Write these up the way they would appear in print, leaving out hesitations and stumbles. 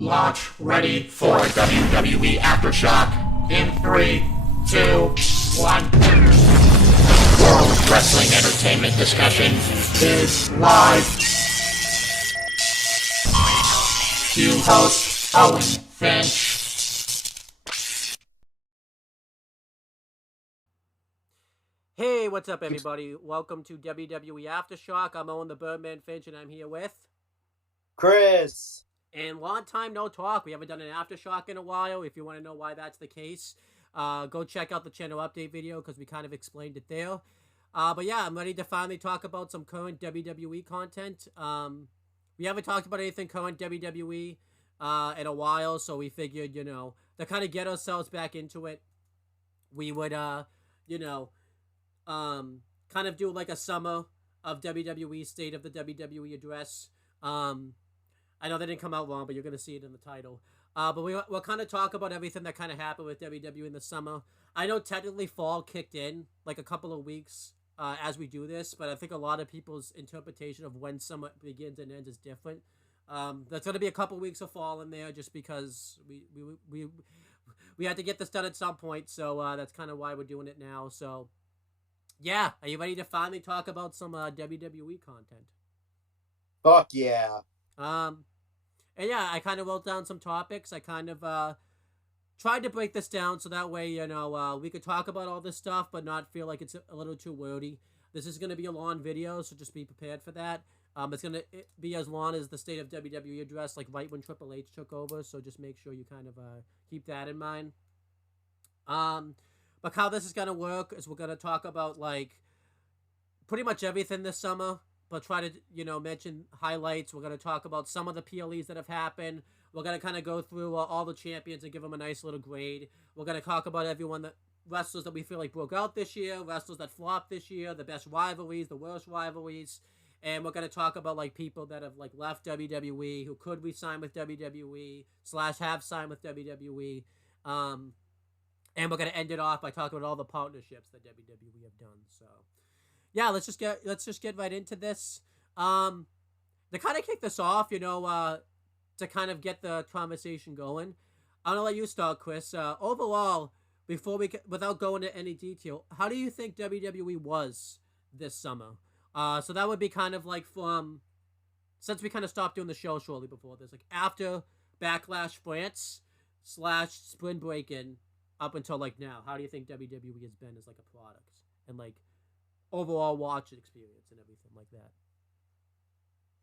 Launch ready for WWE Aftershock in 3, 2, 1. World Wrestling Entertainment Discussion is live. Cue host Owen Finch. Hey, what's up, everybody? Welcome to WWE Aftershock. I'm Owen the Birdman Finch, and I'm here with Chris. And long time no talk. We haven't done an Aftershock in a while. If you want to know why that's the case, go check out the channel update video because we kind of explained it there. But yeah, I'm ready to finally talk about some current WWE content. We haven't talked about anything current WWE in a while, so we figured, to kind of get ourselves back into it, we would, kind of do like a summer of WWE, State of the WWE address. I know they didn't come out long, but you're going to see it in the title. But we'll kind of talk about everything that kind of happened with WWE in the summer. I know technically fall kicked in like a couple of weeks as we do this, but I think a lot of people's interpretation of when summer begins and ends is different. There's going to be a couple weeks of fall in there just because we had to get this done at some point, so that's kind of why we're doing it now. So, yeah, are you ready to finally talk about some WWE content? Fuck yeah. And yeah, I kind of wrote down some topics. I kind of tried to break this down so that way, we could talk about all this stuff, but not feel like it's a little too wordy. This is going to be a long video, so just be prepared for that. It's going to be as long as the State of WWE address, like right when Triple H took over, so just make sure you kind of keep that in mind. But how this is going to work is we're going to talk about, like, pretty much everything this summer, but try to, mention highlights. We're going to talk about some of the PLEs that have happened. We're going to kind of go through all the champions and give them a nice little grade. We're going to talk about wrestlers that we feel like broke out this year, wrestlers that flopped this year, the best rivalries, the worst rivalries. And we're going to talk about, like, people that have, like, left WWE, who could re-sign with WWE, / have signed with WWE. And we're going to end it off by talking about all the partnerships that WWE have done. So, yeah, let's just get right into this. To kind of kick this off, to kind of get the conversation going, I'm gonna let you start, Chris. Overall, without going into any detail, how do you think WWE was this summer? So that would be kind of like since we kind of stopped doing the show shortly before this, like after Backlash France / Spring Breakin' up until like now. How do you think WWE has been as like a product and like overall watch experience and everything like that?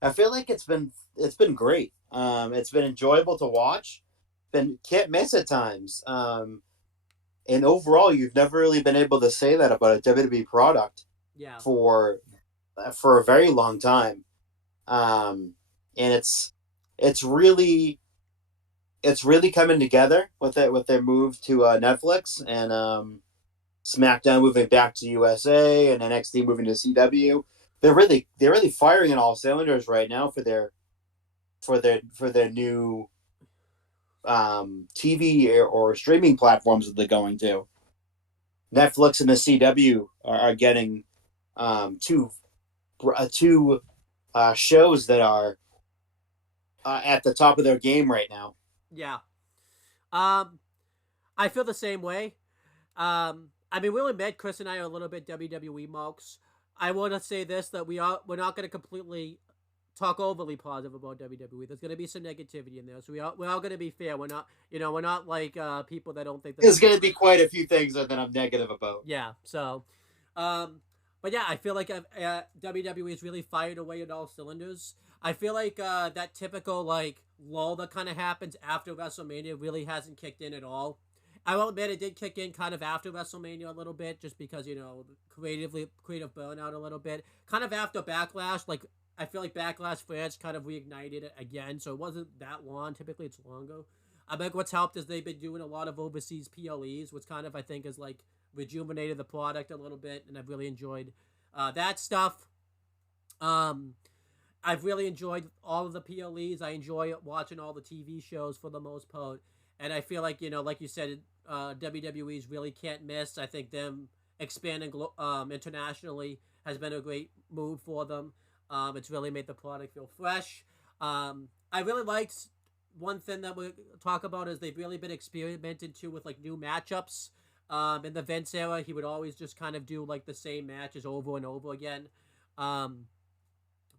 I feel like it's been great. It's been enjoyable to watch. Can't miss at times. And overall, you've never really been able to say that about a WWE product. Yeah. For a very long time. And it's really coming together with their move to Netflix and SmackDown moving back to USA and NXT moving to CW. They're really firing in all cylinders right now for their new TV or streaming platforms that they're going to. Netflix and the CW are getting two shows that are at the top of their game right now. Yeah. I feel the same way. I mean, we only met, Chris and I are a little bit WWE marks. I want to say this, that we're not going to completely talk overly positive about WWE. There's going to be some negativity in there, so we're all going to be fair. We're not like people that don't think that there's going to be quite a few things that I'm negative about. Yeah. So, but yeah, I feel like WWE has really fired away at all cylinders. I feel like that typical like lull that kind of happens after WrestleMania really hasn't kicked in at all. I will admit it did kick in kind of after WrestleMania a little bit, just because, creative burnout a little bit. Kind of after Backlash, like, I feel like Backlash France kind of reignited it again, so it wasn't that long. Typically, it's longer. I think what's helped is they've been doing a lot of overseas PLEs, which kind of, I think, has, like, rejuvenated the product a little bit, and I've really enjoyed that stuff. I've really enjoyed all of the PLEs. I enjoy watching all the TV shows for the most part. And I feel like, like you said, WWE's really can't miss. I think them expanding internationally has been a great move for them. It's really made the product feel fresh. I really liked one thing that we talk about is they've really been experimenting too with like new matchups. In the Vince era, he would always just kind of do like the same matches over and over again. Um,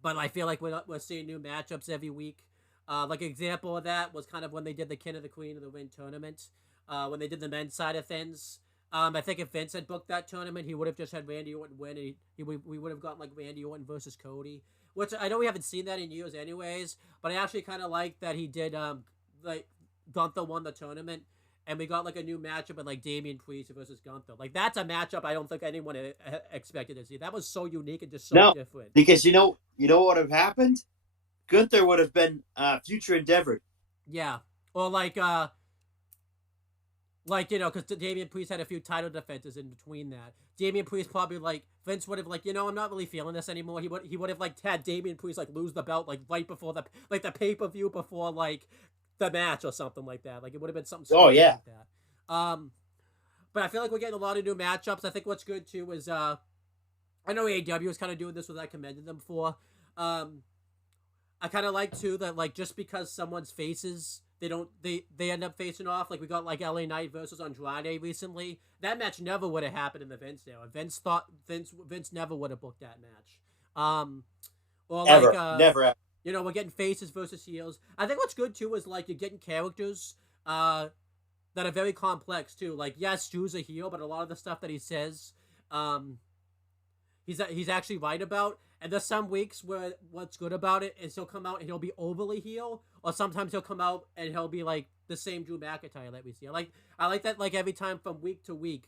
but I feel like we're seeing new matchups every week. Like an example of that was kind of when they did the King of the Queen of the Ring tournament. When they did the men's side of things. I think if Vince had booked that tournament, he would have just had Randy Orton win. We would have gotten like Randy Orton versus Cody, which I know we haven't seen that in years, anyways. But I actually kind of like that he did. Like Gunther won the tournament, and we got like a new matchup with like Damian Priest versus Gunther. Like that's a matchup I don't think anyone expected to see. That was so unique and just so No, different. because what would have happened? Gunther would have been future endeavored. Yeah, or like, because Damian Priest had a few title defenses in between that. Damian Priest probably, like, Vince would have, like, I'm not really feeling this anymore. He would have, like, had Damian Priest, like, lose the belt, like, right before the pay-per-view before, like, the match or something like that. Like, it would have been something Oh yeah, like that. But I feel like we're getting a lot of new matchups. I think what's good, too, is, I know AEW is kind of doing this, what I commended them for. I kind of like, too, that, like, just because someone's faces... They end up facing off. Like we got like LA Knight versus Andrade recently. That match never would have happened in the Vince era. Vince never would have booked that match. Or ever, like never. Ever. we're getting faces versus heels. I think what's good too is like you're getting characters that are very complex too. Like yes, Drew's a heel, but a lot of the stuff that he says, he's actually right about. And there's some weeks where what's good about it is he'll come out and he'll be overly heel, or sometimes he'll come out and he'll be like the same Drew McIntyre that we see. I like that like every time from week to week,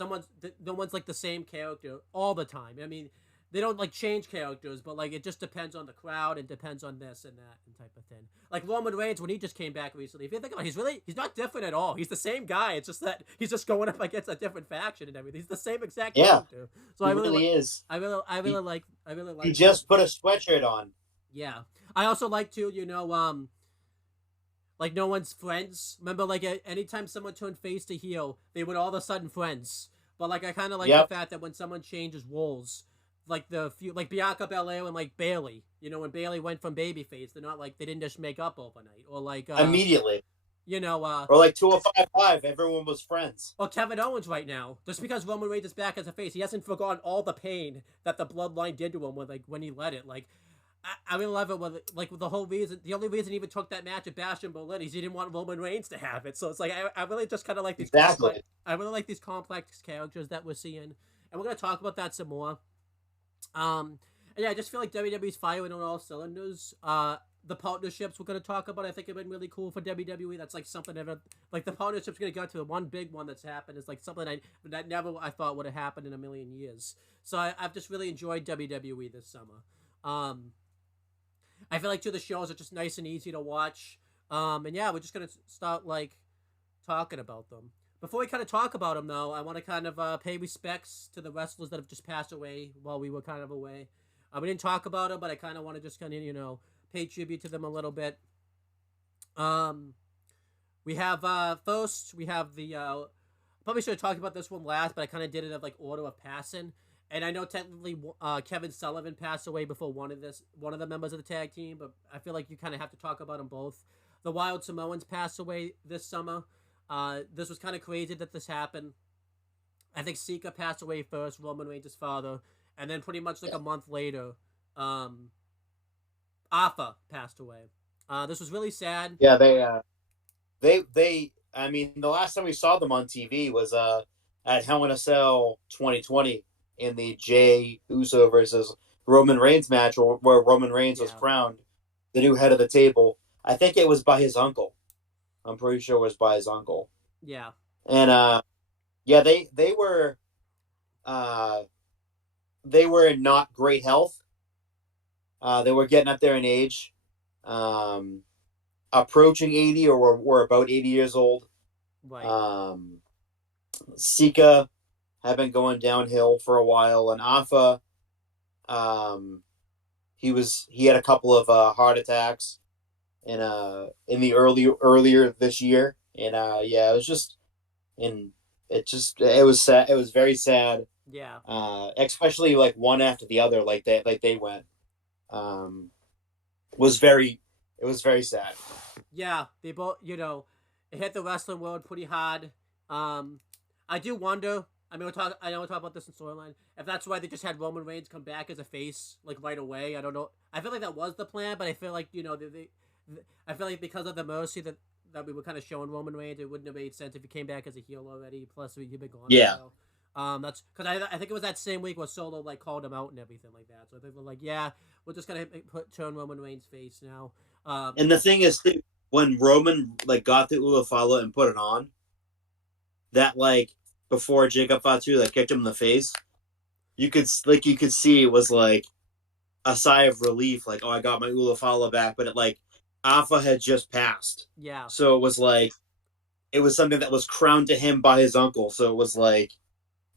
no one's like the same character all the time. I mean, they don't like change characters, but like it just depends on the crowd and depends on this and that and type of thing. Like Roman Reigns when he just came back recently, if you think about it, he's not different at all. He's the same guy. It's just that he's just going up against a different faction and everything. He's the same exact character. So he I really is. I really like He just put a sweatshirt on. yeah. I also like to, like no one's friends. Remember, like anytime someone turned face to heel, they would all of a sudden friends. But like I kind of like the fact that when someone changes roles, like like Bianca Belair and like Bailey, when Bailey went from babyface, they're not like they didn't just make up overnight, or like Immediately. Or like 2055, everyone was friends. Or Kevin Owens right now, just because Roman Reigns is back as a face, he hasn't forgotten all the pain that the bloodline did to him when he let it. Like, I really love it with the whole reason. The only reason he even took that match at Bash and Berlin is he didn't want Roman Reigns to have it. So it's like I really just kind of like these. Exactly. I really like these complex characters that we're seeing, and we're gonna talk about that some more. And yeah, I just feel like WWE's firing on all cylinders. The partnerships we're going to talk about, I think, have been really cool for WWE. That's like something ever, like the partnerships going to go to the one big one that's happened is like something that never I thought would have happened in a million years. So I've just really enjoyed WWE this summer. I feel like too the shows are just nice and easy to watch. And yeah, we're just going to start like talking about them. Before we kind of talk about them though, I want to kind of pay respects to the wrestlers that have just passed away while we were kind of away. We didn't talk about them, but I kind of want to just kind of, pay tribute to them a little bit. We have first we have the probably should have talked about this one last, but I kind of did it of like order of passing. And I know technically Kevin Sullivan passed away before one of the members of the tag team, but I feel like you kind of have to talk about them both. The Wild Samoans passed away this summer. This was kind of crazy that this happened. I think Sika passed away first, Roman Reigns' father, and then pretty much like a month later, Alpha passed away. This was really sad. Yeah, they. I mean, the last time we saw them on TV was at Hell in a Cell 2020 in the Jey Uso versus Roman Reigns match, where Roman Reigns was crowned the new head of the table. I think it was by his uncle. I'm pretty sure it was by his uncle. Yeah. And yeah, they were in not great health. They were getting up there in age, approaching 80 or were about 80 years old. Right. Sika had been going downhill for a while, and Alpha, he had a couple of heart attacks in the earlier this year, and yeah, it was sad. It was very sad. Yeah. Especially like one after the other, like they went. It was very sad. Yeah, they both, it hit the wrestling world pretty hard. Um, I do wonder. I mean, I know we'll talk about this in storyline. If that's why they just had Roman Reigns come back as a face, like right away, I don't know. I feel like that was the plan, but I feel like I feel like because of the mercy that we were kind of showing Roman Reigns, it wouldn't have made sense if he came back as a heel already. Plus, he'd been gone a Yeah. while. That's because I think it was that same week where Solo like called him out and everything like that. So they were like, yeah, we're just gonna turn Roman Reigns face now. And the thing is, too, when Roman like got the Ulafala and put it on, that like before Jacob Fatu like kicked him in the face, you could see it was like a sigh of relief, like, oh, I got my Ulafala back, but it like Alpha had just passed. Yeah. So it was like it was something that was crowned to him by his uncle. So it was like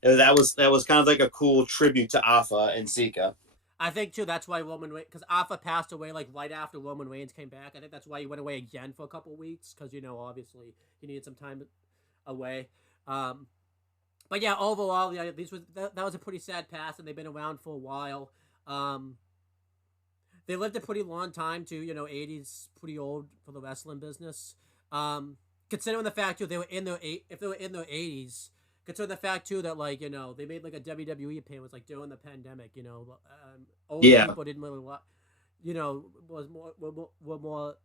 that was kind of like a cool tribute to Alpha and Sika. I think too. That's why Roman Reigns, because Alpha passed away like right after Roman Reigns came back. I think that's why he went away again for a couple weeks because obviously he needed some time away. Um, but yeah, overall, yeah, that was a pretty sad pass, and they've been around for a while. They lived a pretty long time too. 80s pretty old for the wrestling business. Considering the fact too they were in their if they were in their 80s. Considering the fact too that like they made like a WWE appearance like during the pandemic. Older Yeah. people didn't really was were more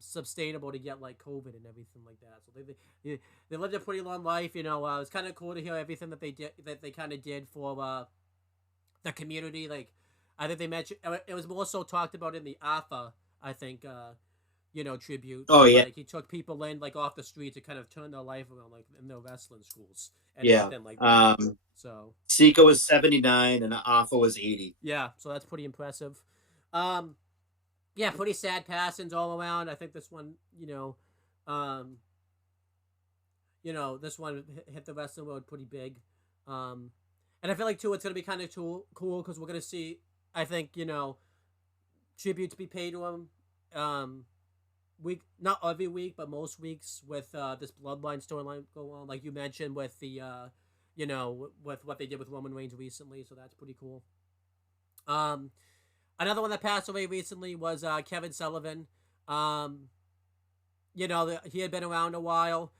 sustainable to get like COVID and everything like that. So they lived a pretty long life. It's kind of cool to hear everything that they kind of did for the community. Like I think they mentioned it was more so talked about in the Alpha. I think tribute. Oh yeah, Like he took people in like off the street to kind of turn their life around, like in their wrestling schools and yeah. everything like that. So Sika was 79 and Alpha was 80. yeah, so that's pretty impressive. Um, yeah, pretty sad passings all around. I think this one, um, this one hit the wrestling world pretty big. And I feel like too, it's gonna be kind of cool because we're gonna see. I think tribute to be paid to him. Week not every week, but most weeks with this bloodline storyline go on, like you mentioned with the with what they did with Roman Reigns recently. So that's pretty cool. Um, Another one that passed away recently was Kevin Sullivan. Um, he had been around a while.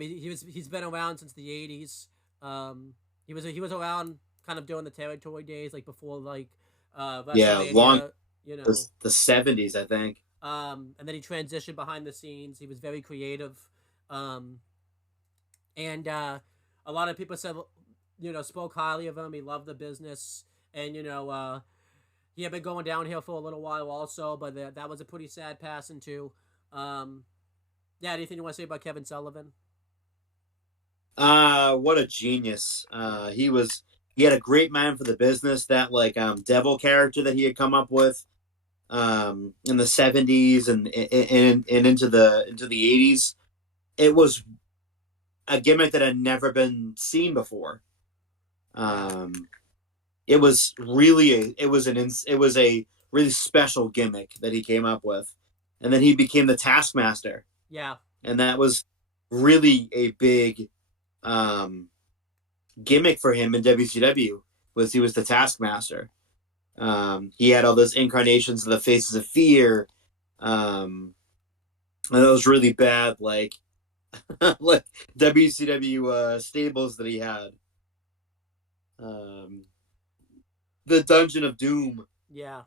He's been around since the '80s. He was around kind of during the territory days, like before Yeah, WrestleMania. long You know, the 70s, I think. and then he transitioned behind the scenes. He was very creative, um, and a lot of people said, spoke highly of him. He loved the business, and he had been going downhill for a little while also. But that was a pretty sad passing too. Yeah, anything you want to say about Kevin Sullivan? What a genius. He had a great mind for the business. That like devil character that he had come up with in the 70s and into the 80s. It was a gimmick that had never been seen before. It was really it was a really special gimmick that he came up with, and then he became the Taskmaster, Yeah, and that was really a big um, gimmick for him in WCW. Was he was the Taskmaster. He had all those incarnations of the Faces of Fear, and those really bad like like WCW stables that he had. Um, the Dungeon of Doom. yeah,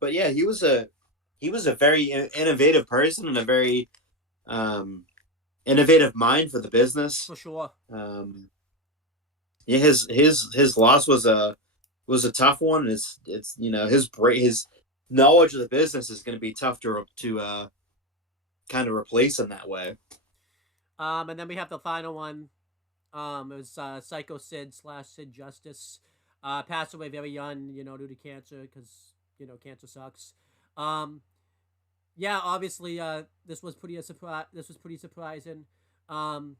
But yeah, he was a very innovative person and a very innovative mind for the business. for sure. Yeah, his loss was a tough one. It's his knowledge of the business is going to be tough to kind of replace in that way. And then we have the final one. It was Psycho Sid / Sid Justice. Passed away very young, due to cancer because cancer sucks. Um, yeah, obviously, this was pretty a surprise. This was pretty surprising. Um,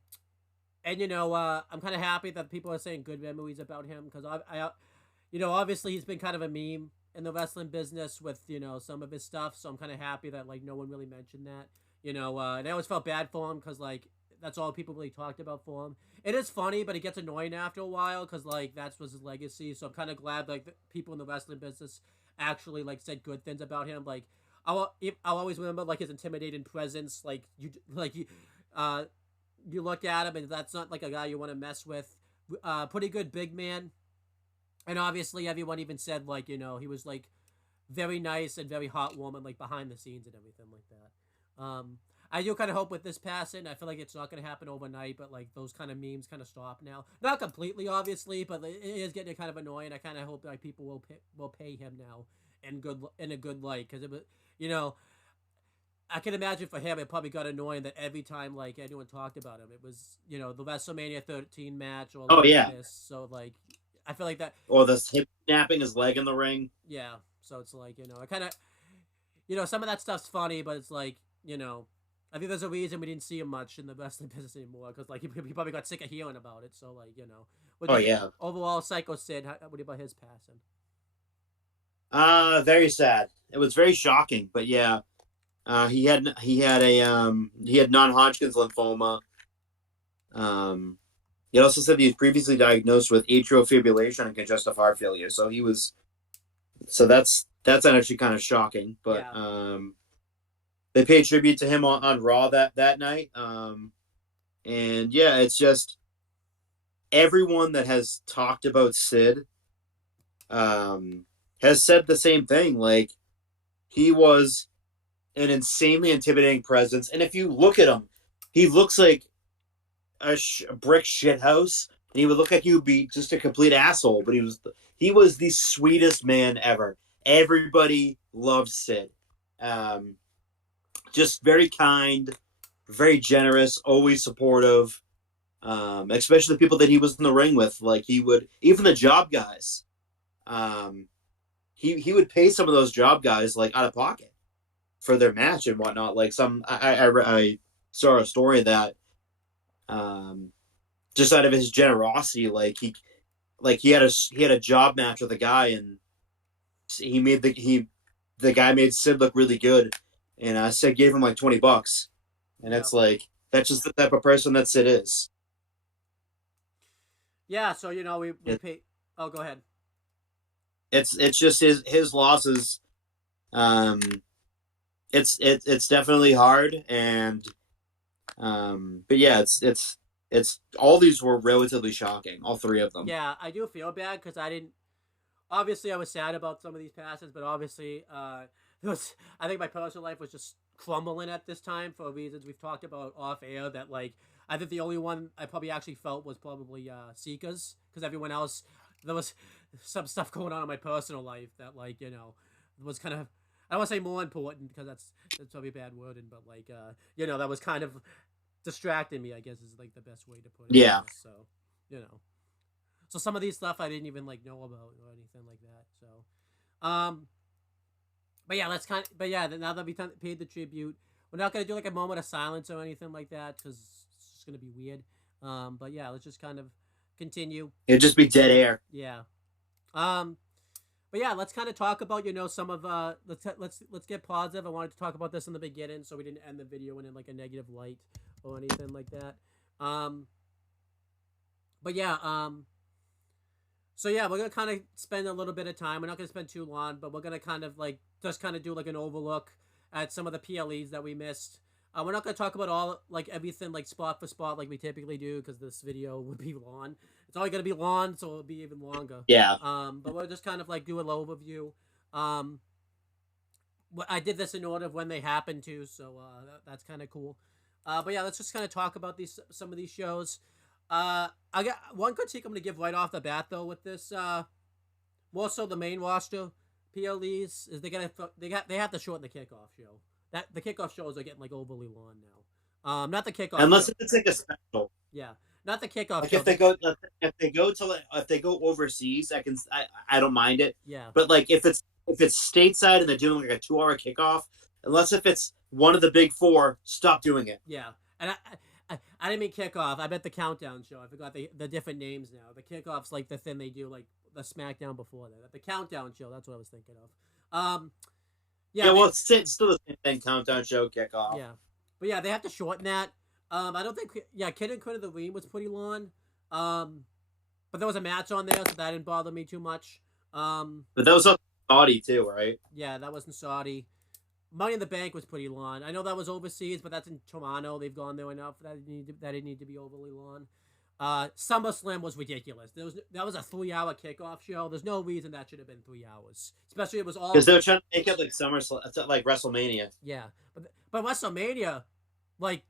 and I'm kind of happy that people are saying good memories about him because obviously he's been kind of a meme in the wrestling business with some of his stuff. So I'm kind of happy that like no one really mentioned that. And I always felt bad for him because like that's all people really talked about for him. It is funny, but it gets annoying after a while because like that was his legacy. So I'm kind of glad like the people in the wrestling business actually like said good things about him. Like I'll always remember like his intimidating presence. You look at him and that's not like a guy you want to mess with. Pretty good big man, and obviously everyone even said like he was like very nice and very heartwarming like behind the scenes and everything like that. I do kind of hope with this passing, I feel like it's not going to happen overnight, but like those kind of memes kind of stop now. Not completely, obviously, but it is getting kind of annoying. I kind of hope like people will pay him now in a good light, because it was you know I can imagine for him it probably got annoying that every time like anyone talked about him, it was the WrestleMania 13 match or Oh like yeah, this. So like I feel like that. or the hip snapping his leg in the ring. Yeah. So it's like I kind of some of that stuff's funny, but it's like I think there's a reason we didn't see him much in the wrestling business anymore, because like he probably got sick of hearing about it. So like Oh yeah. Overall, Psycho Sid, what do you about his passing? Very sad. It was very shocking, but yeah, he had non-Hodgkin's lymphoma. He also said he was previously diagnosed with atrial fibrillation and congestive heart failure. So that's actually kind of shocking. But Yeah. they paid tribute to him on Raw that night. And yeah, it's just everyone that has talked about Sid has said the same thing. Like, he was an insanely intimidating presence, and if you look at him, he looks like a brick shithouse, and he would look like he would be just a complete asshole. But he was the sweetest man ever. Everybody loved Sid. Um, just very kind, very generous, always supportive. Especially the people that he was in the ring with. Like, he would, even the job guys. He would pay some of those job guys like out of pocket for their match and whatnot. Like, I saw a story that just out of his generosity, he had a job match with a guy, and the guy made Sid look really good, and Sid gave him like $20, and Yeah. it's like, that's just the type of person that Sid is. Yeah. So we pay. Oh, go ahead. It's just his losses. Um, it's definitely hard, and but yeah, it's all these were relatively shocking, all three of them. Yeah, I do feel bad because I didn't. Obviously, I was sad about some of these passes, but obviously, I think my personal life was just crumbling at this time for reasons we've talked about off air. That like, I think the only one I probably actually felt was probably Sika's, because everyone else, there was some stuff going on in my personal life that like was kind of, I don't want to say more important, because that's probably a bad wording, but like that was kind of distracting me, I guess, is like the best way to put it. Yeah. So you know. So some of these stuff I didn't even like know about or anything like that. So, but yeah, but yeah, now that we paid the tribute, we're not gonna do like a moment of silence or anything like that, because it's just gonna be weird. But yeah, let's just kind of continue. It'd just be dead air. Yeah. But yeah, let's kind of talk about some of let's get positive. I wanted to talk about this in the beginning, so we didn't end the video in like a negative light or anything like that. But yeah. So yeah, we're gonna kind of spend a little bit of time. We're not gonna spend too long, but we're gonna kind of like just kind of do like an overlook at some of the PLEs that we missed. We're not gonna talk about all like everything like spot for spot like we typically do, because this video would be long. It's only gonna be long, so it'll be even longer. Yeah. But we'll just kind of like do an overview. I did this in order of when they happened to, so that's kind of cool. But yeah, let's just kind of talk about some of these shows. I got one critique I'm gonna give right off the bat though with this. More so the main roster PLEs is they have to shorten the kickoff show. That the kickoff shows are getting like overly long now. Not the kickoff. Unless show. it's like a special. Yeah, not the kickoff. Like show. if they go overseas, I don't mind it. Yeah. But like if it's stateside and they're doing like a 2-hour kickoff, unless if it's one of the big four, stop doing it. Yeah, and I didn't mean kickoff. I meant the countdown show. I forgot the different names now. The kickoff's like the thing they do, like the SmackDown before that. The countdown show. That's what I was thinking of. Yeah. Well, it's still the same thing. Countdown show, kickoff. Yeah, but yeah, they have to shorten that. I don't think. Yeah, Kid and Queen of the Ring was pretty long. But there was a match on there, so that didn't bother me too much. But that was Saudi too, right? Yeah, that wasn't Saudi. Money in the Bank was pretty long. I know that was overseas, but that's in Toronto. They've gone there enough that it didn't need to be overly long. SummerSlam was ridiculous. That was a 3-hour kickoff show. There's no reason that should have been 3 hours. Especially it was all Because they were trying to make it like like WrestleMania. yeah. But WrestleMania, like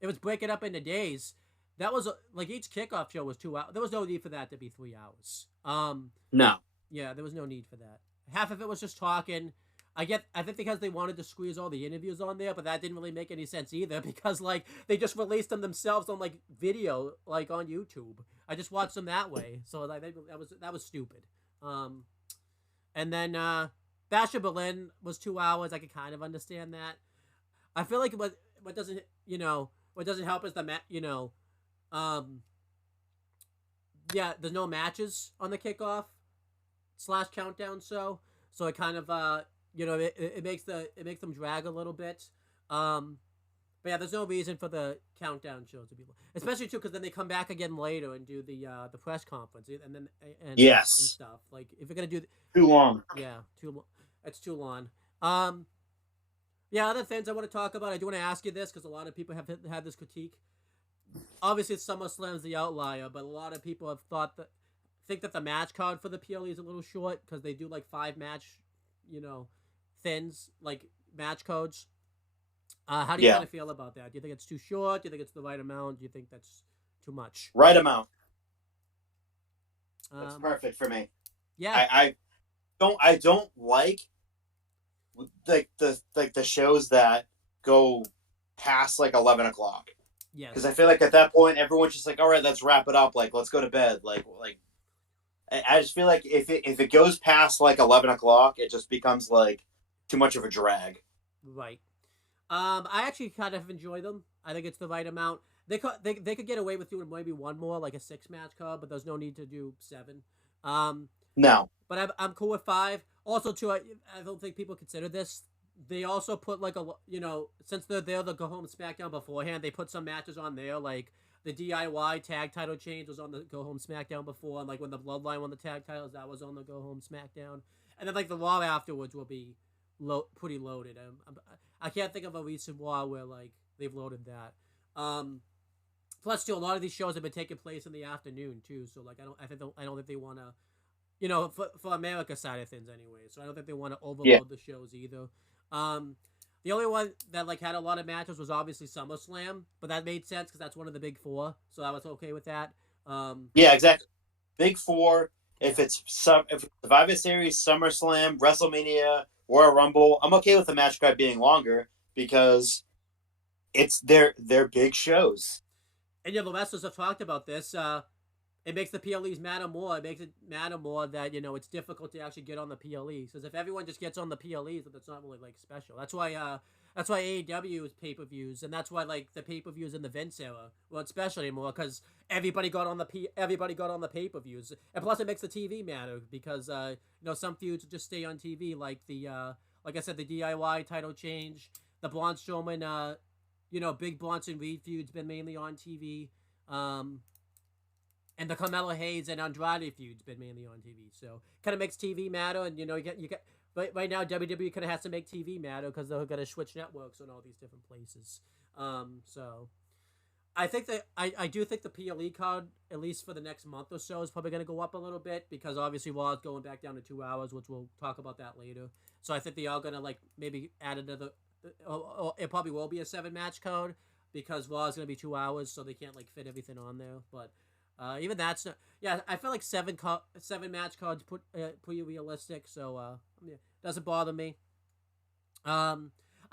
it was breaking up into days. That was like each kickoff show was 2 hours. There was no need for that to be 3 hours. No. Yeah, there was no need for that. Half of it was just talking. I think because they wanted to squeeze all the interviews on there, but that didn't really make any sense either because like they just released them themselves on like video, like on YouTube. I just watched them that way, so like that was stupid. And then Bash of Berlin was 2 hours. I could kind of understand that. I feel like what doesn't what doesn't help is yeah, there's no matches on the kickoff / countdown show, so it kind of it makes them drag a little bit. But yeah, there's no reason for the countdown shows to be, especially too because then they come back again later and do the press conference and Yes. and stuff. Like if you're gonna do Too long. yeah, it's too long. Yeah, other things I want to talk about. I do want to ask you this because a lot of people have had this critique. Obviously, SummerSlam's the outlier, but a lot of people have think that the match card for the PLE is a little short because they do like 5 match, thins, like match codes. How do you kind of feel about that? Do you think it's too short? Do you think it's the right amount? Do you think that's too much? Right amount. That's perfect for me. Yeah. I don't like the shows that go past like 11 o'clock. Yes. Because I feel like at that point everyone's just like, all right, let's wrap it up. Like, let's go to bed. Like I just feel like if it goes past like 11 o'clock, it just becomes like too much of a drag. Right. I actually kind of enjoy them. I think it's the right amount. They could get away with doing maybe one more, like a 6-match card, but there's no need to do 7. No. But I'm cool with 5. Also, too, I don't think people consider this. They also put like since they're there, the Go Home SmackDown beforehand, they put some matches on there, like the DIY tag title change was on the Go Home SmackDown before, and like when the Bloodline won the tag titles, that was on the Go Home SmackDown, and then like the Raw afterwards will be pretty loaded. I can't think of a recent Raw where like they've loaded that. Plus, too, a lot of these shows have been taking place in the afternoon too, so like I don't think they want to, for America side of things anyway. So I don't think they want to overload the shows either. The only one that like had a lot of matches was obviously SummerSlam, but that made sense because that's one of the big 4, so I was okay with that. Yeah, exactly. Big 4. If it's Survivor Series, SummerSlam, WrestleMania, Royal Rumble, I'm okay with the match card being longer because it's their big shows. And the wrestlers have talked about this. It makes the PLEs matter more. It makes it matter more that it's difficult to actually get on the PLEs. Because if everyone just gets on the PLEs, that's not really like special. That's why AEW is pay-per-views, and that's why like the pay-per-views in the Vince era weren't special anymore because everybody got on the pay-per-views, and plus it makes the TV matter because some feuds just stay on TV, like the like I said, the DIY title change, the Braun Strowman Big Bronson Reed feud's been mainly on TV. And the Carmelo Hayes and Andrade feud's been mainly on TV, so kind of makes TV matter. And you get right now WWE kind of has to make TV matter because they're gonna switch networks on all these different places. So I think that I do think the PLE card, at least for the next month or so, is probably gonna go up a little bit because obviously Raw is going back down to 2 hours, which we'll talk about that later. So I think they are gonna like maybe add another. It probably will be a 7-match card because Raw is gonna be 2 hours, so they can't like fit everything on there, but. Even that's not. Yeah, I feel like 7-match cards pretty realistic. So doesn't bother me. I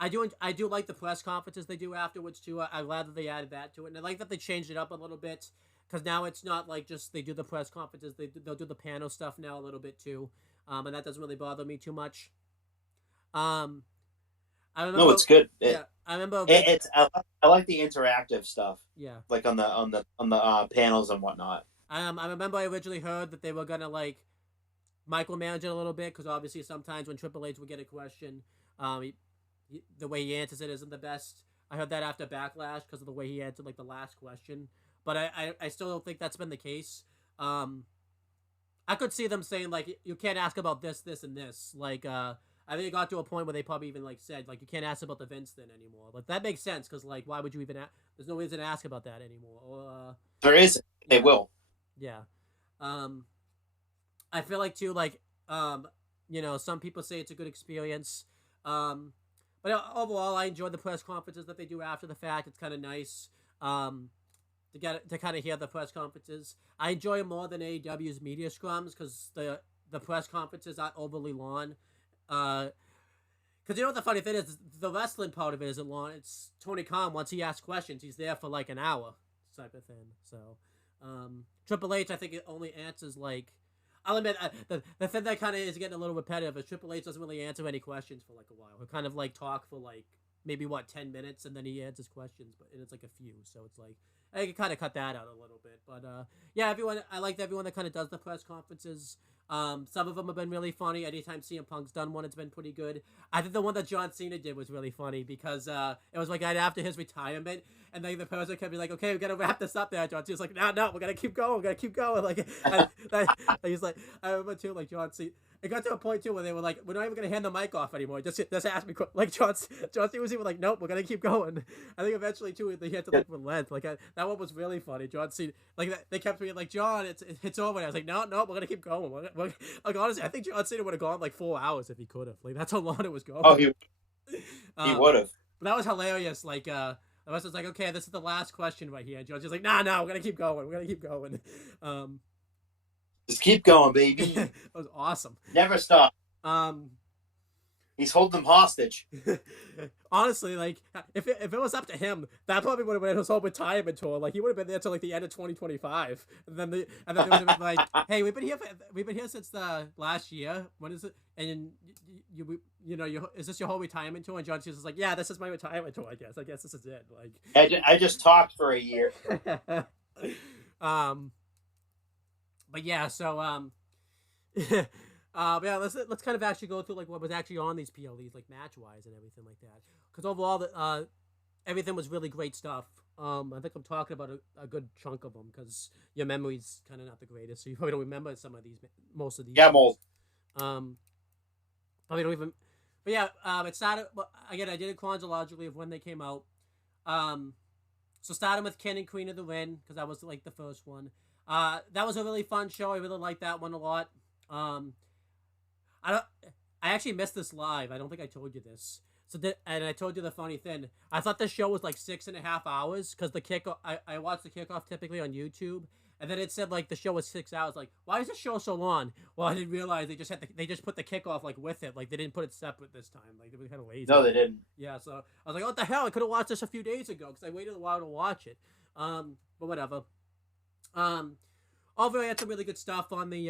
do like the press conferences they do afterwards too. I'm glad that they added that to it, and I like that they changed it up a little bit because now it's not like just they do the press conferences. They'll do the panel stuff now a little bit too, and that doesn't really bother me too much. I remember, no, it's good. Yeah, I remember. I like the interactive stuff. Yeah, like on the panels and whatnot. I remember I originally heard that they were gonna like micromanage it a little bit because obviously sometimes when Triple H would get a question, the way he answers it isn't the best. I heard that after Backlash because of the way he answered like the last question, but I still don't think that's been the case. I could see them saying like you can't ask about this, and this. Like I I think it got to a point where they probably even like said like you can't ask about the Vince thing anymore. Like that makes sense because like why would you even? There's no reason to ask about that anymore. Or There isn't. They yeah, will. yeah. Um, I feel like too like some people say it's a good experience. Um, but overall, I enjoy the press conferences that they do after the fact. It's kind of nice. Um, to kind of hear the press conferences. I enjoy it more than AEW's media scrums because the press conferences aren't overly long. Because you know what the funny thing is, the wrestling part of it isn't long. It's Tony Khan. Once he asks questions, he's there for like an hour, type of thing. So Triple H, I think it only answers like. I'll admit the thing that kind of is getting a little repetitive is Triple H doesn't really answer any questions for like a while. He'll kind of like talk for like maybe 10 minutes and then he answers questions, and it's like a few. So it's like I can kind of cut that out a little bit. But yeah, I liked everyone that kind of does the press conferences. Some of them have been really funny. Anytime CM Punk's done one, it's been pretty good. I think the one that John Cena did was really funny because it was like right after his retirement, and then the person kept be like, "Okay, we gotta wrap this up." There, John Cena's like, "No, we gotta keep going. We gotta keep going." Like, he's like, I remember too, like John Cena. It got to a point too where they were like, "We're not even gonna hand the mic off anymore. Just ask me." Like John Cena was even like, "Nope, we're gonna keep going." I think eventually too they had to like relent. Like that one was really funny. John Cena, like they kept being like, "John, it's over." And I was like, "No, we're gonna keep going." Like honestly, I think John Cena would have gone like 4 hours if he could have. Like that's how long it was going. Oh, he would have. But that was hilarious. Like the rest was like, "Okay, this is the last question right here." And John's just like, "No, we're gonna keep going. We're gonna keep going." Just keep going, baby. That was awesome. Never stop. Um. He's holding them hostage. Honestly, like if it was up to him, that probably would have been his whole retirement tour. Like he would have been there till like the end of 2025, and then they would have been like, "Hey, we've been here since the last year. When is it?" And is this your whole retirement tour? And John Cena's like, "Yeah, this is my retirement tour. I guess this is it." Like I just talked for a year. But yeah, so yeah, let's kind of actually go through like what was actually on these PLEs, like match wise and everything like that. Because overall, everything was really great stuff. I think I'm talking about a good chunk of them because your memory's kind of not the greatest, so you probably don't remember most of these. Yeah, I'm old. Probably don't even. But yeah, it started. Again, I did it chronologically of when they came out. So starting with Ken and Queen of the Ring because that was like the first one. That was a really fun show. I really liked that one a lot. I actually missed this live. I don't think I told you this. And I told you the funny thing. I thought the show was like 6.5 hours because the kickoff. I watched the kickoff typically on YouTube, and then it said like the show was 6 hours. Like, why is the show so long? Well, I didn't realize they just put the kickoff like with it. Like they didn't put it separate this time. Like they were kind of lazy. No, they didn't. Yeah, so I was like, what the hell? I could have watched this a few days ago because I waited a while to watch it. But whatever. Overall, I had some really good stuff on the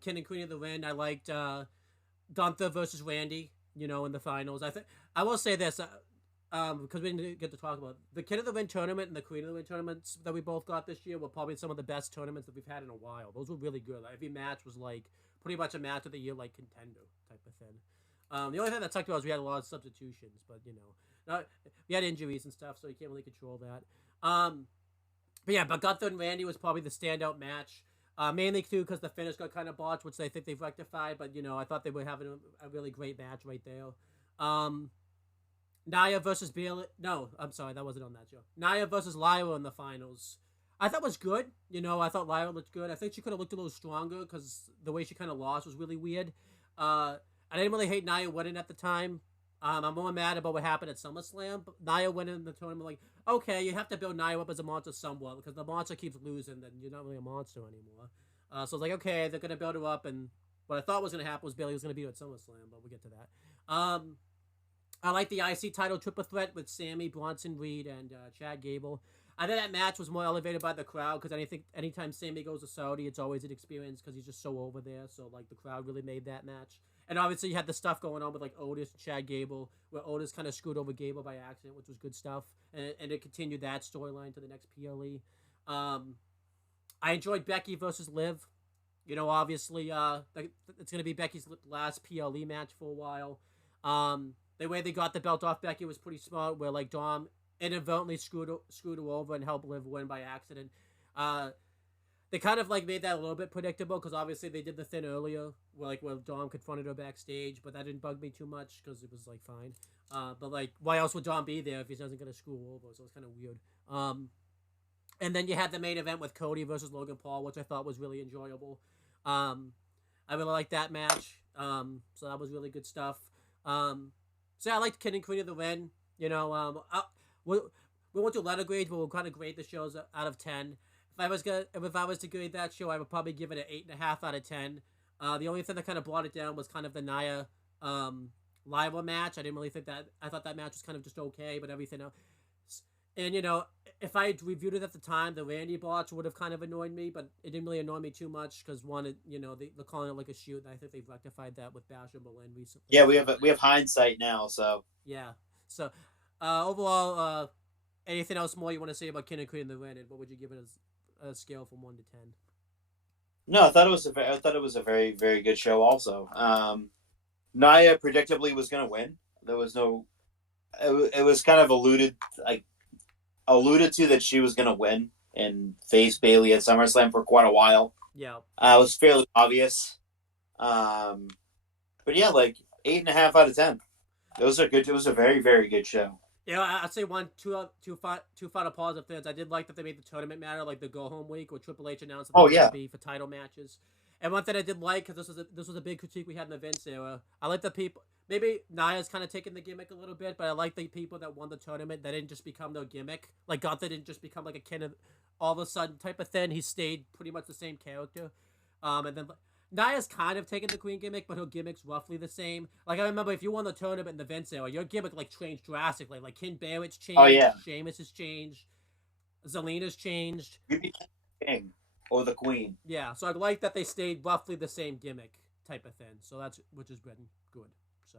King and Queen of the Ring. I liked Gunther versus Randy, in the finals. I will say this, because we didn't get to talk about it. The King of the Ring tournament and the Queen of the Ring tournaments that we both got this year were probably some of the best tournaments that we've had in a while. Those were really good. Every match was like pretty much a match of the year, like contender type of thing. The only thing that sucked was we had a lot of substitutions, but we had injuries and stuff, so you can't really control that. But Gunther and Randy was probably the standout match. Mainly too because the finish got kind of botched, which I think they've rectified. But I thought they were having a really great match right there. Nia versus Bayley. No, I'm sorry, that wasn't on that show. Nia versus Lyra in the finals. I thought was good. I thought Lyra looked good. I think she could have looked a little stronger because the way she kind of lost was really weird. I didn't really hate Nia winning at the time. I'm more mad about what happened at SummerSlam. But Nia winning in the tournament, like, okay, you have to build Nia up as a monster somewhat because the monster keeps losing, then you're not really a monster anymore. So I was like, okay, they're gonna build her up, and what I thought was gonna happen was Bayley was gonna beat her at SummerSlam, but we'll get to that. I like the IC title triple threat with Sammy, Bronson Reed, and Chad Gable. I think that match was more elevated by the crowd because anytime Sammy goes to Saudi, it's always an experience because he's just so over there. So like the crowd really made that match. And obviously you had the stuff going on with like Otis and Chad Gable, where Otis kind of screwed over Gable by accident, which was good stuff. And it continued that storyline to the next PLE. I enjoyed Becky versus Liv. Obviously it's going to be Becky's last PLE match for a while. The way they got the belt off Becky was pretty smart, where like Dom inadvertently screwed her over and helped Liv win by accident. they kind of like made that a little bit predictable because obviously they did the thing earlier where Dom confronted her backstage, but that didn't bug me too much because it was like fine. But like, why else would Dom be there if he doesn't get a screw over? So it's kind of weird. And then you had the main event with Cody versus Logan Paul, which I thought was really enjoyable. I really liked that match. So that was really good stuff. So yeah, I liked Kid and Queen of the win. You know, we went to letter grades, but we'll kind of grade the shows out of 10. If I was to grade that show, I would probably give it an 8.5 out of 10. The only thing that kind of brought it down was kind of the Nia Lyra match. I didn't really think that. I thought that match was kind of just okay, but everything else. And you know, if I had reviewed it at the time, the Randy botch would have kind of annoyed me, but it didn't really annoy me too much because one, you know, they're calling it like a shoot, and I think they've rectified that with Bash and Berlin recently. Yeah, we have hindsight now, so Yeah. So overall, anything else more you want to say about King and Queen of the Win, and what would you give it as a scale from 1 to 10? no, I thought it was a very very good show. Also, Nia predictably was going to win. There was no, it was kind of alluded to that she was going to win and face Bayley at SummerSlam for quite a while. Yeah. It was fairly obvious. But yeah, like 8.5 out of 10. It was a very very good show. Yeah, I'd say two final positive things. I did like that they made the tournament matter, like the go home week, where Triple H announced that they were going to be for title matches. And one thing I did like, because this was a big critique we had in the Vince era, I like the people. Maybe Nia's kind of taking the gimmick a little bit, but I like the people that won the tournament that didn't just become their gimmick. Like Gunther didn't just become like a kid of all of a sudden type of thing. He stayed pretty much the same character. And then Nia's kind of taken the Queen gimmick, but her gimmick's roughly the same. Like, I remember if you won the tournament in the Vince era, your gimmick, like, changed drastically. Like, Ken Barrett's changed. Oh, yeah. Sheamus has changed. Zelina's changed. You became the king or the queen. Yeah, so I like that they stayed roughly the same gimmick type of thing. So which has been good. So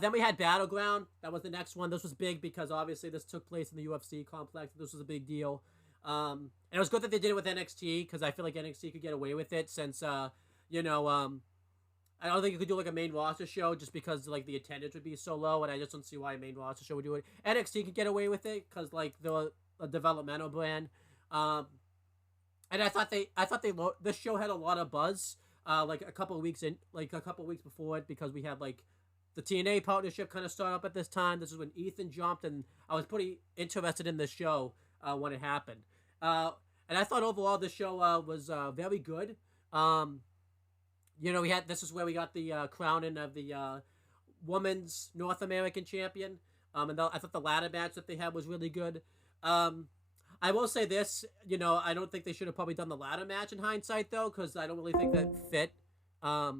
then we had Battleground. That was the next one. This was big because, obviously, this took place in the UFC complex. This was a big deal. And it was good that they did it with NXT because I feel like NXT could get away with it since, you know, I don't think you could do like a main roster show just because like the attendance would be so low, and I just don't see why a main roster show would do it. NXT could get away with it because like they're a developmental brand, and I thought this show had a lot of buzz, like a couple of weeks before it because we had like the TNA partnership kind of start up at this time. This is when Ethan jumped, and I was pretty interested in this show when it happened. And I thought overall this show was very good. You know, this is where we got the crowning of the women's North American champion. And I thought the ladder match that they had was really good. I will say this, you know, I don't think they should have probably done the ladder match in hindsight though, because I don't really think that fit a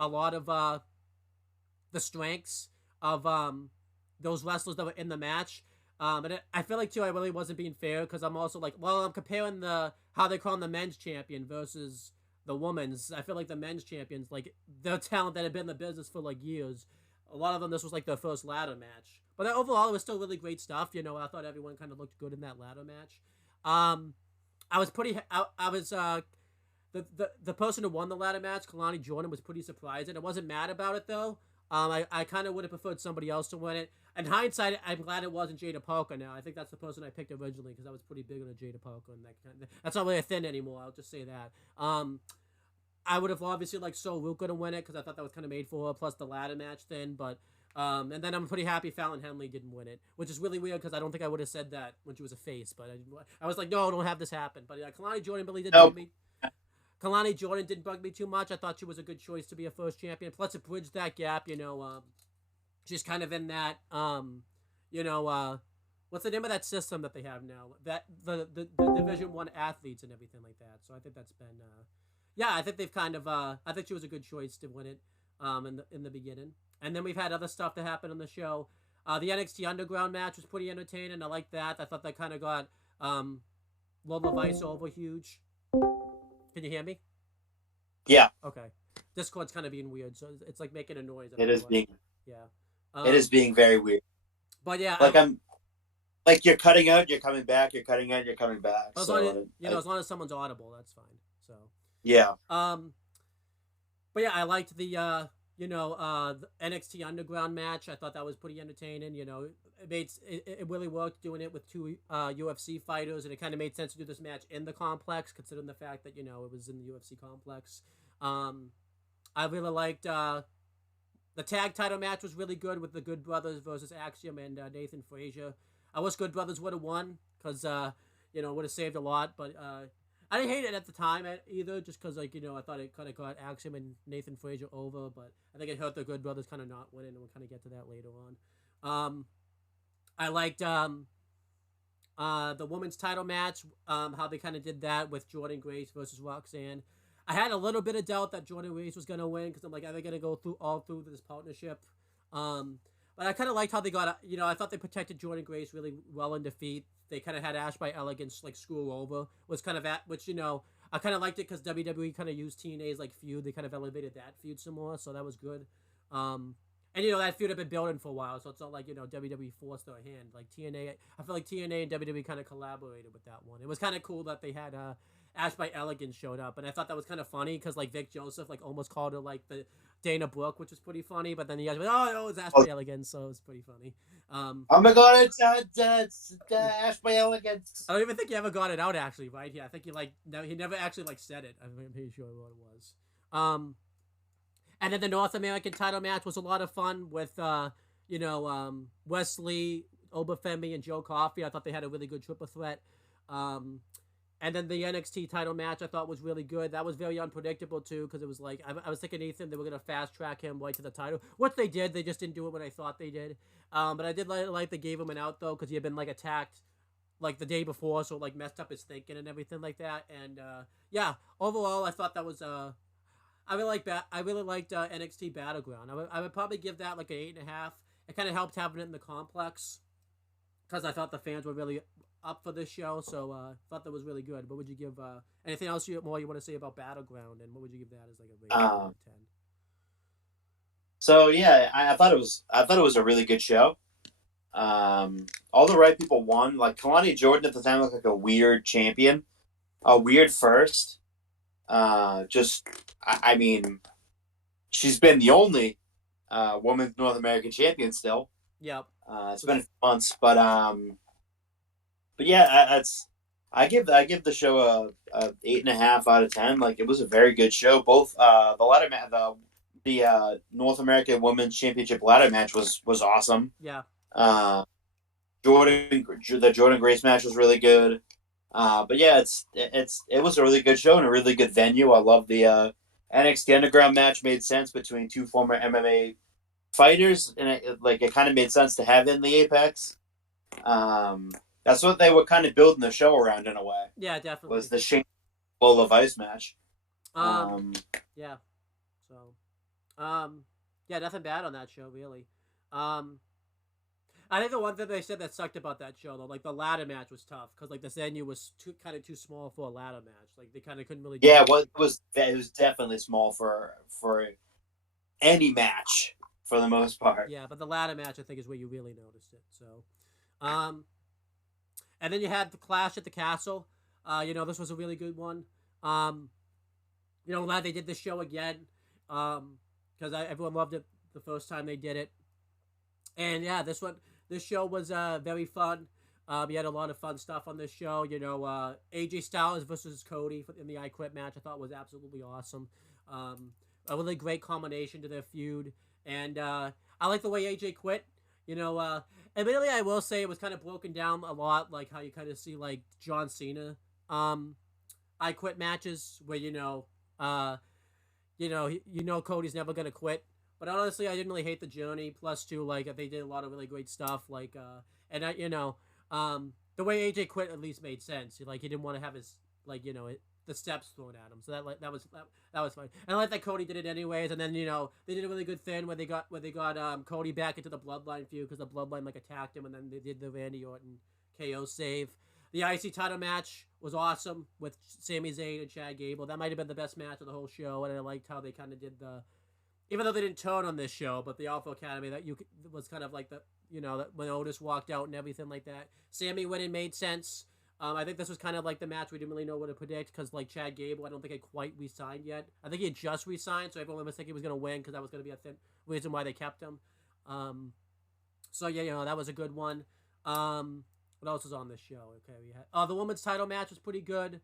lot of the strengths of those wrestlers that were in the match. And I feel like too, I really wasn't being fair because I'm also like, well, I'm comparing how they crown the men's champion versus the women's. I feel like the men's champions, like their talent that had been in the business for like years. A lot of them, this was like their first ladder match, but overall, it was still really great stuff. You know, I thought everyone kind of looked good in that ladder match. I was the person who won the ladder match, Kalani Jordan, was pretty surprised, and I wasn't mad about it though. I kind of would have preferred somebody else to win it. In hindsight, I'm glad it wasn't Jada Parker now. I think that's the person I picked originally because I was pretty big on the Jada Parker. And that's not really a thing anymore. I'll just say that. I would have obviously liked So Ruka to win it because I thought that was kind of made for her, plus the ladder match thing. But and then I'm pretty happy Fallon Henley didn't win it, which is really weird because I don't think I would have said that when she was a face. But I was like, no, don't have this happen. But yeah, Kalani Jordan really didn't bug me. Kalani Jordan didn't bug me too much. I thought she was a good choice to be a first champion. Plus, it bridged that gap, you know. She's kind of in that, you know, what's the name of that system that they have now? That the Division I athletes and everything like that. So I think that's been, yeah, I think they've kind of, I think she was a good choice to win it, in the beginning. And then we've had other stuff that happened on the show. The NXT Underground match was pretty entertaining. I like that. I thought that kind of got, Lola Vice over huge. Can you hear me? Yeah. Okay. Discord's kind of being weird, so it's like making a noise. It is being. Yeah. It is being very weird. But yeah, like you're cutting out, you're coming back, you're cutting out, you're coming back. As long as someone's audible, that's fine. So yeah. But yeah, I liked the the NXT Underground match. I thought that was pretty entertaining. It really worked doing it with two UFC fighters, and it kind of made sense to do this match in the complex, considering the fact that it was in the UFC complex. I really liked the tag title match was really good with the Good Brothers versus Axiom and Nathan Frazier. I wish Good Brothers would have won because it would have saved a lot, but I didn't hate it at the time either, just because I thought it kind of got Axiom and Nathan Frazier over, but I think it hurt the Good Brothers kind of not winning, and we'll kind of get to that later on. I liked the women's title match, how they kind of did that with Jordan Grace versus Roxanne. I had a little bit of doubt that Jordan Grace was going to win because I'm like, are they going to go through this partnership? But I kind of liked how they got, I thought they protected Jordan Grace really well in defeat. They kind of had Ash by Elegance like screw over, was kind of which I kind of liked it because WWE kind of used TNA's like feud. They kind of elevated that feud some more, so that was good. And that feud had been building for a while, so it's not like WWE forced their hand. Like TNA, I feel like TNA and WWE kind of collaborated with that one. It was kind of cool that they had Ash by Elegance showed up, and I thought that was kind of funny because like Vic Joseph like almost called her like the Dana Brooke, which was pretty funny. But then the guys went, "Oh no, it's Ash by Elegance," so it was pretty funny. Oh my god, it's Ash by Elegance. I don't even think he ever got it out actually, right? Yeah, I think he never actually like said it. I'm pretty sure what it was. And then the North American title match was a lot of fun with Wesley, Obafemi, and Joe Coffey. I thought they had a really good triple threat. And then the NXT title match I thought was really good. That was very unpredictable too, because it was like I was thinking Ethan they were gonna fast track him right to the title, which they did. They just didn't do it when I thought they did. But I did like they gave him an out though, because he had been like attacked like the day before, so it, like messed up his thinking and everything like that. And yeah, overall I thought that was I really liked NXT Battleground. I would probably give that like an 8.5. It kind of helped having it in the complex because I thought the fans were really up for this show, so thought that was really good. What would you give? Anything else you want to say about Battleground, and what would you give that as like a rating out of 10? So yeah, I thought it was a really good show. All the right people won. Like Kalani Jordan at the time looked like a weird champion, a weird first. I mean, she's been the only women's North American champion still. Yep. It's been a few months, but yeah, I give the show a 8.5 out of 10. Like it was a very good show. Both the North American Women's Championship ladder match was awesome. Yeah. The Jordan Grace match was really good. But yeah, it was a really good show and a really good venue. I love the NXT Underground match. Made sense between two former MMA fighters, and it kind of made sense to have in the Apex. That's what they were kind of building the show around in a way. Yeah, definitely. Was the Shane Lola Vice match. Yeah. So, yeah, nothing bad on that show really. I think the one thing they said that sucked about that show though, like the ladder match was tough because like the venue was kind of too small for a ladder match. Like they kind of couldn't really. Yeah, well, it was definitely small for any match for the most part. Yeah, but the ladder match I think is where you really noticed it. So, and then you had the Clash at the Castle. This was a really good one. Glad they did this show again. Because everyone loved it the first time they did it. And yeah, this show was very fun. We had a lot of fun stuff on this show. AJ Styles versus Cody in the I Quit match I thought was absolutely awesome. A really great combination to their feud. And I like the way AJ quit. Admittedly, I will say it was kind of broken down a lot, like how you kind of see like John Cena I Quit matches where Cody's never gonna quit. But honestly, I didn't really hate the journey. Plus, too, like they did a lot of really great stuff. Like, the way AJ quit at least made sense. Like, he didn't want to have his the steps thrown at him. So that was fine. And I like that Cody did it anyways. And then they did a really good thing where they got Cody back into the Bloodline feud because the Bloodline like attacked him, and then they did the Randy Orton KO save. The IC title match was awesome with Sami Zayn and Chad Gable. That might have been the best match of the whole show, and I liked how they kind of did even though they didn't turn on this show, but the Alpha Academy was kind of like that when Otis walked out and everything like that. Sammy winning made sense. I think this was kind of like the match we didn't really know what to predict because like Chad Gable, I don't think had quite re-signed yet. I think he had just re-signed, so everyone was thinking he was going to win because that was going to be a reason why they kept him. So yeah, that was a good one. What else was on this show? Okay, we had the women's title match was pretty good.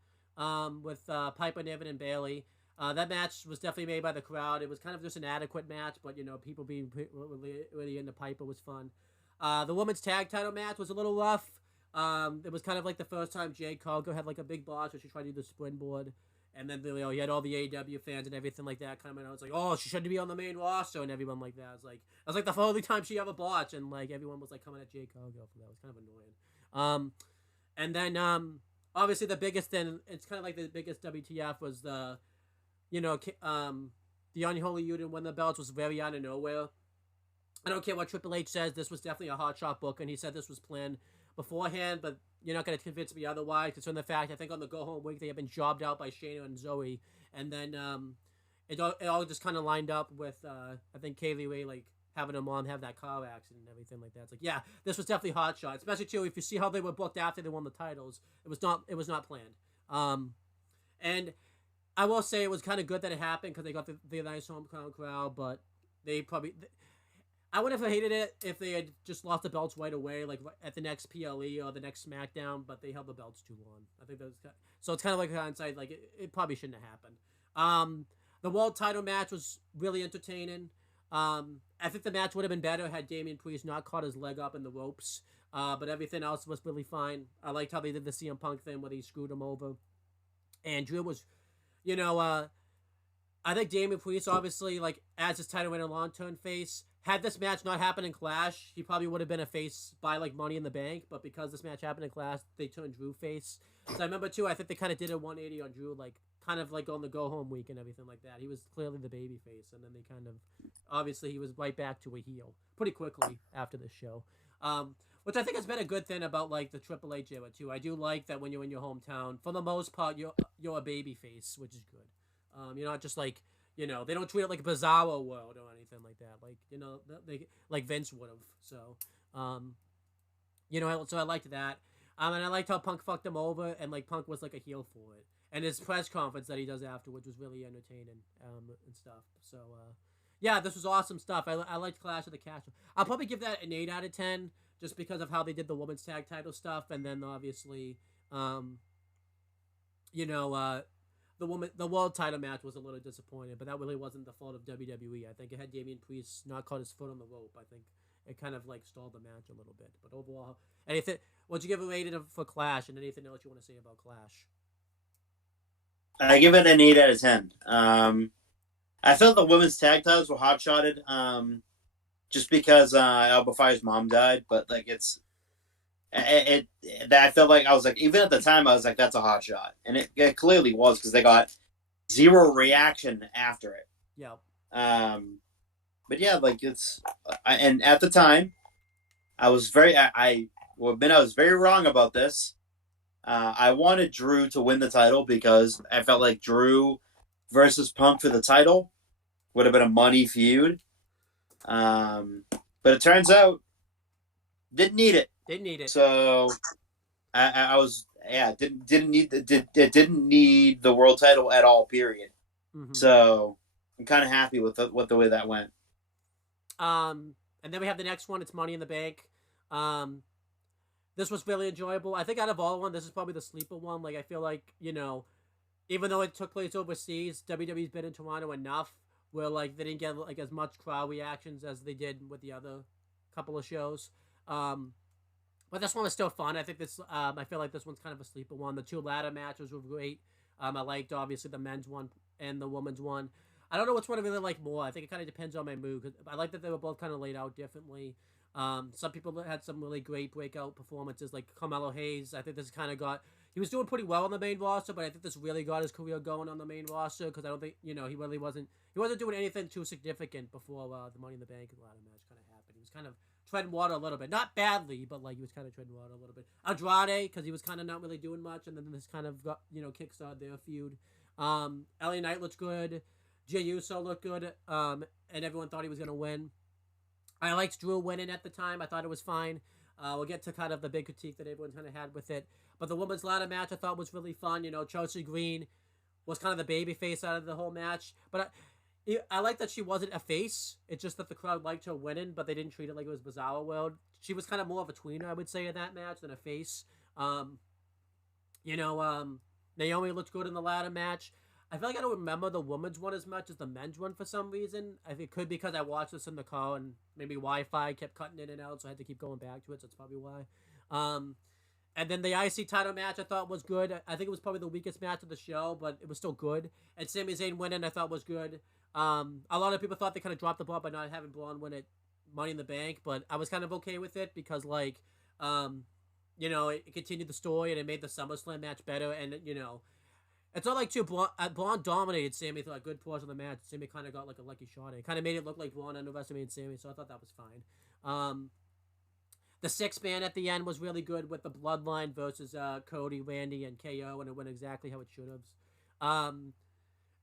With Piper Niven and Bailey. That match was definitely made by the crowd. It was kind of just an adequate match, but people being really into Piper was fun. The women's tag title match was a little rough. It was kind of like the first time Jade Cargill had like a big botch where she tried to do the springboard, and then you had all the AEW fans and everything like that coming out. It's like, oh, she shouldn't be on the main roster, and everyone like that. It was like the only time she ever botched, and like everyone was like coming at Jade Cargill for that. It was kind of annoying. And then obviously the biggest thing, it's kind of like the biggest WTF was the Unholy Union win the belts was very out of nowhere. I don't care what Triple H says, this was definitely a hot shot book, and he said this was planned beforehand, but you're not going to convince me otherwise, considering the fact I think on the go home week they have been jobbed out by Shayna and Zoe, and then it all just kind of lined up with I think Kaylee Ray like having her mom have that car accident and everything like that. It's like, yeah, this was definitely hot shot, especially too if you see how they were booked after they won the titles. It was not planned. And I will say it was kind of good that it happened because they got the nice hometown crowd, but they probably. I would have hated it if they had just lost the belts right away, like at the next PLE or the next SmackDown, but they held the belts too long. I think that was so. It's kind of like hindsight, like it probably shouldn't have happened. The world title match was really entertaining. I think the match would have been better had Damian Priest not caught his leg up in the ropes. But everything else was really fine. I liked how they did the CM Punk thing where they screwed him over. And Drew was, I think Damian Priest obviously, like, as his title winner long-term face, had this match not happened in Clash, he probably would have been a face by, like, Money in the Bank. But because this match happened in Clash, they turned Drew face. So I remember, too, I think they kind of did a 180 on Drew, like, kind of like on the go-home week and everything like that. He was clearly the baby face, and then they kind of, obviously, he was right back to a heel pretty quickly after this show. Which I think has been a good thing about, like, the Triple H era, too. I do like that when you're in your hometown, for the most part, you're a baby face, which is good. You're not just, like, they don't treat it like a Bizarro world or anything like that. Like, they like Vince would have. So, so I liked that. And I liked how Punk fucked him over, and, like, Punk was, like, a heel for it. And his press conference that he does afterwards was really entertaining and stuff. So, yeah, this was awesome stuff. I liked Clash of the Castle. I'll probably give that an 8 out of 10 just because of how they did the women's tag title stuff. And then, obviously, the world title match was a little disappointing, but that really wasn't the fault of WWE. I think it had Damian Priest not caught his foot on the rope. I think it kind of like stalled the match a little bit. But overall, anything? What'd you give it rated for Clash, and anything else you want to say about Clash? I give it an 8 out of 10. I felt the women's tag titles were hot shotted, just because Alba Fire's mom died. But like I felt like I was like, even at the time I was like, that's a hot shot, and it clearly was because they got zero reaction after it. Yeah. But yeah, like and at the time, I was very I was very wrong about this. I wanted Drew to win the title because I felt like Drew versus Punk for the title would have been a money feud. But it turns out didn't need it. Didn't need it. So I was didn't need the world title at all. Period. Mm-hmm. So I'm kind of happy with the way that went. And then we have the next one. It's Money in the Bank. This was really enjoyable. I think out of all of them, this is probably the sleeper one. Like, I feel like, even though it took place overseas, WWE's been in Toronto enough where, like, they didn't get, like, as much crowd reactions as they did with the other couple of shows. But this one was still fun. I think I feel like this one's kind of a sleeper one. The two ladder matches were great. I liked, obviously, the men's one and the women's one. I don't know which one I really like more. I think it kind of depends on my mood. Cause I like that they were both kind of laid out differently. Some people had some really great breakout performances, like Carmelo Hayes. I think this kind of he was doing pretty well on the main roster, but I think this really got his career going on the main roster because I don't think, he really wasn't doing anything too significant before the Money in the Bank ladder match kind of happened. He was kind of treading water a little bit. Not badly, but, like, he was kind of treading water a little bit. Andrade, because he was kind of not really doing much, and then this kind of got, kickstarted their feud. LA Knight looked good. Jey Uso looked good, and everyone thought he was going to win. I liked Drew winning at the time. I thought it was fine. We'll get to kind of the big critique that everyone kind of had with it. But the women's ladder match I thought was really fun. Chelsea Green was kind of the baby face out of the whole match. But I like that she wasn't a face. It's just that the crowd liked her winning, but they didn't treat it like it was Bizarro World. She was kind of more of a tweener, I would say, in that match than a face. Naomi looked good in the ladder match. I feel like I don't remember the women's one as much as the men's one for some reason. I think it could be because I watched this in the car and maybe Wi-Fi kept cutting in and out, so I had to keep going back to it. So that's probably why. And then the IC title match I thought was good. I think it was probably the weakest match of the show, but it was still good. And Sami Zayn winning I thought was good. A lot of people thought they kind of dropped the ball by not having Braun win it Money in the Bank, but I was kind of okay with it because it continued the story and it made the SummerSlam match better. And it's not like Braun dominated Sami through a good portion of the match. Sami kind of got like a lucky shot. It kind of made it look like Braun underestimated Sami, so I thought that was fine. The 6-man at the end was really good with the Bloodline versus Cody, Randy, and KO, and it went exactly how it should have.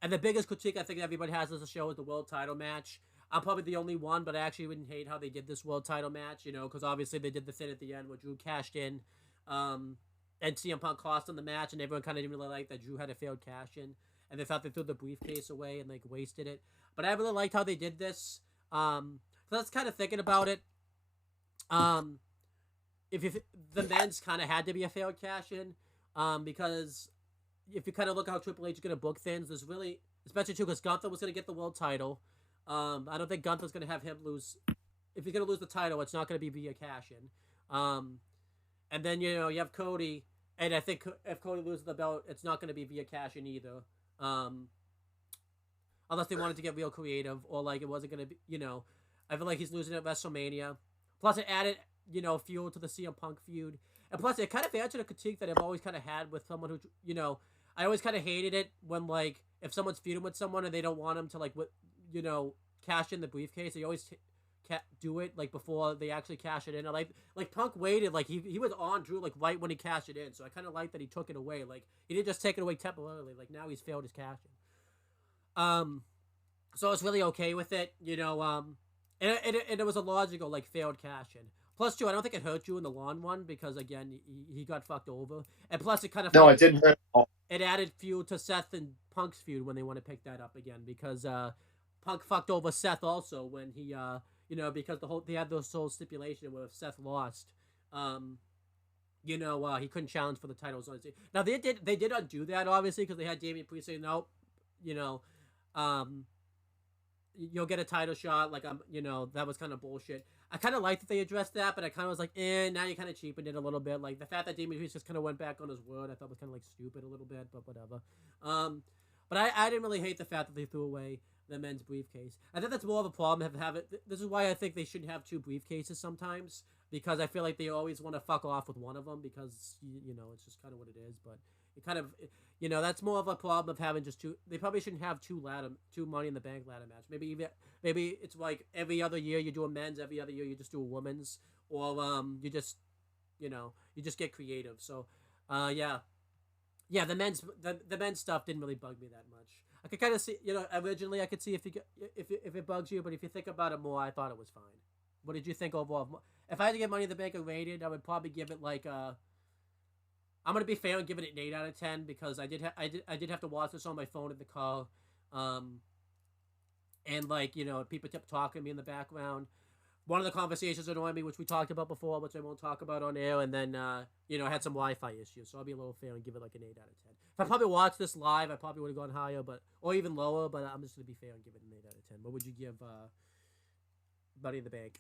And the biggest critique I think everybody has as a show is the world title match. I'm probably the only one, but I actually wouldn't hate how they did this world title match, because obviously they did the thing at the end where Drew cashed in, and CM Punk cost him the match, and everyone kind of didn't really like that Drew had a failed cash in, and they thought they threw the briefcase away and wasted it. But I really liked how they did this. So that's kind of thinking about it. If the men's kind of had to be a failed cash in, because if you kind of look at how Triple H is going to book things, there's really, especially too, because Gunther was going to get the world title. I don't think Gunther's going to have him lose. If he's going to lose the title, it's not going to be via cash in. And then you have Cody, and I think if Cody loses the belt, it's not going to be via cash in either. Unless they wanted to get real creative, or it wasn't going to be. I feel like he's losing at WrestleMania. Plus, it added fuel to the CM Punk feud. And plus, it kind of answered a critique that I've always kind of had with someone who, I always kind of hated it when, if someone's feuding with someone and they don't want them to, cash in the briefcase, they always do it, before they actually cash it in. And, Punk waited, he was on Drew, right when he cashed it in. So I kind of like that he took it away. He didn't just take it away temporarily. Now he's failed his cash in. So I was really okay with it, and it was a logical, failed cash in. Plus, too, I don't think it hurt you in the lawn one because, again, he got fucked over. And plus, it kind of... No, it didn't hurt at all. It added fuel to Seth and Punk's feud when they want to pick that up again because Punk fucked over Seth also when he, because they had this whole stipulation where if Seth lost, he couldn't challenge for the titles. Now, they did undo that, obviously, because they had Damian Priest say, nope, you'll get a title shot. That was kind of bullshit. I kind of liked that they addressed that, but I kind of was like, now you kind of cheapened it a little bit. The fact that Damian Priest just kind of went back on his word, I thought was kind of stupid a little bit, but whatever. But I didn't really hate the fact that they threw away the men's briefcase. I think that's more of a problem this is why I think they shouldn't have two briefcases sometimes, because I feel like they always want to fuck off with one of them because, it's just kind of what it is, but it kind of... that's more of a problem of having just two. They probably shouldn't have two Money in the Bank ladder match. Maybe it's every other year you do a men's, every other year you just do a women's, or you just get creative. So, yeah, the men's stuff didn't really bug me that much. I could kind of see, originally I could see if it bugs you, but if you think about it more, I thought it was fine. What did you think overall? If I had to get Money in the Bank rated, I would probably give it I'm gonna be fair and give it an 8 out of 10 because I did have to watch this on my phone in the car, and people kept talking to me in the background. One of the conversations annoyed me, which we talked about before, which I won't talk about on air, and then I had some Wi-Fi issues, so I'll be a little fair and give it an 8 out of 10. If I probably watched this live, I probably would have gone higher, or even lower, but I'm just gonna be fair and give it an 8 out of 10. What would you give Money in the Bank?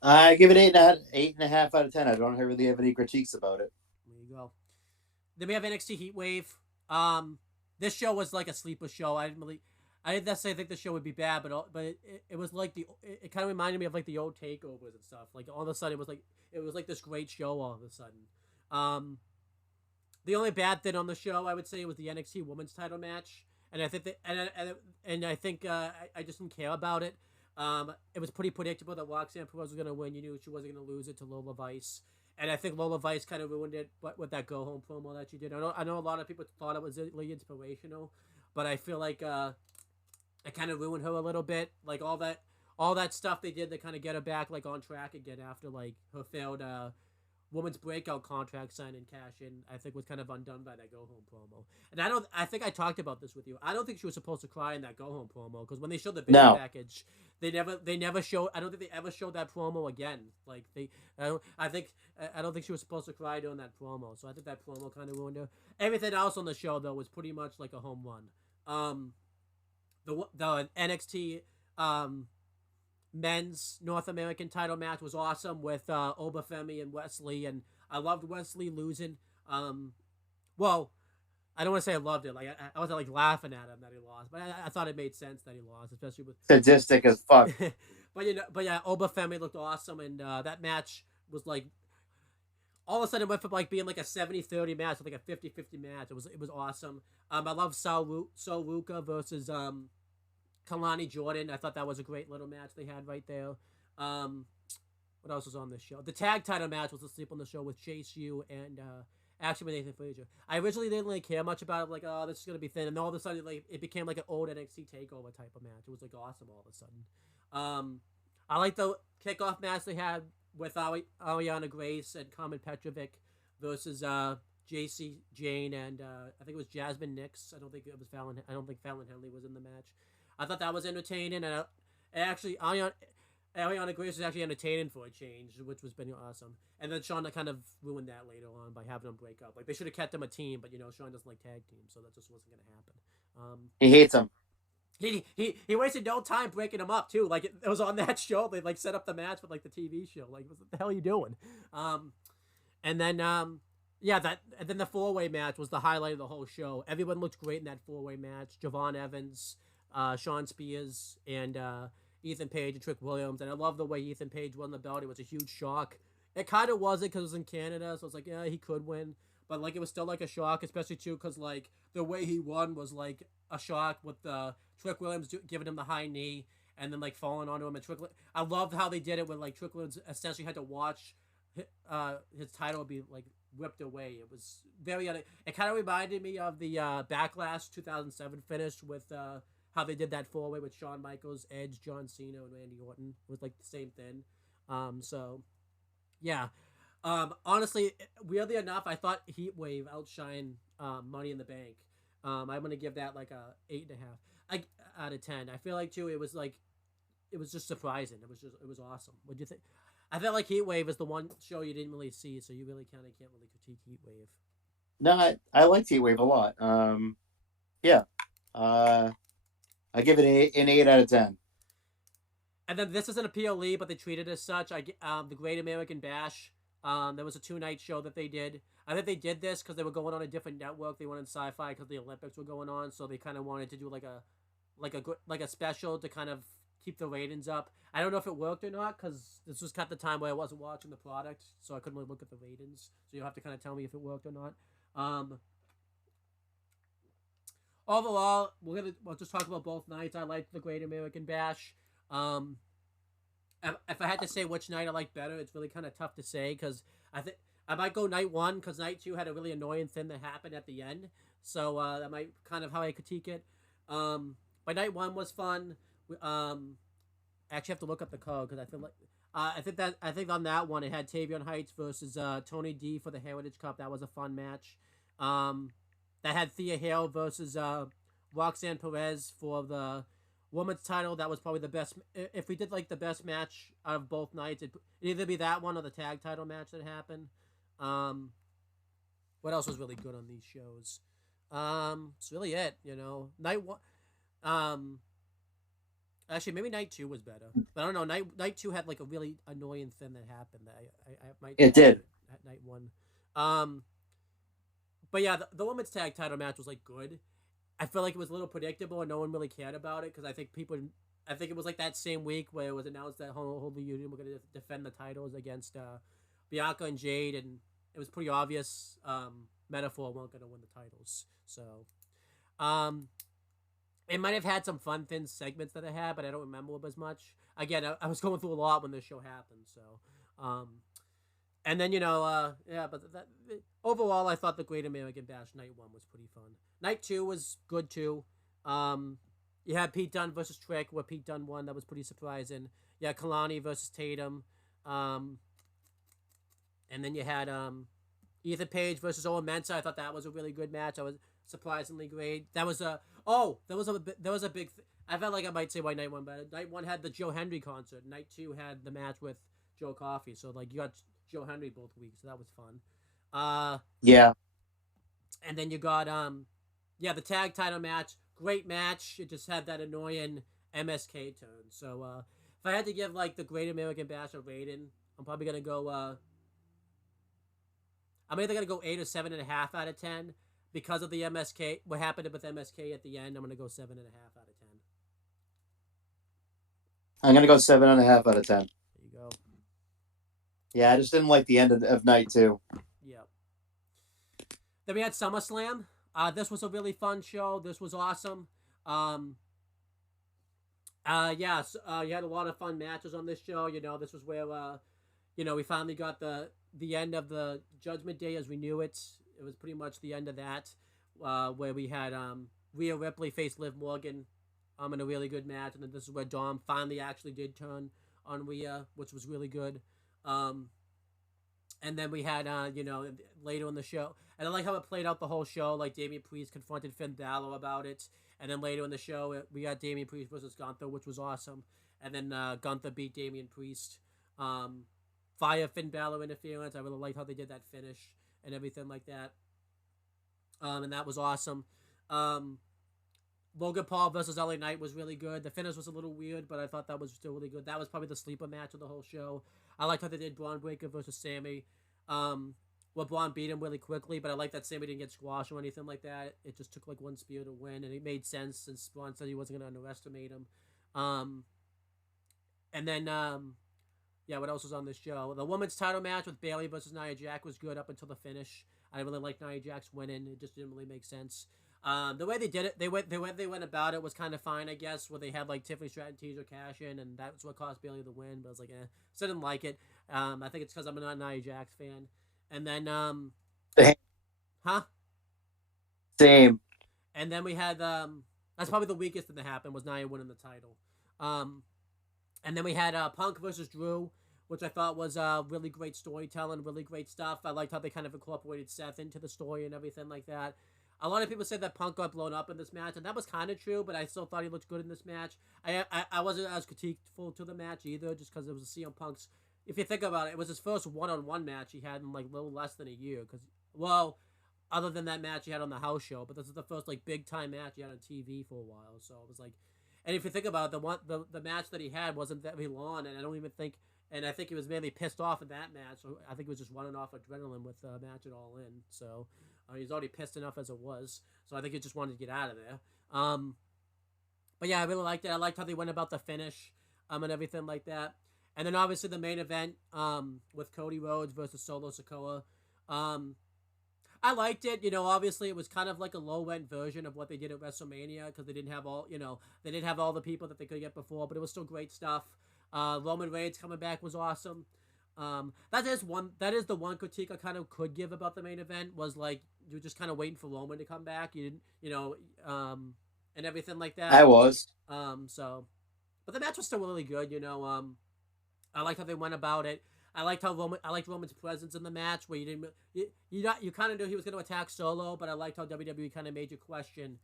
I give it 8.5 out of 10. I don't really have any critiques about it. There you go. Then we have NXT Heatwave. This show was like a sleeper show. I didn't necessarily think the show would be bad, but it was it kind of reminded me of the old takeovers and stuff. All of a sudden it was this great show all of a sudden. The only bad thing on the show I would say was the NXT Women's Title match, and I think I just didn't care about it. It was pretty predictable that Roxanne Perez was going to win. You knew she wasn't going to lose it to Lola Vice. And I think Lola Vice kind of ruined it with that go-home promo that she did. I know a lot of people thought it was really inspirational, but I feel like it kind of ruined her a little bit. all that stuff they did to kind of get her back like on track again after like her failed woman's breakout contract sign and cash in, I think was kind of undone by that go home promo. And I think I talked about this with you. I don't think she was supposed to cry in that go home promo because when they showed the video No. package, they never showed. I don't think they ever showed that promo again. Like I don't think she was supposed to cry during that promo. So I think that promo kind of ruined her. Everything else on the show though was pretty much like a home run. The NXT men's North American title match was awesome with Obafemi and Wesley, and I loved Wesley losing. Well, I don't want to say I loved it. Like I wasn't like laughing at him that he lost, but I thought it made sense that he lost, especially with Sadistic as fuck. but yeah, Obafemi looked awesome, and that match was like all of a sudden it went from like being like a 70-30 match to like a 50-50 match. It was awesome. I love Sol Ruka versus Kalani Jordan. I thought that was a great little match they had right there. What else was on this show? The tag title match was asleep on the show with Chase U and actually with Nathan Frazier. I originally didn't really care much about it. Like, oh, this is gonna be thin, and then all of a sudden, like, it became like an old NXT takeover type of match. It was like awesome all of a sudden. I like the kickoff match they had with Ariana Grace and Carmen Petrovic versus JC Jane and I think it was Jasmine Nix. I don't think Fallon Henley was in the match. I thought that was entertaining, and actually Ariana Grace was actually entertaining for a change, which was been awesome. And then Sean kind of ruined that later on by having them break up. Like they should have kept them a team, but Sean doesn't like tag teams, so that just wasn't going to happen. He hates them. He wasted no time breaking them up too. Like it was on that show. They like set up the match with like the TV show. Like what the hell are you doing? And then and then the 4-way match was the highlight of the whole show. Everyone looked great in that 4-way match. Javon Evans, Sean Spears, and Ethan Page and Trick Williams. And I love the way Ethan Page won the belt. It was a huge shock. It kind of wasn't because it was in Canada, so it's like, yeah, he could win. But like it was still like a shock, especially too because like the way he won was like a shock with Trick Williams giving him the high knee and then like falling onto him. And I loved how they did it when like Trick Williams essentially had to watch his title be like whipped away. It was very it kind of reminded me of the Backlash 2007 finish with how they did that 4-way with Shawn Michaels, Edge, John Cena, and Randy Orton. It was like the same thing. So yeah. Honestly, weirdly enough, I thought Heatwave outshined Money in the Bank. I'm gonna give that like a 8.5 out of 10. I feel like too it was just surprising. It was awesome. What do you think? I felt like Heatwave is the one show you didn't really see, so you really kind of can't really critique Heatwave. No, I liked Heatwave a lot. Yeah. I give it an 8 out of 10. And then this isn't a PLE, but they treated it as such. The Great American Bash. There was a 2-night show that they did. I think they did this because they were going on a different network. They wanted Sci-Fi because the Olympics were going on, so they kind of wanted to do like a special to kind of keep the ratings up. I don't know if it worked or not because this was kind of the time where I wasn't watching the product, so I couldn't really look at the ratings. So you'll have to kind of tell me if it worked or not. Overall, we'll just talk about both nights. I liked the Great American Bash. If I had to say which night I like better, it's really kind of tough to say because I think I might go night 1 because night 2 had a really annoying thing that happened at the end. So that might kind of how I critique it. But night 1 was fun. I actually have to look up the code because I feel like I think on that one it had Tavion Heights versus Tony D for the Heritage Cup. That was a fun match. That had Thea Hale versus Roxanne Perez for the women's title. That was probably the best. If we did like the best match out of both nights, it'd either be that one or the tag title match that happened. What else was really good on these shows? It's really it. Night 1. Actually, maybe night 2 was better, but I don't know. Night 2 had like a really annoying thing that happened. That I might. It did. At night 1. But yeah, the women's tag title match was like good. I feel like it was a little predictable and no one really cared about it because I think it was like that same week where it was announced that Holy Union were going to defend the titles against Bianca and Jade, and it was pretty obvious Metaphor weren't going to win the titles. So it might have had some fun thin segments that it had, but I don't remember them as much. Again, I was going through a lot when this show happened, so and then overall I thought the Great American Bash night 1 was pretty fun. Night 2 was good too. You had Pete Dunne versus Trick, where Pete Dunne won. That was pretty surprising. You had Kalani versus Tatum. Um, and then you had Ethan Page versus Owen Mensah. I thought that was a really good match. I was surprisingly great. That was a big. I felt like I might say why night one, but night one had the Joe Henry concert. Night two had the match with Joe Coffey. So like you got Joe Henry both weeks, so that was fun. Yeah. And then you got the tag title match. Great match. It just had that annoying MSK turn. So if I had to give like the Great American Bash a rating, I'm probably gonna go. I'm either gonna go 8 or 7.5 out of 10 because of the MSK. What happened with MSK at the end? I'm gonna go 7.5 out of 10. I'm gonna go 7.5 out of 10. There you go. Yeah, I just didn't like the end of night two. Yeah. Then we had SummerSlam. This was a really fun show. This was awesome. You had a lot of fun matches on this show. This was where we finally got the end of the Judgment Day as we knew it. It was pretty much the end of that, where we had Rhea Ripley face Liv Morgan in a really good match, and then this is where Dom finally actually did turn on Rhea, which was really good. And then we had later in the show, and I like how it played out the whole show. Like Damian Priest confronted Finn Balor about it, and then later in the show we got Damian Priest versus Gunther, which was awesome. And then Gunther beat Damian Priest via Finn Balor interference. I really liked how they did that finish and everything like that. And that was awesome. Logan Paul versus LA Knight was really good. The finish was a little weird, but I thought that was still really good. That was probably the sleeper match of the whole show. I liked how they did Braun Breaker versus Sammy. Braun beat him really quickly, but I like that Sammy didn't get squashed or anything like that. It just took like one spear to win, and it made sense since Braun said he wasn't going to underestimate him. And then, what else was on this show? The women's title match with Bayley versus Nia Jax was good up until the finish. I really liked Nia Jax winning. It just didn't really make sense. The way they did it, they went about it was kind of fine, I guess, where they had like Tiffany Stratton teaser cash in, and that's what cost Bayley the win. But I was like, so I didn't like it. I think it's because I'm not a Nia Jax fan. And then, Same. And then we had that's probably the weakest thing that happened was Nia winning the title. And then we had Punk versus Drew, which I thought was really great storytelling, really great stuff. I liked how they kind of incorporated Seth into the story and everything like that. A lot of people said that Punk got blown up in this match, and that was kind of true, but I still thought he looked good in this match. I wasn't as critiqueful to the match either, just because it was a CM Punk's. If you think about it, it was his first one-on-one match he had in like a little less than a year. Other than that match he had on the house show, but this is the first like big-time match he had on TV for a while. So it was like, and if you think about it, the match that he had wasn't that very long, and I don't even think. And I think he was mainly pissed off in that match. So I think he was just running off adrenaline with the match it all in. So he's already pissed enough as it was. So I think he just wanted to get out of there. But yeah, I really liked it. I liked how they went about the finish and everything like that. And then obviously the main event with Cody Rhodes versus Solo Sikoa. I liked it. Obviously it was kind of like a low-end version of what they did at WrestleMania because they didn't have all the people that they could get before, but it was still great stuff. Roman Reigns coming back was awesome. That is the one critique I kind of could give about the main event was like you're just kind of waiting for Roman to come back. You didn't, and everything like that. I was. But the match was still really good. I liked how they went about it. I liked Roman's presence in the match where you kind of knew he was going to attack Solo, but I liked how WWE kind of made you question,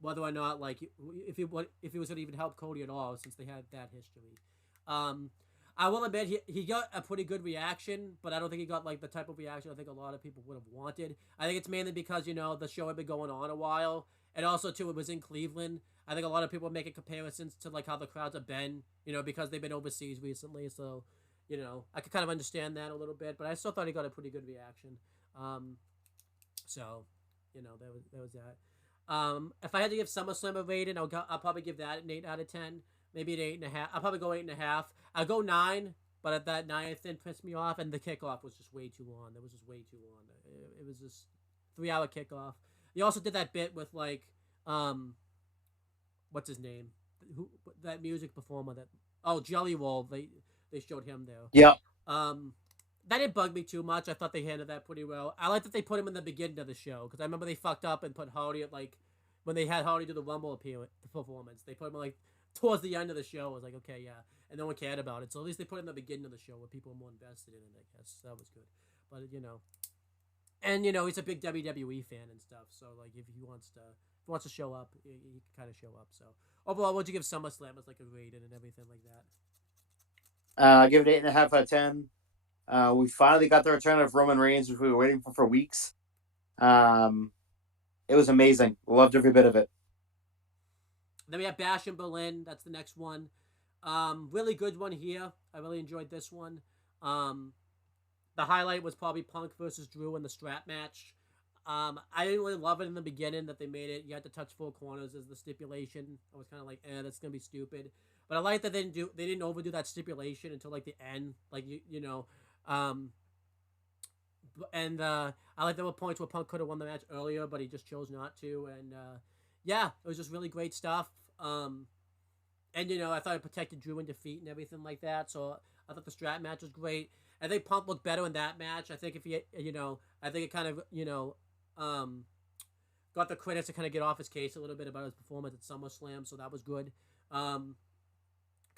whether or not like if he was going to even help Cody at all since they had that history. I will admit he got a pretty good reaction, but I don't think he got like the type of reaction I think a lot of people would have wanted. I think it's mainly because the show had been going on a while, and also too it was in Cleveland. I think a lot of people are making comparisons to like how the crowds have been, because they've been overseas recently. So, I could kind of understand that a little bit, but I still thought he got a pretty good reaction. There was that. If I had to give SummerSlam a rating, I'll probably give that an 8 out of 10. Maybe an 8.5. I'll probably go 8.5. I'll go 9, but at that 9th it pissed me off, and the kickoff was just way too long. It was just way too long. It was just 3-hour kickoff. He also did that bit with like, what's his name? That music performer Jelly Roll. They showed him there. Yeah. That didn't bug me too much. I thought they handled that pretty well. I like that they put him in the beginning of the show because I remember they fucked up and put Hardy at like when they had Hardy do the Rumble performance. They put him like towards the end of the show. I was like, okay, yeah, and no one cared about it. So at least they put it in the beginning of the show where people were more invested in it. I guess that was good. But and he's a big WWE fan and stuff. So like if he wants to show up, he can kind of show up. So overall, what'd you give SummerSlam as like a rating and everything like that? I give it 8.5 out of 10. We finally got the return of Roman Reigns, which we were waiting for weeks. It was amazing. Loved every bit of it. Then we have Bash in Berlin. That's the next one. Really good one here. I really enjoyed this one. The highlight was probably Punk versus Drew in the strap match. I didn't really love it in the beginning that they made it. You had to touch 4 corners as the stipulation. I was kind of like, that's gonna be stupid. But I like that they didn't overdo that stipulation until like the end. Like I like there were points where Punk could have won the match earlier, but he just chose not to. And yeah, it was just really great stuff. And I thought it protected Drew in defeat and everything like that. So I thought the strap match was great. I think Punk looked better in that match. I think I think it kind of got the critics to kind of get off his case a little bit about his performance at SummerSlam. So that was good.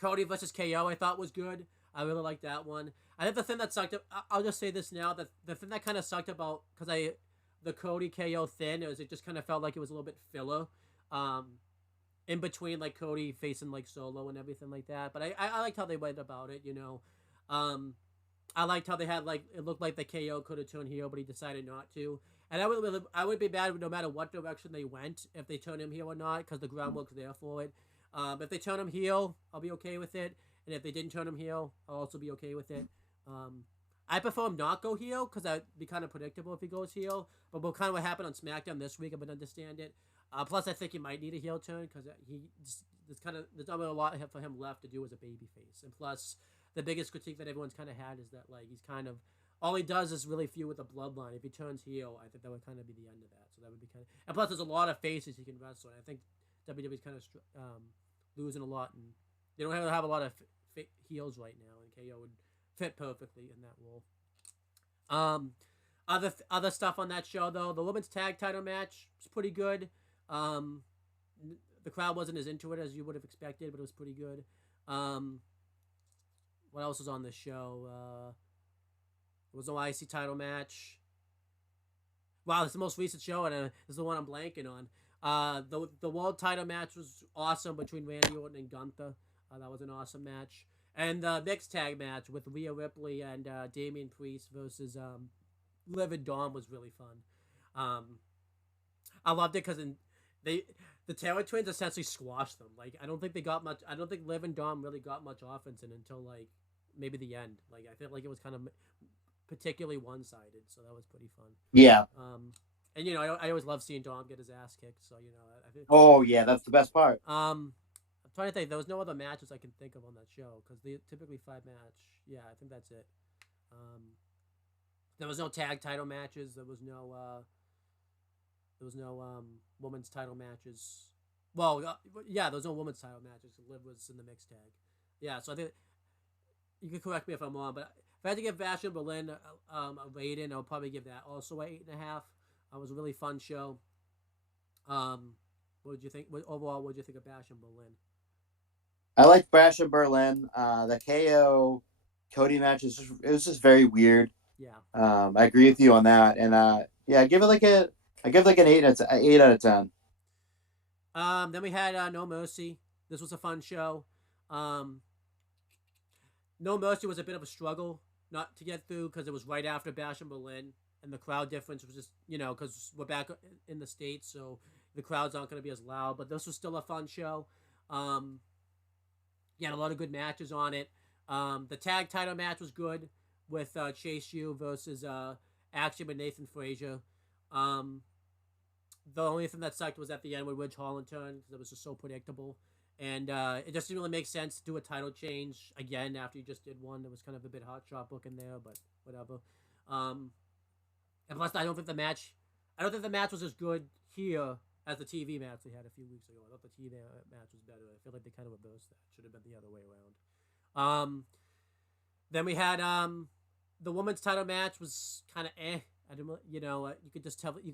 Cody versus KO I thought was good. I really liked that one. I think the thing that sucked, I'll just say this now, that the thing that kind of sucked about, because the Cody KO thing, it just kind of felt like it was a little bit filler. In between like Cody facing like Solo and everything like that. But I liked how they went about it, I liked how they had like, it looked like the KO could have turned heel, but he decided not to. And I would be mad no matter what direction they went if they turned him heel or not, because the groundwork's there for it. If they turn him heel, I'll be okay with it. And if they didn't turn him heel, I'll also be okay with it. I prefer him not go heel, because that'd be kind of predictable if he goes heel. But kind of what happened on SmackDown this week, I would understand it. Plus, I think he might need a heel turn, because there's not really a lot for him left to do as a babyface. And plus, the biggest critique that everyone's kind of had is that like he's kind of all he does is really feud with the bloodline. If he turns heel, I think that would kind of be the end of that. So that would be kind of, and plus there's a lot of faces he can wrestle. And I think WWE's kind of losing a lot, and they don't have a lot of heels right now, and KO would fit perfectly in that role. Other stuff on that show though, the women's tag title match was pretty good. The crowd wasn't as into it as you would have expected, but it was pretty good. What else was on this show? There was no IC title match. Wow, it's the most recent show, and this is the one I'm blanking on. The world title match was awesome between Randy Orton and Gunther. That was an awesome match. And the mixed tag match with Rhea Ripley and Damian Priest versus Liv and Dom was really fun. I loved it because the Taylor twins essentially squashed them. Like I don't think Liv and Dom really got much offense in until like maybe the end. Like I feel like it was kind of particularly one-sided, so that was pretty fun. Yeah. And I always love seeing Dom get his ass kicked. So I think. Oh yeah, that's the best part. I'm trying to think. There was no other matches I can think of on that show because they typically 5 match. Yeah, I think that's it. There was no tag title matches. There was no women's title matches. Well, yeah, there was no women's title matches. Liv was in the mixed tag. Yeah, so I think you can correct me if I'm wrong, but if I had to give Bash in Berlin a rating, I would probably give that also an 8.5. It was a really fun show. What did you think? Overall, what did you think of Bash in Berlin? I liked Bash in Berlin. The KO Cody match it was just very weird. Yeah. I agree with you on that, and yeah, I give an 8 out of 10. Then we had No Mercy. This was a fun show. No Mercy was a bit of a struggle not to get through because it was right after Bash in Berlin, and the crowd difference was just because we're back in the States, so the crowds aren't going to be as loud. But this was still a fun show. You had a lot of good matches on it. The tag title match was good with Chase U versus Action with Nathan Frazier. The only thing that sucked was at the end when Ridge Holland turned because it was just so predictable. And it just didn't really make sense to do a title change again after you just did one. There was kind of a bit hot shot book in there, but whatever. And plus, I don't think the match was as good here as the TV match they had a few weeks ago. I thought the TV match was better. I feel like they kind of reversed that. Should have been the other way around. Then we had the women's title match was kind of eh. I didn't, you could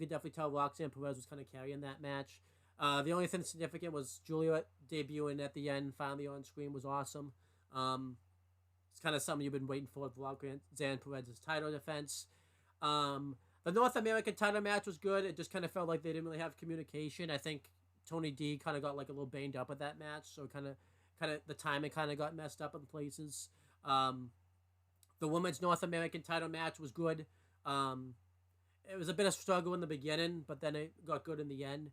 definitely tell Roxanne Perez was kind of carrying that match. The only thing significant was Julia debuting at the end, finally on screen, was awesome. It's kind of something you've been waiting for with Roxanne Perez's title defense. The North American title match was good. It just kind of felt like they didn't really have communication. I think Tony D kind of got like a little banged up at that match, so kind of the timing kind of got messed up in places. The women's North American title match was good. It was a bit of struggle in the beginning, but then it got good in the end.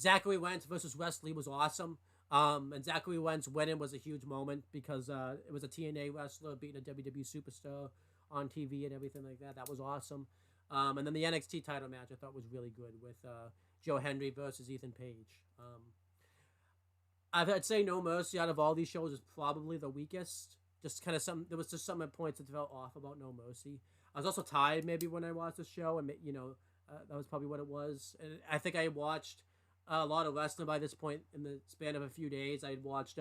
Zachary Wentz versus Wesley was awesome. And Zachary Wentz winning was a huge moment because it was a TNA wrestler beating a WWE superstar on TV and everything like that. That was awesome. And then the NXT title match I thought was really good with Joe Hendry versus Ethan Page. I'd say No Mercy out of all these shows is probably the weakest. Just kind of there was just some points that felt off about No Mercy. I was also tired maybe when I watched the show, and that was probably what it was. And I think I watched a lot of wrestling by this point in the span of a few days. I had watched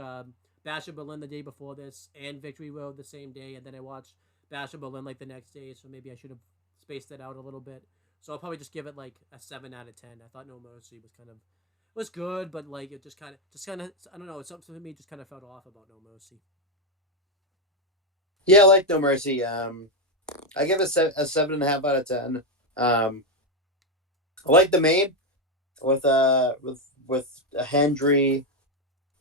Bash of Berlin the day before this and Victory Road the same day, and then I watched Bash of Berlin like the next day, so maybe I should have spaced that out a little bit. So I'll probably just give it like a 7 out of 10. I thought No Mercy was good, but like it just kind of I don't know. Something to me just kind of felt off about No Mercy. Yeah, I like No Mercy. I give it a 7.5 out of 10. I like the main with Hendry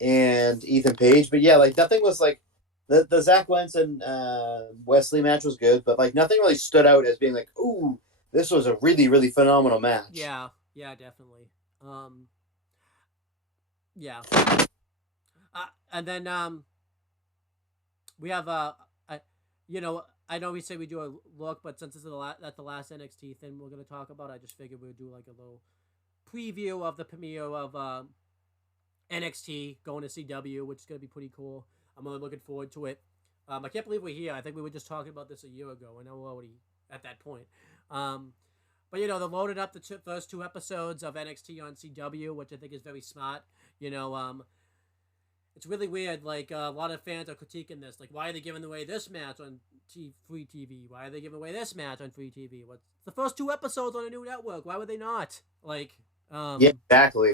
and Ethan Page, but yeah, like nothing was like the Zach Wentz and Wesley match was good, but like nothing really stood out as being like, ooh, this was a really, really phenomenal match. Yeah, definitely. Yeah. And then we have I know we say we do a look, but since it's at the last NXT thing we're gonna talk about, I just figured we'd do like a little preview of the premiere of NXT going to CW, which is gonna be pretty cool. I'm really looking forward to it. I can't believe we're here. I think we were just talking about this a year ago, and we're already at that point. But they're loading up the first 2 episodes of NXT on CW, which I think is very smart. It's really weird. Like a lot of fans are critiquing this. Like, why are they giving away this match on free TV? Why are they giving away this match on free TV? What's the first 2 episodes on a new network? Why would they not? Like, yeah, exactly.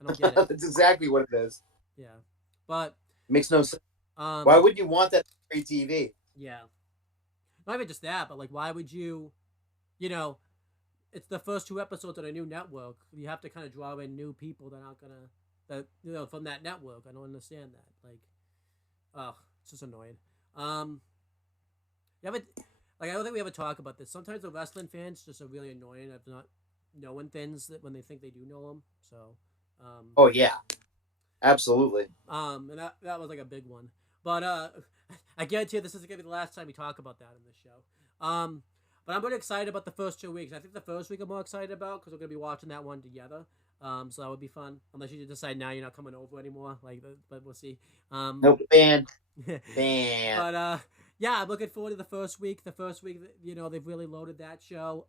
I don't get it. That's exactly what it is. Yeah, but makes no sense. Why would you want that on free TV? Yeah, not even just that, but like, why would you? It's the first 2 episodes on a new network. You have to kind of draw in new people that aren't gonna from that network. I don't understand that. Like, it's just annoying. I don't think we ever talk about this. Sometimes the wrestling fans just are really annoying of not knowing things that when they think they do know them. So. Oh yeah, absolutely. And that was like a big one. But I guarantee you this isn't gonna be the last time we talk about that in this show. But I'm really excited about the first 2 weeks. I think the first week I'm more excited about because we're gonna be watching that one together. So that would be fun. Unless you decide now you're not coming over anymore. But we'll see. Nope, banned. Banned. But yeah, I'm looking forward to the first week. The first week, they've really loaded that show.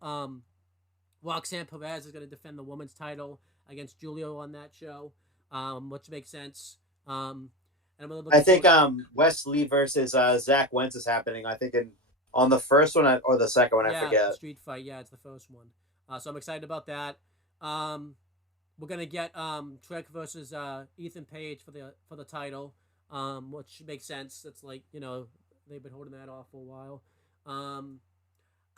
Roxanne Perez is gonna defend the women's title against Julio on that show, which makes sense. And I'm really I think Wesley versus Zach Wentz is happening. I think on the first one or the second one, I forget. Street fight. Yeah, it's the first one. So I'm excited about that. We're gonna get Trick versus Ethan Page for the title, which makes sense. It's like they've been holding that off for a while.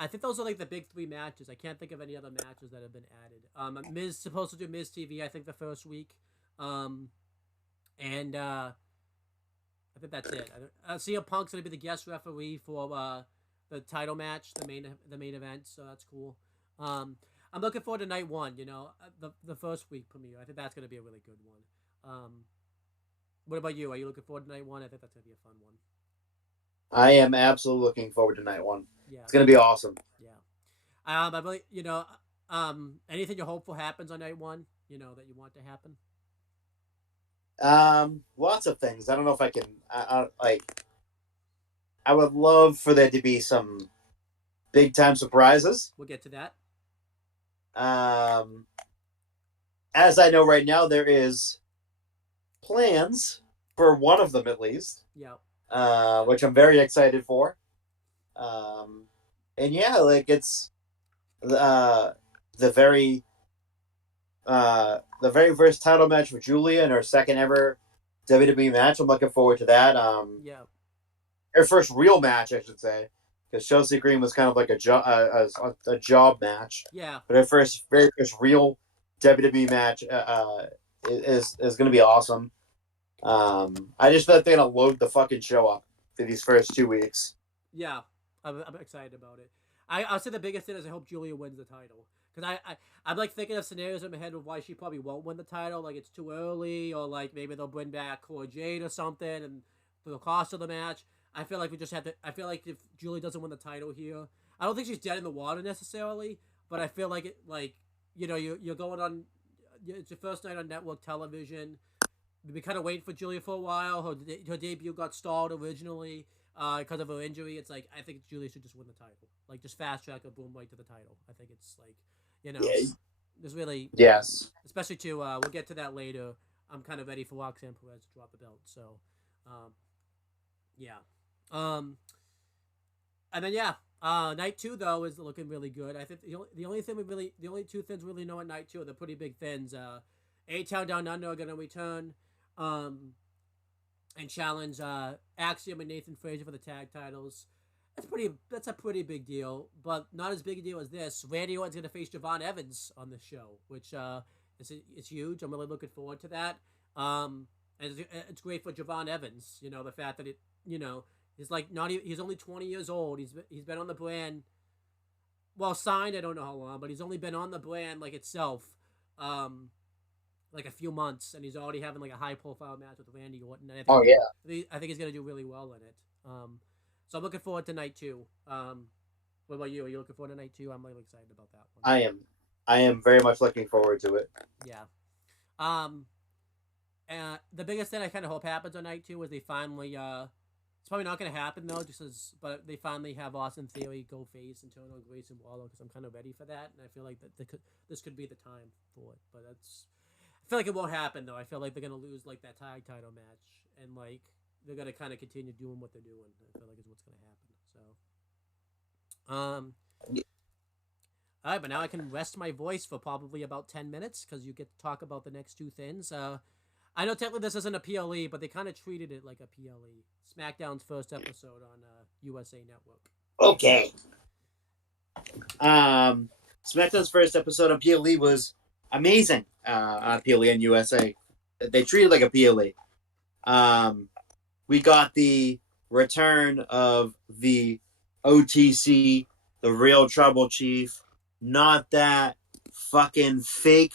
I think those are like the big 3 matches. I can't think of any other matches that have been added. Miz supposed to do Miz TV. I think the first week, and I think that's it. CM Punk's gonna be the guest referee for the title match, the main event. So that's cool. I'm looking forward to night 1. The first week premiere. I think that's gonna be a really good one. What about you? Are you looking forward to night 1? I think that's gonna be a fun one. I am absolutely looking forward to night 1. Yeah, it's gonna be awesome. Yeah. I really, anything you're hopeful happens on night 1, that you want to happen. Lots of things. I don't know if I can. I would love for there to be some big time surprises. We'll get to that. As I know right now, there is plans for one of them at least. Yeah. Which I'm very excited for. And yeah, like it's the very the very first title match for Julia in her second ever WWE match. I'm looking forward to that. Yeah. Her first real match, I should say, because Chelsea Green was kind of like a job match. Yeah. But her very first real WWE match is going to be awesome. I just thought they're going to load the fucking show up for these first 2 weeks. Yeah, I'm excited about it. I'll say the biggest thing is I hope Julia wins the title. Because I'm like thinking of scenarios in my head of why she probably won't win the title. Like it's too early, or like maybe they'll bring back Cora Jade or something, and for the cost of the match. I feel like we just have to. I feel like if Julie doesn't win the title here, I don't think she's dead in the water necessarily, but I feel like it, like you're going on. It's your first night on network television. We've been kind of waiting for Julia for a while. Her debut got stalled originally because of her injury. It's like I think Julia should just win the title. Like just fast track her, boom, right to the title. I think it's like there's really especially to we'll get to that later. I'm kind of ready for Roxanne Perez to drop the belt. So, yeah. And then night 2 though is looking really good. I think the only two things we really know at night 2 are the pretty big things. A-Town Down Under are gonna return, and challenge Axiom and Nathan Frazier for the tag titles. That's a pretty big deal, but not as big a deal as this. Randy Orton's gonna face Javon Evans on this show, which it's huge. I'm really looking forward to that. And it's great for Javon Evans. The fact that he's like he's only 20 years old. He's been on the brand, well, signed. I don't know how long, but he's only been on the brand like itself, like a few months, and he's already having like a high profile match with Randy Orton. And I think he's gonna do really well in it. So I'm looking forward to night 2. What about you? Are you looking forward to night 2? I'm really excited about that one. I am very much looking forward to it. Yeah. The biggest thing I kind of hope happens on night 2 is they finally. It's probably not going to happen though, but they finally have Austin Theory go face and turn on Grayson Waller because I'm kind of ready for that, and I feel like this could be the time for it. But I feel like it won't happen though. I feel like they're going to lose like that tag title match, and like they're going to kind of continue doing what they're doing. I feel like is what's going to happen. So, all right, but now I can rest my voice for probably about 10 minutes because you get to talk about the next 2 things. I know technically this isn't a PLE, but they kind of treated it like a PLE. SmackDown's first episode on USA Network. Okay. SmackDown's first episode on PLE was amazing on PLE and USA. They treated it like a PLE. We got the return of the OTC, the Real Trouble Chief, not that fucking fake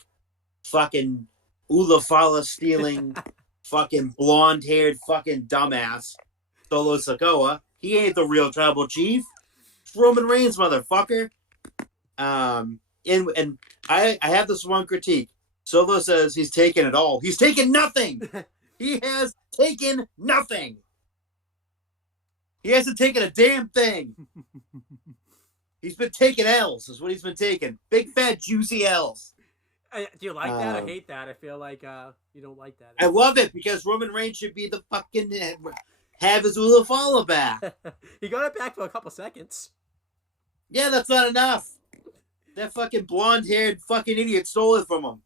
fucking Ulafala stealing fucking blonde haired fucking dumbass Solo Sikoa. He ain't the Real Tribal Chief. It's Roman Reigns, motherfucker. And I have this one critique. Solo says he's taken it all. He's taken nothing. He has taken nothing. He hasn't taken a damn thing. He's been taking L's, is what he's been taking. Big, fat, juicy L's. Do you like that? I hate that. I feel like you don't like that. I love it because Roman Reigns should be the fucking have his Ulafala back. He got it back for a couple seconds. Yeah, that's not enough. That fucking blonde-haired fucking idiot stole it from him.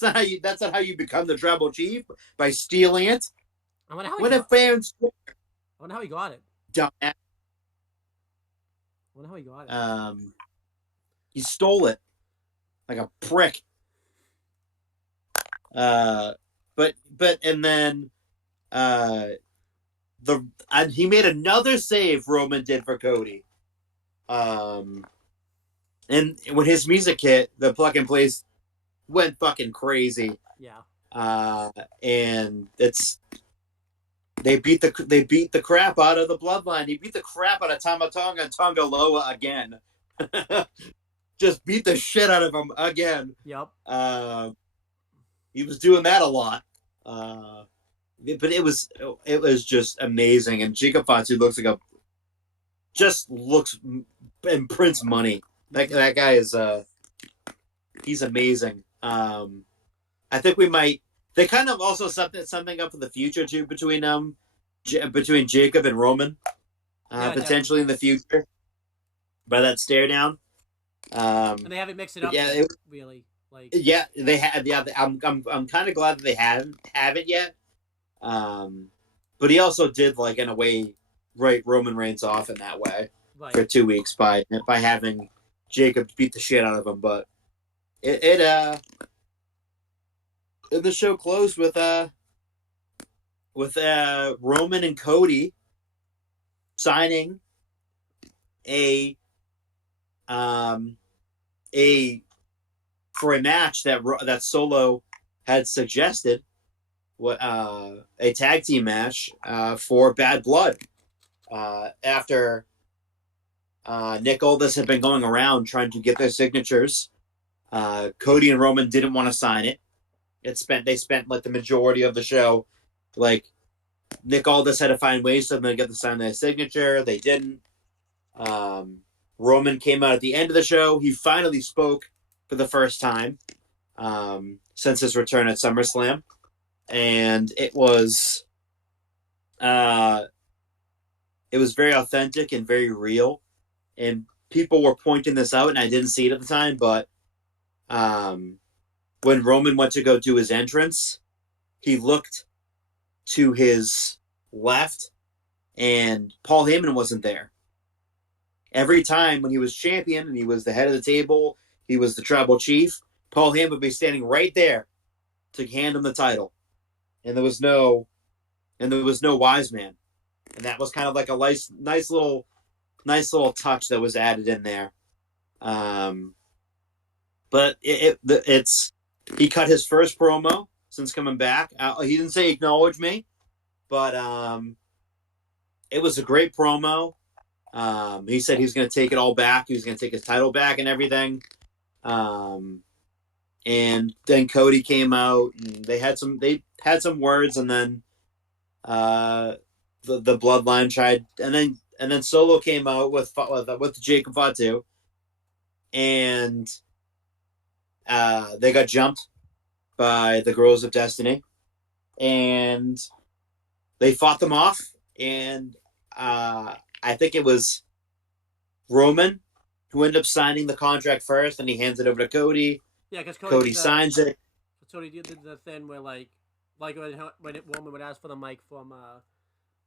That's not how you become the tribal chief, by stealing it. I wonder how he got it. Dumbass. I wonder how he got it. He stole it like a prick. But and then he made another save. Roman did for Cody. And when his music hit, the fucking place went fucking crazy. Yeah. And they beat the crap out of the Bloodline. He beat the crap out of Tama Tonga and Tonga Loa again. Just beat the shit out of him again. Yep. He was doing that a lot. But it was just amazing. And Giga Fatu looks and prints money. That guy is he's amazing. I think they kind of also set something up for the future too between Jacob and Roman, potentially in the future. By that stare down. And they haven't mixed it up. Yeah, really. Like, Yeah, they had. Yeah, I'm kind of glad that they haven't yet. But he also did, like, in a way, write Roman Reigns off in that way for right. 2 weeks by having Jacob beat the shit out of him. But it the show closed with Roman and Cody signing a um a for a match that Solo had suggested, what a tag team match for Bad Blood, after Nick Aldis had been going around trying to get their signatures. Cody and Roman didn't want to sign it. They spent like the majority of the show, like, Nick Aldis had to find ways for them to get to sign their signature. They didn't. Roman came out at the end of the show. He finally spoke for the first time since his return at SummerSlam, and it was very authentic and very real. And people were pointing this out, and I didn't see it at the time, but when Roman went to go do his entrance, he looked to his left, and Paul Heyman wasn't there. Every time when he was champion and he was the head of the table, he was the tribal chief, Paul Heyman would be standing right there to hand him the title. And there was no wise man. And that was kind of like a nice little touch that was added in there. But he cut his first promo since coming back. He didn't say acknowledge me, but it was a great promo. He said he was going to take it all back. He was going to take his title back and everything. And then Cody came out, and they had some words, and then the Bloodline tried, and then Solo came out with Jacob Fatu, and they got jumped by the Girls of Destiny, and they fought them off, and I think it was Roman who ended up signing the contract first, and he hands it over to Cody. Yeah, because Cody signs it. Cody did the thing where, like when Roman would ask for the mic from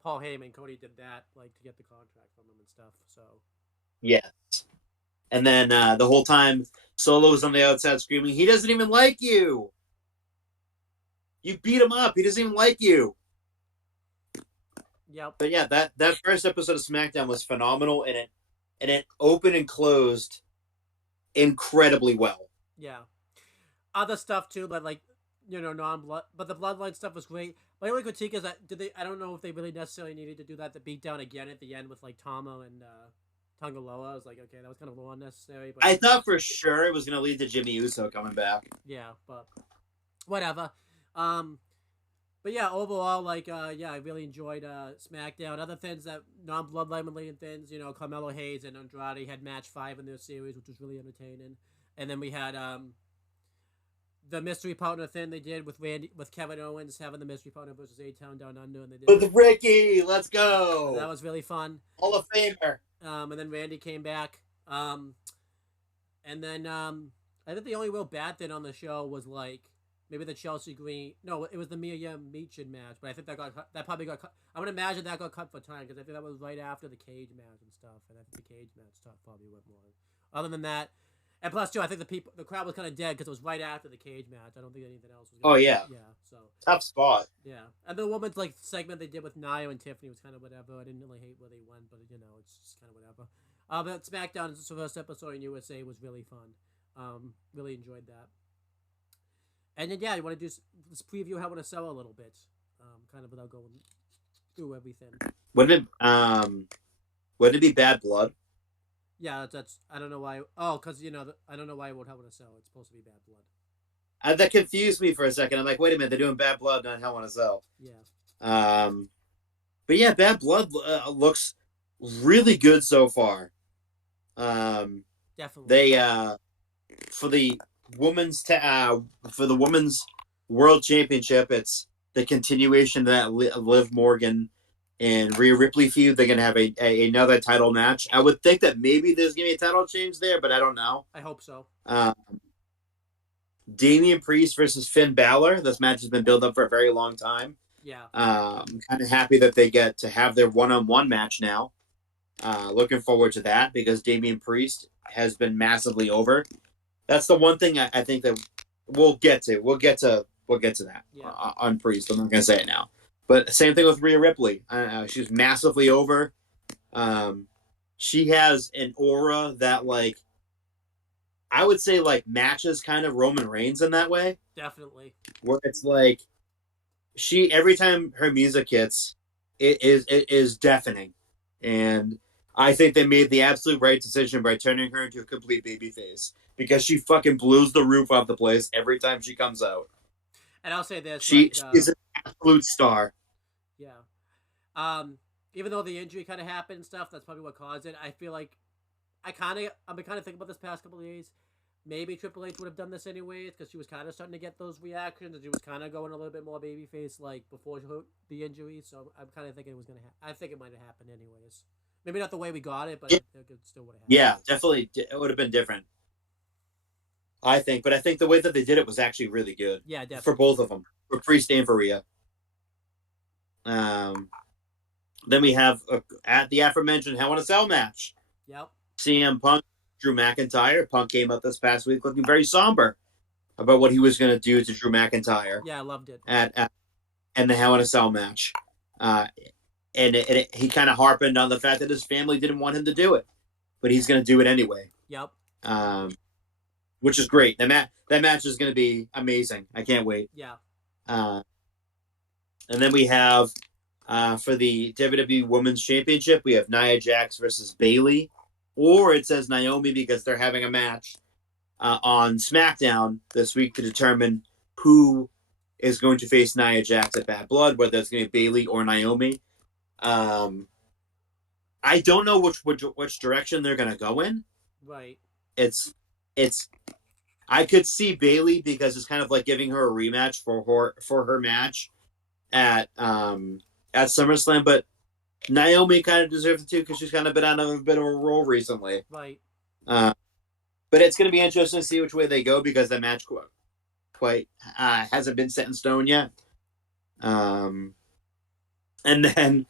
Paul Heyman, Cody did that, like, to get the contract from him and stuff. So Yes. And then the whole time, Solo was on the outside screaming, "He doesn't even like you. You beat him up. He doesn't even like you." yep. But yeah, that first episode of SmackDown was phenomenal, and it opened and closed incredibly well. Yeah. Other stuff too, but, like, non-blood, but the Bloodline stuff was great. My only critique is that I don't know if they really necessarily needed to do that, the beatdown again at the end with, like, Tama and Tangaloa. I was like, okay, that was kind of a little unnecessary. But I thought for sure it was going to lead to Jimmy Uso coming back. yeah, but whatever. But yeah, overall, like, I really enjoyed SmackDown. Other things that non-Bloodline related things, Carmelo Hayes and Andrade had match 5 in their series, which was really entertaining. And then we had the mystery partner thing they did with Kevin Owens having the mystery partner versus A-Town Down Under, and they did With Ricky, let's go. That was really fun. Hall of Famer. And then Randy came back. And then I think the only real bad thing on the show was, like, maybe the Chelsea Green. No, it was the Mia Meechin match, but I think that probably got cut. I would imagine that got cut for time, because I think that was right after the cage match and stuff, and I think the cage match stuff probably went more. Other than that, and plus too, I think the crowd was kind of dead because it was right after the cage match. I don't think anything else was. Oh yeah. Yeah. So tough spot. Yeah, and the woman's, like, segment they did with Nia and Tiffany was kind of whatever. I didn't really hate where they went, but it's just kind of whatever. But SmackDown, the first episode in USA, was really fun. Really enjoyed that. And then you want to do this preview Hell in a Cell a little bit, kind of without going through everything. Wouldn't it be Bad Blood? Yeah, that's I don't know why. Oh, because I don't know why it would Hell in a Cell. It's supposed to be Bad Blood. That confused me for a second. I'm like, wait a minute, they're doing Bad Blood, not Hell in a Cell. Yeah. But yeah, Bad Blood looks really good so far. Definitely. They for the women's world championship, it's the continuation of that Liv Morgan and Rhea Ripley feud. They're gonna have another title match. I would think that maybe there's gonna be a title change there, but I don't know. I hope so. Damian Priest versus Finn Balor. This match has been built up for a very long time. Yeah. I'm kind of happy that they get to have their one-on-one match now. Looking forward to that because Damian Priest has been massively over. That's the one thing I think that we'll get to. We'll get to that on Priest. I'm not gonna say it now, but same thing with Rhea Ripley. She's massively over. She has an aura that, like, I would say, like, matches kind of Roman Reigns in that way. Definitely. Where it's like she every time her music hits, it is deafening, and I think they made the absolute right decision by turning her into a complete babyface because she fucking blows the roof off the place every time she comes out. And I'll say this: She is an absolute star. Yeah. Even though the injury kind of happened and stuff, that's probably what caused it. I feel like I've been kind of thinking about this past couple of days. Maybe Triple H would have done this anyways because she was kind of starting to get those reactions and she was kind of going a little bit more babyface like before the injury. So I'm kind of thinking it was gonna. I think it might have happened anyways. Maybe not the way we got it, but it still would have happened. Yeah, definitely, it would have been different. I think, but I think the way that they did it was actually really good. Yeah, definitely. For both of them, for Priest and for Rhea. Then we have at the aforementioned Hell in a Cell match. Yep. CM Punk, Drew McIntyre. Punk came up this past week looking very somber about what he was going to do to Drew McIntyre. Yeah, I loved it. And the Hell in a Cell match. And he kind of harped on the fact that his family didn't want him to do it, but he's going to do it anyway. Yep. Which is great. That match is going to be amazing. I can't wait. Yeah. And then we have for the WWE Women's Championship, we have Nia Jax versus Bayley, or it says Naomi because they're having a match on SmackDown this week to determine who is going to face Nia Jax at Bad Blood, whether it's going to be Bayley or Naomi. I don't know which direction they're going to go in. Right. It's I could see Bayley because it's kind of like giving her a rematch for her match at SummerSlam, but Naomi kind of deserves it too because she's kind of been on a bit of a roll recently. Right. But it's going to be interesting to see which way they go because the match quite hasn't been set in stone yet. And then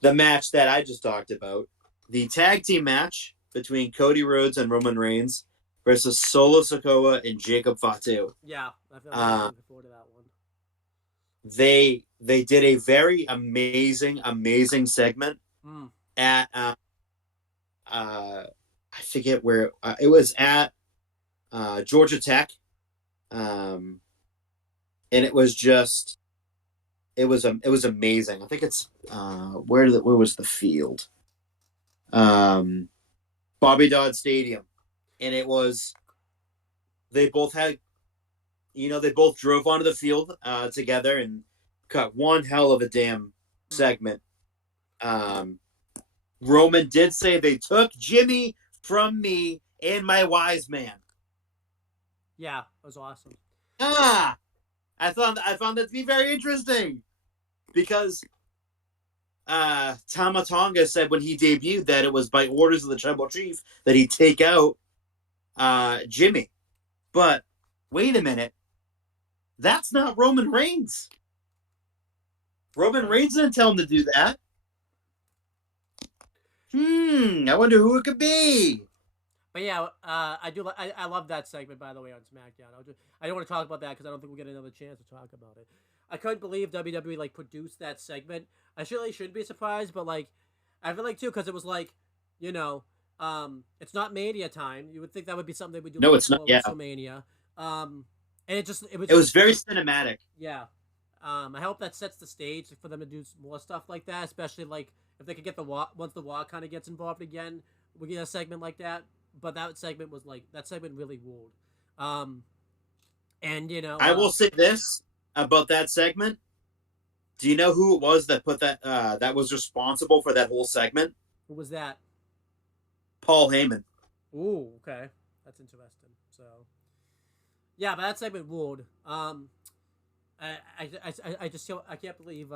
the match that I just talked about, the tag team match between Cody Rhodes and Roman Reigns versus Solo Sikoa and Jacob Fatu. Yeah, I feel like I'm looking forward to that one. They did a very amazing segment at I forget where it was at Georgia Tech, and it was just it was amazing. I think it's where was the field? Bobby Dodd Stadium, and it was they both had. They both drove onto the field together and cut one hell of a damn segment. Roman did say they took Jimmy from me and my wise man. Yeah, it was awesome. I found that to be very interesting because Tama Tonga said when he debuted that it was by orders of the Tribal Chief that he'd take out Jimmy. But wait a minute. That's not Roman Reigns. Roman Reigns didn't tell him to do that. I wonder who it could be. But yeah, I love that segment, by the way, on SmackDown. I don't want to talk about that because I don't think we'll get another chance to talk about it. I couldn't believe WWE produced that segment. I surely shouldn't be surprised, but I feel like too because it was it's not Mania time. You would think that would be something they would do. No, it's not. Yeah. WrestleMania. And it was very cinematic. Yeah. I hope that sets the stage for them to do more stuff like that, especially if they could get once the Raw kind of gets involved again, we get a segment like that. But that segment really ruled. And I will say this about that segment. Do you know who it was that put that was responsible for that whole segment? Who was that? Paul Heyman. Ooh, okay, that's interesting. So. Yeah, but that segment ruled. I just I can't believe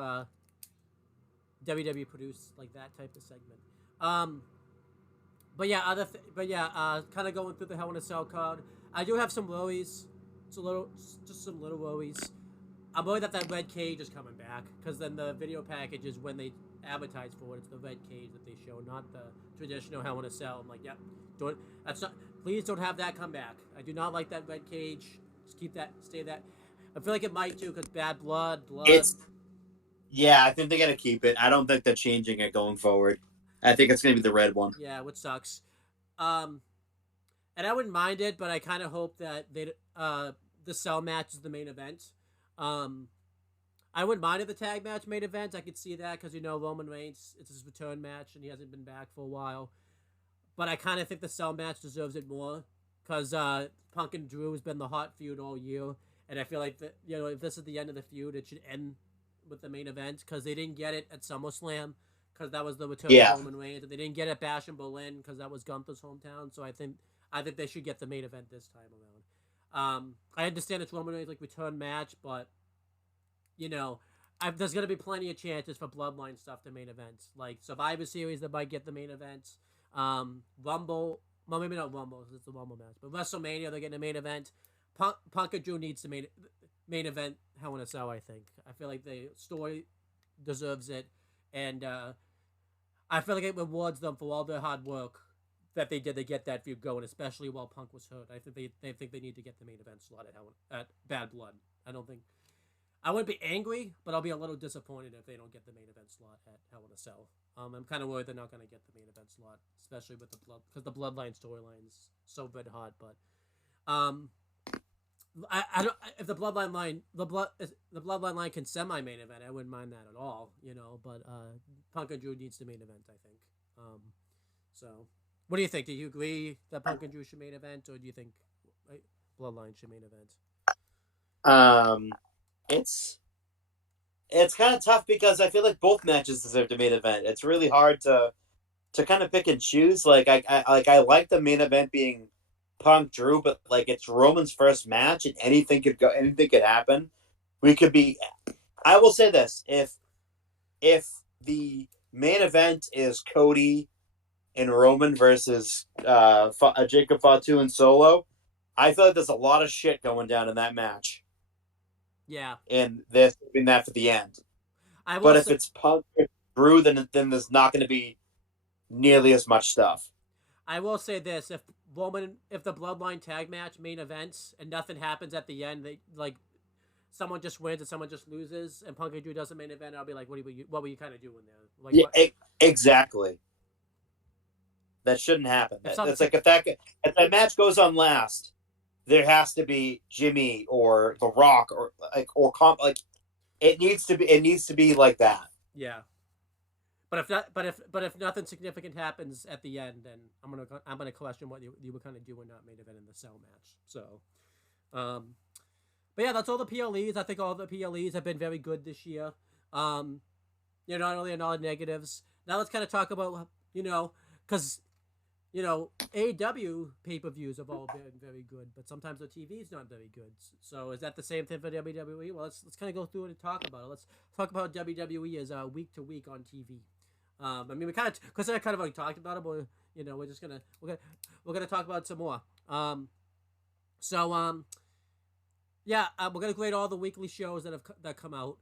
WWE produced that type of segment. But yeah, kind of going through the Hell in a Cell card. I do have some worries. just some little worries. I'm worried that red cage is coming back, because then the video package is when they advertise for it. It's the red cage that they show, not the traditional Hell in a Cell. I'm like, yep, don't. That's not. Please don't have that come back. I do not like that red cage. Just keep that. Stay that. I feel like it might too, because bad blood. It's Yeah, I think they gotta keep it. I don't think they're changing it going forward. I think it's gonna be the red one. Yeah, which sucks. Um, and I wouldn't mind it, but I kind of hope that the cell match is the main event. Um, I wouldn't mind if the tag match main event. I could see that, because Roman Reigns, it's his return match and he hasn't been back for a while. But I kind of think the cell match deserves it more, because Punk and Drew has been the hot feud all year, and I feel like if this is the end of the feud, it should end with the main event, because they didn't get it at SummerSlam, because that was the return of Roman Reigns, and they didn't get it at Bash in Berlin, because that was Gunther's hometown. So I think they should get the main event this time around. I understand it's Roman Reigns' return match, but there's gonna be plenty of chances for Bloodline stuff to main events, like Survivor Series that might get the main events. Rumble, well, maybe not Rumble, it's the Rumble match, but WrestleMania they're getting a main event. Punk and Drew needs to main event Hell in a Cell. I think. I feel like the story deserves it, and I feel like it rewards them for all their hard work that they did to get that feud going, especially while Punk was hurt. I think they need to get the main event slot at Bad Blood. I wouldn't be angry, but I'll be a little disappointed if they don't get the main event slot at Hell in a Cell. I'm kind of worried they're not going to get the main event slot, especially with because the Bloodline storyline's so red hot. But I don't, if the Bloodline line can semi main event, I wouldn't mind that at all. But Punk and Drew needs the main event, I think. So what do you think? Do you agree that Punk and Drew should main event, or do you think Bloodline should main event? It's kind of tough, because I feel like both matches deserve the main event. It's really hard to kind of pick and choose. Like I like the main event being Punk Drew, but it's Roman's first match, and anything could happen. I will say this: if the main event is Cody and Roman versus Jacob Fatu and Solo, I feel like there's a lot of shit going down in that match. Yeah, and they're saving that for the end. But if it's Punk and Drew, then there's not going to be nearly as much stuff. I will say this: if the Bloodline tag match main events and nothing happens at the end, someone just wins and someone just loses, and Punk and Drew doesn't main event, I'll be like, what were you kind of doing there? Exactly. That shouldn't happen. It's like if that match goes on last, there has to be Jimmy or The Rock it needs to be like that. Yeah. But if nothing significant happens at the end, then I'm gonna question what you were kind of doing not main event in the cell match. So, but yeah, that's all the PLEs. I think all the PLEs have been very good this year. Not only in all negatives. Now let's kind of talk about because AEW pay-per-views have all been very good, but sometimes the TV is not very good. So is that the same thing for WWE? Well, let's kind of go through it and talk about it. Let's talk about WWE as week to week on TV. We kind of, because I kind of already talked about it, but we're gonna talk about it some more. We're gonna grade all the weekly shows that come out.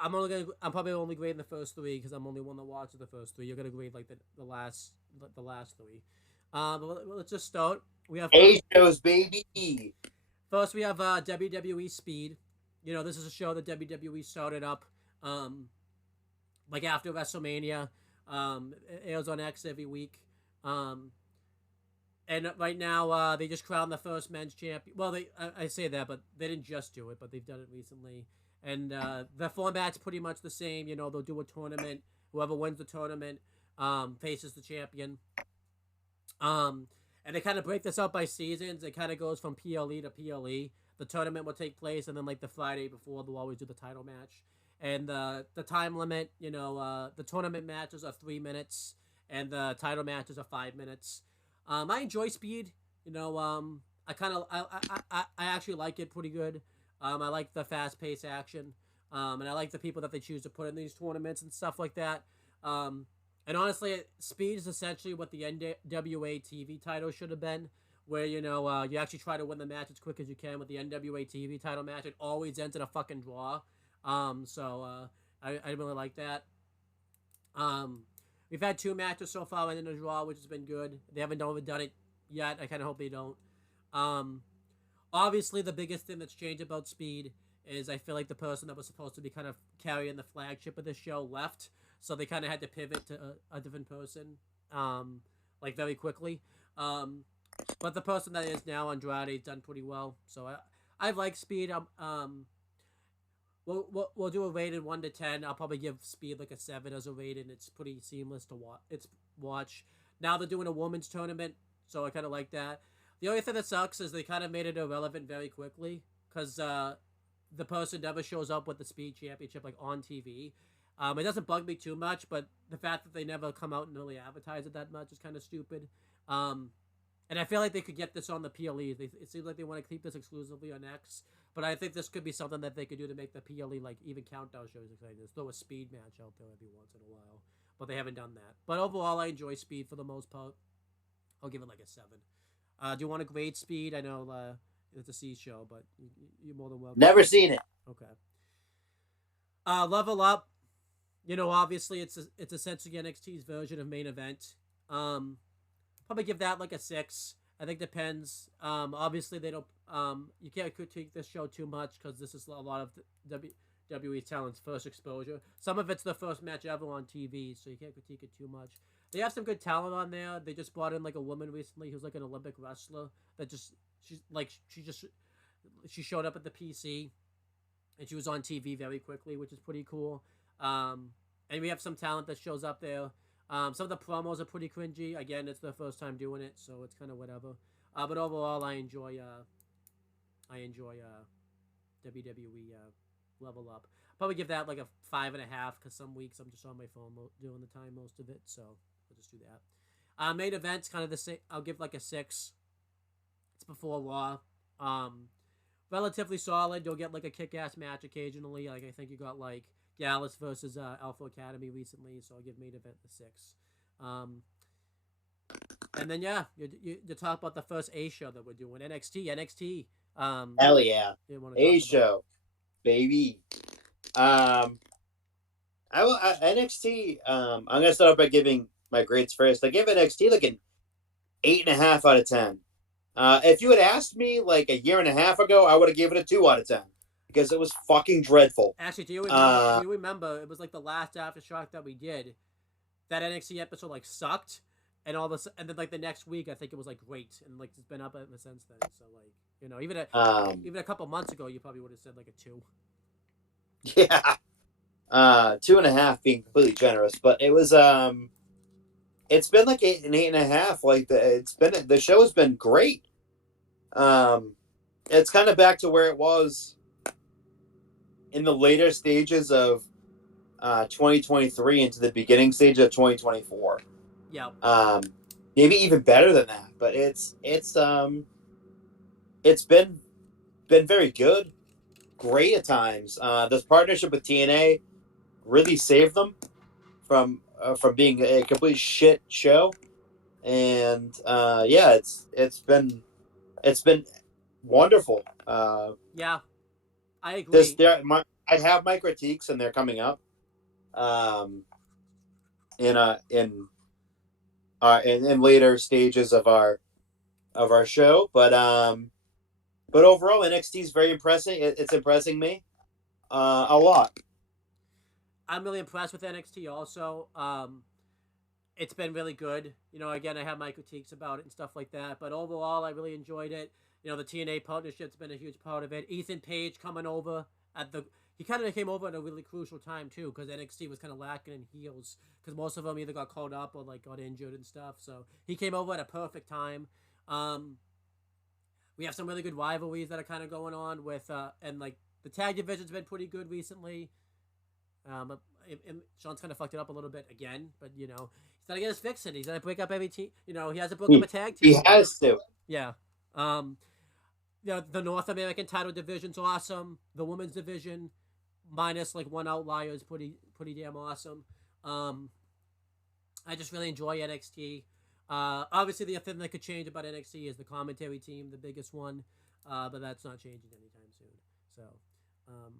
I'm probably only grading the first three, because I'm only one that watches the first three. You're gonna grade the last three. But let's just start. We have A shows, baby. First, we have WWE Speed. This is a show that WWE started up after WrestleMania. It airs on X every week. And right now, they just crowned the first men's champion. Well, I say that, but they didn't just do it, but they've done it recently. And the format's pretty much the same. They'll do a tournament. Whoever wins the tournament faces the champion. And they kind of break this up by seasons. It kind of goes from PLE to PLE. The tournament will take place, and then the Friday before, they'll always do the title match. And the time limit, the tournament matches are 3 minutes, and the title matches are 5 minutes. I enjoy Speed. I actually like it pretty good. I like the fast-paced action, and I like the people that they choose to put in these tournaments and stuff like that. And honestly, Speed is essentially what the NWA TV title should have been, where you actually try to win the match as quick as you can. With the NWA TV title match, it always ends in a fucking draw. I really like that. We've had 2 matches so far in a draw, which has been good. They haven't overdone it yet. I kind of hope they don't. Obviously, the biggest thing that's changed about Speed is I feel like the person that was supposed to be kind of carrying the flagship of the show left, so they kind of had to pivot to a different person, like very quickly. But the person that is now Andrade's done pretty well, so I like Speed. We'll do a rated 1 to 10. I'll probably give Speed like a 7 as a rating. It's pretty seamless to watch. Now they're doing a women's tournament, so I kind of like that. The only thing that sucks is they kind of made it irrelevant very quickly because the person never shows up with the Speed Championship like on TV. It doesn't bug me too much, but the fact that they never come out and really advertise it that much is kind of stupid. And I feel like they could get this on the PLE. It seems like they want to keep this exclusively on X. But I think this could be something that they could do to make the PLE, like, even countdown shows exciting. Just throw a Speed match out there every once in a while. But they haven't done that. But overall, I enjoy Speed for the most part. I'll give it like a 7. Do you want to grade Speed? I know it's a C show, but you're more than welcome. Never seen it. Okay. Level Up. Obviously, it's essentially NXT's version of Main Event. Probably give that like a 6. I think depends. Obviously, they don't. You can't critique this show too much because this is a lot of WWE talent's first exposure. Some of it's the first match ever on TV, so you can't critique it too much. They have some good talent on there. They just brought in like a woman recently who's like an Olympic wrestler that she showed up at the PC and she was on TV very quickly, which is pretty cool. And we have some talent that shows up there. Some of the promos are pretty cringy. Again, it's their first time doing it, so it's kind of whatever. But overall, I enjoy WWE Level Up. Probably give that like a 5.5 because some weeks I'm just on my phone doing the time most of it, so we'll just do that. Main event's kind of the same. I'll give like a 6. It's before Raw. Relatively solid. You'll get like a kick-ass match occasionally. Like I think you got like Gallus versus Alpha Academy recently, so I'll give main event a 6. And then you talk about the first A show that we're doing, NXT. Hell yeah, A show, baby. NXT. I'm gonna start off by giving my grades first. I give NXT like an 8.5 out of 10. If you had asked me like a year and a half ago, I would have given it a 2 out of 10 because it was fucking dreadful. Actually, do you remember? It was like the last Aftershock that we did. That NXT episode like sucked, and and then like the next week, I think it was like great, and like it's been up ever since then. So like even a couple months ago, you probably would have said like a 2. Yeah, 2.5 being completely generous, but it was it's been like an 8.5. Like the show has been great. It's kind of back to where it was in the later stages of 2023 into the beginning stage of 2024. Yeah. Maybe even better than that, but it's been very good, great at times. This partnership with TNA really saved them from being a complete shit show, and it's been wonderful. Yeah, I agree. I have my critiques, and they're coming up. In later stages of our show, but overall NXT is very impressive. It's impressing me a lot. I'm really impressed with NXT also. It's been really good. Again, I have my critiques about it and stuff like that, but overall I really enjoyed it. The TNA partnership's been a huge part of it. Ethan Page coming over he kind of came over at a really crucial time too, because NXT was kind of lacking in heels, because most of them either got called up or like got injured and stuff. So he came over at a perfect time. We have some really good rivalries that are kind of going on with, and like the tag division's been pretty good recently. And Sean's kind of fucked it up a little bit again, but he's gotta get his fix in. He's gotta break up every team. He has to break up a tag team. He has to. Yeah. The North American title division's awesome. The women's division, minus like one outlier, is pretty damn awesome. I just really enjoy NXT. Obviously, the thing that could change about NXT is the commentary team, the biggest one, but that's not changing anytime soon. So, um,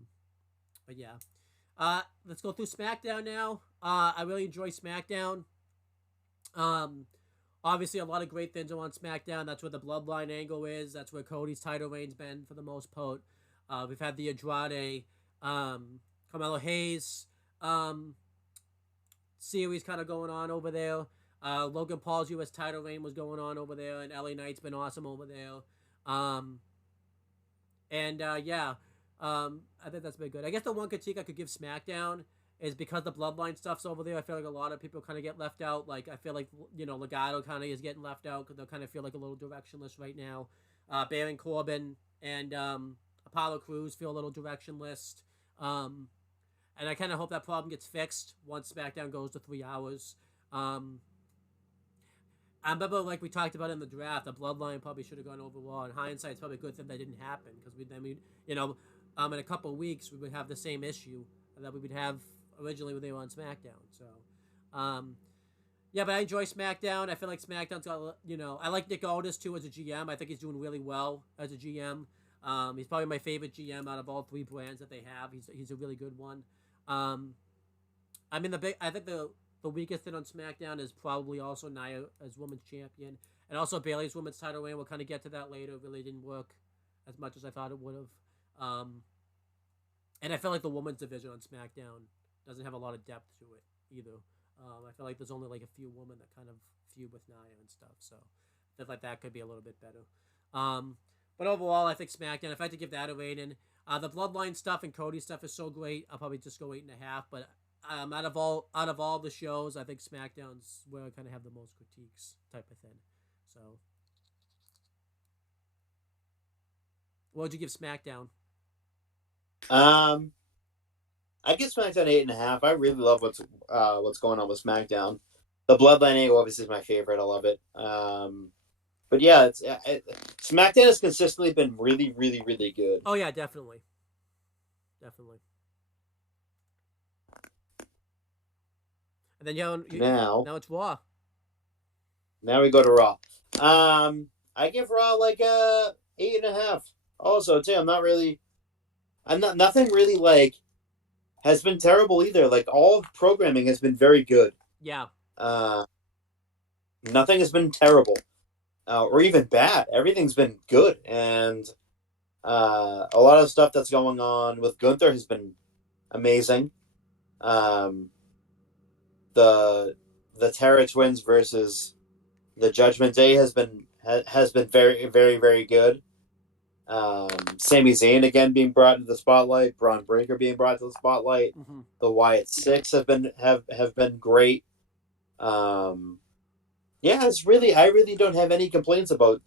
but yeah, let's go through SmackDown now. I really enjoy SmackDown. Um, Obviously, a lot of great things are on SmackDown. That's where the Bloodline angle is. That's where Cody's title reign's been for the most part. We've had the Andrade, Carmelo Hayes series kind of going on over there. Logan Paul's U.S. title reign was going on over there, and LA Knight's been awesome over there. Um, and yeah, I think that's been good. I guess the one critique I could give SmackDown is because the Bloodline stuff's over there. I feel like a lot of people kind of get left out. Like I feel like Legado kind of is getting left out because they kind of feel like a little directionless right now. Baron Corbin and Apollo Crews feel a little directionless. And I kind of hope that problem gets fixed once SmackDown goes to 3 hours. I remember, like we talked about in the draft, the Bloodline probably should have gone over Raw. In hindsight, it's probably a good thing that didn't happen because in a couple of weeks we would have the same issue that we would have originally when they were on SmackDown. So, yeah, but I enjoy SmackDown. I feel like SmackDown's got, I like Nick Aldis too as a GM. I think he's doing really well as a GM. He's probably my favorite GM out of all 3 brands that they have. He's a really good one. I think the weakest thing on SmackDown is probably also Nia as women's champion, and also Bayley's women's title reign. We'll kind of get to that later. It really didn't work as much as I thought it would have. And I feel like the women's division on SmackDown doesn't have a lot of depth to it either. I feel like there's only like a few women that kind of feud with Nia and stuff, so I feel like that could be a little bit better. But overall, I think SmackDown, if I had to give that a rating, the Bloodline stuff and Cody stuff is so great, I'll probably just go 8.5. But out of all the shows, I think SmackDown's where I kind of have the most critiques type of thing. So, what would you give SmackDown? I give SmackDown 8.5. I really love what's going on with SmackDown. The Bloodline angle obviously is my favorite. I love it. But yeah, SmackDown has consistently been really, really, really good. Oh yeah, definitely. And then now it's Raw. Now we go to Raw. I give Raw like a 8.5. Also, too, nothing really like has been terrible either. Like all programming has been very good. Yeah. Nothing has been terrible, or even bad. Everything's been good, and a lot of stuff that's going on with Gunther has been amazing. The Terra Twins versus the Judgment Day has been very, very, very good. Sami Zayn again being brought into the spotlight, Braun Breaker being brought to the spotlight. Mm-hmm. The Wyatt Six have been great. Yeah, I really don't have any complaints about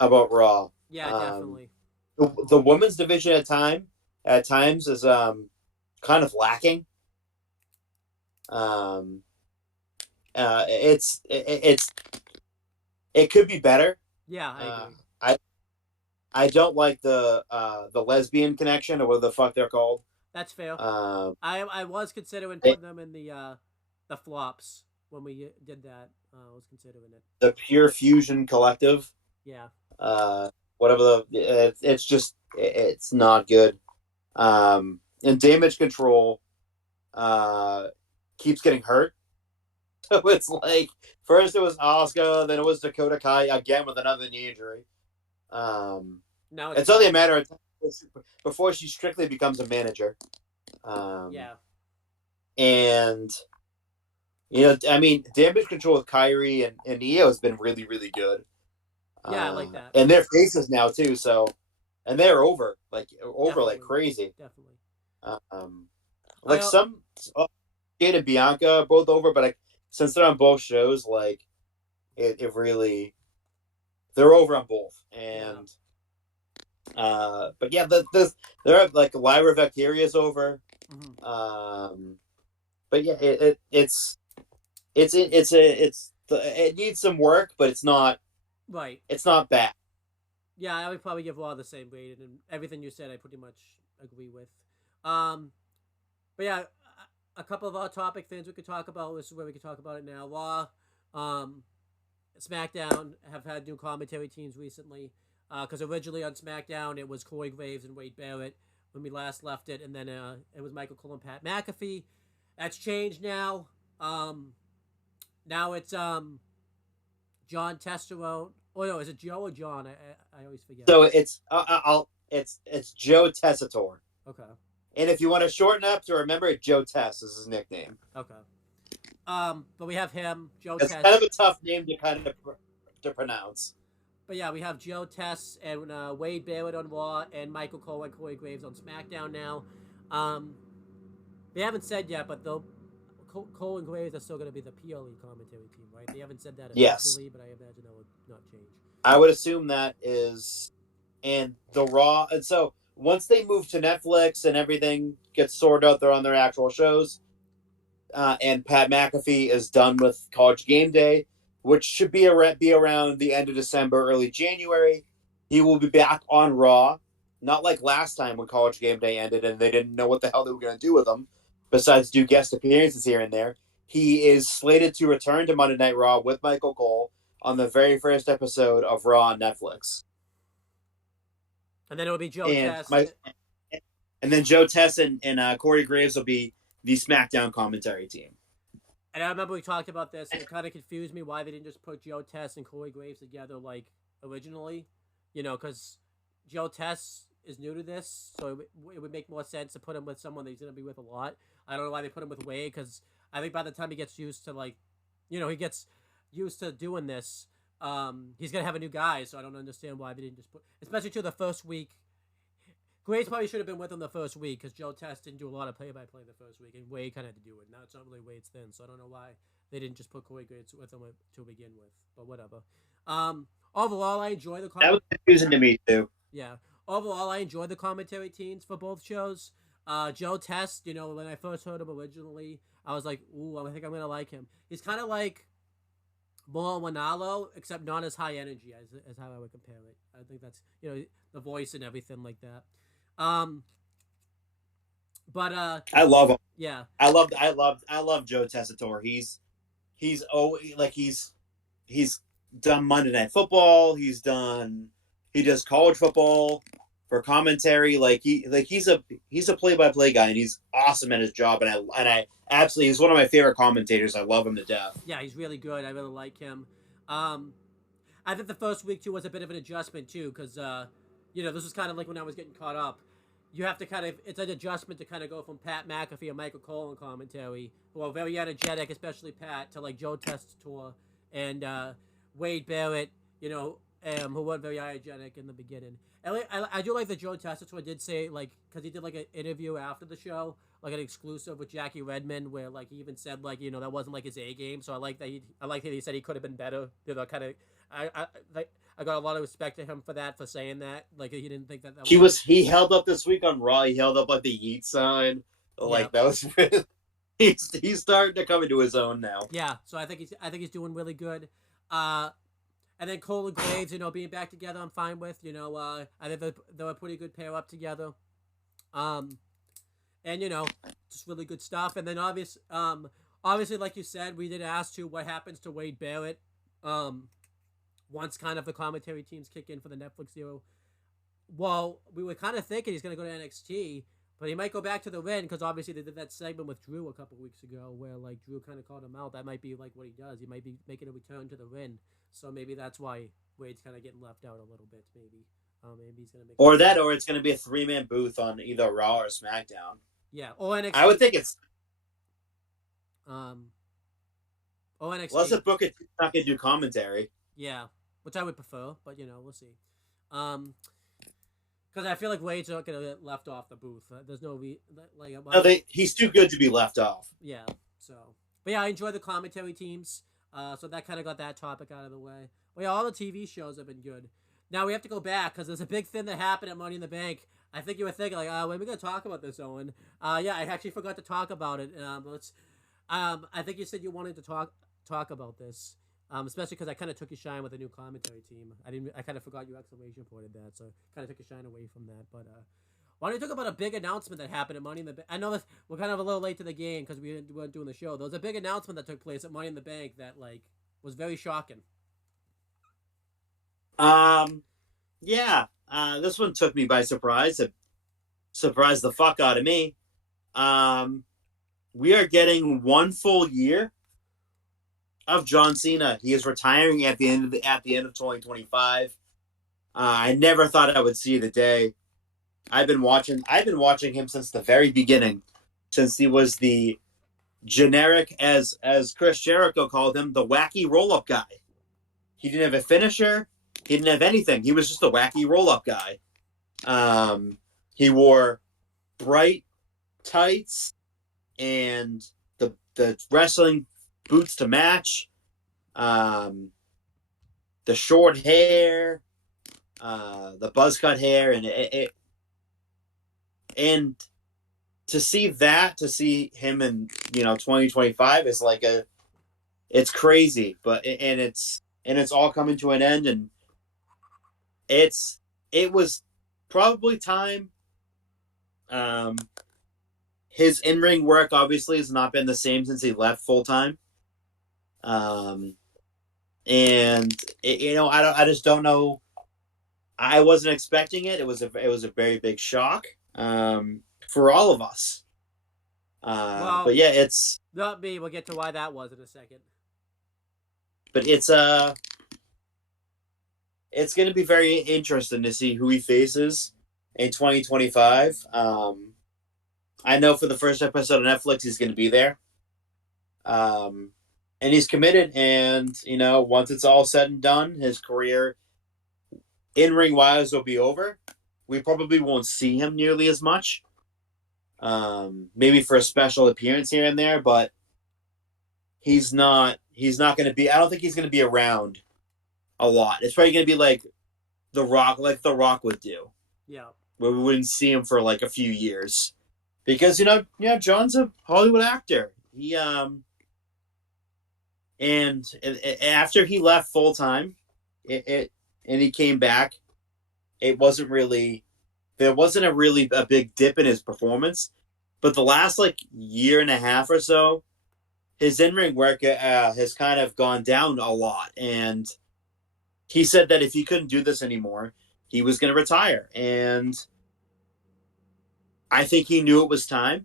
Raw. Yeah, definitely. The women's division at times is kind of lacking. It could be better. Yeah, I agree. I don't like the lesbian connection or whatever the fuck they're called. That's fair. I was considering putting them in the flops when we did that. I was considering it. The Pure Fusion Collective. Yeah. It's not good. And Damage Control keeps getting hurt. So it's like first it was Asuka, then it was Dakota Kai again with another knee injury. Now it's only a matter of time before she strictly becomes a manager. Yeah. And I mean, Damage Control with Kyrie and Io has been really, really good. Yeah, I like that. And they're faces now too, and they're over like crazy. Definitely. Jade and Bianca are both over, but since they're on both shows, like it really they're over on both. And but yeah, they're like Lyra Valkyria's over. Mm-hmm. But yeah, it needs some work, but it's not right. It's not bad. Yeah, I would probably give Raw the same rating, and everything you said I pretty much agree with. But yeah, a couple of off-topic things we could talk about. This is where we could talk about it now. Raw, SmackDown have had new commentary teams recently. Because originally on SmackDown it was Corey Graves and Wade Barrett when we last left it, and then it was Michael Cole and Pat McAfee. That's changed now. Now it's John Testerone. Oh no, is it Joe or John? I always forget. So it's Joe Tessitore. Okay. And if you want to shorten up to remember it, Joe Tess is his nickname. Okay. But we have him, Joe It's Tess. kind of a tough name to pronounce. But yeah, we have Joe Tess and Wade Barrett on Raw and Michael Cole and Corey Graves on SmackDown now. They haven't said yet, but Cole and Graves are still going to be the PLE commentary team, right? They haven't said that officially, but I imagine that would not change. I would assume that is, and the Raw, and so once they move to Netflix and everything gets sorted out, they're on their actual shows, and Pat McAfee is done with College Game Day, which should be around the end of December, early January. He will be back on Raw, not like last time when College Game Day ended and they didn't know what the hell they were going to do with him, besides do guest appearances here and there. He is slated to return to Monday Night Raw with Michael Cole on the very first episode of Raw on Netflix. And then it'll be Joe Tess. And then Joe Tess and Corey Graves will be the SmackDown commentary team. And I remember we talked about this, and it kind of confused me why they didn't just put Joe Tess and Corey Graves together like originally. Because Joe Tess is new to this, so it would make more sense to put him with someone that he's going to be with a lot. I don't know why they put him with Wade, because I think by the time he gets used to, he gets used to doing this, he's going to have a new guy, so I don't understand why they didn't just put... Especially to the first week. Graves probably should have been with him the first week, because Joe Tess didn't do a lot of play-by-play the first week, and Wade kind of had to do it. Now it's not really Wade's thing, so I don't know why they didn't just put Corey Graves with him to begin with, but whatever. Overall, I enjoy the That was confusing to me, too. Yeah. Overall, I enjoyed the commentary teams for both shows. Joe Tess, when I first heard him originally, I was like, ooh, I think I'm going to like him. He's kind of like more Wanalo, except not as high energy as how I would compare it. I think that's, the voice and everything like that. But I love him. Yeah. I love Joe Tessitore. He's done Monday Night Football. He does college football for commentary. He's a play-by-play guy, and he's awesome at his job. And I absolutely, he's one of my favorite commentators. I love him to death. Yeah, he's really good. I really like him. I think the first week too was a bit of an adjustment too, because this was kind of like when I was getting caught up. You have to it's an adjustment to kind of go from Pat McAfee and Michael Cole in commentary, who are very energetic, especially Pat, to like Joe Tessitore and Wade Barrett, who were very energetic in the beginning. And I do like that Joe Tessitore did say, because he did like an interview after the show, like an exclusive with Jackie Redmond, where he even said that wasn't like his A game. So I like that he said he could have been better. I got a lot of respect to him for that, for saying that. He didn't think that he held up this week on Raw. He held up the Yeet sign. That was really, he's starting to come into his own now. Yeah, so I think he's doing really good. And then Cole and Graves, being back together, I'm fine with. I think they're a pretty good pair up together. And just really good stuff. And then obviously, like you said, we did ask what happens to Wade Barrett. Once kind of the commentary teams kick in for the Netflix deal. Well, we were kind of thinking he's going to go to NXT, but he might go back to the ring, because obviously they did that segment with Drew a couple weeks ago where Drew kind of called him out. That might be what he does. He might be making a return to the ring, so maybe that's why Wade's kind of getting left out a little bit. Maybe he's going to make or it's going to be a 3-man booth on either Raw or SmackDown. Yeah, or NXT. I would think it's NXT. Let's book it. Not going to do commentary. Yeah, which I would prefer, but we'll see. Because I feel like Wade's not gonna get left off the booth. There's no he's too good to be left off. Yeah. So, but yeah, I enjoy the commentary teams. So that kind of got that topic out of the way. Well, yeah, all the TV shows have been good. Now we have to go back, because there's a big thing that happened at Money in the Bank. I think you were thinking when are we gonna talk about this, Owen? Yeah, I actually forgot to talk about it. I think you said you wanted to talk about this. Especially because I kind of took your shine with a new commentary team. I kind of forgot you exclamation pointed that, so kind of took your shine away from that. But why don't you talk about a big announcement that happened at Money in the Bank? I know that we're kind of a little late to the game because we weren't doing the show. There was a big announcement that took place at Money in the Bank that was very shocking. Um, yeah, this one took me by surprise. It surprised the fuck out of me. Um, we are getting 1 full year of John Cena. He is retiring at the end of 2025. I never thought I would see the day. I've been watching him since the very beginning, since he was the generic, as Chris Jericho called him, the wacky roll up guy. He didn't have a finisher. He didn't have anything. He was just a wacky roll up guy. Um, he wore bright tights and the wrestling boots to match. Um, the short hair, the buzz cut hair, and to see that, to see him in 2025 is like it's crazy, but and it's all coming to an end, and it was probably time. Um, his in ring work obviously has not been the same since he left full time. Um, and I just don't know. I wasn't expecting it. It was a very big shock for all of us. But Well, yeah, not me. We'll get to why that was in a second. but it's going to be very interesting to see who he faces in 2025. I know for the first episode of Netflix, he's going to be there. Um, and he's committed. And, once it's all said and done, his career in ring wise will be over. We probably won't see him nearly as much. Maybe for a special appearance here and there, but he's not going to be, I don't think he's going to be around a lot. It's probably going to be like The Rock would do, Yeah. where we wouldn't see him for like a few years, because John's a Hollywood actor. And after he left full time, and he came back, it wasn't really there wasn't a big dip in his performance, but the last like year and a half or so, his in ring work has kind of gone down a lot, and he said that if he couldn't do this anymore, he was going to retire, and I think he knew it was time.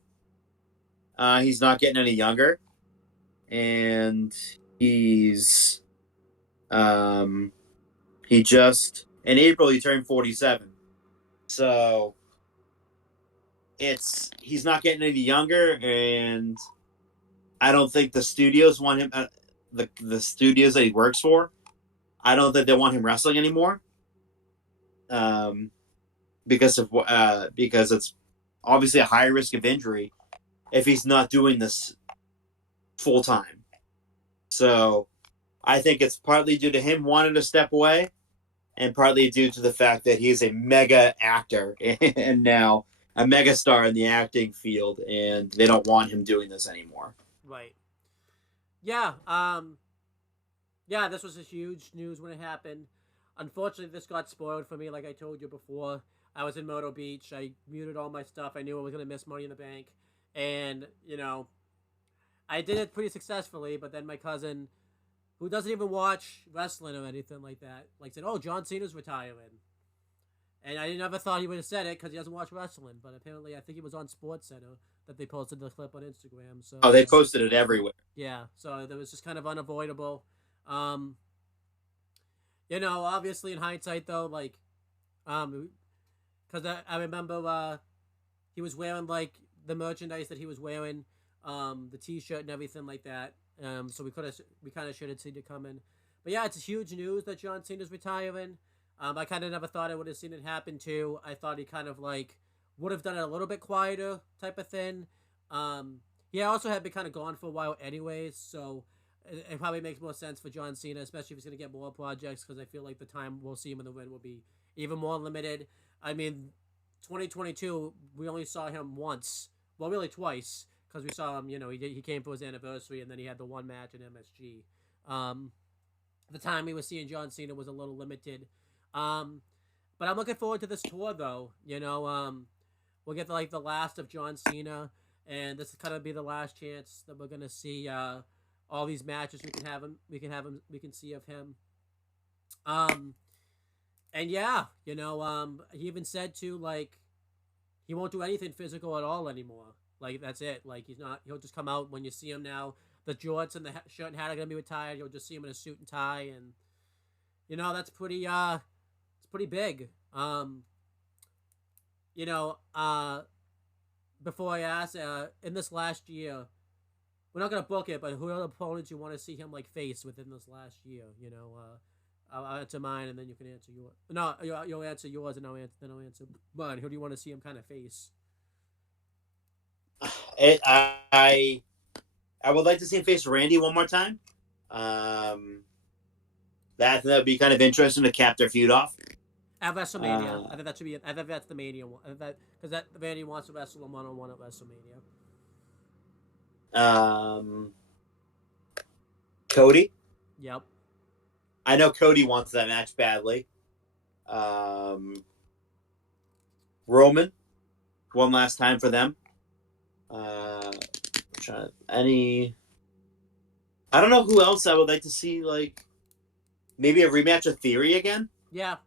He's not getting any younger, and he's um, he just in April he turned 47. So he's not getting any younger, and I don't think the studios want him. The studios that he works for, I don't think they want him wrestling anymore. Um, because it's obviously a high risk of injury if he's not doing this full time. So I think it's partly due to him wanting to step away, and partly due to the fact that he's a mega actor and now a mega star in the acting field, and they don't want him doing this anymore. Right. Yeah. Yeah. This was a huge news when it happened. Unfortunately, this got spoiled for me. Like I told you before, I was in Myrtle Beach. I muted all my stuff. I knew I was gonna miss Money in the Bank, and I did it pretty successfully. But then my cousin, who doesn't even watch wrestling or anything like that, like said, "Oh, John Cena's retiring," and I never thought he would have said it because he doesn't watch wrestling. But apparently, I think it was on Sports Center that they posted the clip on Instagram. So Oh, they posted it everywhere. yeah, so that was just kind of unavoidable. Um, obviously in hindsight though, like, because I remember he was wearing like the merchandise that he was wearing, the T-shirt and everything like that. So we kind of should have seen it coming. But yeah, it's huge news that John Cena's retiring. I kind of never thought I would have seen it happen too. I thought he kind of like would have done it a little bit quieter type of thing. He also had been kind of gone for a while anyways, so it probably makes more sense for John Cena, especially if he's going to get more projects, because I feel like the time we'll see him in the ring will be even more limited. I mean, 2022, we only saw him once. Well, really twice, because we saw him, he came for his anniversary, and then he had the one match in MSG. The time we were seeing John Cena was a little limited. But I'm looking forward to this tour, though. We'll get like the last of John Cena, and this is kind of be the last chance that we're gonna see all these matches we can see of him. And yeah, he even said to like he won't do anything physical at all anymore. Like that's it. Like he's not. He'll just come out when you see him now. The jorts and the shirt and hat are gonna be retired. You'll just see him in a suit and tie, and that's pretty. It's pretty big. You know, before I ask, in this last year, we're not gonna book it, but who are the opponents you want to see him like face within this last year? I'll answer mine, and then you can answer yours. No, you'll answer yours, and then I'll answer mine. Who do you want to see him kind of face? It, I would like to see him face Randy one more time. Um, that would be kind of interesting to cap their feud off. At WrestleMania, Uh, I think that should be. I think that's the Mania one. Because that Randy wants to wrestle him 1-on-1 at WrestleMania. um, Cody. Yep. I know Cody wants that match badly. Um, Roman, one last time for them. Any? I don't know who else I would like to see. Like maybe a rematch of Theory again. Yeah.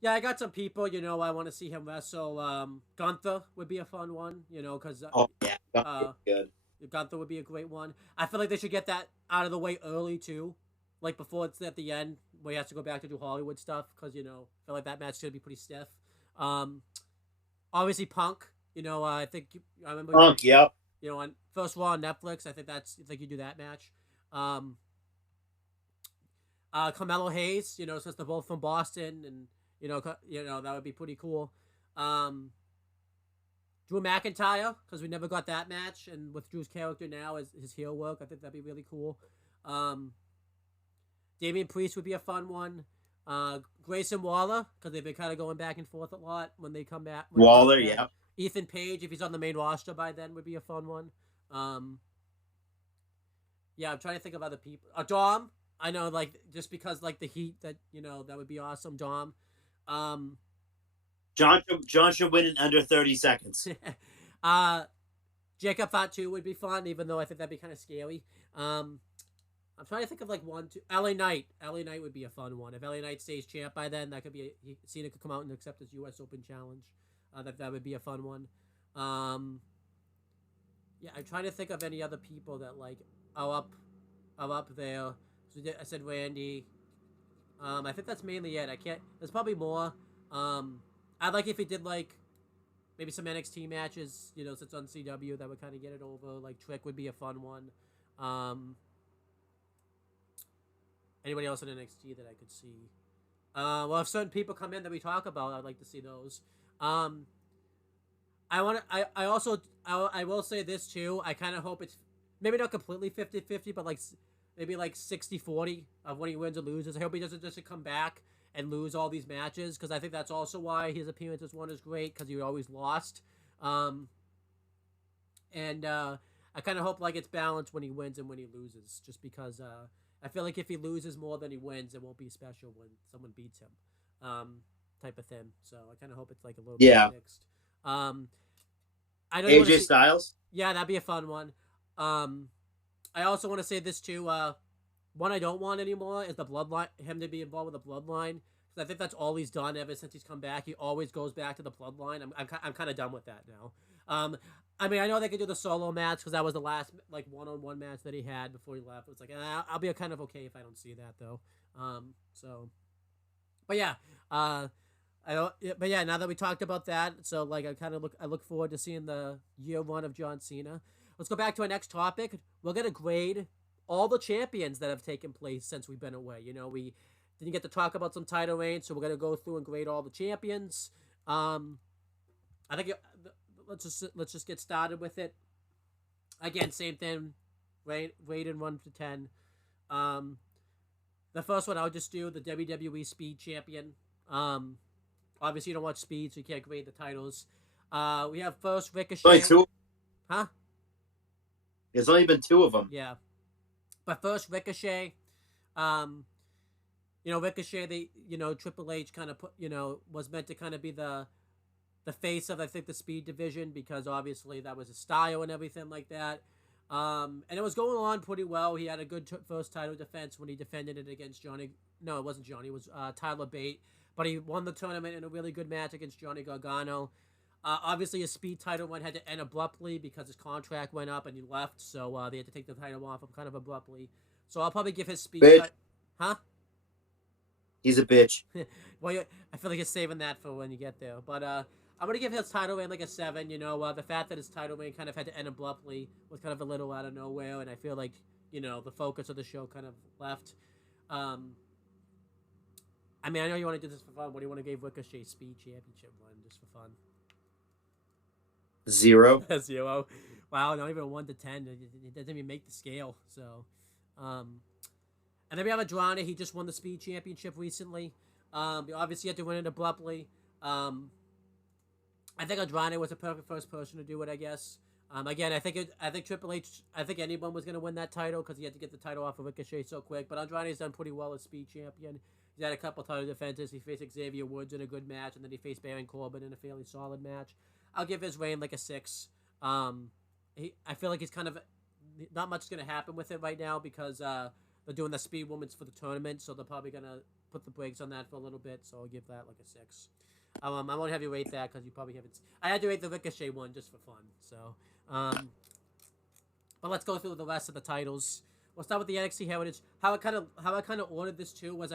Yeah, I got some people. I want to see him wrestle. Gunther would be a fun one. Because Oh yeah, that would uh, be good. Gunther would be a great one. I feel like they should get that out of the way early too, like before it's at the end where he has to go back to do Hollywood stuff. Because I feel like that match should be pretty stiff. Um, Obviously Punk. I think I remember. Punk, yep. On first Raw on Netflix. I think you do that match. Um, Carmelo Hayes. Since they're both from Boston, and that would be pretty cool. Um, Drew McIntyre, because we never got that match, and with Drew's character now as his heel work, I think that'd be really cool. Um, Damian Priest would be a fun one. Grayson Waller, because they've been kind of going back and forth a lot when they come back. Waller, yep. Ethan Page, if he's on the main roster by then, would be a fun one. Um, yeah, I'm trying to think of other people. Dom, I know, like just because like the heat that would be awesome. Dom, um, John should win in under 30 seconds. uh, Jacob Fatu would be fun, even though I think that'd be kind of scary. I'm trying to think of like one, two. LA Knight. LA Knight would be a fun one. If LA Knight stays champ by then, that could be. Cena could come out and accept his U.S. Open challenge. That would be a fun one. Yeah, I'm trying to think of any other people that like are up there. So I said Randy. I think that's mainly it. I can't. There's probably more. I'd like if he did like maybe some NXT matches. Since on CW, that would kind of get it over. Like Trick would be a fun one. Anybody else in NXT that I could see? Well, if certain people come in that we talk about, I'd like to see those. I want to. I also. I will say this too. I kind of hope it's maybe not completely 50-50, but like maybe like 60-40 of when he wins or loses. I hope he doesn't just come back and lose all these matches, because I think that's also why his appearances one is great, because he always lost. And I kind of hope like it's balanced when he wins and when he loses, just because I feel like if he loses more than he wins, it won't be special when someone beats him, type of thing. So I kind of hope it's like a little bit mixed. I don't AJ Styles. Yeah, that'd be a fun one. I also want to say this too. One I don't want anymore is the bloodline. Him to be involved with the bloodline, because I think that's all he's done ever since he's come back. He always goes back to the bloodline. I'm kind of done with that now. I mean, I know they could do the solo match, because that was the last like one-on-one match that he had before he left. It's like I'll be kind of okay if I don't see that though. But yeah, but yeah, now that we talked about that, so like I look forward to seeing the year one of John Cena. Let's go back to our next topic. We're gonna grade all the champions that have taken place since we've been away. We didn't get to talk about some title reigns, so we're gonna go through and grade all the champions. I think let's just get started with it. Again, same thing. Rated 1 to 10. The first one I'll just do the WWE Speed Champion. Obviously you don't watch Speed, so you can't grade the titles. We have first Ricochet. Only two. Huh? There's only been two of them. Yeah. But first Ricochet. Ricochet, Triple H kind of put, was meant to kind of be the face of, I think, the Speed division, because obviously that was his style and everything like that. And it was going on pretty well. He had a good first title defense when he defended it against Johnny. No, it wasn't Johnny. It was Tyler Bate. But he won the tournament in a really good match against Johnny Gargano. Obviously, his speed title one had to end abruptly because his contract went up and he left. So they had to take the title off him kind of abruptly. So I'll probably give his speed Bitch. Huh? He's a bitch. Well, I feel like you're saving that for when you get there. But I'm going to give his title reign like a 7. You know, the fact that his title reign kind of had to end abruptly was kind of a little out of nowhere. And I feel like, you know, the focus of the show kind of left. I mean, I know you want to do this for fun. What do you want to give Ricochet Speed Championship one just for fun? 0. 0. Wow, not even a 1 to 10. It doesn't even make the scale. So, and then we have Andrade. He just won the Speed Championship recently. Obviously, he had to win it abruptly. I think Andrade was the perfect first person to do it, I guess. Again, I think Triple H. I think anyone was going to win that title because he had to get the title off of Ricochet so quick. But Andrade's done pretty well as Speed Champion. He's had a couple title defenses. He faced Xavier Woods in a good match, and then he faced Baron Corbin in a fairly solid match. I'll give his reign like a 6. I feel like he's kind of not much going to happen with it right now because they're doing the Speed Women's for the tournament, so they're probably going to put the brakes on that for a little bit. So I'll give that like a 6. I won't have you rate that because you probably haven't. I had to rate the Ricochet one just for fun. So, but let's go through the rest of the titles. We'll start with the NXT Heritage. How I kind of ordered this too was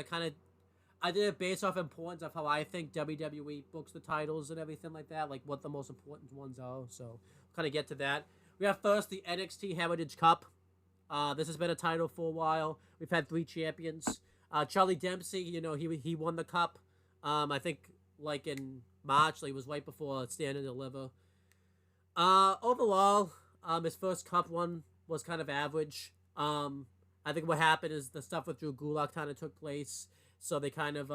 I did it based off importance of how I think WWE books the titles and everything like that, like what the most important ones are. So, kind of get to that. We have first the NXT Heritage Cup. This has been a title for a while. We've had 3 champions. Charlie Dempsey, you know, he won the cup. I think like in March, like it was right before Stand and Deliver. Overall, his first cup one was kind of average. I think what happened is the stuff with Drew Gulak kind of took place, so they kind of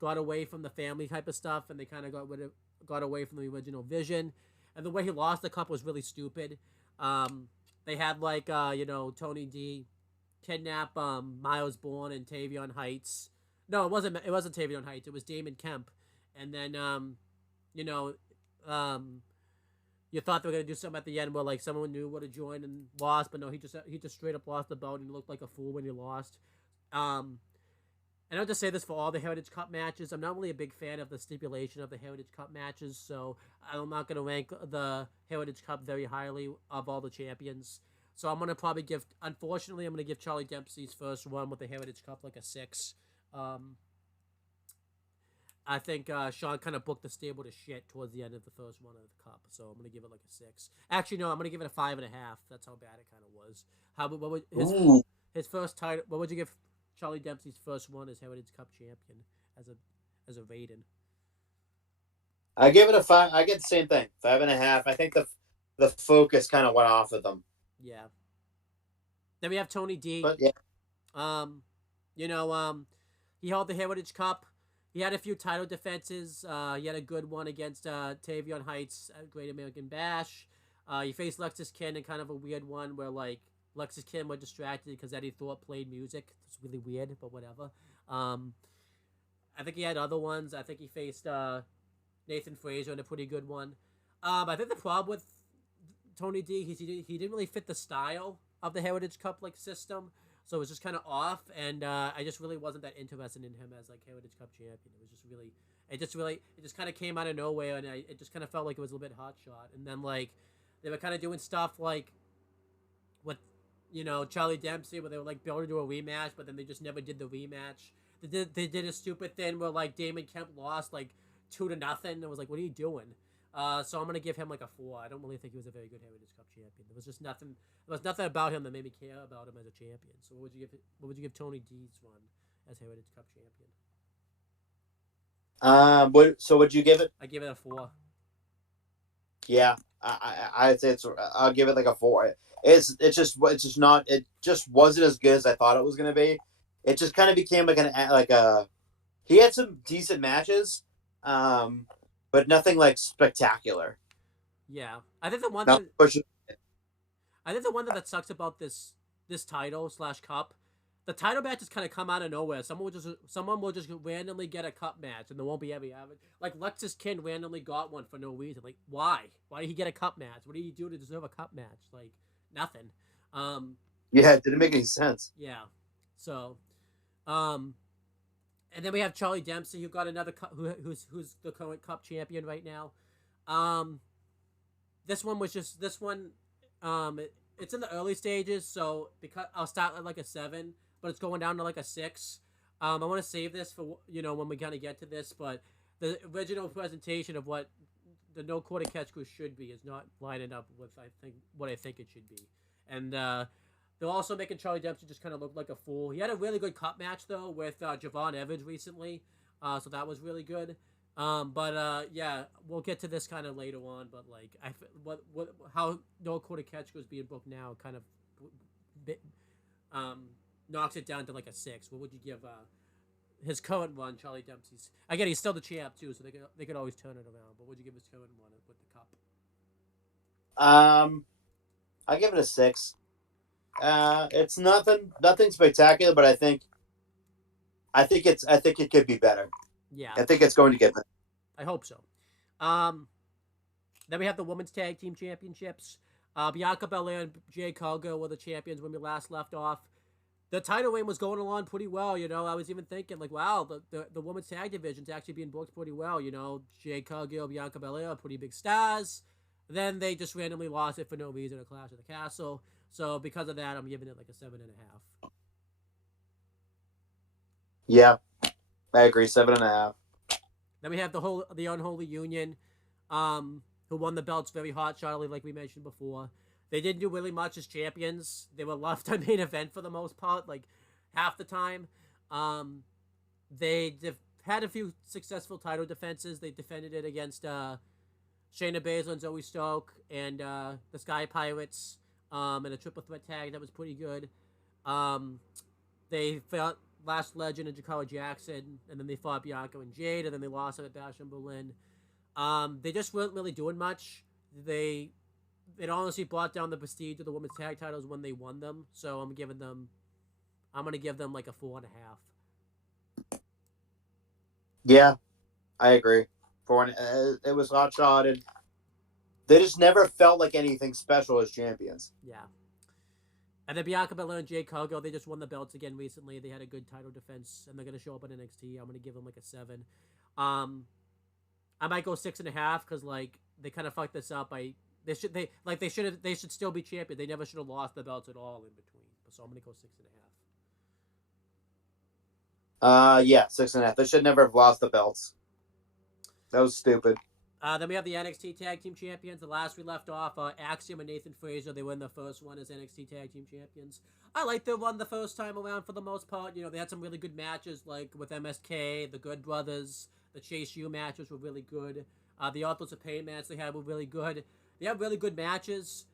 got away from the family type of stuff, and they kind of got away from the original vision. And the way he lost the cup was really stupid. They had like Tony D kidnap Miles Bourne and Tavion Heights. No, it wasn't Tavion Heights. It was Damon Kemp. And then you thought they were gonna do something at the end where like someone new would have joined and lost, but no, he just straight up lost the belt and he looked like a fool when he lost. And I'll just say this for all the Heritage Cup matches. I'm not really a big fan of the stipulation of the Heritage Cup matches, so I'm not going to rank the Heritage Cup very highly of all the champions. So I'm going to probably unfortunately, I'm going to give Charlie Dempsey's first one with the Heritage Cup like a 6. I think Sean kind of booked the stable to shit towards the end of the first one of the cup, so I'm going to give it like a 6. Actually, no, I'm going to give it a 5.5. That's how bad it kind of was. What would his first title? What would you give Charlie Dempsey's first one as Heritage Cup champion as a rating? I give it a 5. I get the same thing, 5.5. I think the focus kind of went off of them. Yeah. Then we have Tony D. But yeah, he held the Heritage Cup. He had a few title defenses. He had a good one against Tavion Heights at Great American Bash. He faced Lexis Kin in kind of a weird one where like Lexis Kin was distracted because Eddie Thorpe played music. It's really weird, but whatever. I think he had other ones. I think he faced Nathan Frazier in a pretty good one. I think the problem with Tony D, he didn't really fit the style of the Heritage Cup like system, so it was just kind of off. And I just really wasn't that interested in him as like Heritage Cup champion. It was just really, it just kind of came out of nowhere, and it just kind of felt like it was a little bit hot shot. And then like they were kind of doing stuff like with Charlie Dempsey, where they were like building to a rematch, but then they just never did the rematch. They did a stupid thing where like Damon Kemp lost like 2-0. I was like, what are you doing? So I'm gonna give him like a 4. I don't really think he was a very good Heritage Cup champion. There was just nothing. There was nothing about him that made me care about him as a champion. So what would you give Tony D's one as Heritage Cup champion? So would you give it? I give it a 4. Yeah, I'd say I'll give it like a 4. It just wasn't as good as I thought it was gonna be. It just kind of became like he had some decent matches, but nothing like spectacular. Yeah, I think the one that sucks about this title / cup, the title matches kind of come out of nowhere. Someone will just randomly get a cup match, and there won't be any average. Like Lexis Kin randomly got one for no reason. Like why? Why did he get a cup match? What did he do to deserve a cup match? Like nothing. Um, Yeah, it didn't make any sense. yeah. So, um, and then we have Charlie Dempsey, who got another who's the current Cup champion right now. Um, this one was just this one. It's in the early stages, so because I'll start at like a 7, but it's going down to like a 6. I want to save this for when we kind of get to this, but the original presentation of what the no quarter catch crew should be is not lining up with what I think it should be, and they're also making Charlie Dempsey just kind of look like a fool. He had a really good cup match though with Javon Evans recently, so that was really good. Yeah, we'll get to this kind of later on. But like, how no quarter catch goes being booked now kind of um, knocks it down to like a 6. What would you give his current run, Charlie Dempsey's? Again, he's still the champ too, so they could always turn it around. But what would you give his current run with the cup? I give it a 6. It's nothing spectacular, but I think it could be better. Yeah, I think it's going to get better. I hope so. Um, then we have the women's tag team championships. Bianca Belair and Jay Cargill were the champions when we last left off. The title reign was going along pretty well. I was even thinking like, wow, the women's tag division's actually being booked pretty well. Jay Cargill, Bianca Belair, pretty big stars. Then they just randomly lost it for no reason at Clash of the Castle. So because of that, I'm giving it like a 7.5. Yeah, I agree. 7.5. Then we have the Unholy Union, who won the belts very hot shotly, like we mentioned before. They didn't do really much as champions. They were left on main event for the most part, like half the time. They had a few successful title defenses. They defended it against Shayna Baszler and Zoe Stoke and the Sky Pirates in a triple threat tag that was pretty good. They fought Last Legend and Jakara Jackson, and then they fought Bianca and Jade, and then they lost it at Bash in Berlin. They just weren't really doing much. It honestly brought down the prestige of the women's tag titles when they won them. So I'm gonna give them like a 4.5. Yeah, I agree. It was hot shot, and they just never felt like anything special as champions. Yeah. And then Bianca Belair and Jade Cargill, they just won the belts again recently. They had a good title defense, and they're gonna show up in NXT. I'm gonna give them like a 7. I might go 6.5 because like they kind of fucked this up. They should still be champion. They never should have lost the belts at all in between. So I'm gonna go 6.5. Yeah, 6.5. They should never have lost the belts. That was stupid. Then we have the NXT Tag Team Champions. The last we left off, Axiom and Nathan Frazier. They won the first one as NXT Tag Team Champions. I liked their run the first time around for the most part. They had some really good matches, like with MSK, the Good Brothers, the Chase U matches were really good. The Authors of Pain match they had were really good. They have really good matches.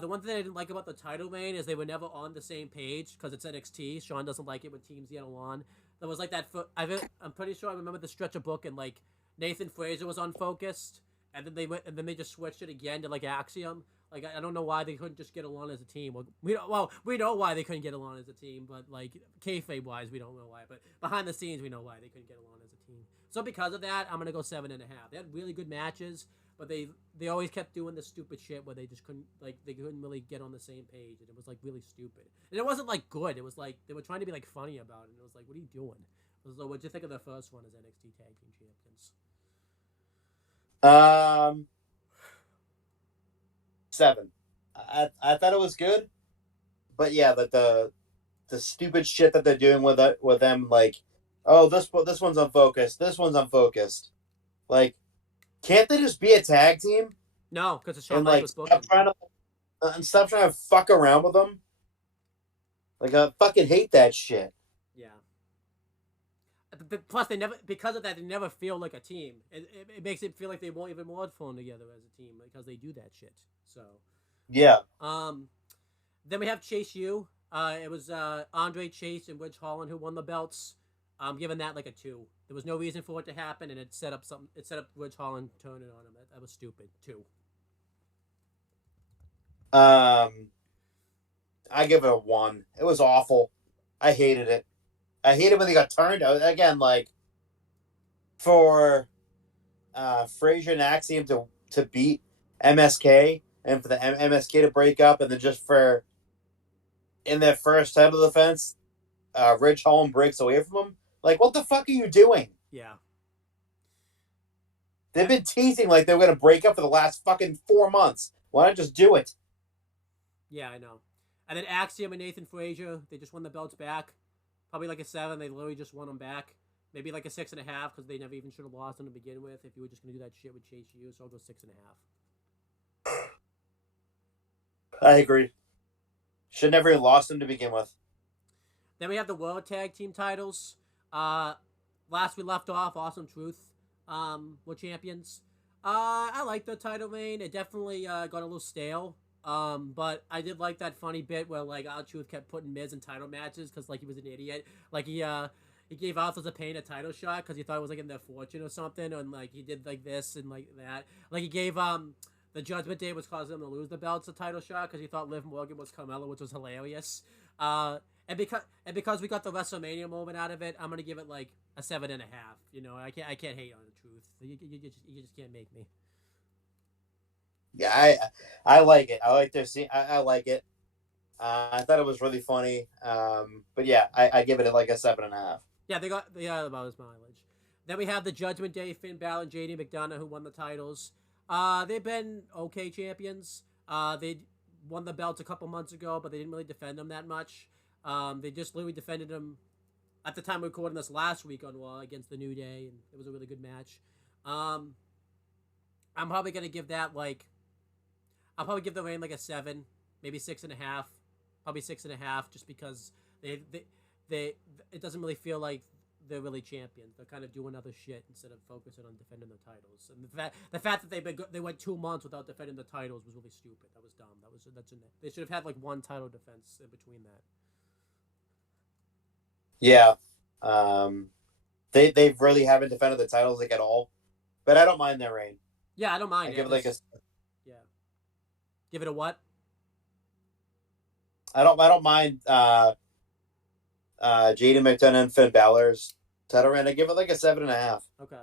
The one thing I didn't like about the title reign is they were never on the same page because it's NXT. Sean doesn't like it when teams get along. There was like that. I'm pretty sure I remember the stretch of book and like Nathan Frazier was unfocused, and then they just switched it again to like Axiom. Like I don't know why they couldn't just get along as a team. We know why they couldn't get along as a team, but like kayfabe wise, we don't know why. But behind the scenes, we know why they couldn't get along as a team. So because of that, I'm gonna go 7.5. They had really good matches, but they always kept doing this stupid shit where they just couldn't really get on the same page, and it was like really stupid. And it wasn't like good. It was like they were trying to be like funny about it. And it was like, what are you doing? So what'd you think of the first one as NXT Tag Team Champions? 7. I thought it was good, but yeah, the stupid shit that they're doing with them, like, oh, this one's unfocused, this one's unfocused. Like, can't they just be a tag team? No, because the Shawn And like was booking. stop trying to fuck around with them. Like, I fucking hate that shit. Yeah. Plus, because of that, they never feel like a team. It makes it feel like they won't even want phone together as a team because they do that shit. So. Yeah. Then we have Chase U. It was Andre Chase and Ridge Holland who won the belts. I'm giving that like a 2. There was no reason for it to happen, and it set up Ridge Holland turning on him. That was stupid. 2. I give it a 1. It was awful. I hated it. I hated when they got turned out. Again, like, for Frazier and Axiom to beat MSK and for the MSK to break up, and then just for in their first title defense, Ridge Holland breaks away from him. Like, what the fuck are you doing? Yeah. They've been teasing like they were gonna break up for the last fucking 4 months. Why not just do it? Yeah, I know. And then Axiom and Nathan Frazier, they just won the belts back. Probably like a 7. They literally just won them back. Maybe like a 6.5 because they never even should have lost them to begin with. If you were just gonna do that shit with Chase Hughes, so I'll go 6.5. I agree. Should never have lost them to begin with. Then we have the World Tag Team titles. Last we left off, Awesome Truth were champions. I like the title reign. It definitely got a little stale. But I did like that funny bit where like R-Truth kept putting Miz in title matches because like he was an idiot. Like he gave Authors of Pain a title shot because he thought it was like in their fortune or something, and like he did like this and like that. Like he gave the Judgment Day was causing him to lose the belts a title shot because he thought Liv Morgan was Carmella, which was hilarious. And because we got the WrestleMania moment out of it, I'm gonna give it like a 7.5. You know, I can't hate on the truth. You just can't make me. Yeah, I like it. I like their scene. I like it. I thought it was really funny. But yeah, I give it like a 7.5. Yeah, they got about his mileage. Then we have the Judgment Day, Finn Balor and JD McDonough, who won the titles. They've been okay champions. They won the belts a couple months ago, but they didn't really defend them that much. They just literally defended them at the time we recorded this last week on Raw against the New Day, and it was a really good match. I'm probably gonna give that like, I'll probably give the reign like a 7, maybe 6.5, probably 6.5, just because they it doesn't really feel like they're really champions. They're kind of doing other shit instead of focusing on defending the titles. And the fact that they went 2 months without defending the titles was really stupid. That was dumb. They should have had like one title defense in between that. Yeah. They really haven't defended the titles like at all. But I don't mind their reign. Yeah, I don't mind. I give it like a. Yeah. Give it a what? I don't mind JD McDonough and Finn Balor's title reign. I give it like a 7.5. Okay.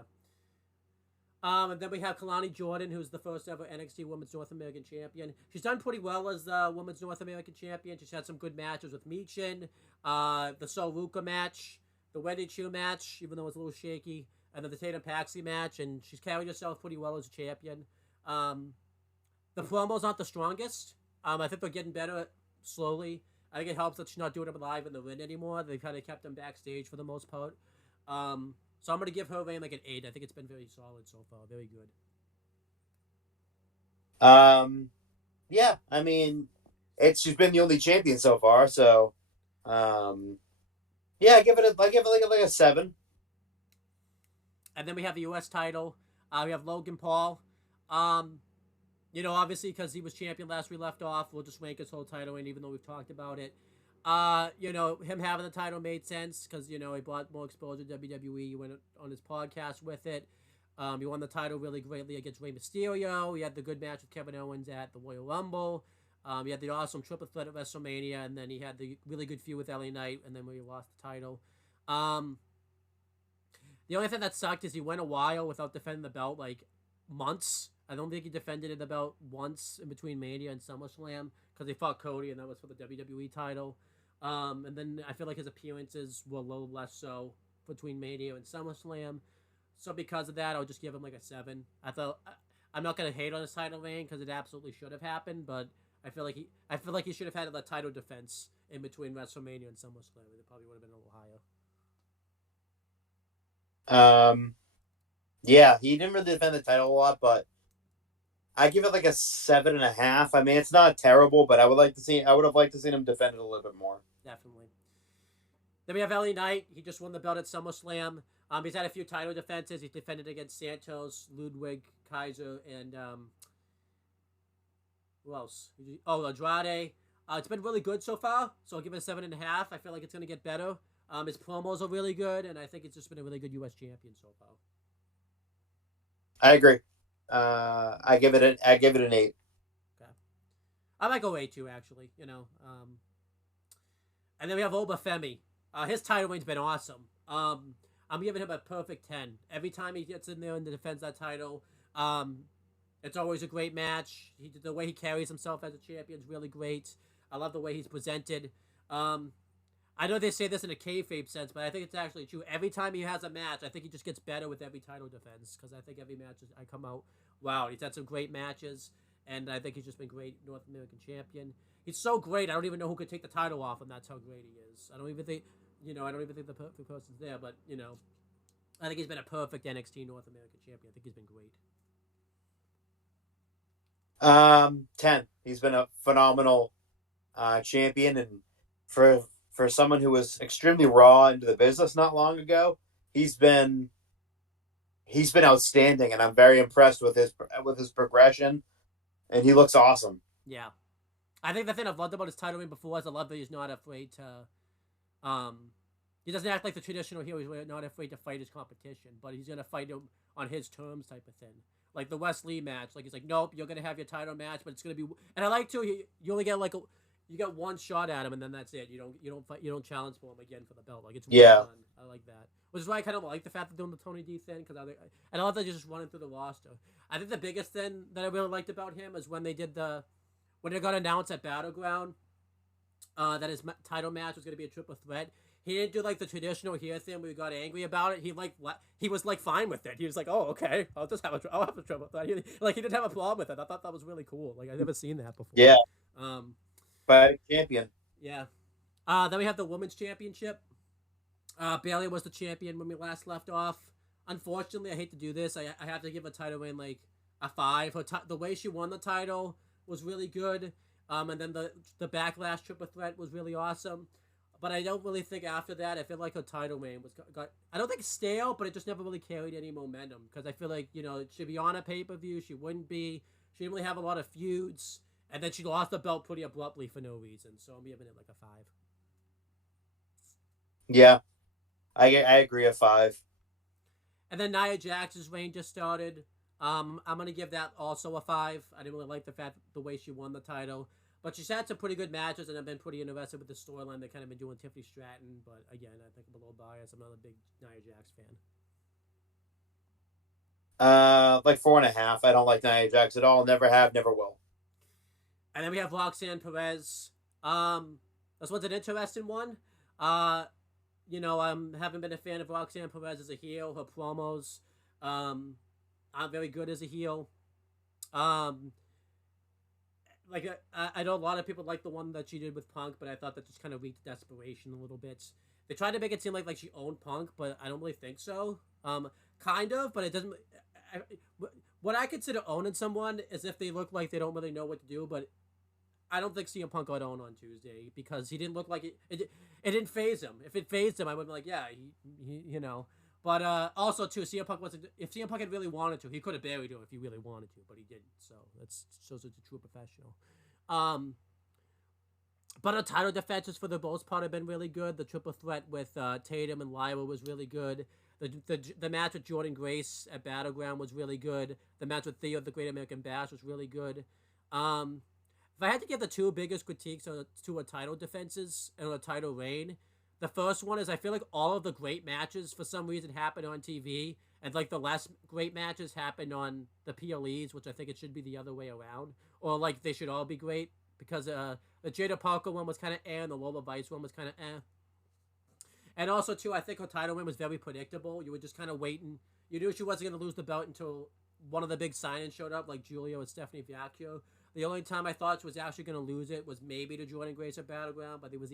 And then we have Kalani Jordan, who's the first ever NXT Women's North American Champion. She's done pretty well as the Women's North American Champion. She's had some good matches with Michin, the Sol Ruka match, the Wendy Chu match, even though it was a little shaky, and then the Tatum Paxi match, and she's carried herself pretty well as a champion. The promo's not the strongest. I think they're getting better slowly. I think it helps that she's not doing them live in the ring anymore. They kind of kept them backstage for the most part. So I'm going to give her reign like an 8. I think it's been very solid so far. Very good. Yeah, I mean, she's been the only champion so far, so yeah, I give it like a 7. And then we have the U.S. title. We have Logan Paul. You know, obviously because he was champion last we left off, we'll just rank his whole title in, even though we've talked about it. You know, him having the title made sense because, you know, he brought more exposure to WWE. He went on his podcast with it. He won the title really greatly against Rey Mysterio. He had the good match with Kevin Owens at the Royal Rumble. He had the awesome triple threat at WrestleMania, and then he had the really good feud with LA Knight, and then he lost the title. The only thing that sucked is he went a while without defending the belt, like months. I don't think he defended the belt once in between Mania and SummerSlam because he fought Cody, and that was for the WWE title. And then I feel like his appearances were a little less so between Mania and SummerSlam. So because of that, I'll just give him like a 7. I'm not gonna hate on his title reign because it absolutely should have happened, but I feel like he should have had a title defense in between WrestleMania and SummerSlam. It probably would have been a little higher. Yeah, he didn't really defend the title a lot, but I give it like a 7.5. I mean, it's not terrible, but I would have liked to see him defend it a little bit more. Definitely. Then we have LA Knight. He just won the belt at SummerSlam. He's had a few title defenses. He's defended against Santos, Ludwig, Kaiser, and who else? Oh, Andrade. It's been really good so far, so I'll give it a 7.5. I feel like it's gonna get better. His promos are really good, and I think it's just been a really good U.S. champion so far. I agree. I give it an 8. Okay. I might go 8 too, actually. You know. And then we have Obafemi. His title reign's been awesome. I'm giving him a perfect 10. Every time he gets in there and defends that title, It's always a great match. The way he carries himself as a champion is really great. I love the way he's presented. Um, I know they say this in a kayfabe sense, but I think it's actually true. Every time he has a match, I think he just gets better with every title defense because I think every match I come out, wow, he's had some great matches, and I think he's just been great North American champion. He's so great. I don't even know who could take the title off him. That's how great he is. I don't even think the perfect person's there, but I think he's been a perfect NXT North American champion. I think he's been great. 10. He's been a phenomenal champion, and for someone who was extremely raw into the business not long ago, he's been outstanding, and I'm very impressed with his progression, and he looks awesome. Yeah. I think the thing I've loved about his title reign before is I love that he's not afraid to. He doesn't act like the traditional hero. He's not afraid to fight his competition, but he's gonna fight him on his terms, type of thing. Like the Wes Lee match, like he's like, nope, you're gonna have your title match, but it's gonna be. And I like too. You only get you get one shot at him, and then that's it. You don't challenge for him again for the belt. Like it's well done. I like that. Which is why I kind of like the fact they're doing the Tony D thing because I love that they're just running through the roster. I think the biggest thing that I really liked about him is when they got announced at Battleground that his title match was going to be a triple threat. He didn't do like the traditional heel thing where he got angry about it. He was like fine with it. He was like, "Oh, okay, I'll have a triple threat." He didn't have a problem with it. I thought that was really cool. Like I've never seen that before. Yeah, Um, but champion. yeah. Then we have the women's championship. Bailey was the champion when we last left off. Unfortunately, I hate to do this. I have to give a title win like a 5. The way she won the title was really good. And then the backlash triple threat was really awesome. But I don't really think after that, I feel like her title reign got I don't think stale, but it just never really carried any momentum. Because I feel like, it should be on a pay-per-view. She wouldn't be. She didn't really have a lot of feuds. And then she lost the belt pretty abruptly for no reason. So I'm giving it like a 5. Yeah, I agree, a 5. And then Nia Jax's reign just started. I'm gonna give that also a 5. I didn't really like the way she won the title, but she's had some pretty good matches, and I've been pretty interested with the storyline. They kind of been doing Tiffany Stratton, but again, I think I'm a little biased. I'm not a big Nia Jax fan. Like 4.5. I don't like Nia Jax at all. Never have, never will. And then we have Roxanne Perez. This one's an interesting one. I haven't been a fan of Roxanne Perez as a heel. Her promos, aren't very good as a heel. I know a lot of people like the one that she did with Punk, but I thought that just kind of reeked desperation a little bit. They tried to make it seem like she owned Punk, but I don't really think so. Kind of, but it doesn't. What I consider owning someone is if they look like they don't really know what to do, but I don't think CM Punk got owned on Tuesday because he didn't look like it. It didn't phase him. If it phased him, I would be like, yeah, he. But also too, CM Punk wasn't. If CM Punk had really wanted to, he could have buried him if he really wanted to, but he didn't. So that shows it's a true professional. But the title defenses for the most part have been really good. The triple threat with Tatum and Lyra was really good. The match with Jordan Grace at Battleground was really good. The match with Theo at the Great American Bash was really good. If I had to give the two biggest critiques to a title defenses and a title reign, the first one is I feel like all of the great matches for some reason happen on TV, and like the less great matches happen on the PLEs, which I think it should be the other way around, or like they should all be great because the Jada Parker one was kind of and the Lola Vice one was kind of And also too, I think her title win was very predictable. You were just kind of waiting. You knew she wasn't going to lose the belt until one of the big sign-ins showed up, like Julia and Stephanie Vacchio. The only time I thought she was actually going to lose it was maybe to Jordan Grace at Battleground, but it was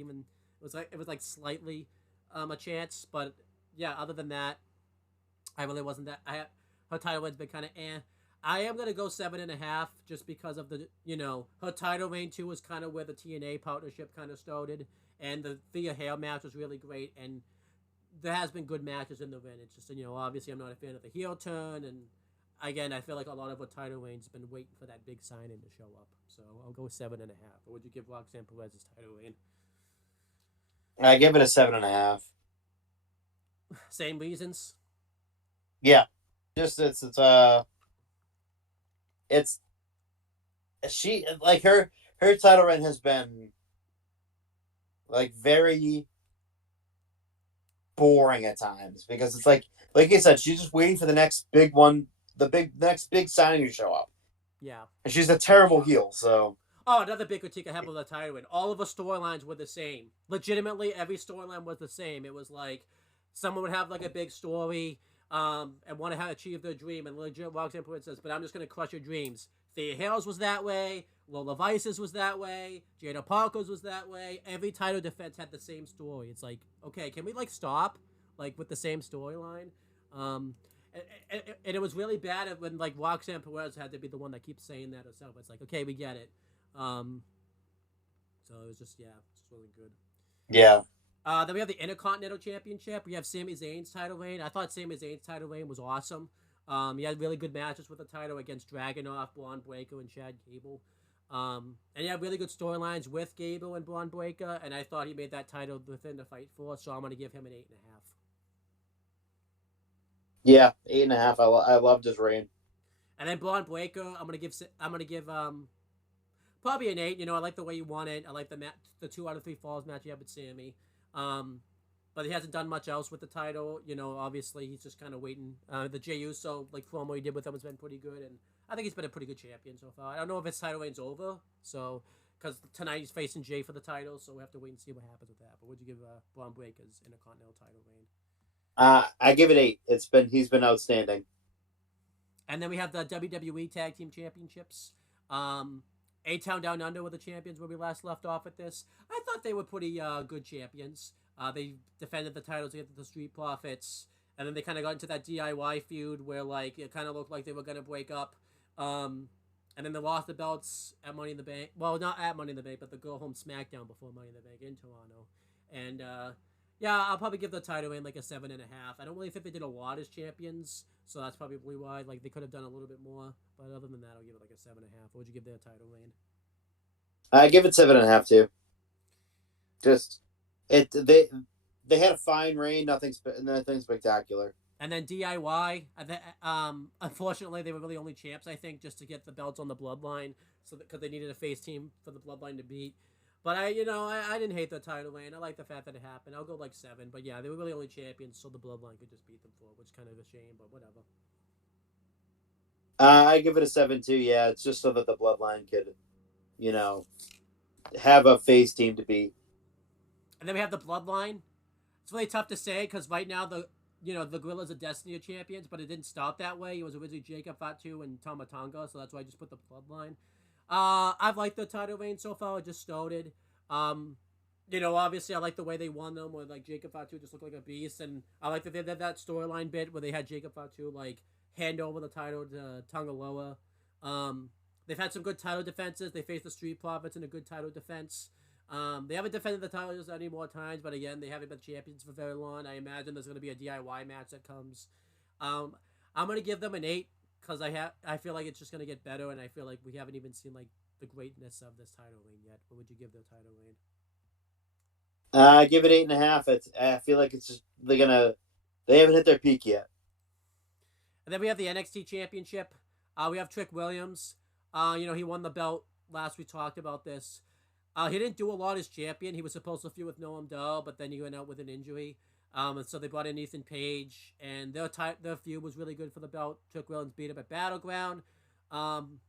like slightly a chance. But yeah, other than that, I really wasn't that. Her title win's been kind of I am gonna go 7.5 just because of the her title reign too was kind of where the TNA partnership kind of started, and the Thea Hale match was really great, and there has been good matches in the ring. It's just obviously I'm not a fan of the heel turn, and again I feel like a lot of her title reigns been waiting for that big sign in to show up. So I'll go 7.5. Or would you give Roxanne Perez's title reign? I give it a 7.5. Same reasons. Yeah, just it's she like her title run has been like very boring at times because it's like you said, she's just waiting for the next big one, next big signing to show up, Yeah. and she's a terrible heel. So Oh, another big critique I have of the title win. All of the storylines were the same. Legitimately, every storyline was the same. It was like someone would have like a big story, and want to have achieve their dream, and legit walks in and says, "But I'm just gonna crush your dreams." Thea Hales was that way. Lola Vices was that way. Jada Parker's was that way. Every title defense had the same story. It's like, okay, can we like stop like with the same storyline? Um, and it was really bad when like Roxanne Perez had to be the one that keeps saying that herself. It's like, okay, we get it. Um, so it was just it's really good. yeah, Then we have the Intercontinental Championship. We have Sami Zayn's title reign. I thought Sami Zayn's title reign was awesome. He had really good matches with the title against Dragunov, Braun Breaker, and Chad Gable. And he had really good storylines with Gable and Braun Breaker. And I thought he made that title within the fight for. So I'm going to give him an 8.5. yeah, 8.5. I loved his reign. And then Braun Breaker, I'm gonna give probably an 8. You know, I like the way you won it. I like the 2 out of 3 falls match you have with Sammy. But he hasn't done much else with the title. You know, obviously he's just kind of waiting. The Jey Uso like promo he did with him has been pretty good, and I think he's been a pretty good champion so far. I don't know if his title reign's over, so because tonight he's facing Jey for the title, so we have to wait and see what happens with that. But would you give Braun Breaker's Intercontinental title reign? I give it 8. He's been outstanding. And then we have the WWE Tag Team Championships. A-Town Down Under were the champions where we last left off at this. I thought they were pretty good champions. They defended the titles against the Street Profits. And then they kind of got into that DIY feud where like it kind of looked like they were going to break up. And then they lost the belts at Money in the Bank. Well, not at Money in the Bank, but the Go Home SmackDown before Money in the Bank in Toronto. And yeah, I'll probably give the title in like a 7.5. I don't really think they did a lot as champions, so that's probably why. Like they could have done a little bit more, but other than that, I'll give it like a 7.5. What would you give their title reign? I give it 7.5 too. Just they had a fine reign, nothing spectacular. And then DIY, unfortunately, they were really only champs, I think, just to get the belts on the Bloodline, so because they needed a face team for the Bloodline to beat. But I didn't hate the title reign. I like the fact that it happened. I'll go like 7. But yeah, they were really only champions, so the Bloodline could just beat them for it, which is kind of a shame, but whatever. I give it a 7 too. Yeah, it's just so that the Bloodline could, have a face team to beat. And then we have the Bloodline. It's really tough to say because right now the Gorillas of Destiny are champions, but it didn't start that way. It was originally Jacob Fatu and Tama Tonga, so that's why I just put the Bloodline. I've liked the title reign so far. It just started. Obviously I like the way they won them, where like Jacob Fatu just looked like a beast, and I like that they did that storyline bit where they had Jacob Fatu like hand over the title to Tongaloa. They've had some good title defenses. They faced the Street Profits in a good title defense. They haven't defended the titles any more times, but again, they haven't been champions for very long. I imagine there's going to be a DIY match that comes. I'm going to give them an 8 because I feel like it's just going to get better, and I feel like we haven't even seen like the greatness of this title reign yet. What would you give the title reign? I give it 8.5. I feel like it's just they haven't hit their peak yet. And then we have the NXT Championship. We have Trick Williams. He won the belt last we talked about this. He didn't do a lot as champion. He was supposed to feud with Noam Dar, but then he went out with an injury. And so they brought in Ethan Page, and their feud was really good for the belt. Trick Williams beat him at Battleground. And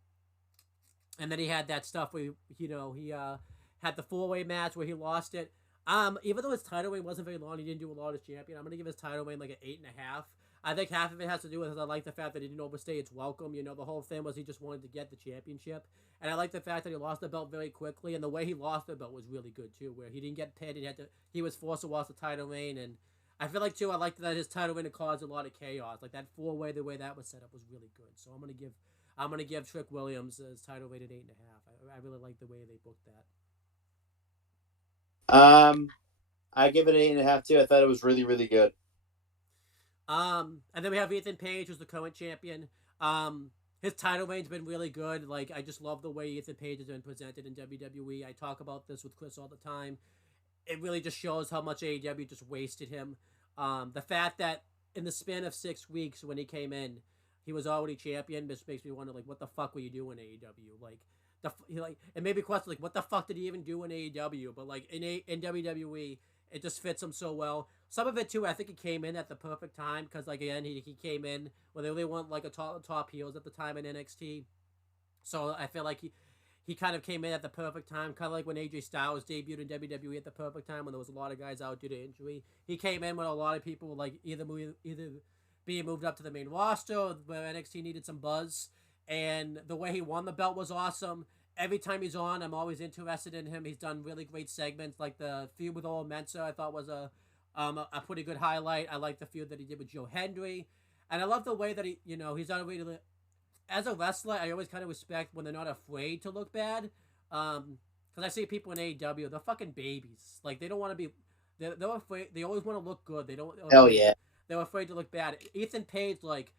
then he had that stuff where, he had the 4-way match where he lost it. Even though his title reign wasn't very long, he didn't do a lot as champion. I'm going to give his title reign like an 8.5. I think half of it has to do with I like the fact that he didn't overstay its welcome. The whole thing was he just wanted to get the championship. And I like the fact that he lost the belt very quickly, and the way he lost the belt was really good too, where he didn't get pinned, he was forced to lose the title reign, and I feel like too I liked that his title reign caused a lot of chaos. Like that 4-way, the way that was set up was really good. So I'm gonna give Trick Williams his title reign at 8.5. I really like the way they booked that. I give it 8.5 too. I thought it was really, really good. And then we have Ethan Page, who's the current champion. His title reign's been really good. Like, I just love the way Ethan Page has been presented in WWE. I talk about this with Chris all the time. It really just shows how much AEW just wasted him. The fact that in the span of 6 weeks when he came in, he was already champion, just makes me wonder, like, what the fuck were you doing in AEW? Like, it made me question, like, what the fuck did he even do in AEW? But, like, in WWE, it just fits him so well. Some of it, too, I think he came in at the perfect time because, like, again, he came in when they really weren't, like, a top heels at the time in NXT. So I feel like he kind of came in at the perfect time, kind of like when AJ Styles debuted in WWE at the perfect time when there was a lot of guys out due to injury. He came in when a lot of people were like either being moved up to the main roster or where NXT needed some buzz. And the way he won the belt was awesome. Every time he's on, I'm always interested in him. He's done really great segments, like the feud with Ola Mensa. I thought was a pretty good highlight. I like the feud that he did with Joe Hendry, and I love the way that he's on a way to. As a wrestler, I always kind of respect when they're not afraid to look bad. Because I see people in AEW, they're fucking babies. Like they don't want to be. They're afraid. They always want to look good. They don't. Hell yeah. They're afraid to look bad. Ethan Page, like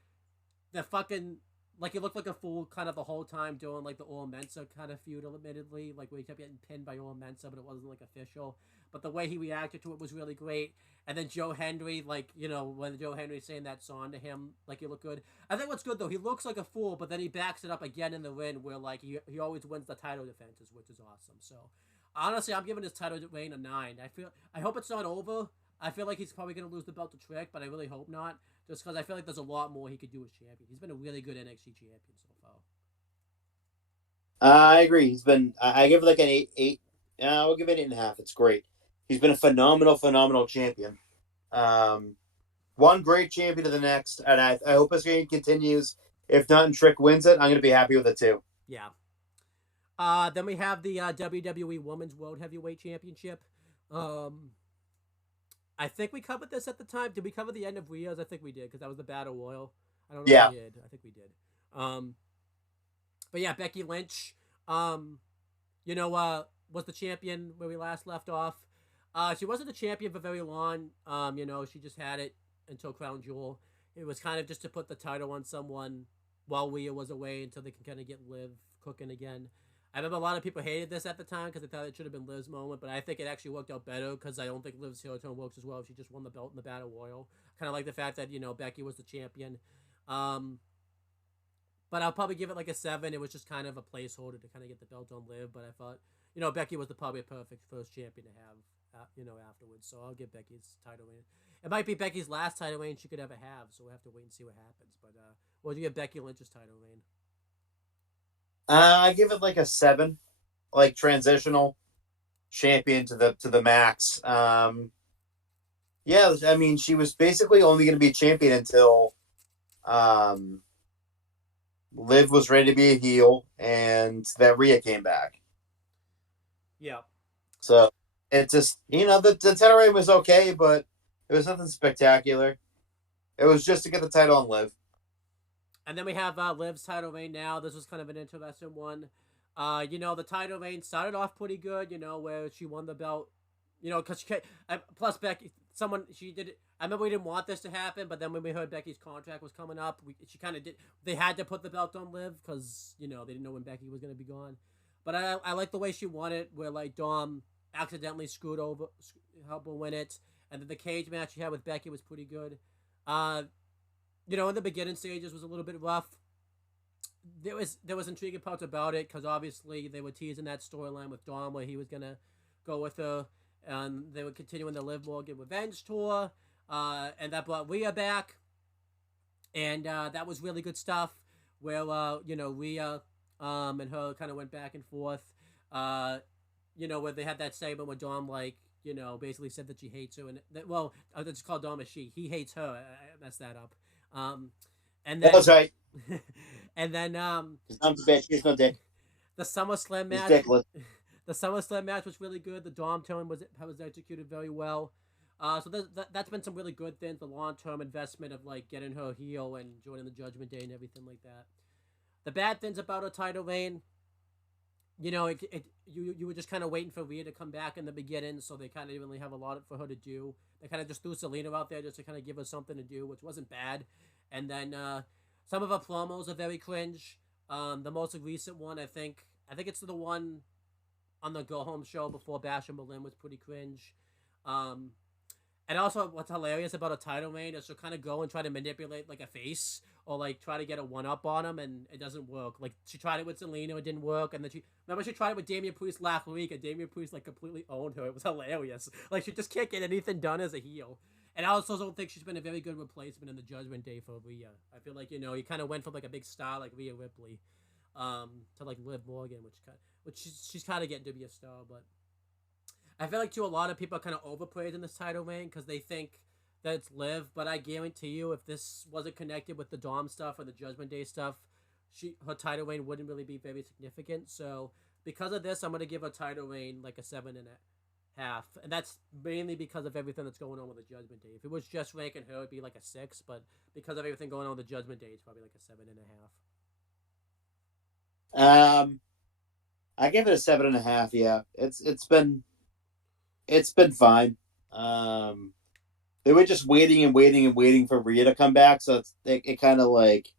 the fucking like he looked like a fool kind of the whole time doing like the Ola Mensa kind of feud, admittedly, like where he kept getting pinned by Ola Mensa, but it wasn't like official. But the way he reacted to it was really great. And then Joe Hendry, like, when Joe Hendry's saying that song to him, like, he looked good. I think what's good, though, he looks like a fool, but then he backs it up again in the ring where, like, he always wins the title defenses, which is awesome. So, honestly, I'm giving his title reign a 9. I hope it's not over. I feel like he's probably going to lose the belt to Trick, but I really hope not. Just because I feel like there's a lot more he could do as champion. He's been a really good NXT champion so far. I agree. He's been. I give it like an 8. I'll give it 8.5. It's great. He's been a phenomenal champion. One great champion to the next, and I hope his reign continues. If not, and Trick wins it, I'm going to be happy with it too. Yeah. Then we have the WWE Women's World Heavyweight Championship. I think we covered this at the time. Did we cover the end of Rio's? I think we did, because that was the Battle Royal. I don't know if we did. I think we did. But yeah, Becky Lynch, was the champion where we last left off. She wasn't the champion for very long. She just had it until Crown Jewel. It was kind of just to put the title on someone while Rhea was away until they can kind of get Liv cooking again. I remember a lot of people hated this at the time because they thought it should have been Liv's moment, but I think it actually worked out better because I don't think Liv's heel turn works as well if she just won the belt in the Battle Royal. Kind of like the fact that, Becky was the champion. But I'll probably give it like a 7. It was just kind of a placeholder to kind of get the belt on Liv, but I thought, Becky was probably a perfect first champion to have, afterwards. So I'll give Becky's title reign. It might be Becky's last title reign she could ever have, so we'll have to wait and see what happens. But what do you give Becky Lynch's title reign? I give it like a 7, like transitional champion to the max. Yeah, I mean, she was basically only going to be champion until Liv was ready to be a heel, and that Rhea came back. Yeah. So it just, the title reign was okay, but it was nothing spectacular. It was just to get the title on Liv. And then we have Liv's title reign now. This was kind of an interesting one. The title reign started off pretty good, where she won the belt. Because plus Becky, she did it. I remember we didn't want this to happen, but then when we heard Becky's contract was coming up, she kind of did. They had to put the belt on Liv because, they didn't know when Becky was going to be gone. But I like the way she won it, where, like, Dom accidentally helped her win it. And then the cage match she had with Becky was pretty good. In the beginning stages was a little bit rough. There was intriguing parts about it because obviously they were teasing that storyline with Dom where he was gonna go with her, and they were continuing the Liv Morgan Revenge tour, and that brought Rhea back, and that was really good stuff. Where Rhea and her kind of went back and forth, where they had that segment where Dom basically said that she hates her, and I'll just call Dom a she. He hates her. I messed that up. And then That's right. and then He's not a bitch. He's no dick. the SummerSlam He's match. dickless. The SummerSlam match was really good. The Dom turn was executed very well. So that's been some really good things. The long-term investment of getting her heel and joining the Judgment Day and everything like that. The bad things about her title reign, you were just kind of waiting for Rhea to come back in the beginning, so they kind of didn't really have a lot for her to do. They kind of just threw Selena out there just to kind of give her something to do, which wasn't bad. And then some of her promos are very cringe. The most recent one, I think it's the one on the Go Home show before Bash and Berlin was pretty cringe. And also, what's hilarious about a title reign is she'll kind of go and try to manipulate a face or try to get a one-up on him, and it doesn't work. She tried it with Selena, it didn't work, and then she tried it with Damian Priest last week, and Damian Priest completely owned her. It was hilarious. She just can't get anything done as a heel. And I also don't think she's been a very good replacement in the Judgment Day for Rhea. I feel like, you kind of went from a big star like Rhea Ripley. to like Liv Morgan, which she's kind of getting to be a star, but I feel like too a lot of people are kind of overpraising this title reign because they think that it's Liv, but I guarantee you, if this wasn't connected with the Dom stuff or the Judgment Day stuff, her title reign wouldn't really be very significant. So because of this, I'm gonna give her title reign like a 7.5, and that's mainly because of everything that's going on with the Judgment Day. If it was just ranking her, it'd be like a 6, but because of everything going on with the Judgment Day, it's probably like a 7.5. I give it a 7.5. Yeah, it's been fine. They were just waiting and waiting and waiting for Rhea to come back, so it kind of like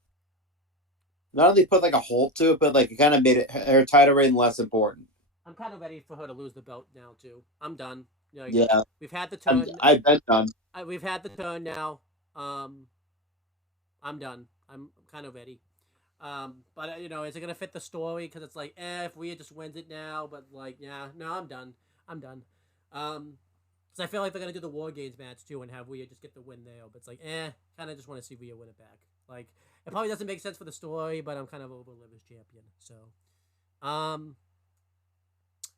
not only put like a halt to it, but like it kind of made her title reign less important. I'm kind of ready for her to lose the belt now too. I'm done. Yeah, We've had the turn. I've been done. We've had the turn now. Um, I'm done. I'm kind of ready. But is it gonna fit the story? Because it's like, if Rhea just wins it now, but like, yeah, no, I'm done. I'm done. Because I feel like they're gonna do the War Games match too and have Rhea just get the win there. But it's like, kind of just want to see Rhea win it back. Like, it probably doesn't make sense for the story, but I'm kind of over Liv as champion. So,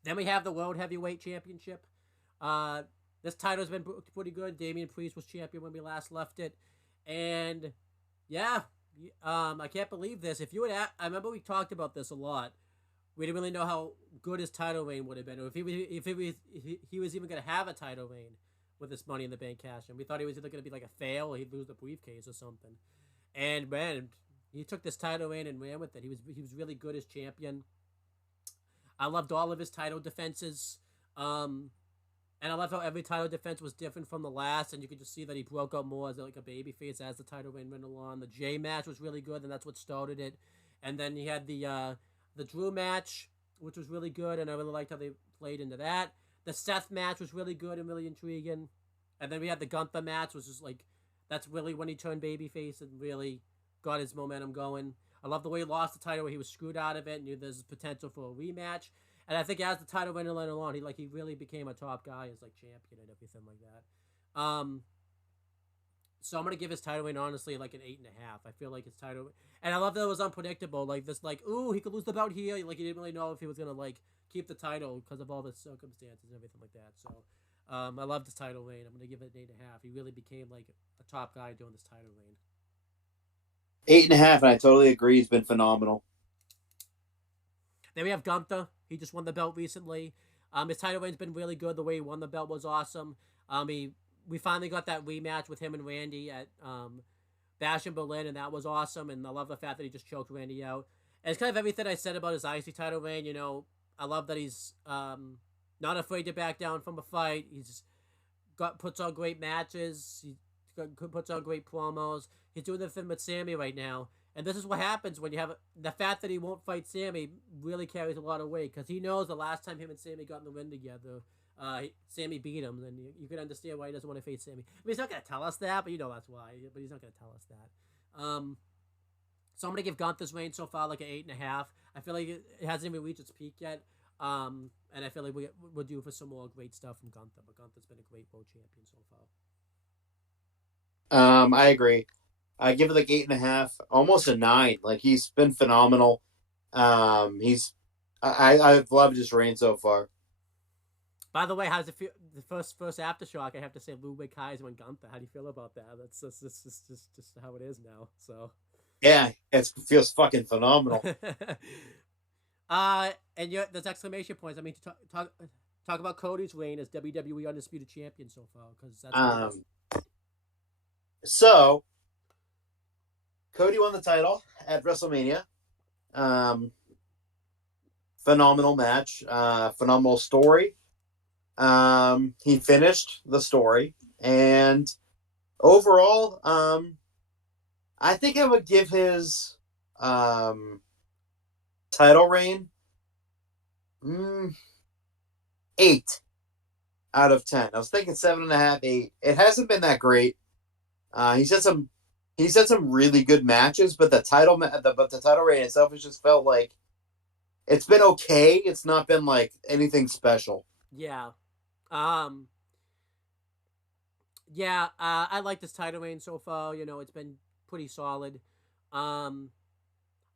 then we have the World Heavyweight Championship. This title's been pretty good. Damian Priest was champion when we last left it, and yeah, I can't believe this. If you would, I remember we talked about this a lot. We didn't really know how good his title reign would have been, or if he was even going to have a title reign with this Money in the Bank cash in. We thought he was either going to be like a fail or he'd lose the briefcase or something. And man, he took this title reign and ran with it. He was really good as champion. I loved all of his title defenses. And I love how every title defense was different from the last, and you could just see that he broke out more as like a babyface as the title reign went along. The J match was really good, and that's what started it. And then he had the Drew match, which was really good, and I really liked how they played into that. The Seth match was really good and really intriguing. And then we had the Gunther match, which was like, that's really when he turned babyface and really got his momentum going. I love the way he lost the title, where he was screwed out of it, and knew there's potential for a rematch. And I think as the title went along, he really became a top guy as like champion and everything like that. So I'm gonna give his title reign honestly like an 8.5. I feel like his title, and I love that it was unpredictable. Like this, like ooh, he could lose the belt here. Like he didn't really know if he was gonna like keep the title because of all the circumstances and everything like that. So I love this title reign. I'm gonna give it an 8.5. He really became like a top guy during this title reign. 8.5, and I totally agree. He's been phenomenal. Then we have Gunther. He just won the belt recently. His title reign's been really good. The way he won the belt was awesome. We finally got that rematch with him and Randy at Bash in Berlin, and that was awesome. And I love the fact that he just choked Randy out. And it's kind of everything I said about his IC title reign. I love that he's not afraid to back down from a fight. He's puts on great matches. Puts on great promos. He's doing the thing with Sammy right now. And this is what happens when you have the fact that he won't fight Sammy really carries a lot of weight, because he knows the last time him and Sammy got in the ring together, Sammy beat him, and you can understand why he doesn't want to face Sammy. I mean, he's not going to tell us that, but that's why. But he's not going to tell us that. So I'm going to give Gunther's reign so far like an 8.5. I feel like it hasn't even reached its peak yet. And I feel like we're due for some more great stuff from Gunther. But Gunther's been a great world champion so far. I agree. I give it like 8.5, almost a 9. Like he's been phenomenal. I've loved his reign so far. By the way, how does it feel? The first Aftershock, I have to say Ludwig Kaiser and Gunther. How do you feel about that? That's just how it is now. So yeah, it feels fucking phenomenal. And there's exclamation points. I mean, to talk about Cody's reign as WWE Undisputed Champion so far, because that's so. Cody won the title at WrestleMania. Phenomenal match. Phenomenal story. He finished the story. And overall, I think I would give his title reign 8 out of 10. I was thinking 7.5, 8. It hasn't been that great. He's had some really good matches, but the title reign itself has just felt like it's been okay. It's not been like anything special. Yeah. I like this title reign so far. It's been pretty solid.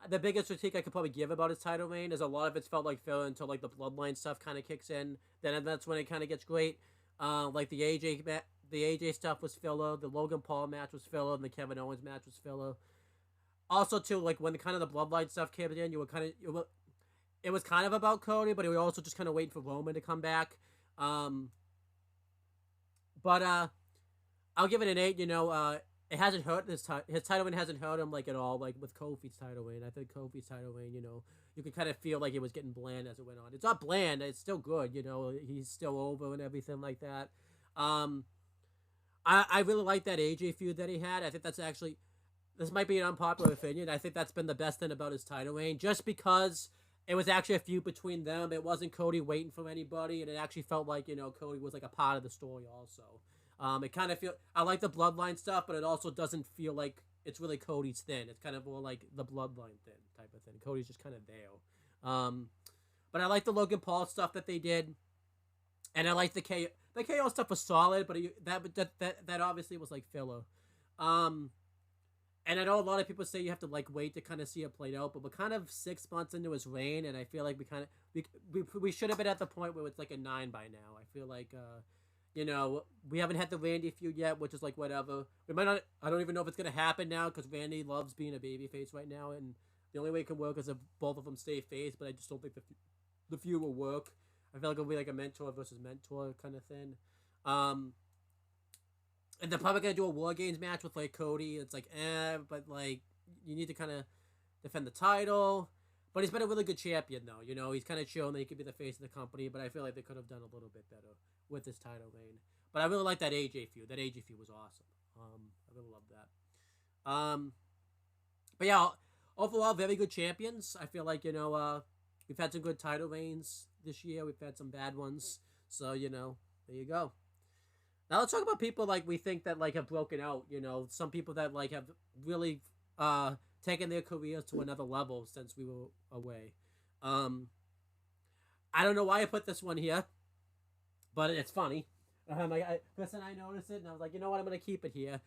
the biggest critique I could probably give about his title reign is a lot of it's felt like filler until like the bloodline stuff kind of kicks in. Then that's when it kind of gets great. Like the AJ stuff was filler. The Logan Paul match was filler, and the Kevin Owens match was filler. Also, too, like when the kind of the bloodline stuff came in, it was kind of about Cody, but we were also just kind of waiting for Roman to come back. But I'll give it an 8. It hasn't hurt his title reign hasn't hurt him like at all. Like with Kofi's title reign, I think Kofi's title reign, you could kind of feel like it was getting bland as it went on. It's not bland; it's still good. He's still over and everything like that. I really like that AJ feud that he had. I think that's actually, this might be an unpopular opinion. I think that's been the best thing about his title reign, just because it was actually a feud between them. It wasn't Cody waiting for anybody, and it actually felt like Cody was like a part of the story also. It kind of I like the bloodline stuff, but it also doesn't feel like it's really Cody's thing. It's kind of more like the bloodline thing type of thing. Cody's just kind of there. But I like the Logan Paul stuff that they did, and I like the KO stuff was solid, but that obviously was like filler. And I know a lot of people say you have to like wait to kind of see it played out, but we're kind of 6 months into his reign, and I feel like we should have been at the point where it's like a 9 by now. I feel like we haven't had the Randy feud yet, which is like whatever. We might not. I don't even know if it's gonna happen now because Randy loves being a babyface right now, and the only way it can work is if both of them stay face. But I just don't think the feud will work. I feel like it'll be like a mentor versus mentor kind of thing. And they're probably gonna do a War Games match with like Cody. It's like, but like you need to kind of defend the title. But he's been a really good champion though. He's kind of shown that he could be the face of the company. But I feel like they could have done a little bit better with his title reign. But I really like that AJ feud. That AJ feud was awesome. I really love that. But yeah, overall, very good champions. I feel like we've had some good title reigns this year. We've had some bad ones. So there you go. Now let's talk about people like we think that like have broken out. Some people that like have really taken their careers to another level since we were away. I don't know why I put this one here, but it's funny. Listen, I noticed it, and I was like, you know what? I'm gonna keep it here.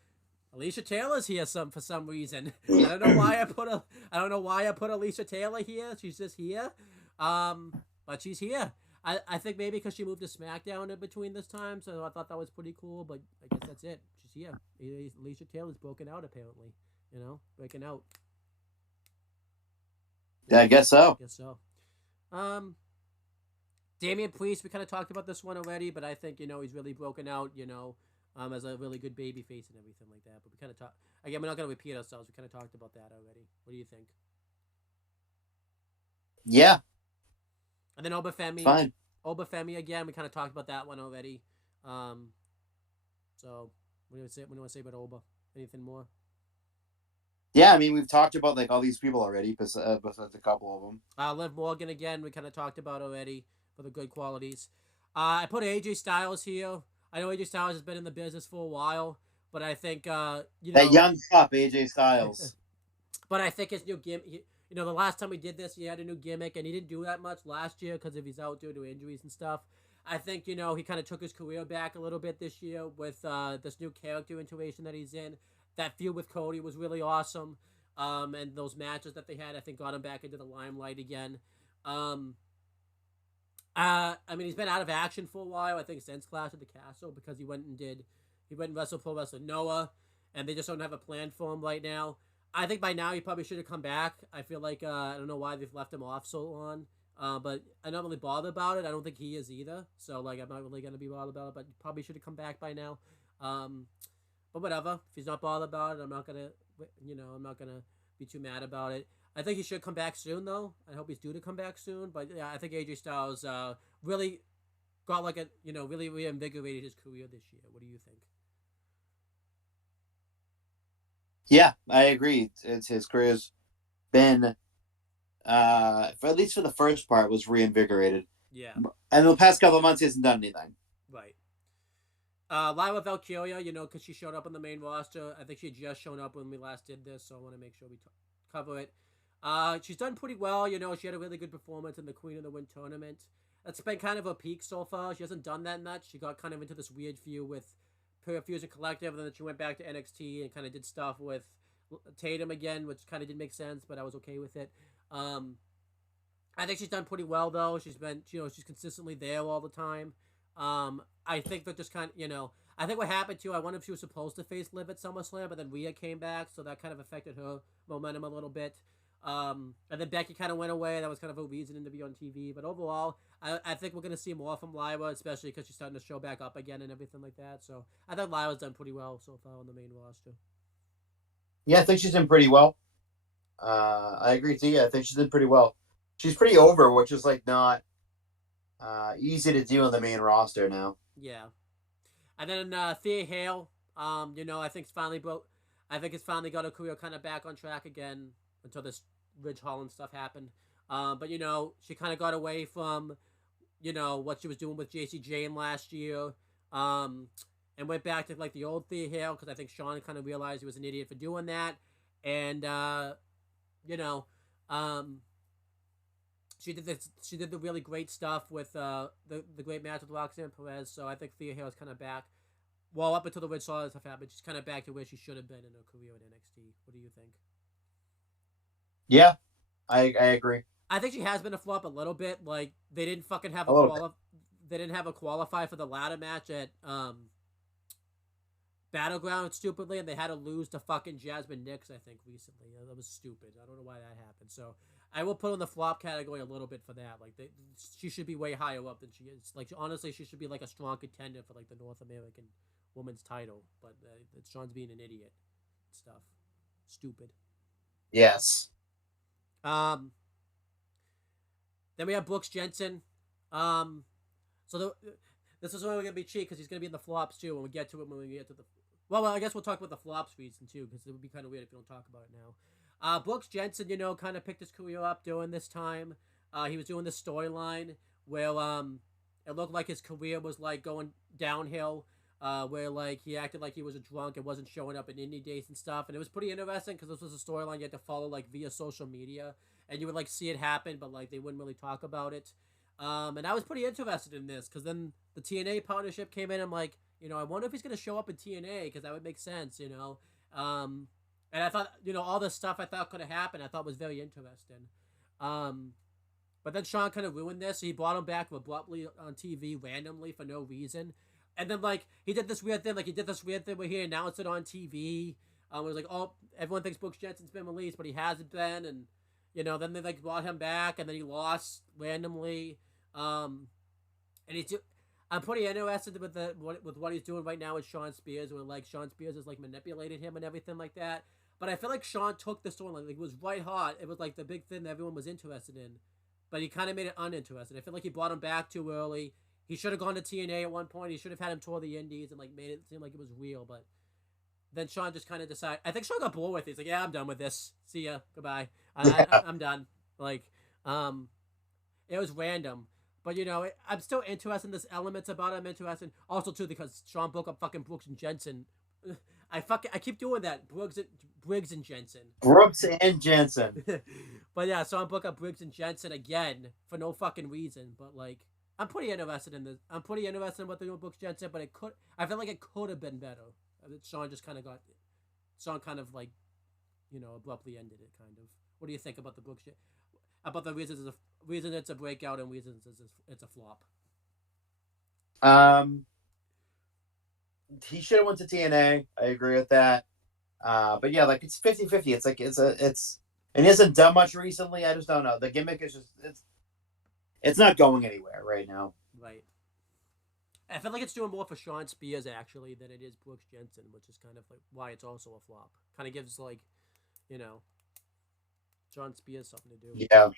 Alicia Taylor's here for some reason. I don't know why I put Alicia Taylor here. She's just here, but she's here. I think maybe because she moved to SmackDown in between this time, so I thought that was pretty cool. But I guess that's it. She's here. Alicia Taylor's broken out apparently. Breaking out. Yeah, I guess so. Damian Priest, we kind of talked about this one already, but I think he's really broken out. As a really good baby face and everything like that. But we kind of talked again. We're not going to repeat ourselves. We kind of talked about that already. What do you think? Yeah. And then Obafemi. Fine. Obafemi again. We kind of talked about that one already. So what do you want to say about Oba? Anything more? Yeah, I mean we've talked about like all these people already, besides a couple of them. Liv Morgan again. We kind of talked about already for the good qualities. I put AJ Styles here. I know AJ Styles has been in the business for a while, but I think that young pup AJ Styles. But I think his new gimmick. The last time we did this, he had a new gimmick, and he didn't do that much last year because of he's out due to injuries and stuff. I think he kind of took his career back a little bit this year with this new character iteration that he's in. That feud with Cody was really awesome, and those matches that they had, I think, got him back into the limelight again. I mean, he's been out of action for a while. I think since Clash of the Castle because he went and wrestled Pro Wrestler Noah, and they just don't have a plan for him right now. I think by now he probably should have come back. I feel like I don't know why they've left him off so long, but I'm not really bothered about it. I don't think he is either. So like I'm not really gonna be bothered about it. But he probably should have come back by now. But whatever. If he's not bothered about it, I'm not gonna be too mad about it. I think he should come back soon, though. I hope he's due to come back soon. But yeah, I think AJ Styles really got really reinvigorated his career this year. What do you think? Yeah, I agree. It's his career's been, for at least for the first part, was reinvigorated. Yeah. And the past couple of months, he hasn't done anything. Right. Lyra Valkyria, because she showed up on the main roster. I think she had just shown up when we last did this, so I want to make sure we cover it. She's done pretty well. She had a really good performance in the Queen of the Wind tournament. That's been kind of a peak so far. She hasn't done that much. She got kind of into this weird feud with Pure Fusion Collective, and then she went back to NXT and kind of did stuff with Tatum again, which kind of didn't make sense, but I was okay with it. Um, I think she's done pretty well though. She's been, she's consistently there all the time. I think that just kind of, I think what happened too. I wonder if she was supposed to face Liv at SummerSlam, but then Rhea came back, so that kind of affected her momentum a little bit. And then Becky kind of went away. That was kind of a reason to be on TV. But overall, I think we're going to see more from Lyra, especially because she's starting to show back up again and everything like that. So I think Lyra's done pretty well so far on the main roster. Yeah, I think she's in pretty well. I agree with you. I think she's in pretty well. She's pretty over, which is like not easy to do on the main roster now. Yeah. And then Thea Hale, I think it's finally got her career kind of back on track again until this Ridge Holland stuff happened. But she kind of got away from, what she was doing with JC Jane last year, and went back to like the old Thea Hale because I think Sean kind of realized he was an idiot for doing that, and she did the really great stuff with the great match with Roxanne Perez. So I think Thea Hale is kind of back. Well, up until the Ridge Holland stuff happened, she's kind of back to where she should have been in her career in NXT. What do you think? Yeah, I agree. I think she has been a flop a little bit. Like they didn't fucking have they didn't have a qualify for the ladder match at Battleground stupidly, and they had to lose to fucking Jasmine Nix, I think, recently. That was stupid. I don't know why that happened. So I will put in the flop category a little bit for that. Like she should be way higher up than she is. Like honestly, she should be like a strong contender for like the North American Women's title. But Sean's being an idiot. Stuff. Stupid. Yes. Then we have Brooks Jensen. This is only going to be cheap because he's going to be in the flops too when we get to it. When we get to the I guess we'll talk about the flops reason too because it would be kind of weird if we don't talk about it now. Brooks Jensen, kind of picked his career up during this time. He was doing this storyline where it looked like his career was like going downhill. Where like he acted like he was a drunk and wasn't showing up at indie dates and stuff, and it was pretty interesting because this was a storyline you had to follow like via social media, and you would like see it happen, but like they wouldn't really talk about it. And I was pretty interested in this because then the TNA partnership came in. I'm like, I wonder if he's gonna show up in TNA because that would make sense, And I thought, all this stuff I thought could have happened. I thought was very interesting. But then Sean kind of ruined this. So he brought him back abruptly on TV randomly for no reason. And then, like, he did this weird thing. Like, he did this weird thing where he announced it on TV. It was like, oh, everyone thinks Brooks Jensen's been released, but he hasn't been. And, then they, like, brought him back, and then he lost randomly. And I'm pretty interested with what he's doing right now with Sean Spears, where, like, Sean Spears has, like, manipulated him and everything like that. But I feel like Sean took the storyline. Like, it was right hot. It was, like, the big thing that everyone was interested in. But he kind of made it uninteresting. I feel like he brought him back too early. He should have gone to TNA at one point. He should have had him tour the Indies and like made it seem like it was real. But then Sean just kind of decided. I think Sean got bored with it. He's like, "Yeah, I'm done with this. See ya. Goodbye. I'm done." Like, it was random. But I'm still interested in this elements about it. I'm interested also too because Sean broke up fucking Brooks and Jensen. I keep doing that. Briggs and Jensen. Brooks and Jensen. But yeah, Sean broke up Briggs and Jensen again for no fucking reason. But like. I'm pretty interested in this. I'm pretty interested in what they're doing with Brooks Jensen, but I feel like it could have been better. Sean kind of like, abruptly ended it. Kind of. What do you think about the Brooks? About the reasons it's a breakout and reasons it's a flop. He should have went to TNA. I agree with that. But yeah, like it's 50-50. It's like and he hasn't done much recently. I just don't know. The gimmick is just it's not going anywhere right now. Right. I feel like it's doing more for Sean Spears actually than it is Brooks Jensen, which is kind of like why it's also a flop. Kind of gives like, Sean Spears something to do. Yeah.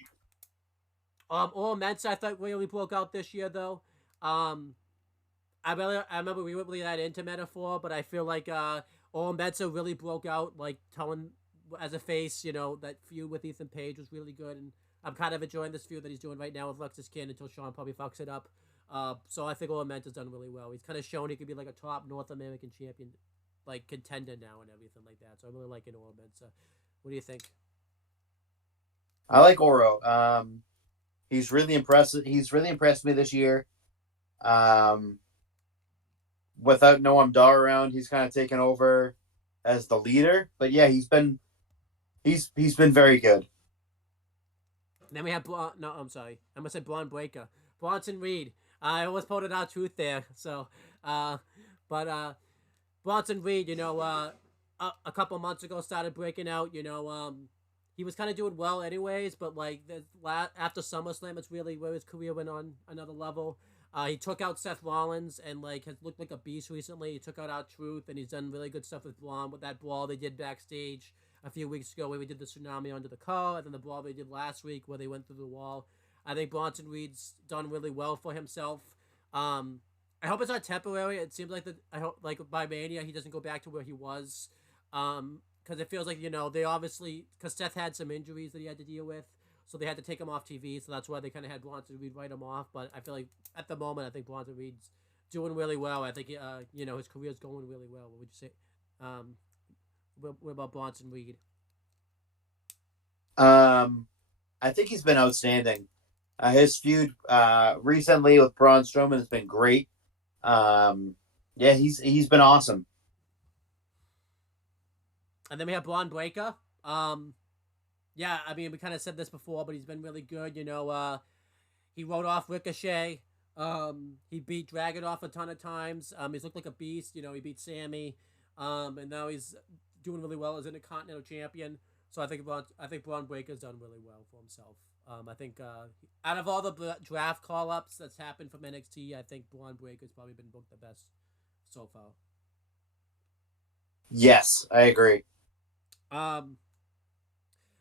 All Mensa I thought really broke out this year though. I remember we weren't really that into Metaphor, but I feel like All Mensa really broke out, like telling as a face, that feud with Ethan Page was really good, and I'm kind of enjoying this feud that he's doing right now with Lexis Kin until Sean probably fucks it up. So I think Ormenta's done really well. He's kind of shown he could be like a top North American champion, like contender now and everything like that. So I'm really liking Ormenta. What do you think? I like Oro. He's really impressive. He's really impressed me this year. Without Noam Dar around, he's kind of taken over. as the leader. But yeah, he's been very good. Then we have no, I'm sorry, I must say Blonde Breaker, Bronson Reed. I almost pointed out truth there. So, uh, but Bronson Reed, a couple months ago started breaking out. He was kind of doing well anyways, but like after SummerSlam, it's really where his career went on another level. He took out Seth Rollins and like has looked like a beast recently. He took out R-Truth, and he's done really good stuff with Blonde with that brawl they did backstage a few weeks ago where we did the tsunami under the car, and then the brawl they did last week where they went through the wall. I think Bronson Reed's done really well for himself. I hope it's not temporary. It seems like I hope like by Mania he doesn't go back to where he was. Because it feels like they obviously because Seth had some injuries that he had to deal with, so they had to take him off TV. So that's why they kind of had Bronson Reed write him off. But I feel like at the moment, I think Bronson Reed's doing really well. I think his career's going really well. What would you say? What about Bronson Reed? I think he's been outstanding. His feud recently with Braun Strowman has been great. Yeah, he's been awesome. And then we have Blonde Breaker. Yeah, I mean we kind of said this before, but he's been really good. He wrote off Ricochet. He beat Dragunov a ton of times. He's looked like a beast. He beat Sammy. And now he's doing really well as Intercontinental Champion. So I think Braun Breaker's done really well for himself. I think out of all the draft call-ups that's happened from NXT, I think Braun Breaker's probably been booked the best so far. Yes, I agree.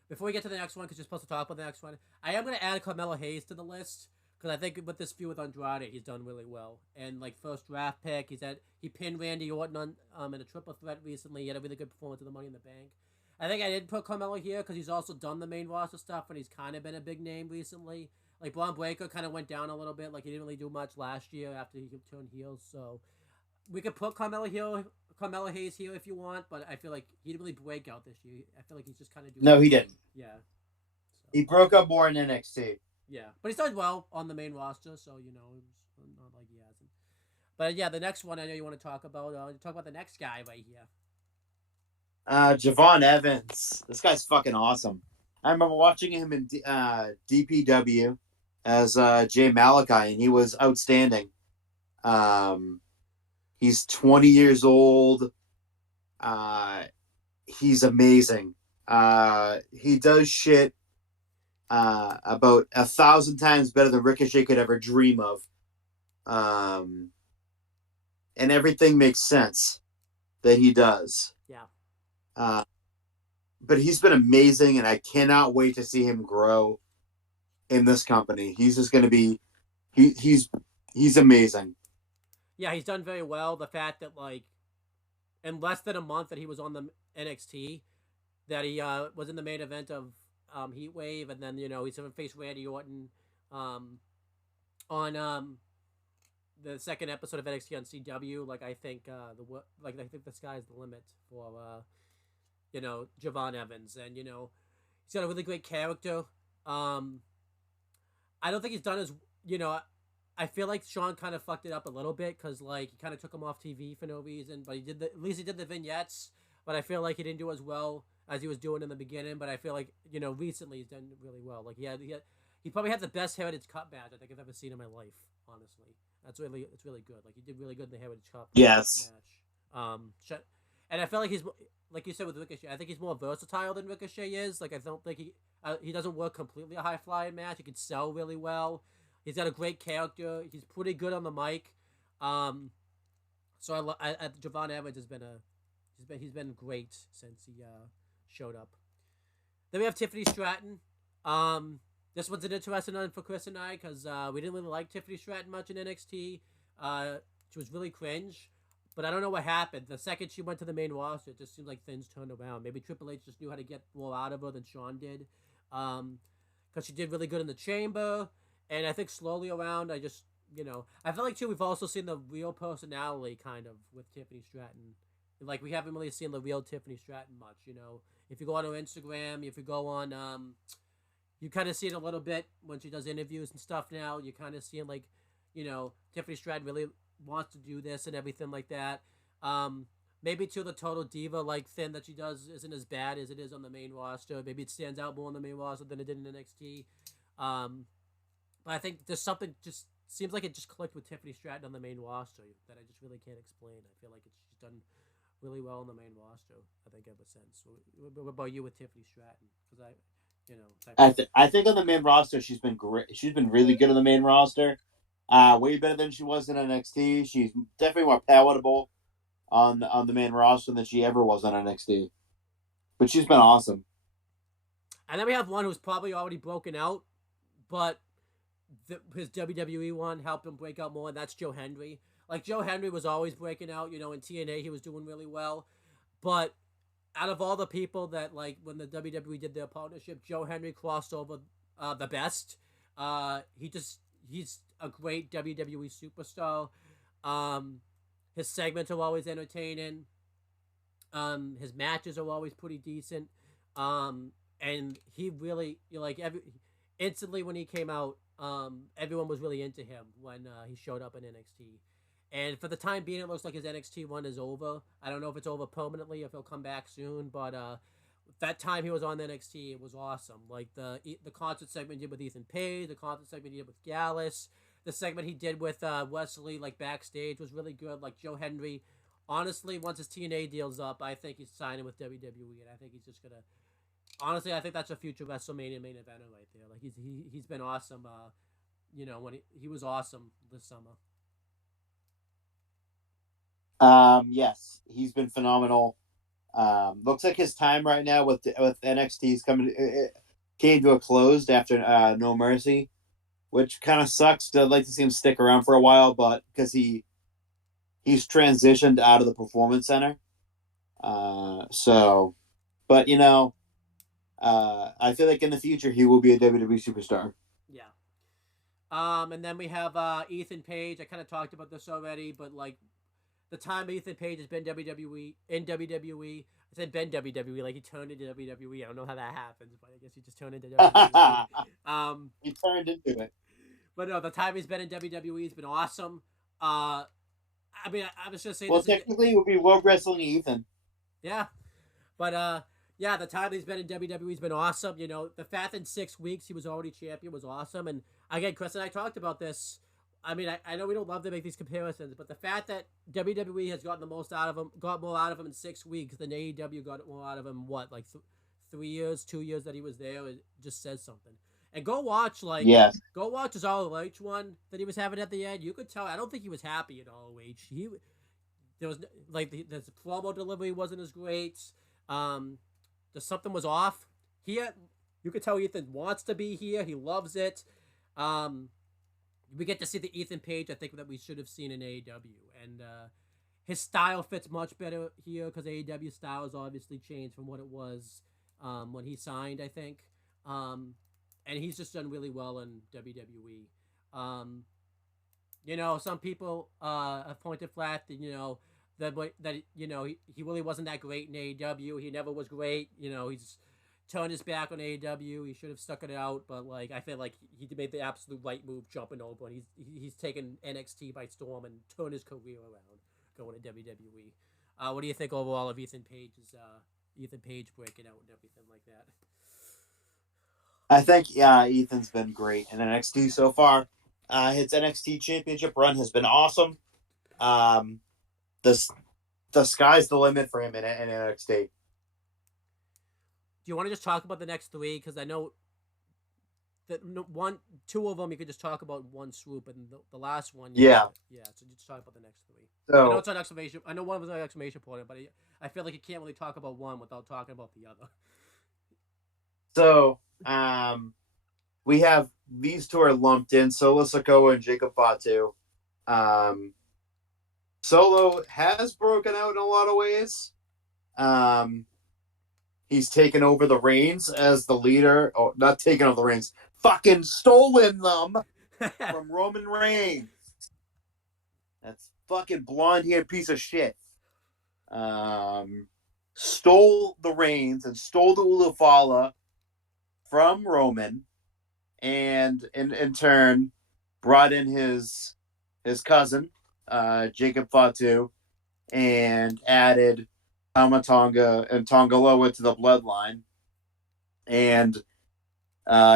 Before we get to the next one, because you're supposed to talk about the next one, I am going to add Carmelo Hayes to the list because I think with this feud with Andrade, he's done really well. And like first draft pick, he pinned Randy Orton on in a triple threat recently. He had a really good performance in the Money in the Bank. I think I did put Carmelo here because he's also done the main roster stuff and he's kind of been a big name recently. Like Braun Breaker kind of went down a little bit. Like he didn't really do much last year after he turned heel. So we could put Carmelo Hayes here if you want, but I feel like he didn't really break out this year. I feel like he's just kind of doing. No, he didn't. Yeah. So. He broke up more in NXT. Yeah, but he's done well on the main roster, so it's not like he hasn't. But yeah, the next one I know you want to talk about. Talk about the next guy right here. Javon Evans. This guy's fucking awesome. I remember watching him in DPW as Jay Malachi, and he was outstanding. He's 20 years old. He's amazing. He does shit about 1,000 times better than Ricochet could ever dream of. And everything makes sense that he does. Yeah. But he's been amazing, and I cannot wait to see him grow in this company. He's just going to be he's amazing. Yeah, he's done very well. The fact that like in less than a month that he was on the NXT, that he was in the main event of Heat Wave, and then he's going to face Randy Orton on the second episode of NXT on CW. Like I think I think the sky's the limit for Javon Evans, and he's got a really great character. I don't think he's done as I feel like Sean kind of fucked it up a little bit because like he kind of took him off TV for no reason, but at least he did the vignettes. But I feel like he didn't do as well as he was doing in the beginning. But I feel like recently he's done really well. Like he probably had the best Heritage Cup match I think I've ever seen in my life. Honestly, it's really good. Like he did really good in the Heritage Cup Yes. match. And I feel like he's like you said with Ricochet. I think he's more versatile than Ricochet is. Like I don't think he doesn't work completely a high flying match. He can sell really well. He's got a great character. He's pretty good on the mic. So Javon Evans he's been great since he showed up. Then we have Tiffany Stratton. This one's an interesting one for Chris and I because we didn't really like Tiffany Stratton much in NXT. She was really cringe, but I don't know what happened. The second she went to the main roster, it just seemed like things turned around. Maybe Triple H just knew how to get more out of her than Shawn did, because she did really good in the Chamber. And I think slowly around, I just, I feel like, too, we've also seen the real personality, kind of, with Tiffany Stratton. Like, we haven't really seen the real Tiffany Stratton much, If you go on her Instagram, if you go on, you kind of see it a little bit when she does interviews and stuff now. You're kind of seeing, like, Tiffany Stratton really wants to do this and everything like that. maybe too the total diva like thing that she does isn't as bad as it is on the main roster. Maybe it stands out more on the main roster than it did in NXT. Um, but I think there's something just seems like it just clicked with Tiffany Stratton on the main roster that I just really can't explain. I feel like she's done really well on the main roster. I think ever since. What about you with Tiffany Stratton? Because I think on the main roster she's been great. She's been really good on the main roster. Way better than she was in NXT. She's definitely more palatable on the main roster than she ever was on NXT. But she's been awesome. And then we have one who's probably already broken out, but his WWE one helped him break out more, and that's Joe Hendry. Like Joe Hendry was always breaking out, in TNA he was doing really well, but out of all the people that like when the WWE did their partnership, Joe Hendry crossed over the best. He's a great WWE superstar. His segments are always entertaining. His matches are always pretty decent. And he really instantly when he came out, everyone was really into him when he showed up in NXT. And for the time being, it looks like his NXT one is over. I don't know if it's over permanently, if he'll come back soon, but that time he was on NXT, it was awesome. Like the concert segment he did with Ethan Page, the concert segment he did with Gallus, the segment he did with Wesley, like backstage, was really good. Like Joe Hendry, honestly, once his TNA deal's up, I think he's signing with WWE, and I think he's just gonna. Honestly, I think that's a future WrestleMania main eventer right there. Like he's been awesome. When he was awesome this summer. Yes, he's been phenomenal. Looks like his time right now with NXT is came to a close after No Mercy, which kind of sucks. I'd like to see him stick around for a while, but because he's transitioned out of the Performance Center. But I feel like in the future he will be a WWE superstar. Yeah. And then we have Ethan Page. I kind of talked about this already, but like the time Ethan Page has been WWE in WWE. I said been WWE, like he turned into WWE. I don't know how that happens, but I guess he just turned into WWE. He turned into it. But no, the time he's been in WWE has been awesome. I mean, I was just saying. Well, technically, it would be World Wrestling Ethan. Yeah, but yeah, the time he's been in WWE has been awesome. The fact in 6 weeks he was already champion was awesome. And again, Chris and I talked about this. I mean, I know we don't love to make these comparisons, but the fact that WWE has gotten the most out of him, got more out of him in 6 weeks than AEW got more out of him, what, like 3 years, 2 years that he was there, it just says something. And go watch his ROH one that he was having at the end. You could tell. I don't think he was happy at ROH. There was the promo delivery wasn't as great. Something was off. You could tell Ethan wants to be here. He loves it. We get to see the Ethan Page I think that we should have seen in AEW, and his style fits much better here because AEW style has obviously changed from what it was when he signed, I think. And he's just done really well in WWE. Some people have pointed flat that he really wasn't that great in AEW. He never was great. He's turned his back on AEW. He should have stuck it out, but like I feel like he made the absolute right move jumping over, and he's taken NXT by storm and turned his career around going to WWE. What do you think overall of Ethan Page breaking out and everything like that? I think Ethan's been great in NXT so far. His NXT Championship run has been awesome. The sky's the limit for him in NXT. Do you want to just talk about the next three? Because I know that two of them you could just talk about one swoop, and the last one, yeah. So just talk about the next three. So, I know it's an exclamation. I know one was an exclamation point, but I feel like you can't really talk about one without talking about the other. So, we have these two are lumped in: Solo Sikoa and Jacob Fatu. Solo has broken out in a lot of ways. He's taken over the reins as the leader. Oh, not taken over the reins. Fucking stolen them from Roman Reigns. That's fucking blonde-haired piece of shit. Stole the reins and stole the Ulufala from Roman, and in turn brought in his cousin, Jacob Fatu, and added Tama Tonga and Tongaloa to the bloodline. And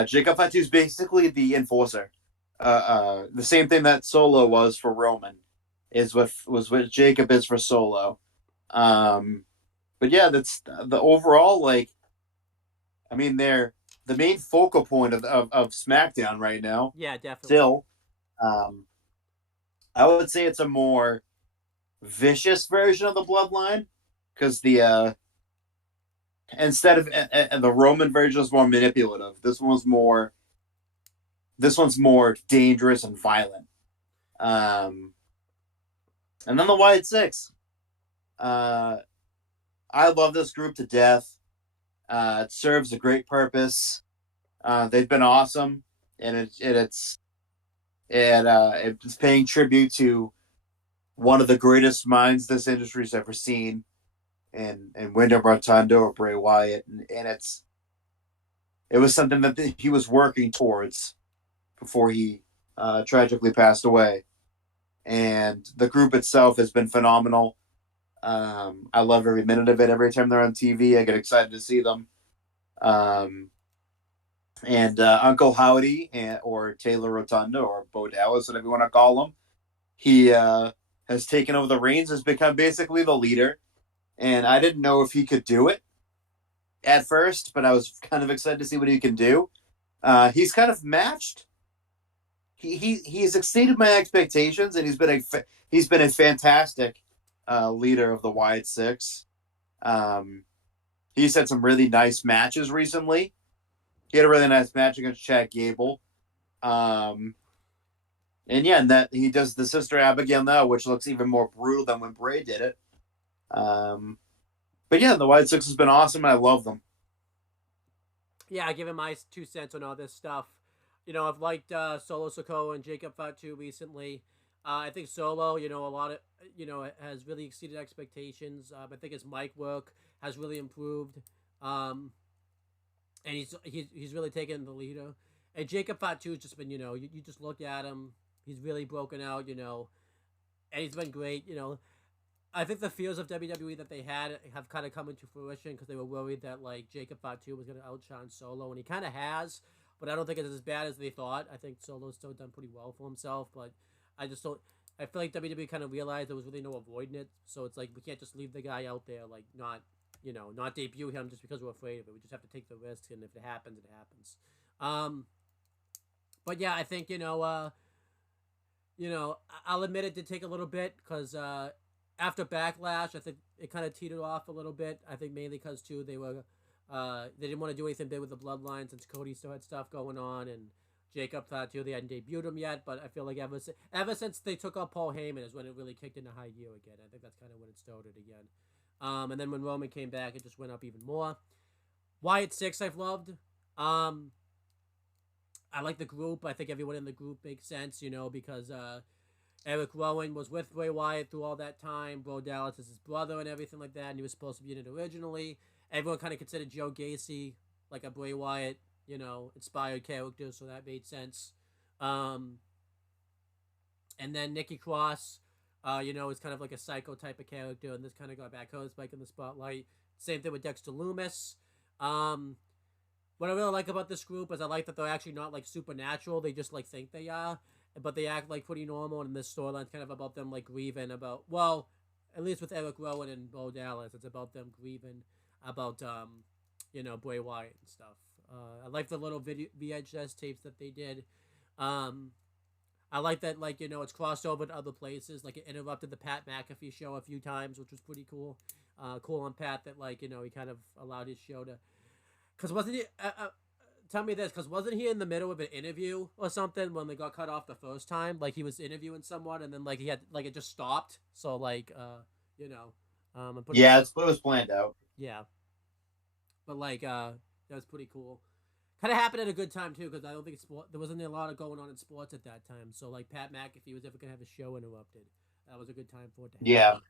Jacob Fatu is basically the enforcer. The same thing that Solo was for Roman was what Jacob is for Solo. But yeah, that's the overall, like, I mean, they're the main focal point of SmackDown right now. Yeah, definitely. Still, um, I would say it's a more vicious version of the Bloodline because the instead of the Roman version is more manipulative. This one's more dangerous and violent. Um, and then the Wyatt Six. Uh, I love this group to death. It serves a great purpose. They've been awesome, and it's paying tribute to one of the greatest minds this industry's ever seen, and Wyndham Rotunda or Bray Wyatt, and it was something that he was working towards before he tragically passed away. And the group itself has been phenomenal. I love every minute of it. Every time they're on TV, I get excited to see them. And Uncle Howdy or Taylor Rotunda or Bo Dallas, whatever you want to call him, he has taken over the reins, has become basically the leader. And I didn't know if he could do it at first, but I was kind of excited to see what he can do. He's kind of matched. He's exceeded my expectations, and he's been a fantastic leader of the Wyatt Six. He's had some really nice matches recently. He had a really nice match against Chad Gable. And yeah, and that he does the Sister Abigail now, which looks even more brutal than when Bray did it. But yeah, the Wyatt Six has been awesome, and I love them. Yeah, I give him my 2 cents on all this stuff. I've liked Solo Sikoa and Jacob Fatu recently. I think Solo, a lot of, has really exceeded expectations. I think his mic work has really improved. And he's really taken the leader. And Jacob Fatu has just been, you just look at him, he's really broken out, and he's been great. I think the fears of WWE that they had have kind of come into fruition because they were worried that like Jacob Fatu was going to outshine Solo, and he kind of has, but I don't think it's as bad as they thought. I think Solo's still done pretty well for himself, but I just don't. I feel like WWE kind of realized there was really no avoiding it, so it's like we can't just leave the guy out there like not debut him just because we're afraid of it. We just have to take the risk, and if it happens, it happens. But yeah, I think I'll admit it did take a little bit because after Backlash, I think it kind of teetered off a little bit. I think mainly because too they didn't want to do anything big with the Bloodline since Cody still had stuff going on, and Jacob thought too they hadn't debuted him yet. But I feel like ever since they took out Paul Heyman is when it really kicked into high gear again. I think that's kind of when it started again. And then when Roman came back, it just went up even more. Wyatt Six, I've loved. I like the group. I think everyone in the group makes sense, because Eric Rowan was with Bray Wyatt through all that time. Bo Dallas is his brother and everything like that, and he was supposed to be in it originally. Everyone kind of considered Joe Gacy like a Bray Wyatt, inspired character, so that made sense. And then Nikki Cross, is kind of like a psycho type of character, and this kind of got back her back in the spotlight. Same thing with Dexter Lumis. What I really like about this group is I like that they're actually not like supernatural. They just like think they are, but they act like pretty normal. And this storyline's kind of about them like grieving about, well, at least with Eric Rowan and Bo Dallas, it's about them grieving about Bray Wyatt and stuff. I like the little VHS tapes that they did. I like that it's crossed over to other places. Like it interrupted the Pat McAfee show a few times, which was pretty cool. Cool on Pat that he kind of allowed his show to. Because wasn't he? Tell me this, because wasn't he in the middle of an interview or something when they got cut off the first time? Like he was interviewing someone, and then he had it just stopped. So Yeah, it was planned out. Yeah, but that was pretty cool. Kind of happened at a good time too, because I don't think there wasn't a lot of going on in sports at that time. So Pat McAfee was ever gonna have his show interrupted. That was a good time for it to happen.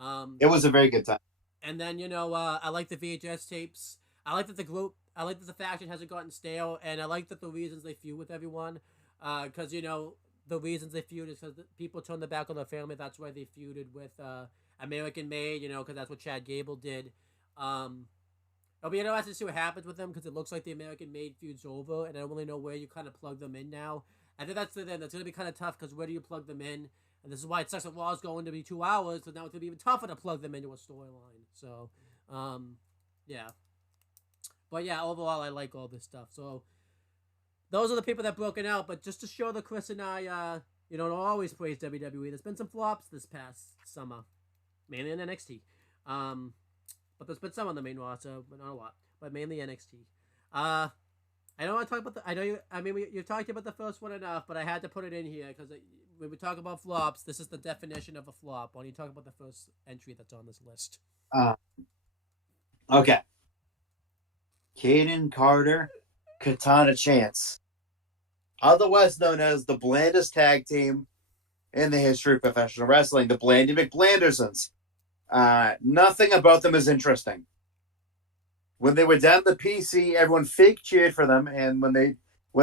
Yeah, it was a very good time. And then I like the VHS tapes. I like that the faction hasn't gotten stale, and I like that the reasons they feud with everyone, because the reasons they feud is because people turned their back on their family. That's why they feuded with American made, because that's what Chad Gable did. It'll be interesting to see what happens with them because it looks like the American made feud's over, and I don't really know where you kind of plug them in now. I think that's the thing. That's going to be kind of tough because where do you plug them in? And this is why it sucks that Raw's going to be 2 hours, so now it's going to be even tougher to plug them into a storyline. So, yeah. But yeah, overall, I like all this stuff. So, those are the people that broken out. But just to show that Chris and I, don't always praise WWE, there's been some flops this past summer, mainly in NXT. But there's been some on the main roster, but not a lot. But mainly NXT. I don't want to talk about you've talked about the first one enough, but I had to put it in here because when we talk about flops, this is the definition of a flop. Why don't you talk about the first entry that's on this list? Okay. Caden Carter, Katana Chance. Otherwise known as the blandest tag team in the history of professional wrestling, the Blandy McBlandersons. Nothing about them is interesting. When they were down the PC, everyone fake cheered for them, and when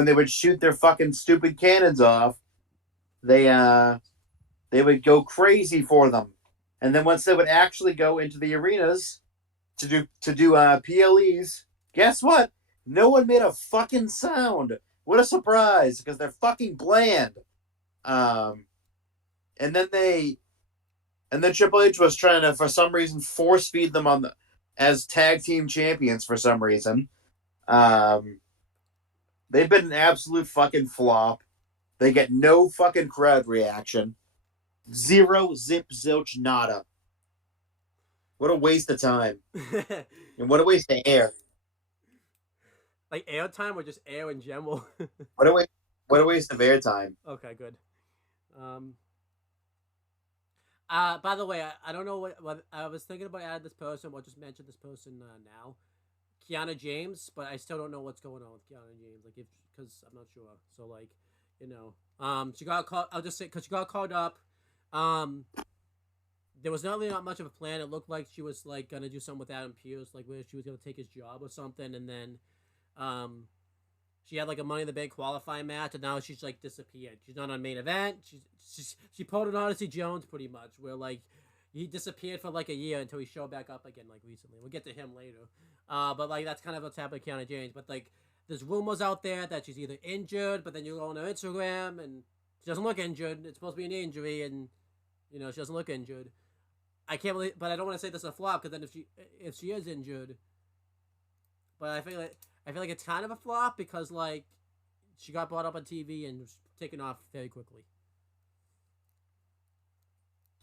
they would shoot their fucking stupid cannons off, they would go crazy for them. And then once they would actually go into the arenas to do PLEs, guess what? No one made a fucking sound. What a surprise, because they're fucking bland. And then Triple H was trying to, for some reason, force feed them as tag team champions for some reason. They've been an absolute fucking flop. They get no fucking crowd reaction. Zero, zip, zilch, nada. What a waste of time. And what a waste of air. Like air time or just air in general? What a waste of air time. Okay, good. By the way, I don't know what I was thinking about adding this person. We'll just mention this person now, Kiana James, but I still don't know what's going on with Kiana James. Like, because I'm not sure. So like, she got called. I'll just say because she got called up. There was not really not much of a plan. It looked like she was like gonna do something with Adam Pearce, like where she was gonna take his job or something, and then, she had like a Money in the Bank qualifying match, and now she's like disappeared. She's not on main event. She pulled an Odyssey Jones pretty much, where like he disappeared for like a year until he showed back up again like recently. We'll get to him later. But like that's kind of what's happening with Kiana James. But like there's rumors out there that she's either injured, but then you go on her Instagram and she doesn't look injured. It's supposed to be an injury, and she doesn't look injured. I can't believe, but I don't want to say this is a flop because then if she is injured, but I feel like it's kind of a flop because like she got brought up on TV and was taken off very quickly.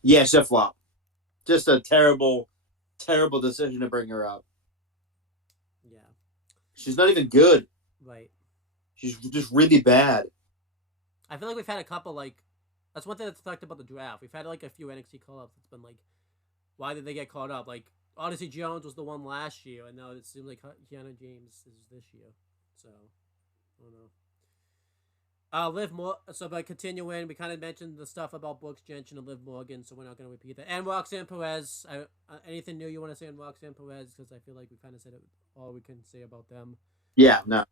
Yeah, it's a flop. Just a terrible, terrible decision to bring her up. Yeah. She's not even good. Right. She's just really bad. I feel like we've had a couple like that's one thing that's talked about the draft. We've had like a few NXT call-ups. It's been like, why did they get called up? Like Odyssey Jones was the one last year, and now it seems like Kiana James is this year. So, I don't know. Liv Morgan. So by continuing, we kind of mentioned the stuff about Brooks Jensen and Liv Morgan, so we're not going to repeat that. And Roxanne Perez. Anything new you want to say on Roxanne Perez? Because I feel like we kind of said it all we can say about them. Yeah, no.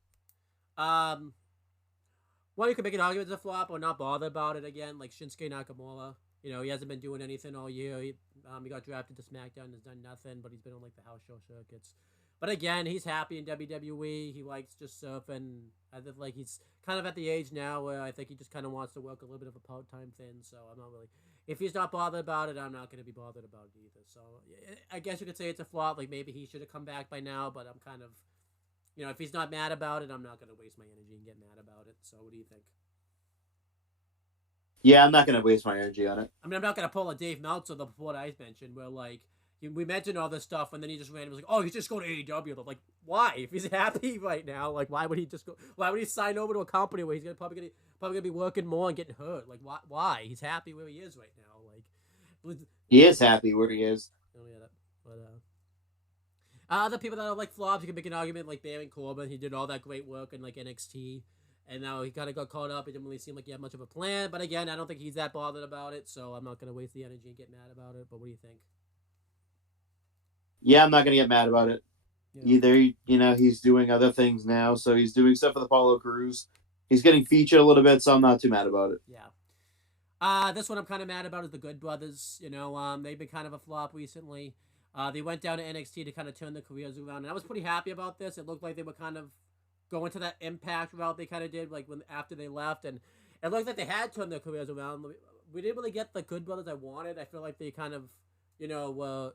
Well, you can make an argument it's a flop or not bother about it again, like Shinsuke Nakamura. He hasn't been doing anything all year. He got drafted to SmackDown and has done nothing, but he's been on like the house show circuits. But again, he's happy in WWE. He likes just surfing. I think like he's kind of at the age now where I think he just kind of wants to work a little bit of a part-time thing. So I'm not really. If he's not bothered about it, I'm not going to be bothered about it either. So I guess you could say it's a flop. Like maybe he should have come back by now, but I'm kind of, if he's not mad about it, I'm not going to waste my energy and get mad about it. So what do you think? Yeah, I'm not going to waste my energy on it. I mean, I'm not going to pull a Dave Meltzer, the what I mentioned, where, like, we mentioned all this stuff, and then he just randomly was like, oh, he's just going to AEW. Like, why? If he's happy right now, like, why would he just go? Why would he sign over to a company where he's probably gonna be working more and getting hurt? Like, why? He's happy where he is right now. Like, he is happy where he is. Oh, yeah, but, other people that are, like, flops, you can make an argument, like Baron Corbin. He did all that great work in, like, NXT. And now he kind of got caught up. It didn't really seem like he had much of a plan. But again, I don't think he's that bothered about it. So I'm not going to waste the energy and get mad about it. But what do you think? Yeah, I'm not going to get mad about it. Yeah. Either, he's doing other things now. So he's doing stuff with Apollo Crews. He's getting featured a little bit, so I'm not too mad about it. Yeah. This one I'm kind of mad about is the Good Brothers. You know, they've been kind of a flop recently. They went down to NXT to kind of turn their careers around, and I was pretty happy about this. It looked like they were kind of going to that Impact route they kind of did, like when after they left, and it looked like they had turned their careers around. We didn't really get the Good Brothers I wanted. I feel like they kind of, you know, were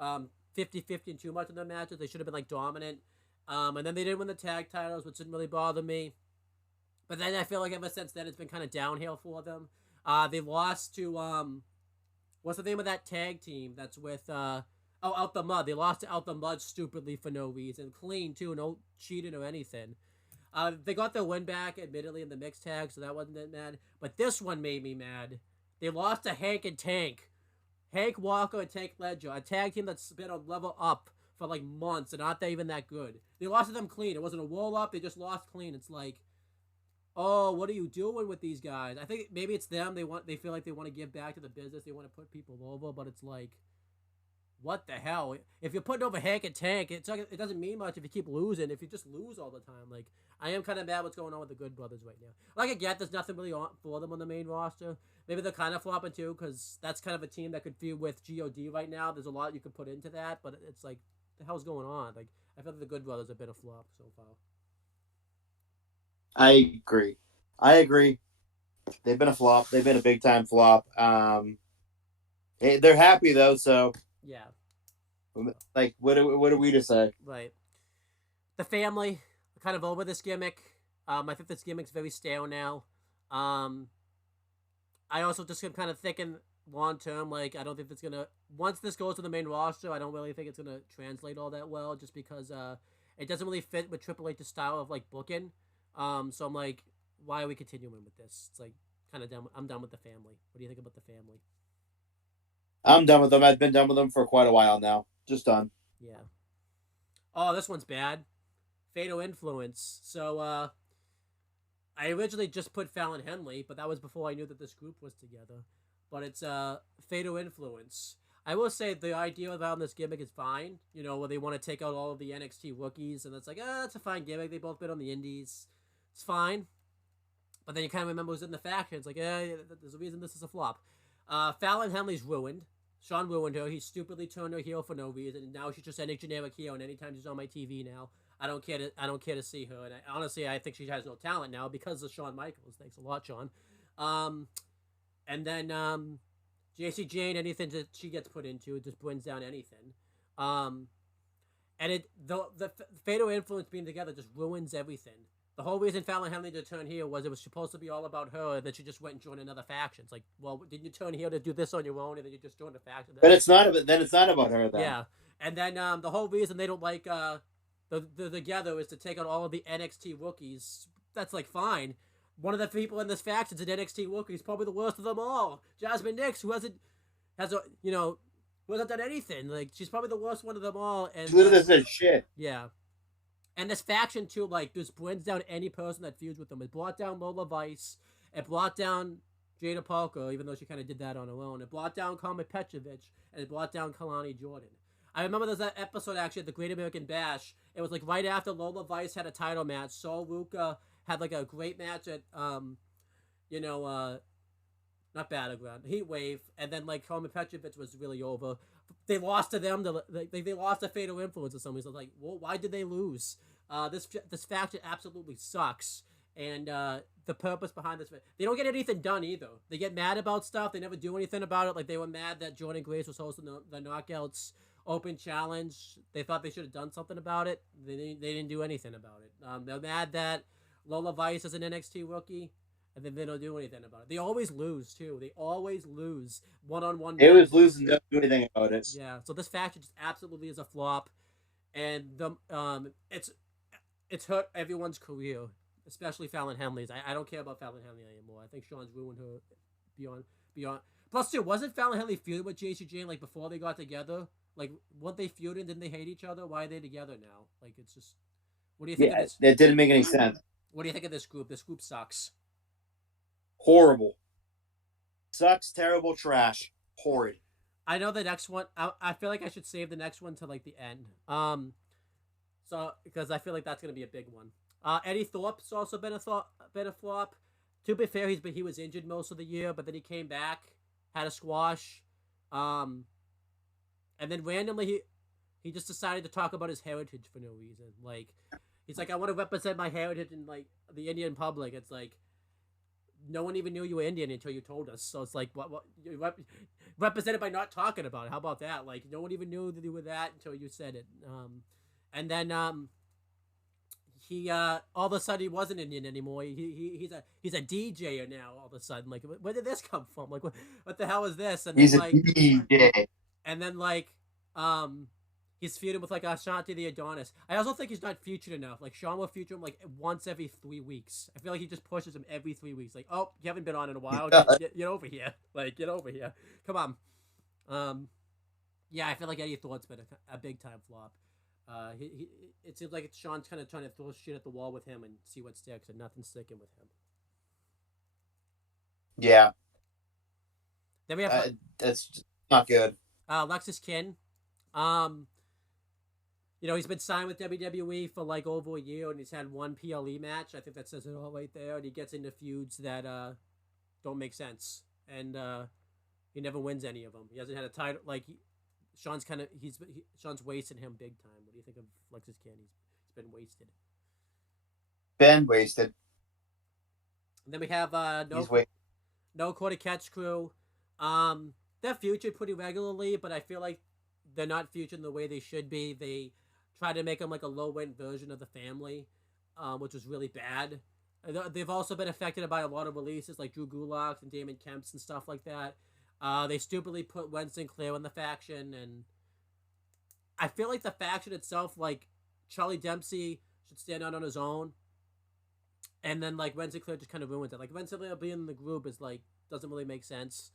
50-50 and too much in their matches. They should have been like dominant. And then they didn't win the tag titles, which didn't really bother me. But then I feel like ever since then it's been kind of downhill for them. They lost to what's the name of that tag team that's with Out the Mud. They lost to Out the Mud stupidly for no reason. Clean too, no cheating or anything. They got their win back, admittedly, in the mixed tag, so that wasn't that mad. But this one made me mad. They lost to Hank and Tank. Hank Walker and Tank Ledger, a tag team that's been a level up for like months and not even that good. They lost to them clean. It wasn't a roll up. They just lost clean. It's like, oh, what are you doing with these guys? I think maybe it's them. They feel like they want to give back to the business. They want to put people over, but it's like, what the hell? If you're putting over Hank and Tank, it doesn't mean much if you keep losing. If you just lose all the time, like I am kind of mad what's going on with the Good Brothers right now. Like I get, there's nothing really on for them on the main roster. Maybe they're kind of flopping too, because that's kind of a team that could feud with God right now. There's a lot you could put into that, but it's like, the hell's going on? Like I feel like the Good Brothers have been a flop so far. I agree. They've been a flop. They've been a big time flop. They're happy though, so Yeah. like, what are we to say? Right. The family, kind of over this gimmick. I think this gimmick's very stale now. I also just am kind of thinking long term, like, I don't think it's gonna, once this goes to the main roster, I don't really think it's gonna translate all that well, just because it doesn't really fit with Triple H's style of like booking. So I'm like, why are we continuing with this? It's like kind of done. I'm done with the family. What do you think about the family? I'm done with them. I've been done with them for quite a while now. Just done. Yeah. Oh, this one's bad. Fatal Influence. So I originally just put Fallon Henley, but that was before I knew that this group was together. But it's Fatal Influence. I will say the idea around this gimmick is fine. You know, where they want to take out all of the NXT rookies, and it's like, that's a fine gimmick. They both been on the indies. It's fine. But then you kind of remember who's in the faction. It's like, there's a reason this is a flop. Fallon Henley's ruined. Sean ruined her. He stupidly turned her heel for no reason, and now she's just any generic heel. And anytime she's on my TV now, I don't care to see her. And honestly, I think she has no talent now because of Shawn Michaels. Thanks a lot, Sean. And then JC Jane, anything that she gets put into, it just brings down anything. And the Fatal Influence being together just ruins everything. The whole reason Fallon Henley to turn heel was it was supposed to be all about her, and then she just went and joined another faction. It's like, well, didn't you turn heel to do this on your own, and then you just joined a faction? But it's not. Then it's not about her. Then. Yeah, and then the whole reason they don't like the together is to take out all of the NXT rookies. That's like fine. One of the people in this faction is an NXT rookie. He's probably the worst of them all. Jasmine Nix, who hasn't done anything. Like, she's probably the worst one of them all. And she literally doesn't shit. Yeah. And this faction, too, like, just brings down any person that feuds with them. It brought down Lola Vice. It brought down Jada Parker, even though she kind of did that on her own. It brought down Carmen Petrovic. And it brought down Kalani Jordan. I remember there's that episode, actually, at the Great American Bash. It was, like, right after Lola Vice had a title match. Sol Ruka had, like, a great match at, not Battleground, Heat Wave. And then, like, Carmen Petrovic was really over. They lost to them. They lost to Fatal Influence or something. So, like, well, why did they lose? This faction absolutely sucks, and the purpose behind this, they don't get anything done either. They get mad about stuff. They never do anything about it. Like, they were mad that Jordan Grace was hosting the Knockouts Open Challenge. They thought they should have done something about it. They didn't do anything about it. They're mad that Lola Vice is an NXT rookie, and then they don't do anything about it. They always lose too. They always lose one-on-one. They always lose and don't do anything about it. Yeah. So this faction just absolutely is a flop, and it's hurt everyone's career, especially Fallon Henley's. I don't care about Fallon Henley anymore. I think Sean's ruined her beyond. Plus, too, wasn't Fallon Henley feuding with JC Jane like before they got together? Like, weren't they feuding? Didn't they hate each other? Why are they together now? Like, it's just. What do you think of this? That didn't make any sense. What do you think of this group? This group sucks. Horrible. Sucks. Terrible. Trash. Horrid. I know the next one. I feel like I should save the next one to like the end. So because I feel like that's gonna be a big one. Eddie Thorpe's also been a flop. To be fair, he was injured most of the year, but then he came back, had a squash, um, and then randomly he just decided to talk about his heritage for no reason. Like he's like, I want to represent my heritage in like the Indian public. It's like no one even knew you were Indian until you told us. So it's like what you represented by not talking about it. How about that? Like no one even knew that you were that until you said it. And then he all of a sudden he wasn't Indian anymore. He's a DJ now. All of a sudden, like where did this come from? Like what the hell is this? And then He's a like DJ. and then um he's feuding with like Ashanti the Adonis. I also think he's not featured enough. Like Sean will feature him like once every 3 weeks. I feel like he just pushes him every 3 weeks. Like, oh, you haven't been on in a while. Get over here. Like, get over here. Come on. Yeah, I feel like Eddie Thorne's been a big time flop. It seems like Sean's kind of trying to throw shit at the wall with him and see what sticks, and nothing's sticking with him. Yeah, Then we have that's not good. Lexus Kin. Um, he's been signed with WWE for like over a year, and he's had one PLE match. I think that says it all right there. And he gets into feuds that don't make sense, and he never wins any of them. He hasn't had a title. Like Sean's Sean's wasting him big time. What do you think of Lexus Kin? He's been wasted. Ben wasted. And then we have No Quarter Catch Crew. They're featured pretty regularly, but I feel like they're not featured in the way they should be. They try to make them like a low-rent version of the family, which was really bad. They've also been affected by a lot of releases like Drew Gulak and Damon Kemp's and stuff like that. They stupidly put Wen Sinclair in the faction, and I feel like the faction itself, like Charlie Dempsey should stand out on his own, and then like Wen Sinclair just kind of ruins it. Like Wen Sinclair being in the group is like doesn't really make sense.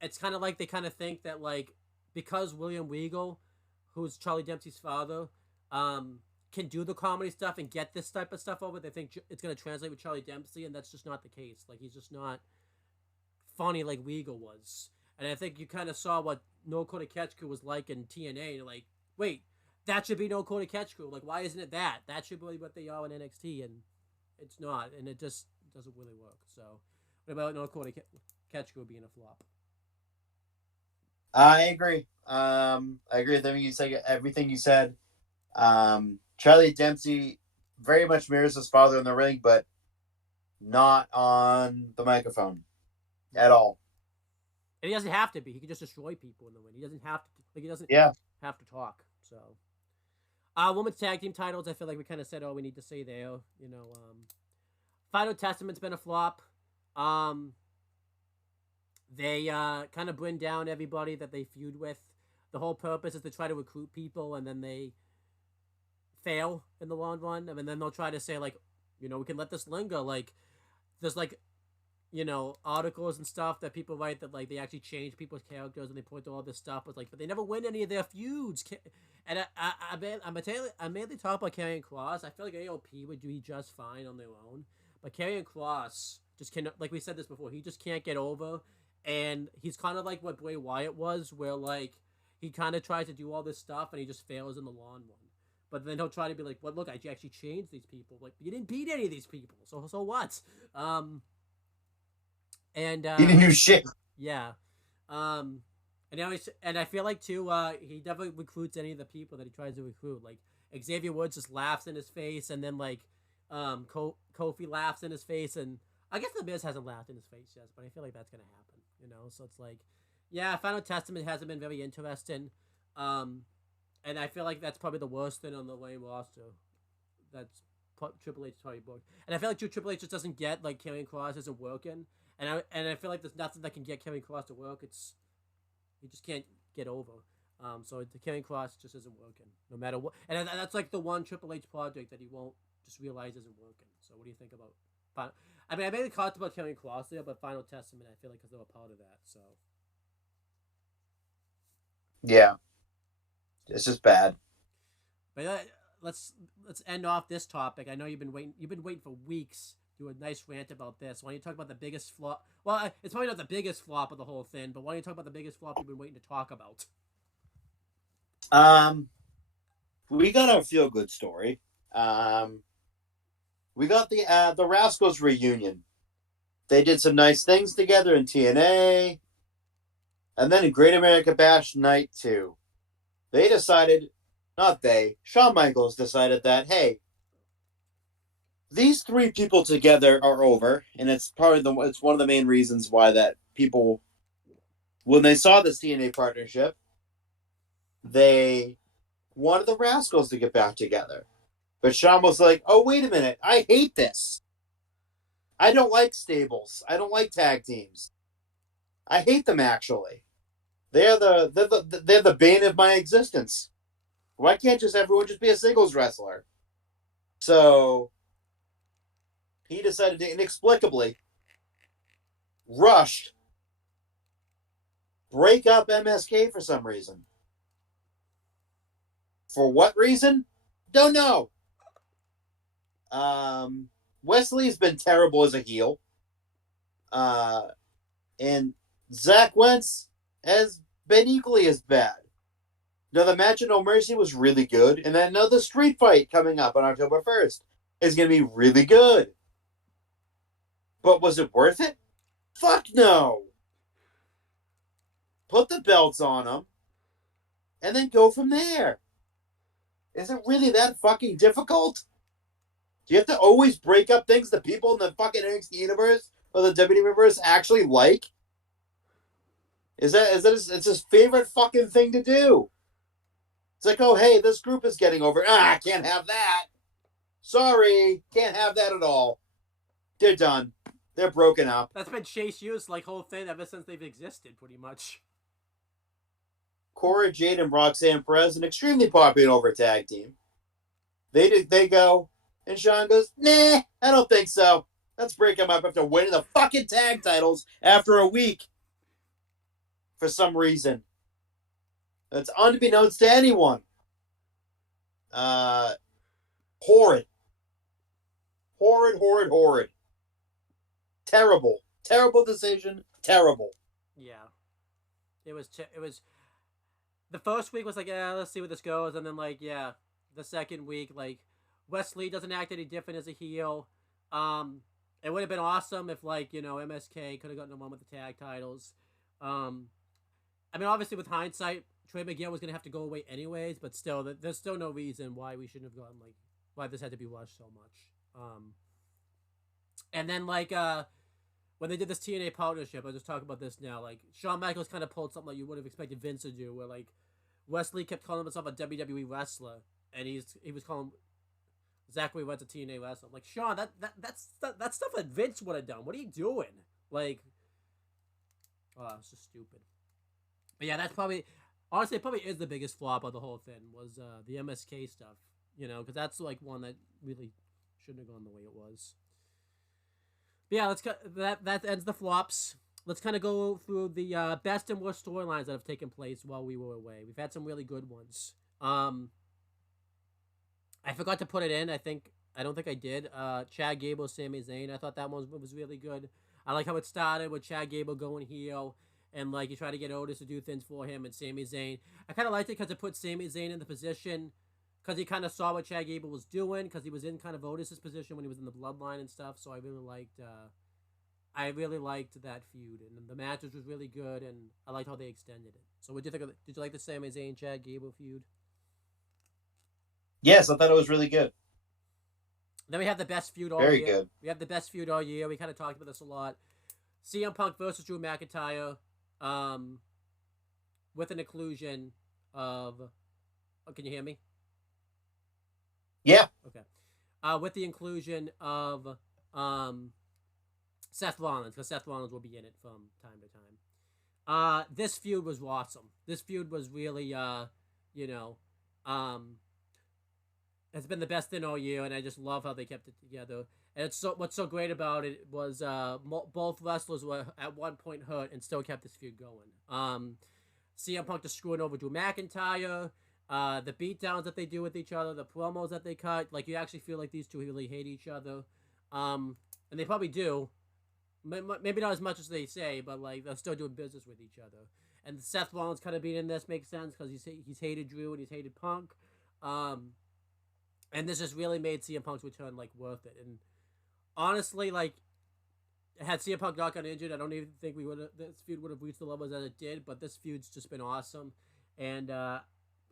It's kind of like they kind of think that like because William Weagle, who's Charlie Dempsey's father, can do the comedy stuff and get this type of stuff over, they think it's going to translate with Charlie Dempsey, and that's just not the case. Like he's just not funny like Weagle was. And I think you kind of saw what No Quarter Catch Crew was like in TNA, and you're like, wait, that should be No Quarter Catch Crew. Like, why isn't it that? That should be what they are in NXT, and it's not, and it just doesn't really work. So, what about No Quarter Catch Crew being a flop? I agree. I agree with everything you said. Charlie Dempsey very much mirrors his father in the ring, but not on the microphone at all. And he doesn't have to be. He can just destroy people in the ring. He doesn't have to. Like he doesn't have to talk. So, women's tag team titles. I feel like we kind of said all we need to say there. Final Testament's been a flop. They kind of bring down everybody that they feud with. The whole purpose is to try to recruit people, and then they fail in the long run. And then they'll try to say like, we can let this linger. Like, there's like, articles and stuff that people write that like they actually change people's characters and they point to all this stuff. But they never win any of their feuds. And I mainly talk about Karrion Kross. I feel like AOP would do just fine on their own, but Karrion Kross just cannot. Like we said this before, he just can't get over. And he's kind of like what Bray Wyatt was, where like he kind of tries to do all this stuff and he just fails in the long run. But then he'll try to be like, "Well, look, I actually changed these people. Like, you didn't beat any of these people, so what?" And He didn't do shit. yeah, and I feel like too, he definitely recruits any of the people that he tries to recruit. Like Xavier Woods just laughs in his face, and then like Kofi laughs in his face, and I guess the Miz hasn't laughed in his face yet, but I feel like that's gonna happen. So it's like, yeah, Final Testament hasn't been very interesting, and I feel like that's probably the worst thing on the main roster. That's Triple H probably booked, and I feel like Triple H just doesn't get like Karrion Kross isn't working, and I feel like there's nothing that can get Karrion Kross to work. He just can't get over. So the Karrion Kross just isn't working, no matter what, and that's like the one Triple H project that he won't just realize isn't working. So what do you think about? I mean, I mainly talked about Karrion Kross there, but Final Testament, I feel like, because they were part of that. So yeah, it's just bad. But let's end off this topic. I know you've been waiting for weeks to do a nice rant about this. Why don't you talk about the biggest flop? Well, it's probably not the biggest flop of the whole thing, but why don't you talk about the biggest flop you've been waiting to talk about? We got our feel good story. we got the Rascals reunion. They did some nice things together in TNA, and then in Great America Bash Night 2. They decided, not they, Shawn Michaels decided that, hey, these three people together are over, and it's it's one of the main reasons why that people, when they saw this TNA partnership, they wanted the Rascals to get back together. But Shawn was like, oh, wait a minute, I hate this. I don't like stables. I don't like tag teams. I hate them, actually. They're the bane of my existence. Why can't everyone just be a singles wrestler? So he decided to inexplicably rushed break up MSK for some reason. For what reason? Don't know. Wesley's been terrible as a heel. And Zach Wentz has been equally as bad. Now, the match at No Mercy was really good, and then another street fight coming up on October 1st is going to be really good. But was it worth it? Fuck no! Put the belts on them, and then go from there. Is it really that fucking difficult? Do you have to always break up things that people in the fucking NXT universe or the WWE universe actually like? Is that it's his favorite fucking thing to do? It's like, oh, hey, this group is getting over. Ah, can't have that. Sorry, can't have that at all. They're done. They're broken up. That's been Chase U's like whole thing ever since they've existed, pretty much. Cora Jade and Roxanne Perez, an extremely popular over tag team. They go, and Shawn goes, nah, I don't think so. Let's break them up after winning the fucking tag titles after a week. For some reason. That's unbeknownst to anyone. Horrid. Horrid. Terrible. Terrible decision. Terrible. Yeah. It was the first week was like, yeah, let's see where this goes, and then like, yeah, the second week, like, Wesley doesn't act any different as a heel. It would have been awesome if, like, you know, MSK could have gotten the one with the tag titles. I mean, obviously with hindsight, Trey Miguel was gonna have to go away anyways, but still, there's still no reason why we shouldn't have gotten, like, why this had to be rushed so much. And then, like, when they did this TNA partnership, I'll just talk about this now. Like, Shawn Michaels kind of pulled something like you would have expected Vince to do, where, like, Wesley kept calling himself a WWE wrestler, and he was calling Zachary Wentz a TNA wrestler. I'm like, Shawn, that's stuff that Vince would have done. What are you doing? Like, oh, it's just stupid. But yeah, that's probably, honestly, it probably is the biggest flop of the whole thing, was the MSK stuff, you know, because that's, like, one that really shouldn't have gone the way it was. But yeah, that ends the flops. Let's kind of go through the best and worst storylines that have taken place while we were away. We've had some really good ones. I forgot to put it in. I don't think I did. Chad Gable, Sami Zayn. I thought that one was really good. I like how it started with Chad Gable going heel, and like he tried to get Otis to do things for him, and Sami Zayn. I kind of liked it because it put Sami Zayn in the position, because he kind of saw what Chad Gable was doing, because he was in kind of Otis's position when he was in the Bloodline and stuff. So I really liked that feud, and the matches was really good, and I liked how they extended it. So what do you think of did you like the Sami Zayn Chad Gable feud? Yes, I thought it was really good. Then we have the best feud all Very year. good. We have the best feud all year. We kind of talked about this a lot. CM Punk versus Drew McIntyre, with an inclusion of. Oh, can you hear me? Yeah. Okay. With the inclusion of Seth Rollins, because Seth Rollins will be in it from time to time. This feud was awesome. This feud was really, it's been the best thing all year, and I just love how they kept it together. And what's so great about it was both wrestlers were at one point hurt and still kept this feud going. CM Punk just screwing over Drew McIntyre, the beatdowns that they do with each other, the promos that they cut, like you actually feel like these two really hate each other, and they probably do. Maybe not as much as they say, but like they're still doing business with each other. And Seth Rollins kind of being in this makes sense because he's hated Drew and he's hated Punk. and this just really made CM Punk's return like worth it. And honestly, like had CM Punk not gotten injured, I don't even think this feud would have reached the levels that it did. But this feud's just been awesome, and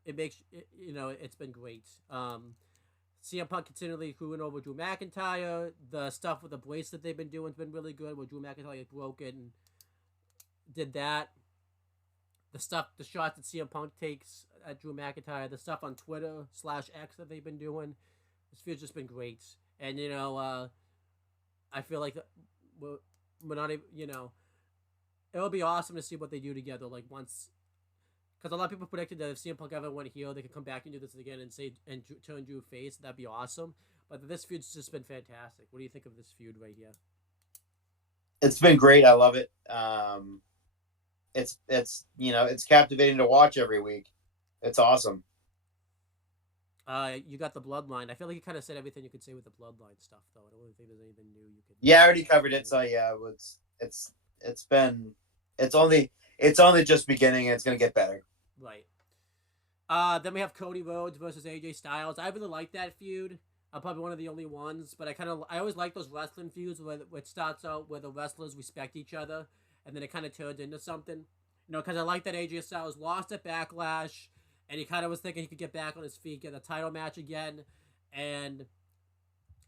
it makes it's been great. CM Punk continually screwing over Drew McIntyre. The stuff with the bracelet they've been doing has been really good. Where Drew McIntyre broke it and did that. The shots that CM Punk takes at Drew McIntyre, the stuff on Twitter/X that they've been doing, this feud's just been great. And I feel like we're not even, it'll be awesome to see what they do together. Like once, because a lot of people predicted that if CM Punk ever went heel, they could come back and do this again and turn Drew face. That'd be awesome. But this feud's just been fantastic. What do you think of this feud right here? It's been great. I love it. It's captivating to watch every week. It's awesome. You got the Bloodline. I feel like you kind of said everything you could say with the Bloodline stuff, though. I don't really think there's anything new you could. Yeah, I already covered it. So yeah, it's only just beginning, and it's gonna get better. Right. Then we have Cody Rhodes versus AJ Styles. I really like that feud. I'm probably one of the only ones, but I always like those wrestling feuds where it starts out where the wrestlers respect each other, and then it kind of turns into something. Because I like that AJ Styles lost at Backlash, and he kind of was thinking he could get back on his feet, get a title match again, and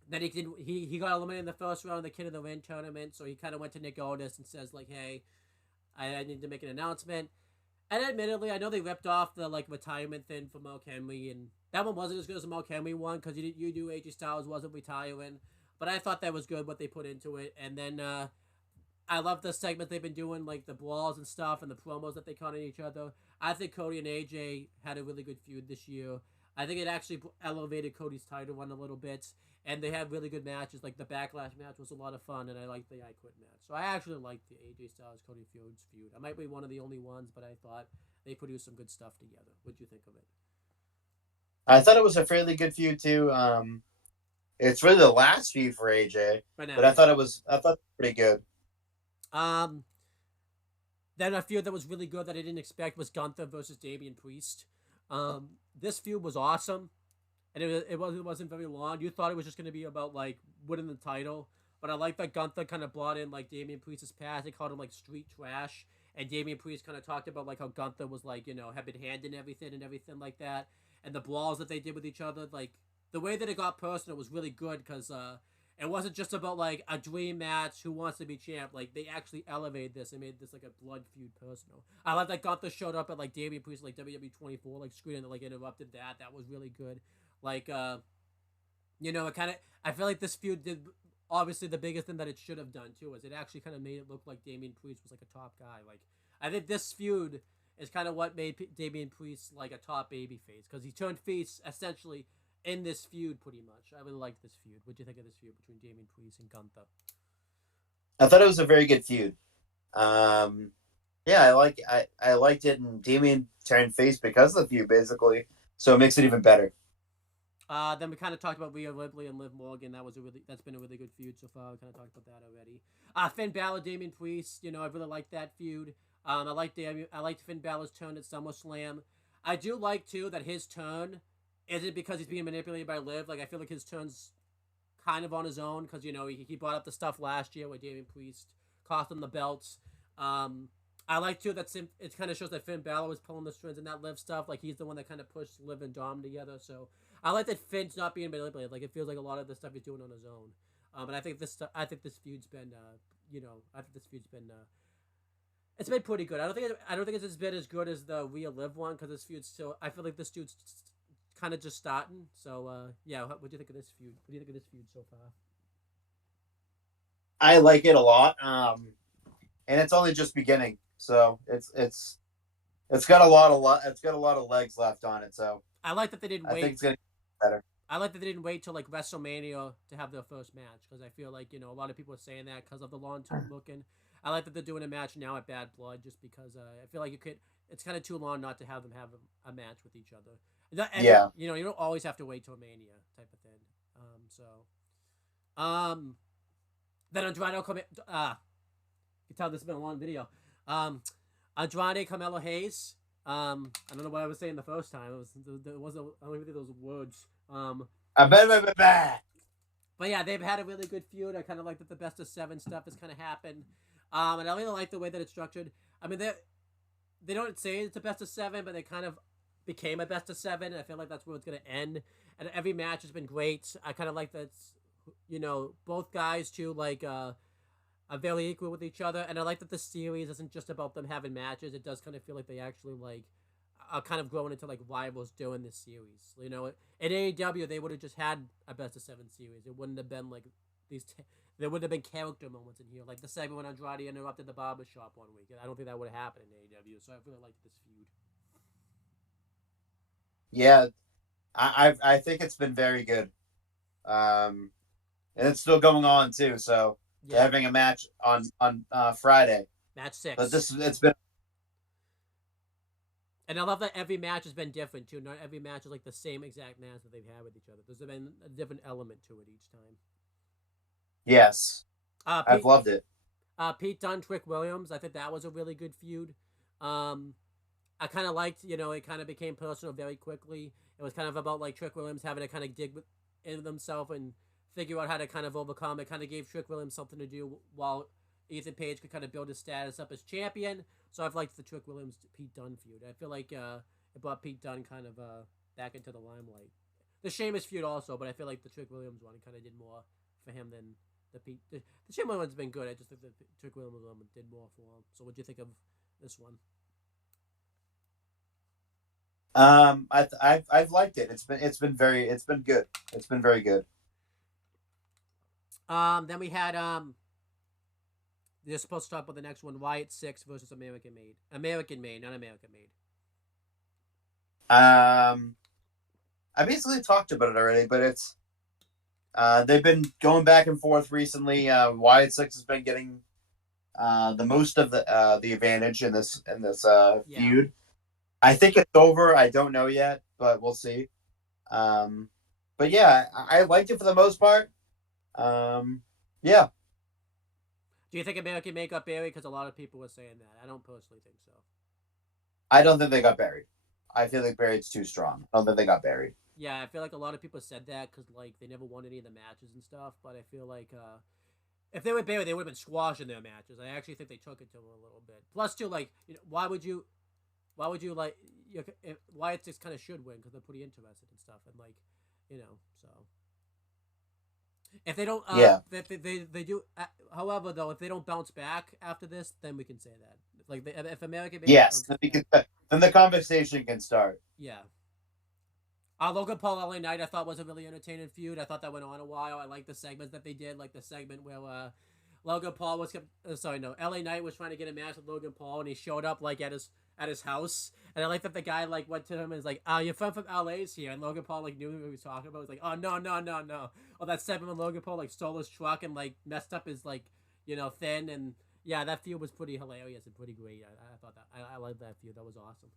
then he got eliminated in the first round of the King of the Ring tournament, so he kind of went to Nick Aldis and says, like, hey, I need to make an announcement. And admittedly, I know they ripped off the retirement thing for Mark Henry, and that one wasn't as good as the Mark Henry one because you knew AJ Styles wasn't retiring. But I thought that was good what they put into it. And then I love the segment they've been doing, like the brawls and stuff, and the promos that they cut on each other. I think Cody and AJ had a really good feud this year. I think it actually elevated Cody's title run a little bit, and they had really good matches. Like the Backlash match was a lot of fun, and I liked the I Quit match. So I actually liked the AJ Styles Cody feud. I might be one of the only ones, but I thought they produced some good stuff together. What'd you think of it? I thought it was a fairly good feud too. It's really the last feud for AJ, Right now, but I thought it was pretty good. Then a feud that was really good that I didn't expect was Gunther versus Damian Priest. This feud was awesome, and it wasn't very long. You thought it was just going to be about winning the title, but I like that Gunther kind of brought in Damian Priest's past. They called him street trash, and Damian Priest kind of talked about how Gunther was had been handing everything and everything like that, and the brawls that they did with each other. The way that it got personal was really good because it wasn't just about a dream match, who wants to be champ. They actually elevated this and made this a blood feud personal. I like that Gunther showed up at Damian Priest WWE 24 screen and interrupted that. That was really good. It kind of, I feel like this feud did obviously the biggest thing that it should have done too is it actually kind of made it look like Damian Priest was a top guy. I think this feud is kind of what made Damian Priest a top babyface because he turned face essentially in this feud, pretty much. I really like this feud. What do you think of this feud between Damian Priest and Gunther? I thought it was a very good feud. Yeah, I liked it, and Damian turned face because of the feud, basically. So it makes it even better. Then we kind of talked about Rhea Ripley and Liv Morgan. That's been a really good feud so far. We kind of talked about that already. Finn Balor, Damian Priest. I really like that feud. I liked Finn Balor's turn at SummerSlam. I do like too that his turn isn't because he's being manipulated by Liv. I feel like his turn's kind of on his own because, he brought up the stuff last year with Damian Priest, cost him the belts. I like, too, that it kind of shows that Finn Balor was pulling the strings in that Liv stuff. He's the one that kind of pushed Liv and Dom together. So I like that Finn's not being manipulated. It feels like a lot of the stuff he's doing on his own. But I think this feud's been, it's been pretty good. I don't think it's been as good as the Rhea Liv one because this feud's still. I feel like this feud's kind of just starting. So yeah, what do you think of this feud? What do you think of this feud so far? I like it a lot, and it's only just beginning. So it's got a lot of legs left on it. So I like that they didn't wait. I think it's gonna get better. I like that they didn't wait till WrestleMania to have their first match because I feel like a lot of people are saying that because of the long-term booking. I like that they're doing a match now at Bad Blood just because I feel like it's kind of too long not to have them have a match with each other. And, yeah. You don't always have to wait till Mania type of thing. Then Andrade you can tell this has been a long video. Andrade Carmelo Hayes. I don't know what I was saying the first time. It wasn't. I don't even think those words. But yeah, they've had a really good feud. I kind of like that the best of 7 stuff has kind of happened, and I really like the way that it's structured. I mean, they don't say it's a best of 7, but they kind of became a best of 7. And I feel like that's where it's gonna end. And every match has been great. I kind of like that. Both guys too are very equal with each other, and I like that the series isn't just about them having matches. It does kind of feel like they actually are kind of growing into like rivals doing this series. In AEW they would have just had a best of 7 series. It wouldn't have been like these. There would have been character moments in here, like the segment when Andrade interrupted the barbershop one week. I don't think that would have happened in AEW, so I really like this feud. Yeah, I think it's been very good. And it's still going on too. So they're having a match on Friday. Match 6. But it's been. And I love that every match has been different too. Not every match is like the same exact match that they've had with each other. There's been a different element to it each time. Yes, I've loved it. Pete Dunne, Trick Williams. I think that was a really good feud. I kind of liked, it kind of became personal very quickly. It was kind of about like Trick Williams having to kind of dig into himself and figure out how to kind of overcome. It kind of gave Trick Williams something to do while Ethan Page could kind of build his status up as champion. So I've liked the Trick Williams Pete Dunne feud. I feel like it brought Pete Dunne kind of back into the limelight. The Sheamus feud also, but I feel like the Trick Williams one kind of did more for him than the Pete. The Sheamus one's been good. I just think the Trick Williams one did more for him. So what do you think of this one? I've liked it. It's been good. It's been very good. Then we had You're supposed to talk about the next one, Wyatt 6 versus American Made. American Made, not American Made. I basically talked about it already, but it's they've been going back and forth recently. Wyatt 6 has been getting the most of the advantage in this feud. I think it's over. I don't know yet, but we'll see. But yeah, I liked it for the most part. Yeah. Do you think American Made got buried? Because a lot of people were saying that. I don't personally think so. I don't think they got buried. I feel like buried's too strong. I don't think they got buried. Yeah, I feel like a lot of people said that because like they never won any of the matches and stuff. But I feel like if they were buried, they would have been squashing their matches. I actually think they took it to them a little bit. Plus, too, like why would you like? Wyatt just kind of should win because they're pretty interested and stuff, and like, so. If they don't, they do. However, though, if they don't bounce back after this, then we can say that. Like, if American, then the conversation can start. Yeah. Logan Paul LA Knight, I thought was a really entertaining feud. I thought that went on a while. I like the segments that they did, like the segment where Logan Paul was LA Knight was trying to get a match with Logan Paul, and he showed up like at his house, and I like that the guy like went to him and was like, your friend from LA's here, and Logan Paul like knew what he was talking about. He was like, oh no. Or that segment when Logan Paul like stole his truck and like messed up his like thing, and yeah, that feud was pretty hilarious and pretty great. I thought that I liked that feud. That was awesome.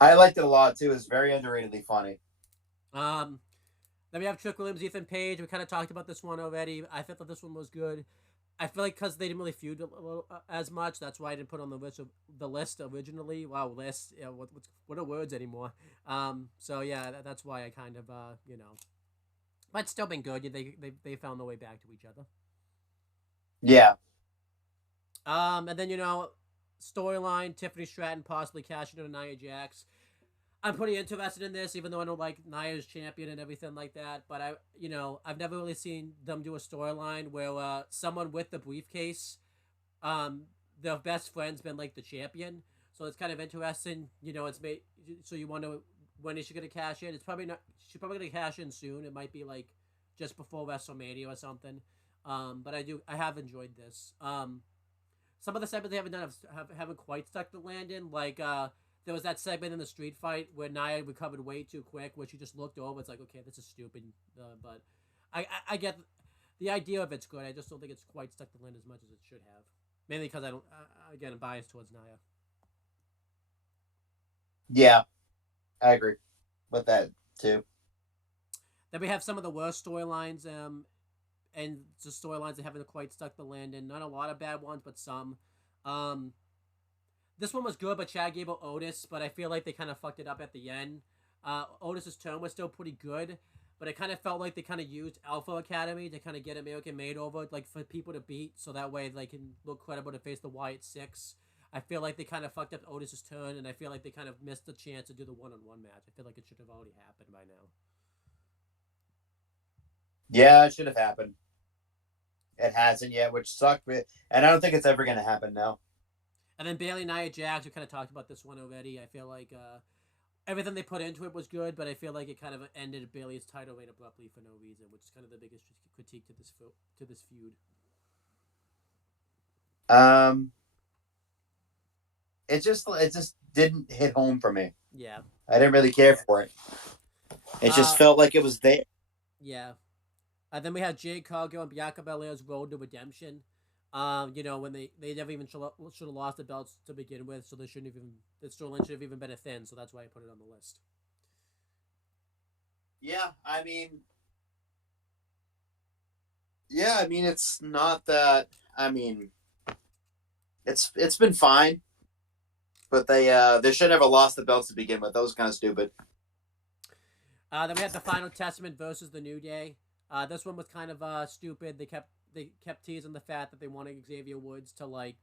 I liked it a lot too. It was very underratedly funny. Then we have Trick Williams, Ethan Page. We kind of talked about this one already. I thought that this one was good. I feel like because they didn't really feud as much, that's why I didn't put on the list originally. Wow, list. Yeah, what are words anymore? So yeah, that's why I kind of but it's still been good. They found their way back to each other. Yeah. And then storyline: Tiffany Stratton possibly cashing in on Nia Jax. I'm pretty interested in this, even though I don't like Nia's champion and everything like that. But I've never really seen them do a storyline where someone with the briefcase, their best friend's been like the champion. So it's kind of interesting. It's made so you wonder when is she gonna cash in? It's probably not. She's probably gonna cash in soon. It might be like just before WrestleMania or something. But I have enjoyed this. Some of the segments they haven't done haven't quite stuck the landing. Like there was that segment in the street fight where Nia recovered way too quick, where she just looked over. It's like, okay, this is stupid. But I get the idea of it's good. I just don't think it's quite stuck the land as much as it should have. Mainly because I'm biased towards Nia. Yeah, I agree with that too. Then we have some of the worst storylines, and the storylines that haven't quite stuck the landing. Not a lot of bad ones, but some. This one was good, but Chad Gable Otis, but I feel like they kind of fucked it up at the end. Otis's turn was still pretty good, but it kind of felt like they kind of used Alpha Academy to kind of get American made over, like for people to beat, so that way they can look credible to face the Wyatt Six. I feel like they kind of fucked up Otis's turn, and I feel like they kind of missed the chance to do the one-on-one match. I feel like it should have already happened by now. Yeah, it should have happened. It hasn't yet, which sucked. And I don't think it's ever going to happen now. And then Bailey, Nia Jax, we kind of talked about this one already. I feel like everything they put into it was good, but I feel like it kind of ended Bailey's title reign abruptly for no reason, which is kind of the biggest critique to this feud. It just didn't hit home for me. Yeah, I didn't really care for it. It just felt like it was there. Yeah. Then we had Jade Cargill and Bianca Belair's road to redemption. When they never even should have lost the belts to begin with, so the storyline should have even been a thin. So that's why I put it on the list. Yeah, I mean, it's not that. I mean, it's been fine, but they should never lost the belts to begin with. That was kind of stupid. Then we had the Final Testament versus the New Day. This one was kind of stupid. They kept teasing the fact that they wanted Xavier Woods to like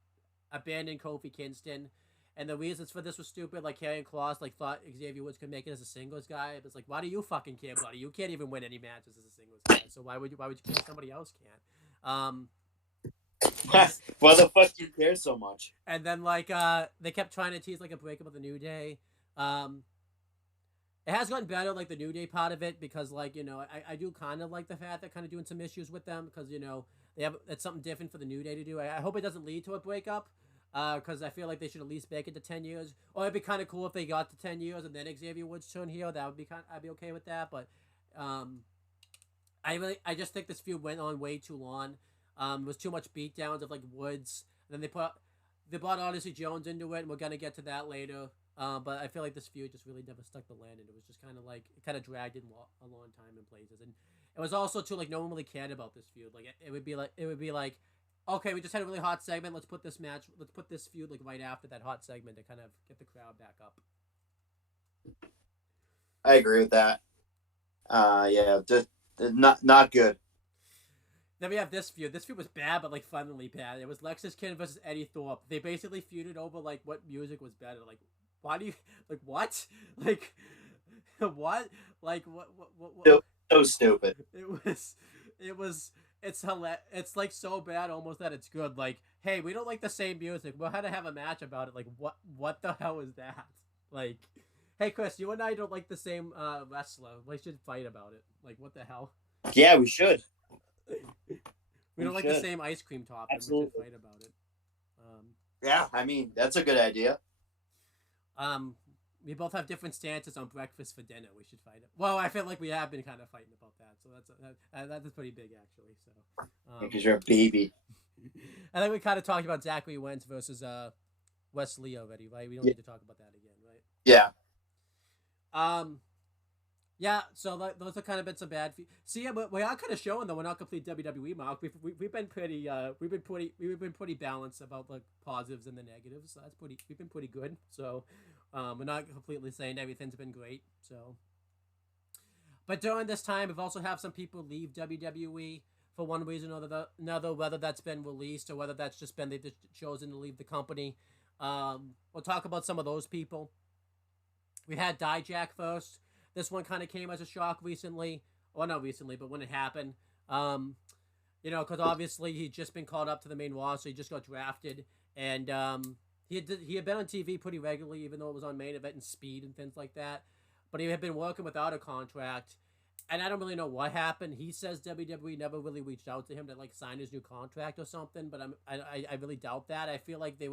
abandon Kofi Kingston, and the reasons for this was stupid. Like Karrion Kross thought Xavier Woods could make it as a singles guy. It was like, why do you fucking care, buddy? You can't even win any matches as a singles guy. So why would you care? Somebody else can. Why the fuck do you care so much? And then they kept trying to tease like a breakup of the New Day. It has gotten better, like the New Day part of it, because I do kind of like the fact they're kind of doing some issues with them, because it's something different for the New Day to do. I hope it doesn't lead to a breakup, because I feel like they should at least make it to 10 years. Or it'd be kind of cool if they got to 10 years and then Xavier Woods turn heel. That would be I'd be okay with that. But I just think this feud went on way too long. It was too much beatdowns of like Woods. And then they brought Odyssey Jones into it, and we're gonna get to that later. But I feel like this feud just really never stuck the landing. It was just kind of it kind of dragged in a long time in places, and it was also too no one really cared about this feud. It would be like, okay, we just had a really hot segment. Let's put this feud right after that hot segment to kind of get the crowd back up. I agree with that. Yeah, just not good. Then we have this feud. This feud was bad, but funnily bad. It was Lexis King versus Eddie Thorpe. They basically feuded over what music was better. Why do you what? What? What? So stupid. It's hilarious. It's so bad almost that it's good. Hey, we don't like the same music. We'll have to have a match about it. What the hell is that? Hey Chris, you and I don't like the same wrestler. We should fight about it. What the hell? Yeah, we should. We don't like the same ice cream topping. Absolutely. We should fight about it. Yeah, I mean, that's a good idea. We both have different stances on breakfast for dinner. We should fight it. Well, I feel like we have been kind of fighting about that, so that's pretty big actually. So because you're a baby. I think we kind of talked about Zachary Wentz versus Wesley already, right? We don't need to talk about that again, right? Yeah. Yeah, so those are kind of been some bad. See, yeah, but we are kind of showing that we're not complete WWE, Mark. We've been pretty balanced about the positives and the negatives. So we've been pretty good. So we're not completely saying everything's been great. So, but during this time, we've also had some people leave WWE for one reason or another, whether that's been released or whether that's just been they've just chosen to leave the company. We'll talk about some of those people. We had Dijak first. This one kind of came as a shock recently. Well, not recently, but when it happened. Because obviously he'd just been called up to the main roster. He just got drafted. And he had been on TV pretty regularly, even though it was on Main Event and Speed and things like that. But he had been working without a contract. And I don't really know what happened. He says WWE never really reached out to him to sign his new contract or something. But I really doubt that. I feel like they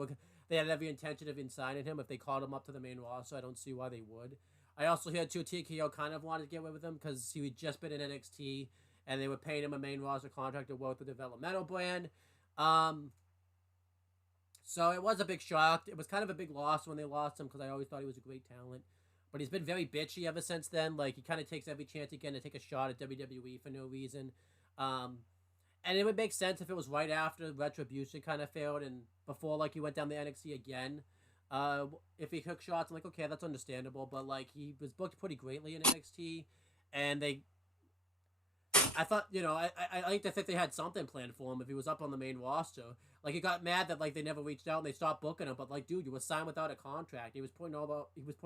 had every intention of signing him if they called him up to the main roster. I don't see why they would. I also heard too TKO kind of wanted to get away with him because he had just been in NXT and they were paying him a main roster contract to work the developmental brand. So it was a big shock. It was kind of a big loss when they lost him because I always thought he was a great talent. But he's been very bitchy ever since then. He kind of takes every chance again to take a shot at WWE for no reason. And it would make sense if it was right after Retribution kind of failed and before he went down the NXT again. If he hook shots, I'm like, okay, that's understandable. But like, he was booked pretty greatly in NXT, and I thought, I like to think they had something planned for him if he was up on the main roster. Like, he got mad that like they never reached out and they stopped booking him. But like, dude, you were signed without a contract. He was pointing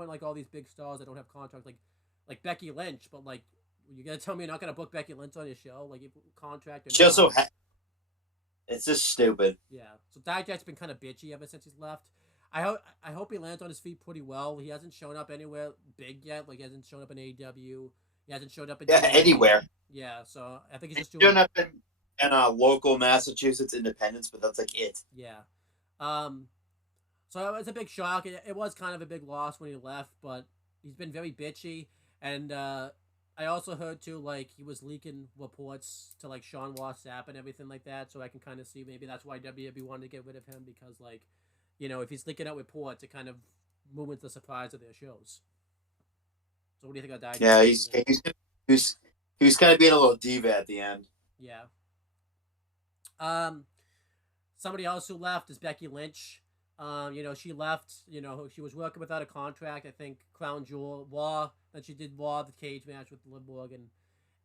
like all these big stars that don't have contracts, like Becky Lynch. But like, you gonna tell me you're not gonna book Becky Lynch on your show, like contract or She not? also it's just stupid. Yeah. So Dijak's been kind of bitchy ever since he's left. I hope he lands on his feet pretty well. He hasn't shown up anywhere big yet. Like, he hasn't shown up in AEW. He hasn't showed up in Yeah, TNA. anywhere. Yeah, so I think he's He's just showing doing. up in a local Massachusetts independence, but that's like it. Yeah. Um. So it was a big shock. It was kind of a big loss when he left, but he's been very bitchy. And I also heard too, like, he was leaking reports to like Sean Ross Sapp and everything like that. So I can kind of see maybe that's why WWE wanted to get rid of him, because like, if he's leaking out reports, it kind of ruins the surprise of their shows. So what do you think of Dijak? Yeah, he was kind of being a little diva at the end. Yeah. Um. Somebody else who left is Becky Lynch. She left. She was working without a contract. I think Crown Jewel, Raw. Then she did Raw, the cage match with Liv Morgan,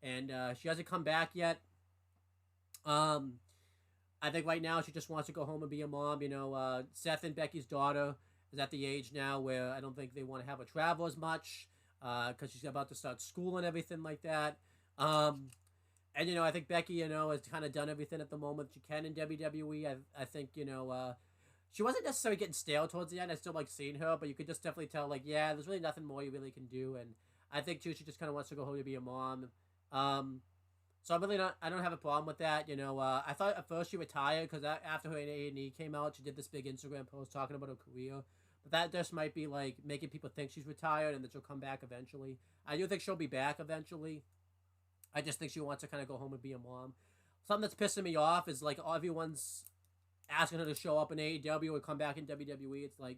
and she hasn't come back yet. Um, I think right now she just wants to go home and be a mom. Seth and Becky's daughter is at the age now where I don't think they want to have her travel as much, because she's about to start school and everything like that. And I think Becky, has kind of done everything at the moment she can in WWE. I think she wasn't necessarily getting stale towards the end. I still like seeing her, but you could just definitely tell, like, yeah, there's really nothing more you really can do. And I think too, she just kind of wants to go home to be a mom. So I'm really not. I don't have a problem with that. I thought at first she retired because after her A&E came out, she did this big Instagram post talking about her career. But that just might be like making people think she's retired and that she'll come back eventually. I do think she'll be back eventually. I just think she wants to kind of go home and be a mom. Something that's pissing me off is like everyone's asking her to show up in AEW or come back in WWE. It's like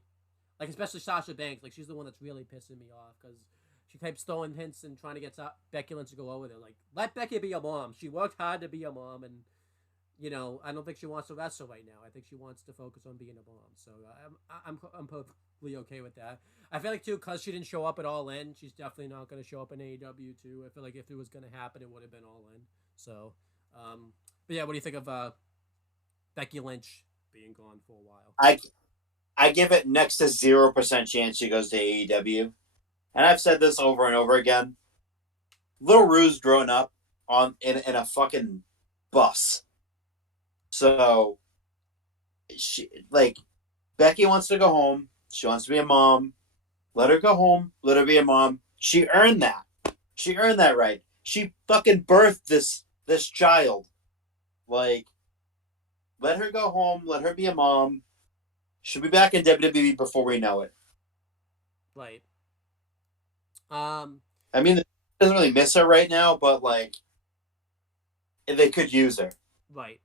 especially Sasha Banks. Like, she's the one that's really pissing me off because she keeps throwing hints and trying to get Becky Lynch to go over there. Like, let Becky be a mom. She worked hard to be a mom, and I don't think she wants to wrestle right now. I think she wants to focus on being a mom. So I'm perfectly okay with that. I feel like too, because she didn't show up at All In, she's definitely not going to show up in AEW too. I feel like if it was going to happen, it would have been All In. So, but yeah, what do you think of Becky Lynch being gone for a while? I give it next to 0% chance she goes to AEW, and I've said this over and over again. Lil Rue's grown up in a fucking bus. So, Becky wants to go home. She wants to be a mom. Let her go home. Let her be a mom. She earned that. She earned that right. She fucking birthed this child. Like, let her go home. Let her be a mom. She'll be back in WWE before we know it. Right. I mean, it doesn't really miss her right now, but like, they could use her. Right.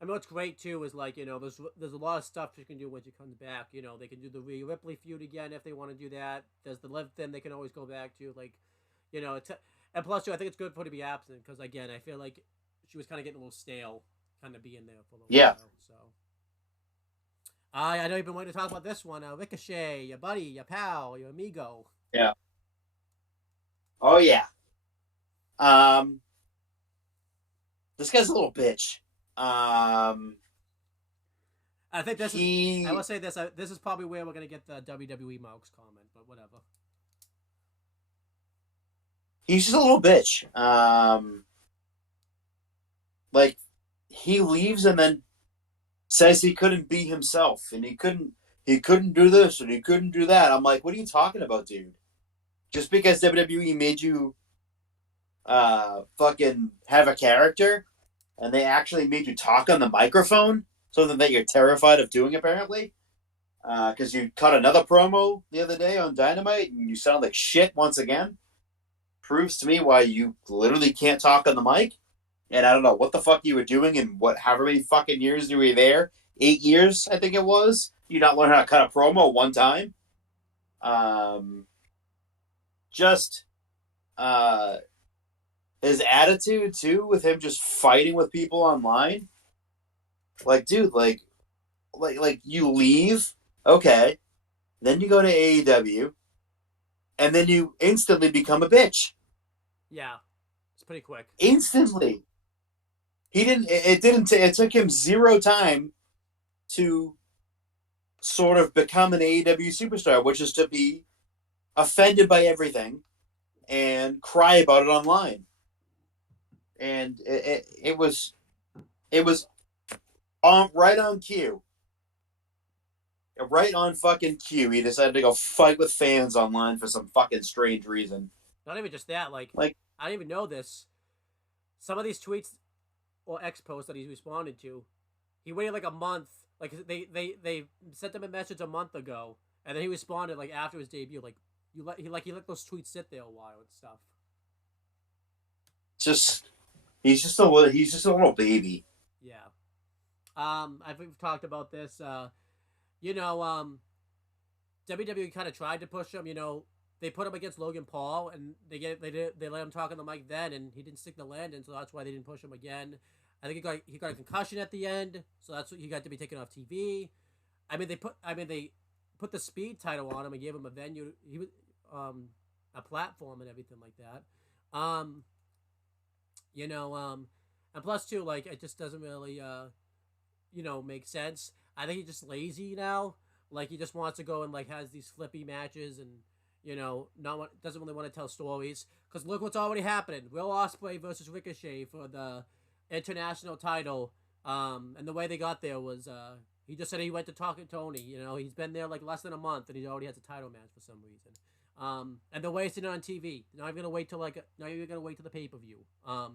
I mean, what's great too is like, there's a lot of stuff she can do when she comes back. They can do the Rhea Ripley feud again if they want to do that. There's the Liv thing they can always go back to. Like, and plus too, I think it's good for her to be absent because again, I feel like she was kind of getting a little stale, kind of being there for a little while. So, I know you've been waiting to talk about this one. Ricochet, your buddy, your pal, your amigo. Yeah. Oh yeah. This guy's a little bitch. I think this is. I will say this. This is probably where we're gonna get the WWE Marks comment, but whatever. He's just a little bitch. Like, he leaves and then says he couldn't be himself and he couldn't do this and he couldn't do that. I'm like, what are you talking about, dude? Just because WWE made you fucking have a character and they actually made you talk on the microphone, something that you're terrified of doing apparently, because you cut another promo the other day on Dynamite and you sound like shit once again, proves to me why you literally can't talk on the mic. And I don't know what the fuck you were doing and however many fucking years you were there. 8 years, I think it was. You not learn how to cut a promo one time. Just his attitude too, with him just fighting with people online. Like, dude, like you leave, okay. then you go to AEW, and then you instantly become a bitch. Yeah, it's pretty quick. Instantly. He didn't. It took him zero time to sort of become an AEW superstar, which is to be offended by everything and cry about it online. And it was right on cue. Right on fucking cue, he decided to go fight with fans online for some fucking strange reason. Not even just that. Like I didn't even know this. Some of these tweets or X posts that he's responded to, he waited like a month. Like they sent him a message a month ago, and then he responded like after his debut. Like he let those tweets sit there a while and stuff. He's just a little baby. Yeah. I've talked about this. You know, WWE kind of tried to push him. You know, they put him against Logan Paul, and they let him talk on the mic then, and he didn't stick the landing, so that's why they didn't push him again. I think he got a concussion at the end, so that's what he got to be taken off TV. They put the speed title on him and gave him a venue. He was a platform and everything like that. You know, and plus too, like it just doesn't really make sense. I think he's just lazy now. Like he just wants to go and like has these flippy matches and doesn't really want to tell stories. Because look what's already happening: Will Ospreay versus Ricochet for the international title. And the way they got there was he just said he went to Talking Tony. You know, he's been there like less than a month and he already has a title match for some reason. And they're wasting it on TV. Not even gonna wait till not even gonna wait till the pay per view.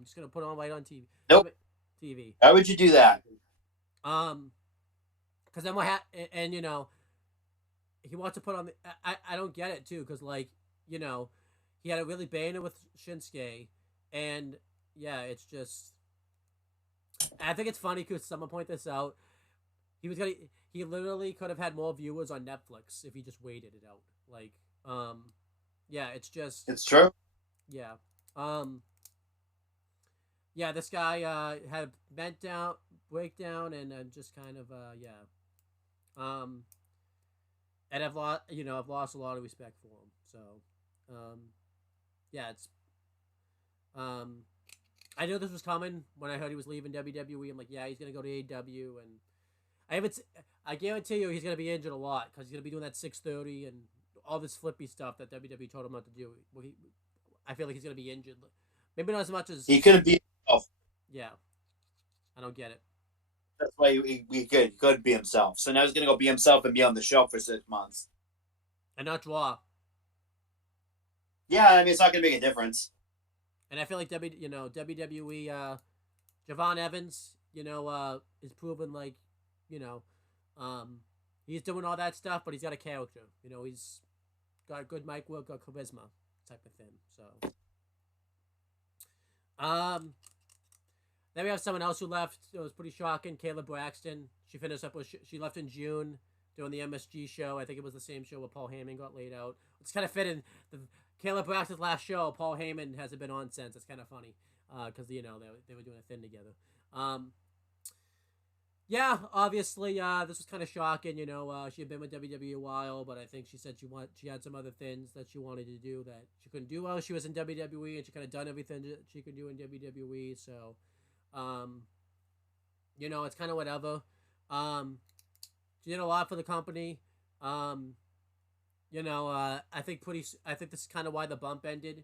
Just gonna put it on right on TV. Nope. TV. Why would you do that? Because then and he wants to put on the. I don't get it too, because he had a really banner with Shinsuke, and yeah, it's just. I think it's funny because someone pointed this out. He literally could have had more viewers on Netflix if he just waited it out. Like, yeah, it's just. It's true. Yeah. Yeah, this guy had a breakdown, and just kind of and I've lost a lot of respect for him. So, yeah, it's I knew this was coming when I heard he was leaving WWE. I'm like, yeah, he's gonna go to AEW, and I guarantee you he's gonna be injured a lot because he's gonna be doing that 630 and all this flippy stuff that WWE told him not to do. I feel like he's gonna be injured. Maybe not as much as he couldn't be himself. Yeah, I don't get it. That's why he could be himself. So now he's gonna go be himself and be on the show for 6 months and not draw. Yeah, I mean it's not gonna make a difference. And I feel like WWE, Javon Evans, is proven like, he's doing all that stuff, but he's got a character. He's got good mic work, got charisma type of thing. So, then we have someone else who left. It was pretty shocking. Kayla Braxton. She left in June doing the MSG show. I think it was the same show where Paul Heyman got laid out. It's kind of fitting. Kayla Braxton's last show, Paul Heyman hasn't been on since. It's kind of funny because they were doing a thing together. Yeah, obviously this was kind of shocking. She had been with WWE a while, but I think she said she had some other things that she wanted to do that she couldn't do while she was in WWE, and she kind of done everything that she could do in WWE. So, it's kind of whatever. She did a lot for the company. I think this is kind of why the bump ended.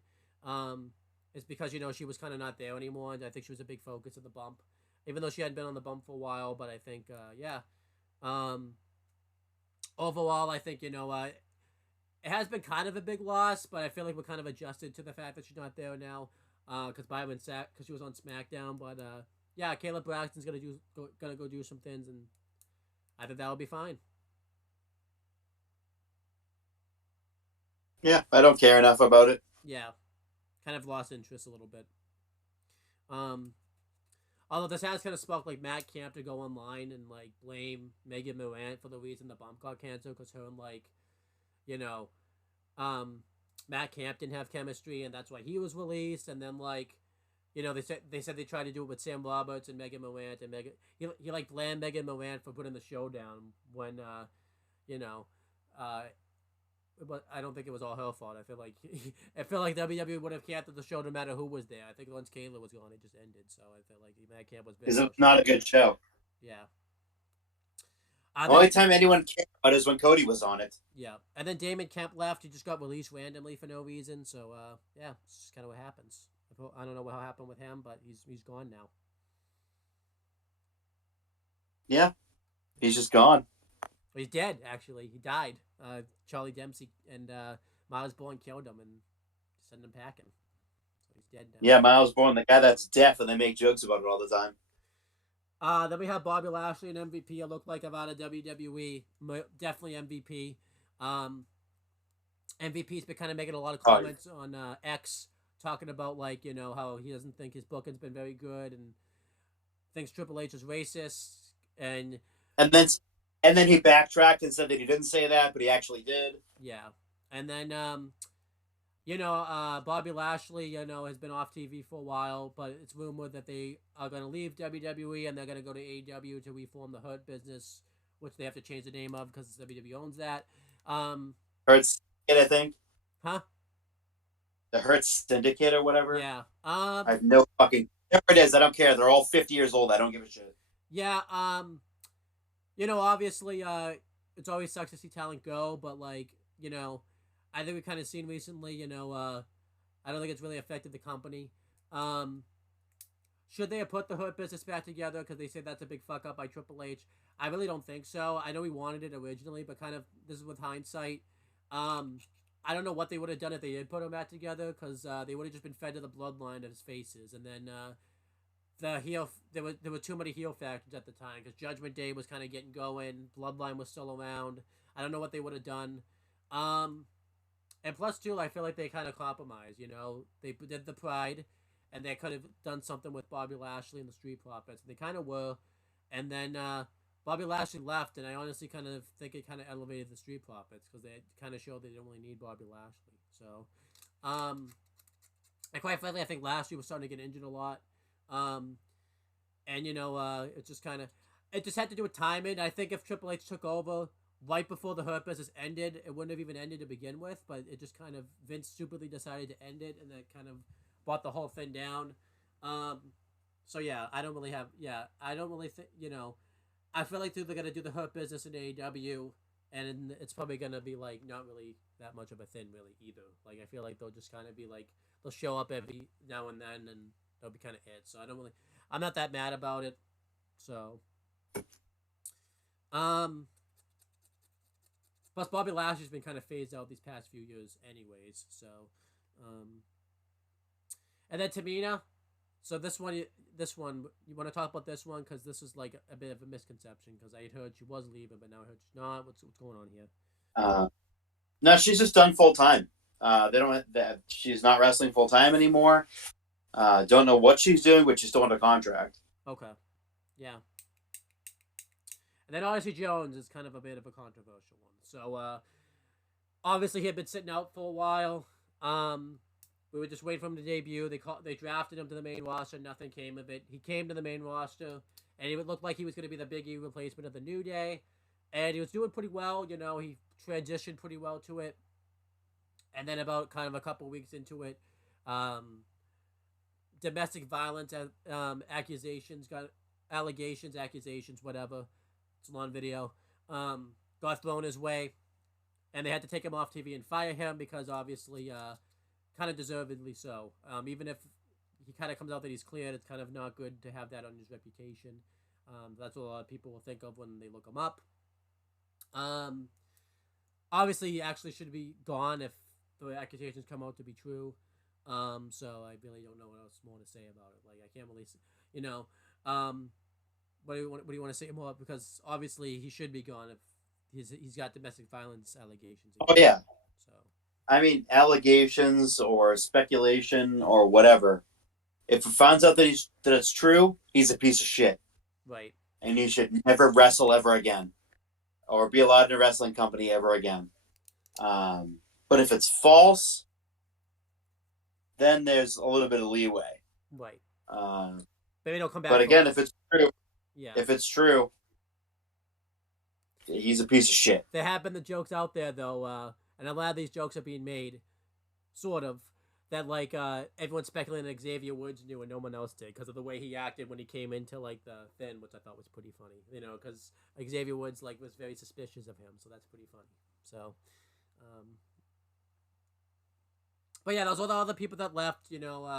It's because she was kind of not there anymore, and I think she was a big focus of the bump, even though she hadn't been on the bump for a while. But I think, overall, I think it has been kind of a big loss, but I feel like we're kind of adjusted to the fact that she's not there now, because she was on SmackDown. But yeah, Kayla Braxton's gonna go do some things, and I think that'll be fine. Yeah, I don't care enough about it. Yeah, kind of lost interest a little bit. Although this has kind of sparked like Matt Camp to go online and like blame Megan Morant for the reason the bump got canceled, because her and Matt Camp didn't have chemistry, and that's why he was released. And then they said they tried to do it with Sam Roberts and Megan Morant, and he blamed Megan Morant for putting the show down when but I don't think it was all her fault. I feel like WWE would have canceled the show no matter who was there. I think once Kayla was gone, it just ended. So I feel like that camp was Because big. it's not a good show. Yeah. The only time anyone cared about is when Cody was on it. Yeah, and then Damon Kemp left. He just got released randomly for no reason. So yeah, it's just kind of what happens. I don't know what happened with him, but he's gone now. Yeah, he's just gone. Well, he's dead. Actually, he died. Charlie Dempsey and Miles Bourne killed him and sent him packing. So he's dead now. Yeah, Miles Bourne, the guy that's deaf, and they make jokes about it all the time. Then we have Bobby Lashley and MVP. It looked like out of WWE. Definitely MVP. MVP's been kind of making a lot of comments on X, talking about like how he doesn't think his booking's been very good and thinks Triple H is racist and then he backtracked and said that he didn't say that, but he actually did. Yeah, and then Bobby Lashley has been off TV for a while, but it's rumored that they are going to leave WWE and they're going to go to AEW to reform the Hurt Business, which they have to change the name of because WWE owns that. Hurt Syndicate, I think. Huh? The Hurt Syndicate or whatever. Yeah. I have no fucking. Whatever it is, I don't care. They're all 50 years old. I don't give a shit. Yeah. Obviously, it's always sucks to see talent go, but like, I think we've kind of seen recently, I don't think it's really affected the company. Should they have put the Hurt Business back together because they say that's a big fuck up by Triple H? I really don't think so. I know he wanted it originally, but kind of this is with hindsight. I don't know what they would have done if they did put them back together because they would have just been fed to the bloodline of his faces, and then there were too many heel factions at the time because Judgment Day was kind of getting going, Bloodline was still around. I don't know what they would have done. And plus, too, I feel like they kind of compromised. They did the Pride, and they could have done something with Bobby Lashley and the Street Profits. And they kind of were. And then Bobby Lashley left, and I honestly kind of think it kind of elevated the Street Profits because they kind of showed they didn't really need Bobby Lashley. So, and quite frankly, I think Lashley was starting to get injured a lot. It just kind of, it just had to do with timing. I think if Triple H took over right before the Hurt Business ended, it wouldn't have even ended to begin with, but it just kind of, Vince stupidly decided to end it, and that kind of brought the whole thing down. So yeah, I don't really think, I feel like they're going to do the Hurt Business in AEW, and it's probably going to be like not really that much of a thing really either. Like I feel like they'll just kind of be like, they'll show up every now and then, and they'll be kind of it. So I'm not that mad about it. So, plus Bobby Lashley's been kind of phased out these past few years anyways. So, and then Tamina. So this one, you want to talk about this one? Because this is like a bit of a misconception because I had heard she was leaving, but now I heard she's not. What's going on here? No, she's just done full time. She's not wrestling full time anymore. Don't know what she's doing, but she's still under contract. Okay. Yeah. And then Odyssey Jones is kind of a bit of a controversial one. So, obviously he had been sitting out for a while. We were just waiting for him to debut. They drafted him to the main roster. Nothing came of it. He came to the main roster, and it looked like he was going to be the Big E replacement of the New Day. And he was doing pretty well. He transitioned pretty well to it. And then about kind of a couple weeks into it, domestic violence accusations, whatever. It's a long video. Got thrown his way, and they had to take him off TV and fire him because obviously, kind of deservedly so. Even if he kind of comes out that he's cleared, it's kind of not good to have that on his reputation. That's what a lot of people will think of when they look him up. Obviously, he actually should be gone if the accusations come out to be true. So I really don't know what else more to say about it. Like I can't really, what do you want to say more? Because obviously he should be gone if he's got domestic violence allegations. Oh yeah. So I mean, allegations or speculation or whatever. If it finds out that it's true, he's a piece of shit. Right. And he should never wrestle ever again, or be allowed in a wrestling company ever again. But if it's false, then there's a little bit of leeway. Right. Maybe they'll come back. But again, if it's true, yeah. If it's true, he's a piece of shit. There have been the jokes out there though. and a lot of these jokes are being made, sort of, that like everyone's speculating that Xavier Woods knew and no one else did because of the way he acted when he came into like the thing, which I thought was pretty funny. Because Xavier Woods like was very suspicious of him, so that's pretty funny. So, um, but yeah, those are the other people that left.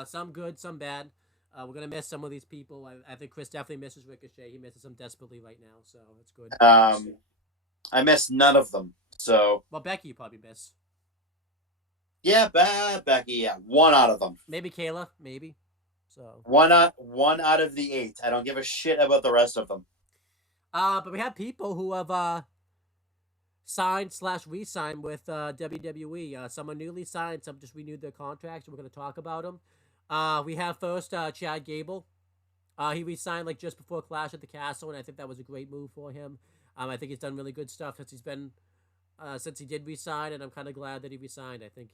Some good, some bad. We're gonna miss some of these people. I think Chris definitely misses Ricochet. He misses him desperately right now, so it's good. I missed none of them. So Well, Becky you probably miss. yeah, Becky. Yeah, one out of them. Maybe Kayla, maybe. So one out of the 8. I don't give a shit about the rest of them. but we have people who have signed/re-signed with WWE. Some are newly signed, some just renewed their contracts. We're going to talk about them. We have first Chad Gable. He re-signed like just before Clash at the Castle, and I think that was a great move for him. I think he's done really good stuff since he did resign, and I'm kind of glad that he resigned. I think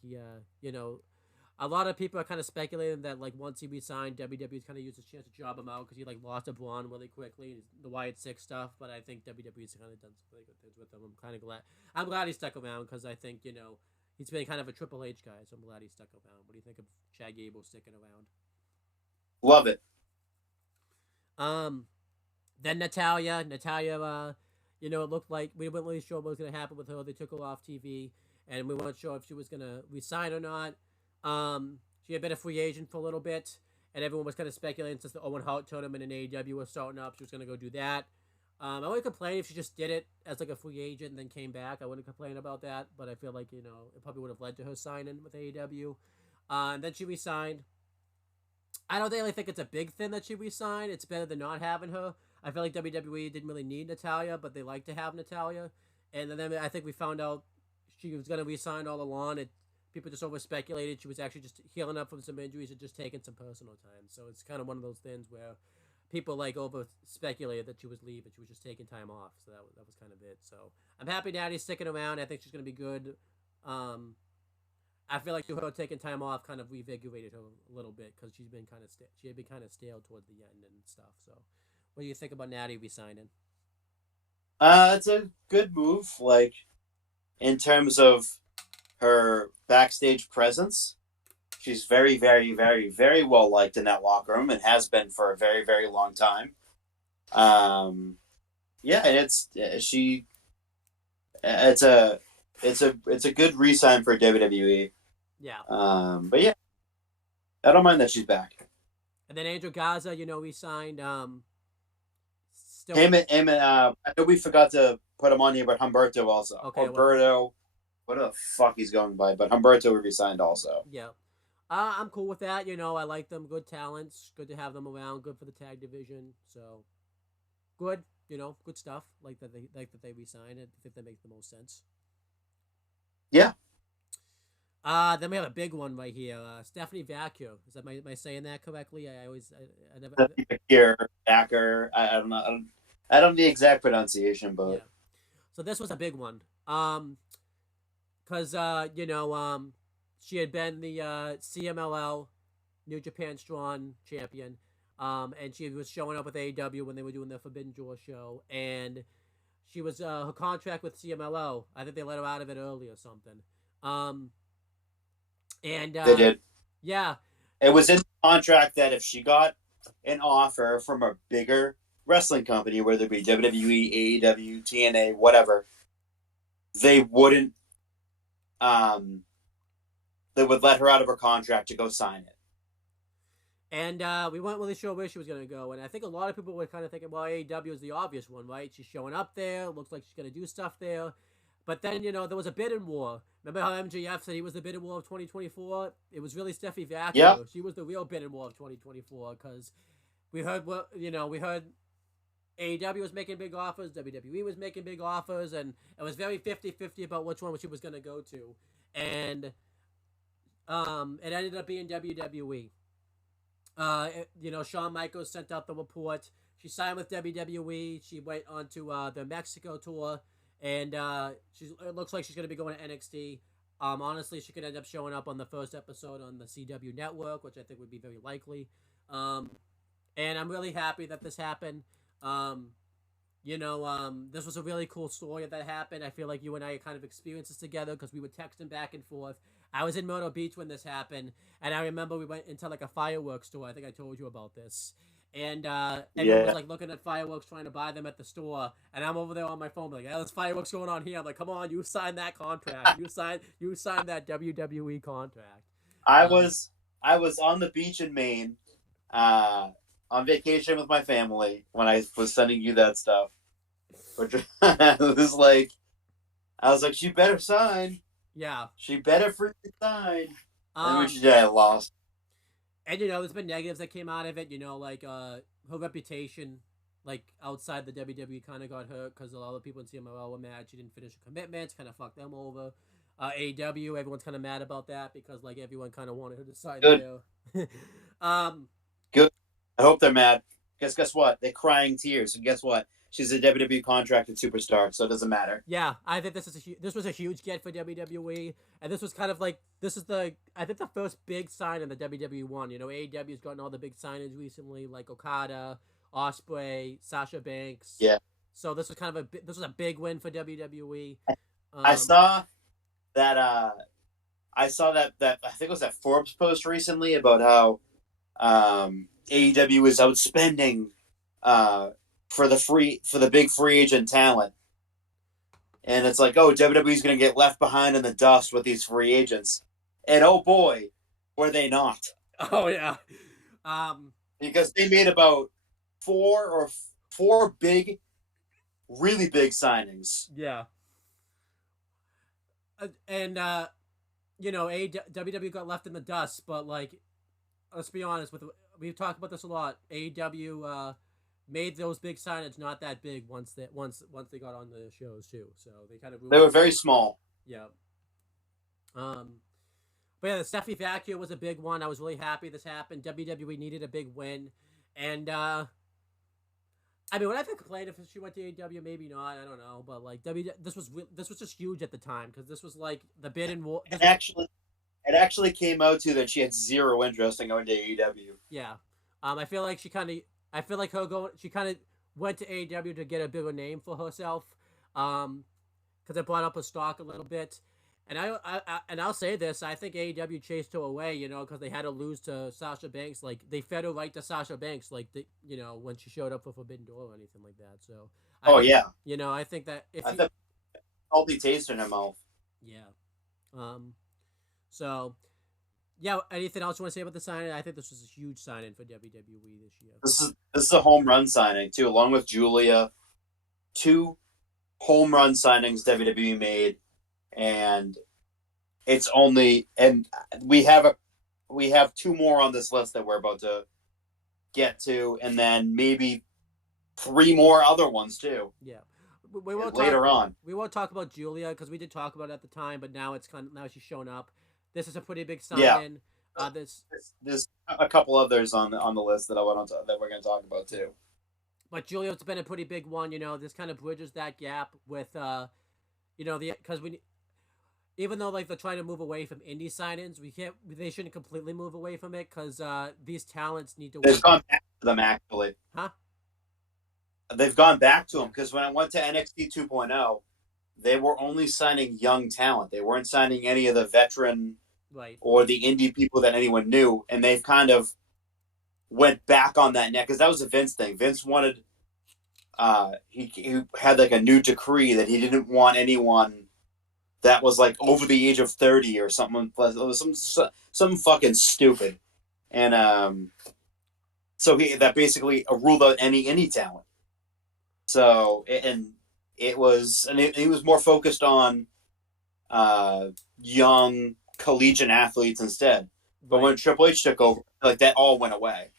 a lot of people are kind of speculating that like once he resigned, WWE's kind of used his chance to job him out because he like lost a Braun really quickly, the Wyatt Six stuff. But I think WWE's kind of done some really good things with him. I'm kind of glad. I'm glad he stuck around because I think he's been kind of a Triple H guy, so I'm glad he stuck around. What do you think of Chad Gable sticking around? Love it. Then Natalya, it looked like we weren't really sure what was going to happen with her. They took her off TV, and we weren't sure if she was going to resign or not. She had been a free agent for a little bit, and everyone was kind of speculating since the Owen Hart tournament in AEW was starting up, she was going to go do that. I wouldn't complain if she just did it as like a free agent and then came back. I wouldn't complain about that, but I feel like it probably would have led to her signing with AEW. And then she resigned. I don't really think it's a big thing that she resigned. It's better than not having her. I feel like WWE didn't really need Natalya, but they like to have Natalya. And then I think we found out she was going to resign all along. People just over speculated she was actually just healing up from some injuries and just taking some personal time. So it's kind of one of those things where people like over speculated that she was leaving. She was just taking time off. So that was kind of it. So I'm happy Natty's sticking around. I think she's going to be good. I feel like her taking time off kind of revigorated her a little bit because she had been kind of stale towards the end and stuff. So, what do you think about Natty resigning? It's a good move. Like in terms of her backstage presence, she's very, very, very, very well liked in that locker room and has been for a very, very long time. Yeah, and it's a good re-sign for WWE. Yeah. But yeah, I don't mind that she's back. And then Angel Gaza, we signed. Still. Him and I know we forgot to put him on here, but Humberto also. Okay. Humberto, what the fuck he's going by? But Humberto we resigned also. Yeah. I'm cool with that. I like them. Good talents. Good to have them around. Good for the tag division. So, good. Good stuff. Like that they resigned. I think that makes the most sense. Yeah. Then we have a big one right here. Stephanie Vacchio. Is that am I saying that correctly? I never. Backer. I don't know. I don't know the exact pronunciation, but yeah. So this was a big one. Because she had been the CMLL New Japan Strong champion. And she was showing up with AEW when they were doing the Forbidden Door show, and she was her contract with CMLL. I think they let her out of it early or something. And they did. Yeah. It was in the contract that if she got an offer from a bigger wrestling company, whether it be WWE, AEW, TNA, whatever, they wouldn't. They would let her out of her contract to go sign it. And we weren't really sure where she was going to go. And I think a lot of people were kind of thinking, well, AEW is the obvious one, right? She's showing up there. Looks like she's going to do stuff there. But then, there was a bidding war. Remember how MJF said he was the bidding war of 2024? It was really Steffi Vacchio. Yeah. She was the real bidding war of 2024 because we heard AEW was making big offers, WWE was making big offers, and it was very 50-50 about which one she was going to go to. And it ended up being WWE. Shawn Michaels sent out the report. She signed with WWE. She went on to the Mexico tour. And it looks like she's going to be going to NXT. Honestly, she could end up showing up on the first episode on the CW network, which I think would be very likely. And I'm really happy that this happened. This was a really cool story that happened. I feel like you and I kind of experienced this together because we were texting back and forth. I was in Myrtle Beach when this happened, and I remember we went into like a fireworks store. I think I told you about this. And everyone was Yeah. like looking at fireworks, trying to buy them at the store, and I'm over there on my phone, like, "Yeah, there's fireworks going on here." I'm like, "Come on, you signed that contract. You signed that WWE contract." I Um, was I was on the beach in Maine, uh, on vacation with my family when I was sending you that stuff. Which it was like I was like, she better sign. yeah. She better freaking sign. And when she Um, did, I lost. and there's been negatives that came out of it. Like her reputation, like outside the WWE, kind of got hurt because a lot of people in CMLL were mad she didn't finish her commitments, kind of fucked them over. AEW, everyone's kind of mad about that because like everyone kind of wanted her to sign Good, there. um, good. I hope they're mad. Guess what? They're crying tears. And guess what? She's a WWE contracted superstar, so it doesn't matter. yeah, I think this was a huge get for WWE, and this was kind of like this is the I think the first big sign in the WWE one. AEW's gotten all the big signings recently, like Okada, Osprey, Sasha Banks. Yeah. So this was a big win for WWE. I Um, saw that I saw that I think it was that Forbes post recently about how AEW is outspending uh, for the big free agent talent, and it's like, oh, WWE is going to get left behind in the dust with these free agents, and oh boy, were they not, oh yeah, um, because they made about four big, really big signings. yeah, and WWE got left in the dust, but like let's be honest we've talked about this a lot. AEW made those big signings not that big once they got on the shows too. So they kind of They ruined were it. very small. Yeah. Um, but yeah, the Steffi Vacchio was a big one. I was really happy this happened. WWE needed a big win, and I mean, would I have complained if she went to AEW? Maybe not. I don't know, but like this was just huge at the time because this was like the bid and war. It actually came out to that she had zero interest in going to AEW. Yeah. I feel like I feel like she kind of went to AEW to get a bigger name for herself. Because it brought up her stock a little bit. And I'll say this, I think AEW chased her away, because they had to lose to Sasha Banks. Like they fed her right to Sasha Banks, like when she showed up for Forbidden Door or anything like that. So I Oh think, yeah, I think that if I you, thought salty taste in her mouth. yeah, um, so yeah, anything else you want to say about the signing? I think this was a huge signing for WWE this year. This is a home run signing too, along with Julia. Two home run signings WWE made, and it's only and we have two more on this list that we're about to get to, and then maybe three more other ones too Yeah, we won't later talk. on. We won't talk about Julia because we did talk about it at the time, but now now she's shown up. This is a pretty big Yeah, sign-in. This there's a couple others on the list that that we're going to talk about too. But Julia's been a pretty big one. This kind of bridges that gap with because we even though like they're trying to move away from indie signings, they shouldn't completely move away from it because these talents need to They've work. gone back to them actually. Huh? They've gone back to them because when I went to NXT 2.0, they were only signing young talent. They weren't signing any of the veteran Right. or the indie people that anyone knew, and they've kind of went back on that net because that was a Vince thing. Vince wanted he had like a new decree that he didn't want anyone that was like over the age of 30 or something. It was some fucking stupid, and so that basically ruled out any talent. So he was more focused on young collegiate athletes instead. But Right. when Triple H took over, like that all went away.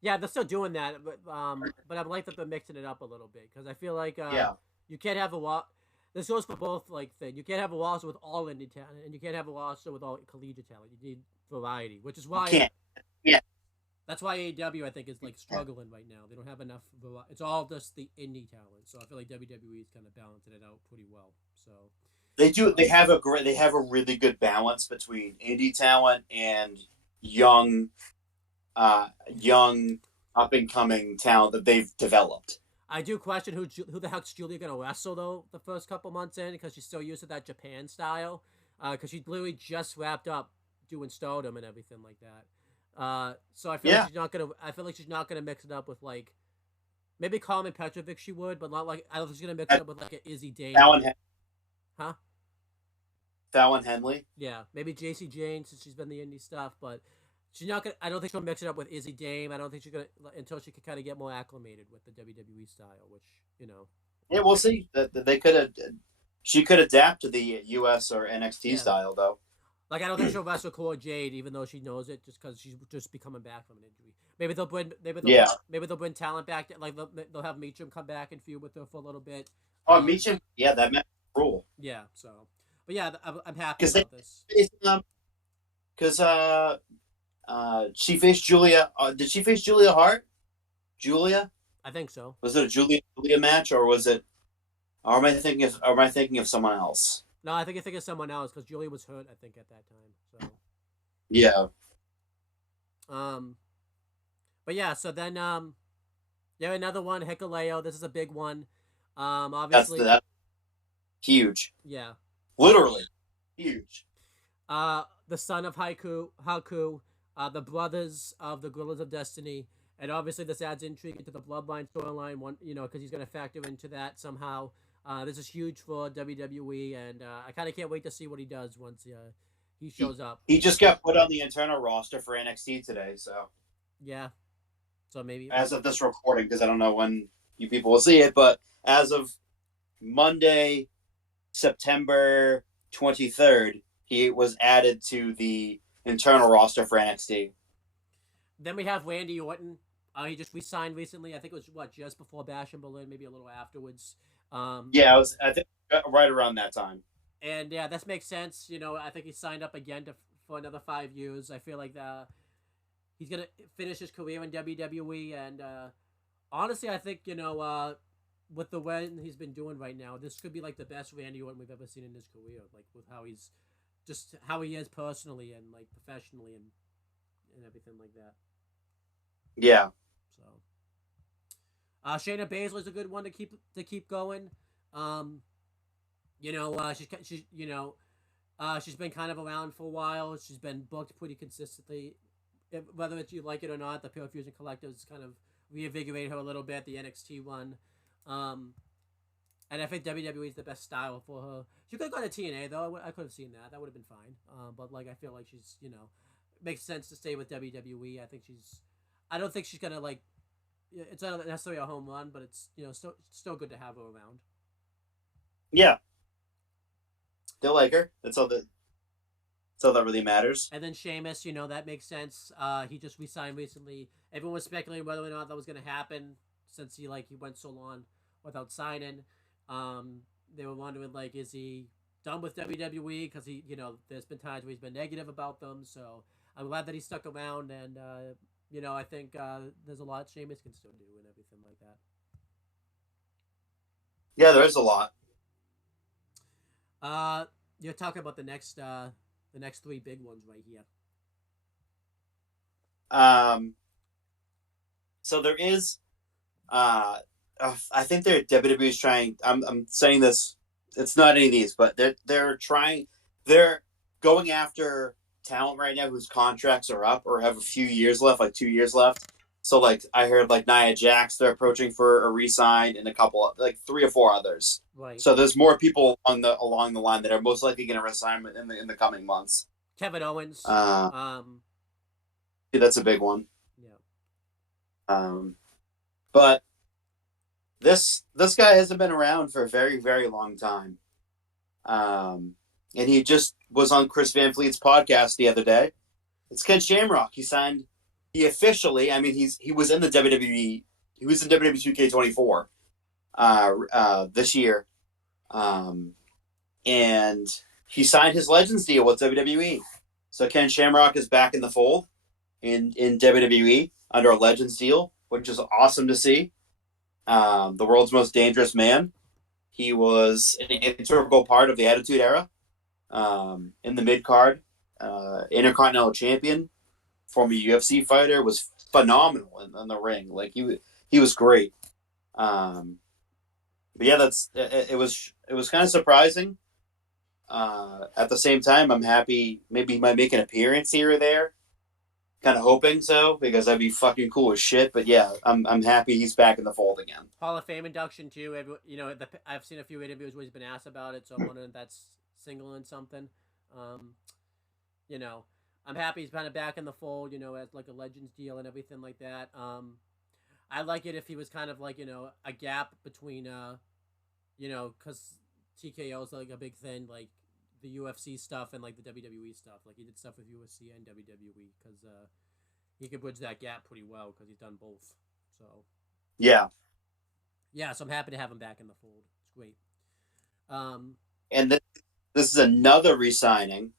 Yeah, they're still doing that, but I like that they're mixing it up a little bit because I feel like Yeah, you can't have a wall. This goes for both like thing. You can't have a roster with all indie talent, and you can't have a roster with all collegiate talent. You need variety, which is why can't. Yeah, that's why AEW I think is like struggling right now. They don't have enough. It's all just the indie talent. So I feel like WWE is kind of balancing it out pretty well. So they do. They have a really good balance between indie talent and young young up and coming talent that they've developed. I do question who the heck's Julia gonna wrestle though the first couple months in, because she's still used to that Japan style. Because she literally just wrapped up doing Stardom and everything like that. So I feel like Yeah. she's not gonna. I feel like she's not gonna mix it up with like maybe Carmen Petrovic she would, but not like I don't think she's gonna mix it up with like an Izzy Dane. Huh? Fallon Henley. Yeah, maybe JC Jane since she's been the indie stuff, but she's not gonna. I don't think she'll mix it up with Izzy Dame. I don't think she's gonna until she can kind of get more acclimated with the WWE style, which you know. Yeah, we'll see. They could have. She could adapt to the US or NXT Yeah. style though. Like I don't think she'll wrestle Cora Jade, even though she knows it, just because she's just be coming back from an injury. Maybe they'll bring maybe they'll bring talent back. Like they'll have Meacham come back and feud with her for a little bit. Oh, Meacham. Yeah, that meant rule. Yeah. So, but yeah, I'm happy about this. Because she faced Julia. Did she face Julia Hart? Julia? I think so. Was it a Julia match, or was it? Or am I thinking of someone else? No, I think you're thinking of someone else because Julia was hurt. I think at that time. So. Yeah. But yeah. So then yeah, another one, Hikuleo. This is a big one. Obviously. That's huge. Yeah. Literally huge. The son of Haku, the brothers of the Gorillas of Destiny, and obviously this adds intrigue into the Bloodline storyline. One, because he's going to factor into that somehow. This is huge for WWE, and I kind of can't wait to see what he does once he shows up. He just got put on the internal roster for NXT today, so yeah. So maybe as of this recording, because I don't know when you people will see it, but as of Monday, September 23rd, he was added to the internal roster for NXT. Then we have Randy Orton. He just re-signed recently. I think it was just before Bash in Berlin, maybe a little afterwards. Yeah, it was. I think right around that time. And yeah, this makes sense. I think he signed up again for another 5 years. I feel like he's gonna finish his career in WWE, and honestly, I think with the way he's been doing right now, this could be like the best Randy Orton we've ever seen in his career. Like with how he is personally and like professionally and everything like that. Yeah. So, Shayna Baszler's a good one to keep going. She's been kind of around for a while. She's been booked pretty consistently. Whether you like it or not, the Pure Fusion Collective has kind of reinvigorated her a little bit. The NXT one. And I think WWE is the best style for her. She could have gone to TNA though. I could have seen that. That would have been fine. But like I feel like she's makes sense to stay with WWE. I don't think she's gonna like. It's not necessarily a home run, but it's still good to have her around. Yeah. Still like her. That's all that really matters. And then Sheamus, that makes sense. He just re-signed recently. Everyone was speculating whether or not that was gonna happen since he went so long without signing. They were wondering is he done with WWE because he there's been times where he's been negative about them. So I'm glad that he stuck around, and I think there's a lot Sheamus can still do and everything like that. Yeah, there is a lot. You're talking about the next 3 big ones right here. So there is, I think WWE is trying. I'm saying this. It's not any of these, but they're trying. They're going after talent right now whose contracts are up or have a few years left, like 2 years left. So I heard Nia Jax, they're approaching for a re-sign, and a couple 3 or 4 others. Right. So there's more people along the line that are most likely going to resign in the coming months. Kevin Owens. Yeah, that's a big one. Yeah. But this guy hasn't been around for a very, very long time. And he just was on Chris Van Fleet's podcast the other day. It's Ken Shamrock. He officially, he was in the WWE. He was in WWE 2K24 this year. And he signed his Legends deal with WWE. So Ken Shamrock is back in the fold in WWE under a Legends deal, which is awesome to see. The world's most dangerous man. He was an integral part of the Attitude Era. In the mid-card, Intercontinental Champion, former UFC fighter, was phenomenal in the ring. He was great. But yeah, it was kind of surprising. At the same time, I'm happy maybe he might make an appearance here or there. Kind of hoping so because that'd be fucking cool as shit. But yeah, I'm happy he's back in the fold again. Hall of Fame induction too. I've seen a few interviews where he's been asked about it, so I'm wondering if that's signaling something. Um, you know, I'm happy he's kind of back in the fold. As like a Legends deal and everything like that. I like it if he was kind of like a gap between because TKO is like a big thing, like the UFC stuff and like the WWE stuff. Like he did stuff with UFC and WWE because he could bridge that gap pretty well because he's done both. So Yeah, so I'm happy to have him back in the fold. It's great. and this is another re-signing,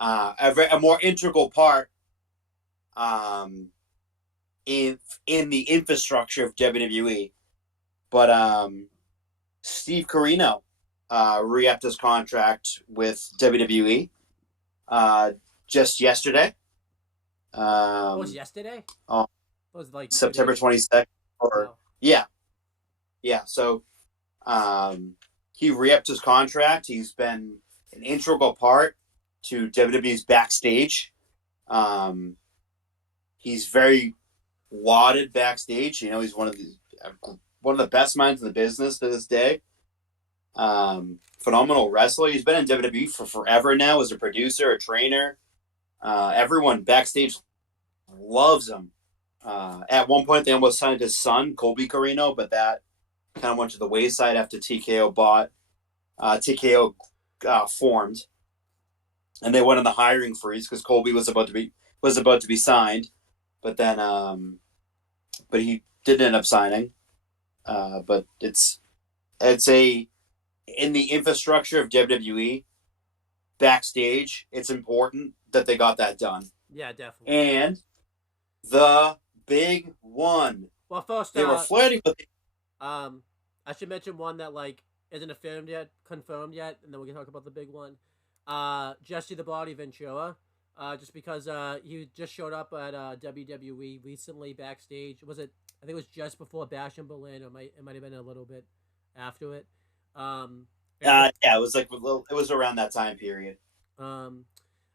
a more integral part in the infrastructure of WWE. But Steve Corino re-upped his contract with WWE just yesterday. What was yesterday? On It was like September 22nd. Or wow. yeah. So he re-upped his contract. He's been an integral part to WWE's backstage. He's very lauded backstage. He's one of the best minds in the business to this day. Phenomenal wrestler. He's been in WWE for forever now as a producer, a trainer. Everyone backstage loves him. At one point, they almost signed his son, Colby Corino, but that kind of went to the wayside after TKO formed, and they went on the hiring freeze because Colby was about to be signed, but then but he didn't end up signing. But it's in the infrastructure of WWE backstage, it's important that they got that done. Yeah, definitely. And the big one. Well, first They were flirting with it. I should mention one that like isn't confirmed yet, and then we can talk about the big one. Jesse the Body Ventura. Just because he just showed up at WWE recently backstage. I think it was just before Bash in Berlin, or it might have been a little bit after it. Yeah, it was it was around that time period.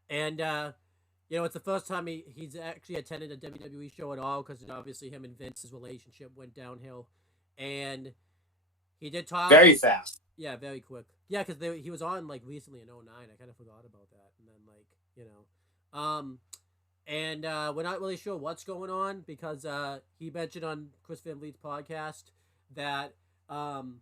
It's the first time he's actually attended a WWE show at all because obviously him and Vince's relationship went downhill, and he did talk very fast. Yeah, very quick. Yeah, because he was on like recently in 09. I kind of forgot about that, and then we're not really sure what's going on because he mentioned on Chris Van Vliet's podcast that him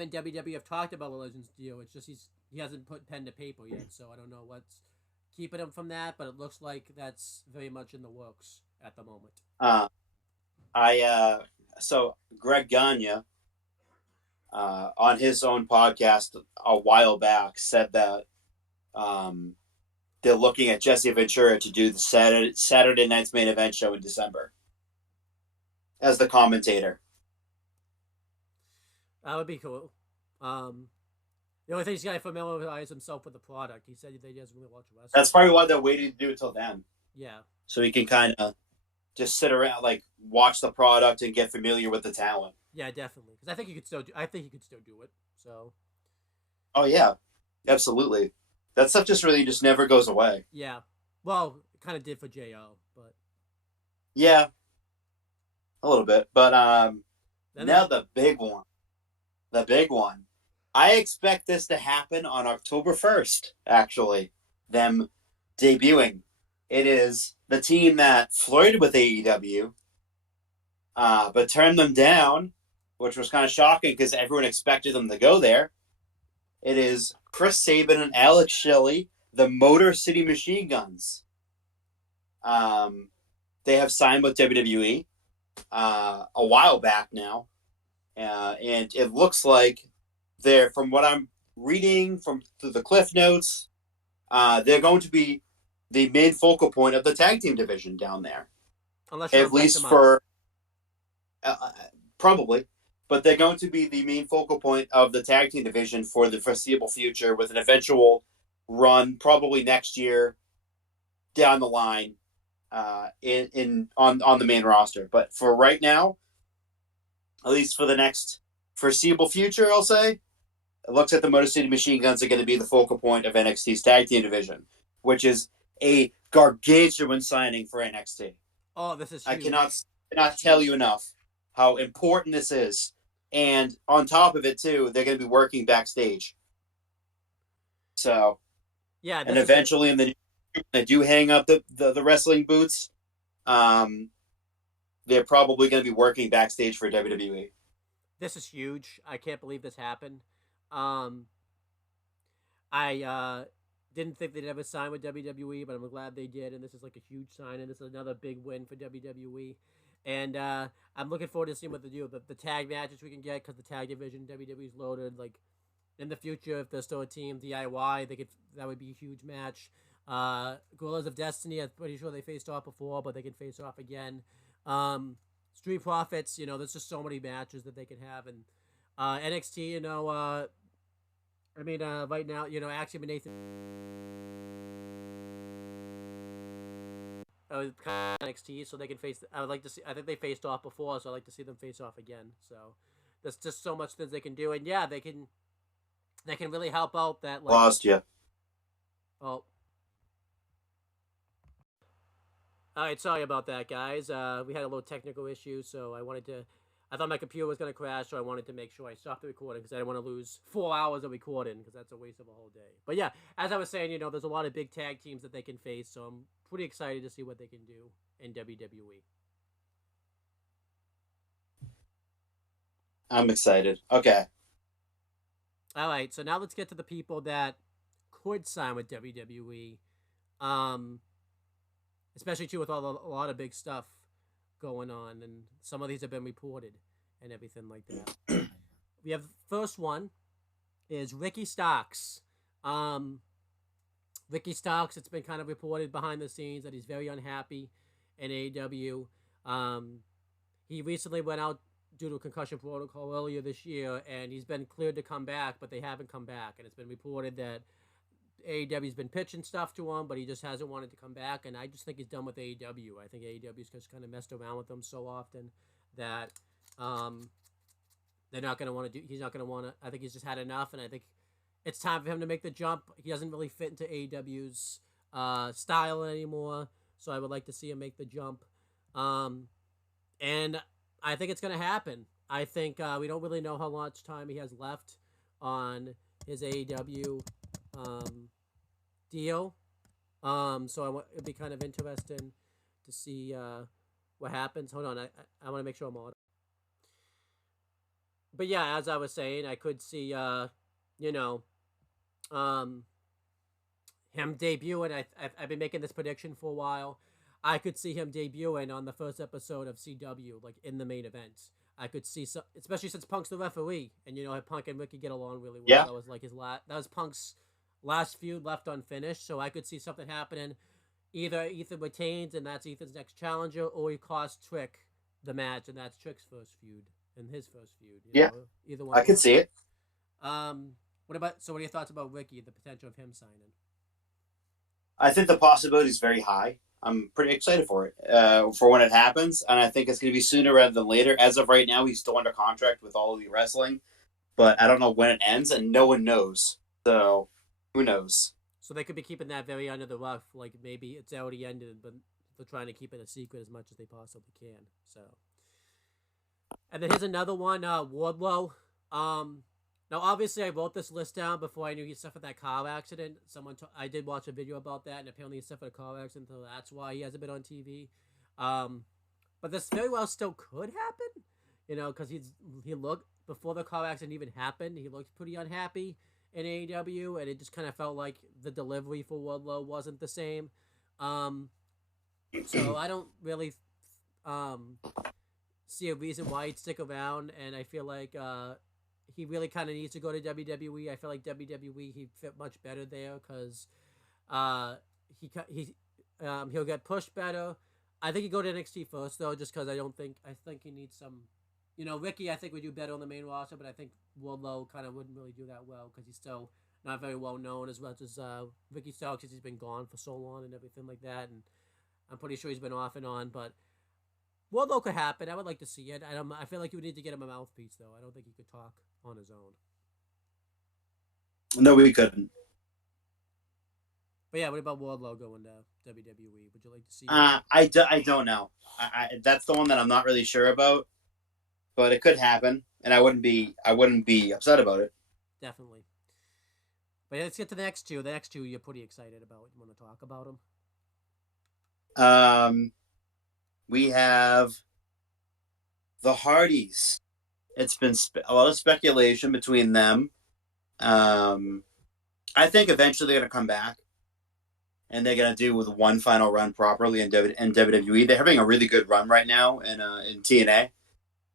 and WWE have talked about the Legends deal. It's just he hasn't put pen to paper yet, so I don't know what's keeping him from that, but it looks like that's very much in the works at the moment. So Greg Gagne, on his own podcast a while back, said that they're looking at Jesse Ventura to do the Saturday night's main event show in December as the commentator. That would be cool. The only thing he's got to familiarize himself with the product. He said that he doesn't really watch wrestling. That's probably why they're waiting to do it till then. Yeah. So he can kind of just sit around, like watch the product and get familiar with the talent. Yeah, definitely. Because I think he could still do it. So. Oh yeah, absolutely. That stuff just never goes away. Yeah. Well, it kind of did for JO, but. Yeah. A little bit, but now the big one. The big one. I expect this to happen on October 1st, actually. Them debuting. It is the team that flirted with AEW, but turned them down, which was kind of shocking because everyone expected them to go there. It is Chris Sabin and Alex Shelley, the Motor City Machine Guns. They have signed with WWE a while back now. And it looks like from what I'm reading through the Cliff Notes, they're going to be the main focal point of the tag team division down there. Unless at least for probably, but they're going to be the main focal point of the tag team division for the foreseeable future, with an eventual run probably next year down the line on the main roster. But for right now, at least for the next foreseeable future, I'll say, it looks like the Motor City Machine Guns are going to be the focal point of NXT's tag team division, which is a gargantuan signing for NXT. Oh, this is I huge. cannot tell you enough how important this is. And on top of it, too, they're going to be working backstage. So, Yeah, and eventually, in the they do hang up the wrestling boots. They're probably going to be working backstage for WWE. This is huge. I can't believe this happened. I didn't think they'd ever sign with WWE, but I'm glad they did, and this is like a huge sign, and this is another big win for WWE. And I'm looking forward to seeing what they do. The tag matches we can get, because the tag division WWE's loaded. Like in the future, if there's still a team DIY, that would be a huge match. Gorillas of Destiny, I'm pretty sure they faced off before, but they can face off again. Street Profits, there's just so many matches that they can have, and NXT, right now, actually, Nathan. NXT, so they can face. I would like to see. I think they faced off before, so I'd like to see them face off again. So there's just so much things they can do, and yeah, they can really help out that. Like, lost you. Oh. All right, sorry about that, guys. We had a little technical issue, so I thought my computer was going to crash, so I wanted to make sure I stopped the recording because I didn't want to lose 4 hours of recording because that's a waste of a whole day. But yeah, as I was saying, there's a lot of big tag teams that they can face, so I'm pretty excited to see what they can do in WWE. I'm excited. Okay. All right, so now let's get to the people that could sign with WWE. Especially too with a lot of big stuff going on, and some of these have been reported and everything like that. We have the first one is Ricky Starks. Ricky Starks, it's been kind of reported behind the scenes that he's very unhappy in AEW. He recently went out due to a concussion protocol earlier this year, and he's been cleared to come back, but they haven't come back, and it's been reported that AEW's been pitching stuff to him, but he just hasn't wanted to come back, and I just think he's done with AEW. I think AEW's just kind of messed around with him so often that they're not going to want to do. He's not going to want to. I think he's just had enough, and I think it's time for him to make the jump. He doesn't really fit into AEW's style anymore, so I would like to see him make the jump. And I think it's going to happen. I think we don't really know how much time he has left on his AEW deal. So it'd be kind of interesting to see what happens. Hold on, I want to make sure I'm on. But yeah, as I was saying, I could see him debuting. I've been making this prediction for a while. I could see him debuting on the first episode of CW, like in the main event. I could see some, especially since Punk's the referee, and Punk and Ricky get along really well. Yeah. That was like that was Punk's last feud left unfinished, so I could see something happening. Either Ethan retains, and that's Ethan's next challenger, or he costs Trick the match, and that's Trick's first feud and his first feud. Either one. I can see it. What are your thoughts about Ricky? The potential of him signing? I think the possibility is very high. I'm pretty excited for it, for when it happens, and I think it's going to be sooner rather than later. As of right now, he's still under contract with All Elite Wrestling, but I don't know when it ends, and no one knows. So, who knows? So they could be keeping that very under the rug, like maybe it's already ended, but they're trying to keep it a secret as much as they possibly can. So, and then here's another one, Wardlow. Now, obviously, I wrote this list down before I knew he suffered that car accident. I did watch a video about that, and apparently he suffered a car accident, so that's why he hasn't been on TV. But this very well still could happen, because he looked, before the car accident even happened, he looked pretty unhappy in AEW, and it just kind of felt like the delivery for Wardlow wasn't the same. So I don't really see a reason why he'd stick around, and I feel like he really kind of needs to go to WWE. I feel like WWE, he'd fit much better there because he'll get pushed better. I think he'd go to NXT first, though, just because I think he needs some. Ricky, I think would do better on the main roster, but I think Wardlow kind of wouldn't really do that well because he's still not very well known as much as Ricky Starks, because he's been gone for so long and everything like that, and I'm pretty sure he's been off and on, but Wardlow could happen. I would like to see it. I feel like you would need to get him a mouthpiece, though. I don't think he could talk on his own. No, we couldn't. But yeah, what about Wardlow going to WWE? Would you like to see him? I don't know. That's the one that I'm not really sure about, but it could happen, and I wouldn't be upset about it. Definitely. But yeah, let's get to the next two. The next two you're pretty excited about. You want to talk about them? We have the Hardys. It's been a lot of speculation between them. I think eventually they're gonna come back, and they're gonna do with one final run properly in WWE. They're having a really good run right now in TNA.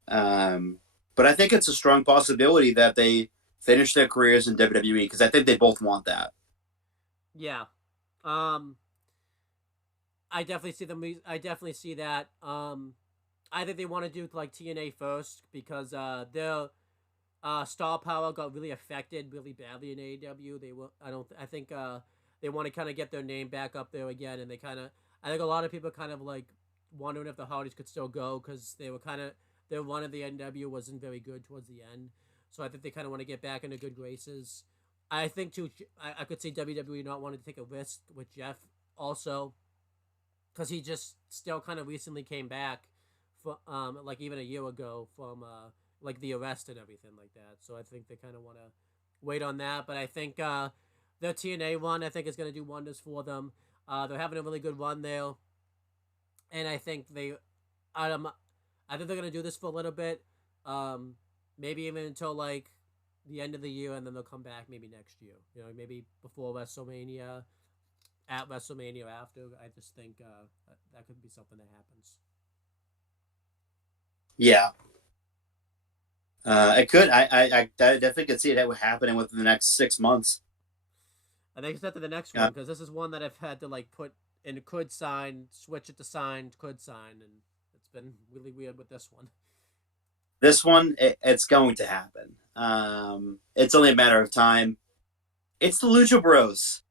But I think it's a strong possibility that they finish their careers in WWE because I think they both want that. Yeah. I definitely see them. I definitely see that. I think they want to do like TNA first because their star power got really affected really badly in AEW. They will. I don't. I think they want to kind of get their name back up there again, and they kind of. I think a lot of people kind of like wondering if the Hardys could still go because they were kind of their run of the NW wasn't very good towards the end. So I think they kind of want to get back into good graces. I think too. I could see WWE not wanting to take a risk with Jeff also because he just still kind of recently came back, for like even a year ago from like the arrest and everything like that. So I think they kind of want to wait on that. But I think their TNA run I think is going to do wonders for them. They're having a really good run there, and I think I think they're going to do this for a little bit, maybe even until like the end of the year, and then they'll come back maybe next year. You know, maybe before WrestleMania at WrestleMania after. I just think that could be something that happens. Yeah, it could. I definitely could see it happening within the next 6 months. I think it's up to the next Yeah. one because this is one that I've had to like put in could sign, switch it to signed, could sign, and it's been really weird with this one. This one, it's going to happen. It's only a matter of time. It's the Lucha Bros,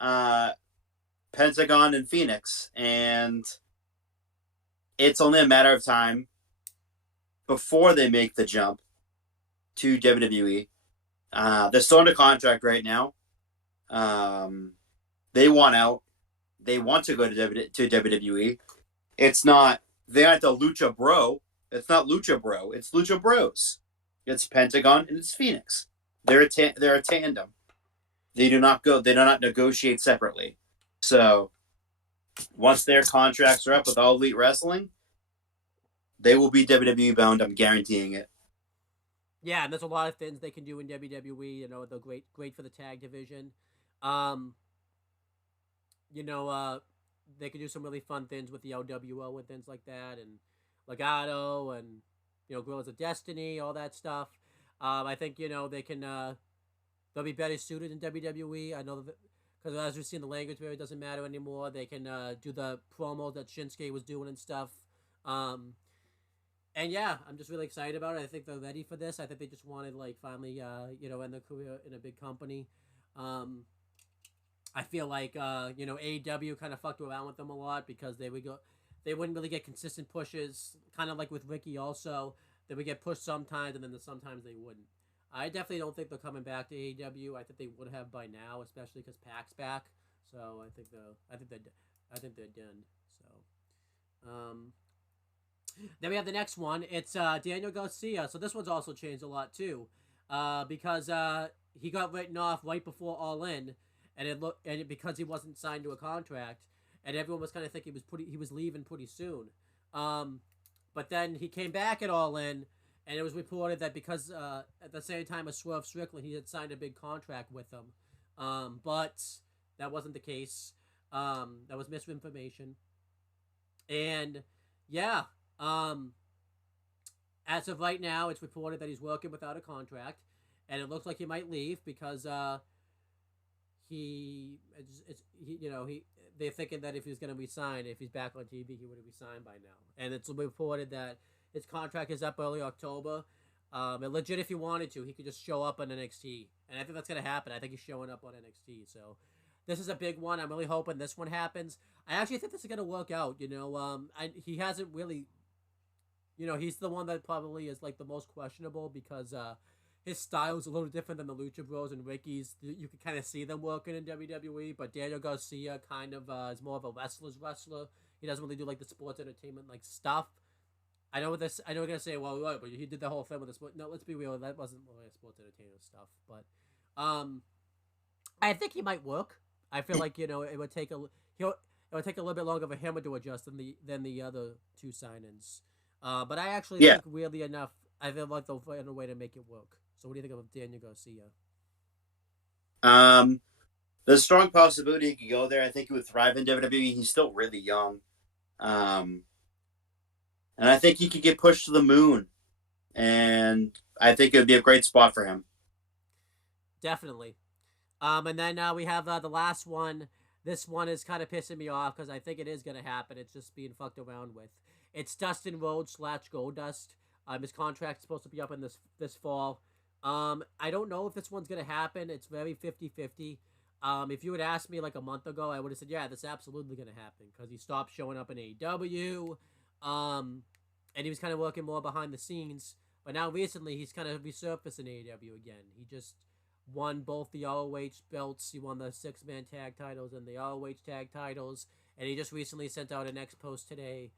uh, Pentagon and Phoenix, and it's only a matter of time before they make the jump to WWE. They're still under contract right now. They want out. They want to go to WWE. It's not. They aren't the Lucha Bro. It's not Lucha Bro. It's Lucha Bros. It's Pentagon and it's Phoenix. They're a tandem. They do not go. They do not negotiate separately. So once their contracts are up with All Elite Wrestling, they will be WWE bound. I'm guaranteeing it. Yeah, and there's a lot of things they can do in WWE. You know, they're great for the tag division. Um, you know, they can do some really fun things with the LWO and things like that, and Legato and Gorillas of Destiny, all that stuff. I think they can they'll be better suited in WWE. I know that because as we've seen, the language barrier doesn't matter anymore. They can do the promos that Shinsuke was doing and stuff. Um, and yeah, I'm just really excited about it. I think they're ready for this. I think they just wanted like finally end their career in a big company. Um, I feel like AEW kind of fucked around with them a lot because they wouldn't really get consistent pushes, kind of like with Ricky also. They would get pushed sometimes, and then sometimes they wouldn't. I definitely don't think they're coming back to AEW. I think they would have by now, especially because Pac's back. So I think they're done. So, then we have the next one. It's Daniel Garcia. So this one's also changed a lot too, because he got written off right before All In, and because he wasn't signed to a contract, and everyone was kind of thinking he was leaving pretty soon. But then he came back at All In, and it was reported that because at the same time as Swerve Strickland, he had signed a big contract with them, but that wasn't the case. That was misinformation, and yeah. As of right now, it's reported that he's working without a contract, and it looks like he might leave because they're thinking that if he's going to resign, if he's back on TV, he would have resigned by now. And it's reported that his contract is up early October. And legit, if he wanted to, he could just show up on NXT, and I think that's going to happen. I think he's showing up on NXT, so this is a big one. I'm really hoping this one happens. I actually think this is going to work out. He hasn't really You know, he's the one that probably is like the most questionable because his style is a little different than the Lucha Bros and Ricky's. You can kind of see them working in WWE, but Daniel Garcia kind of is more of a wrestler's wrestler. He doesn't really do like the sports entertainment like stuff. I know what this. I know we're gonna say, well, right, but he did the whole thing with the sport. No, let's be real. That wasn't really sports entertainment stuff. But, I think he might work. I feel like it would take it would take a little bit longer for him to adjust than the other two signings. But I actually Yeah. think weirdly enough, I feel like they'll find a way to make it work. So what do you think of Daniel Garcia? Um, there's a strong possibility he could go there. I think he would thrive in WWE. He's still really young. Um, and I think he could get pushed to the moon. And I think it would be a great spot for him. Definitely. And then we have the last one. This one is kind of pissing me off because I think it is going to happen. It's just being fucked around with. It's Dustin Rhodes / Goldust. His contract's supposed to be up in this fall. I don't know if this one's going to happen. It's very 50-50. If you had asked me like a month ago, I would have said, yeah, this is absolutely going to happen because he stopped showing up in AEW. And he was kind of working more behind the scenes. But now recently, he's kind of resurfaced in AEW again. He just won both the ROH belts. He won the 6-man tag titles and the ROH tag titles. And he just recently sent out an X post today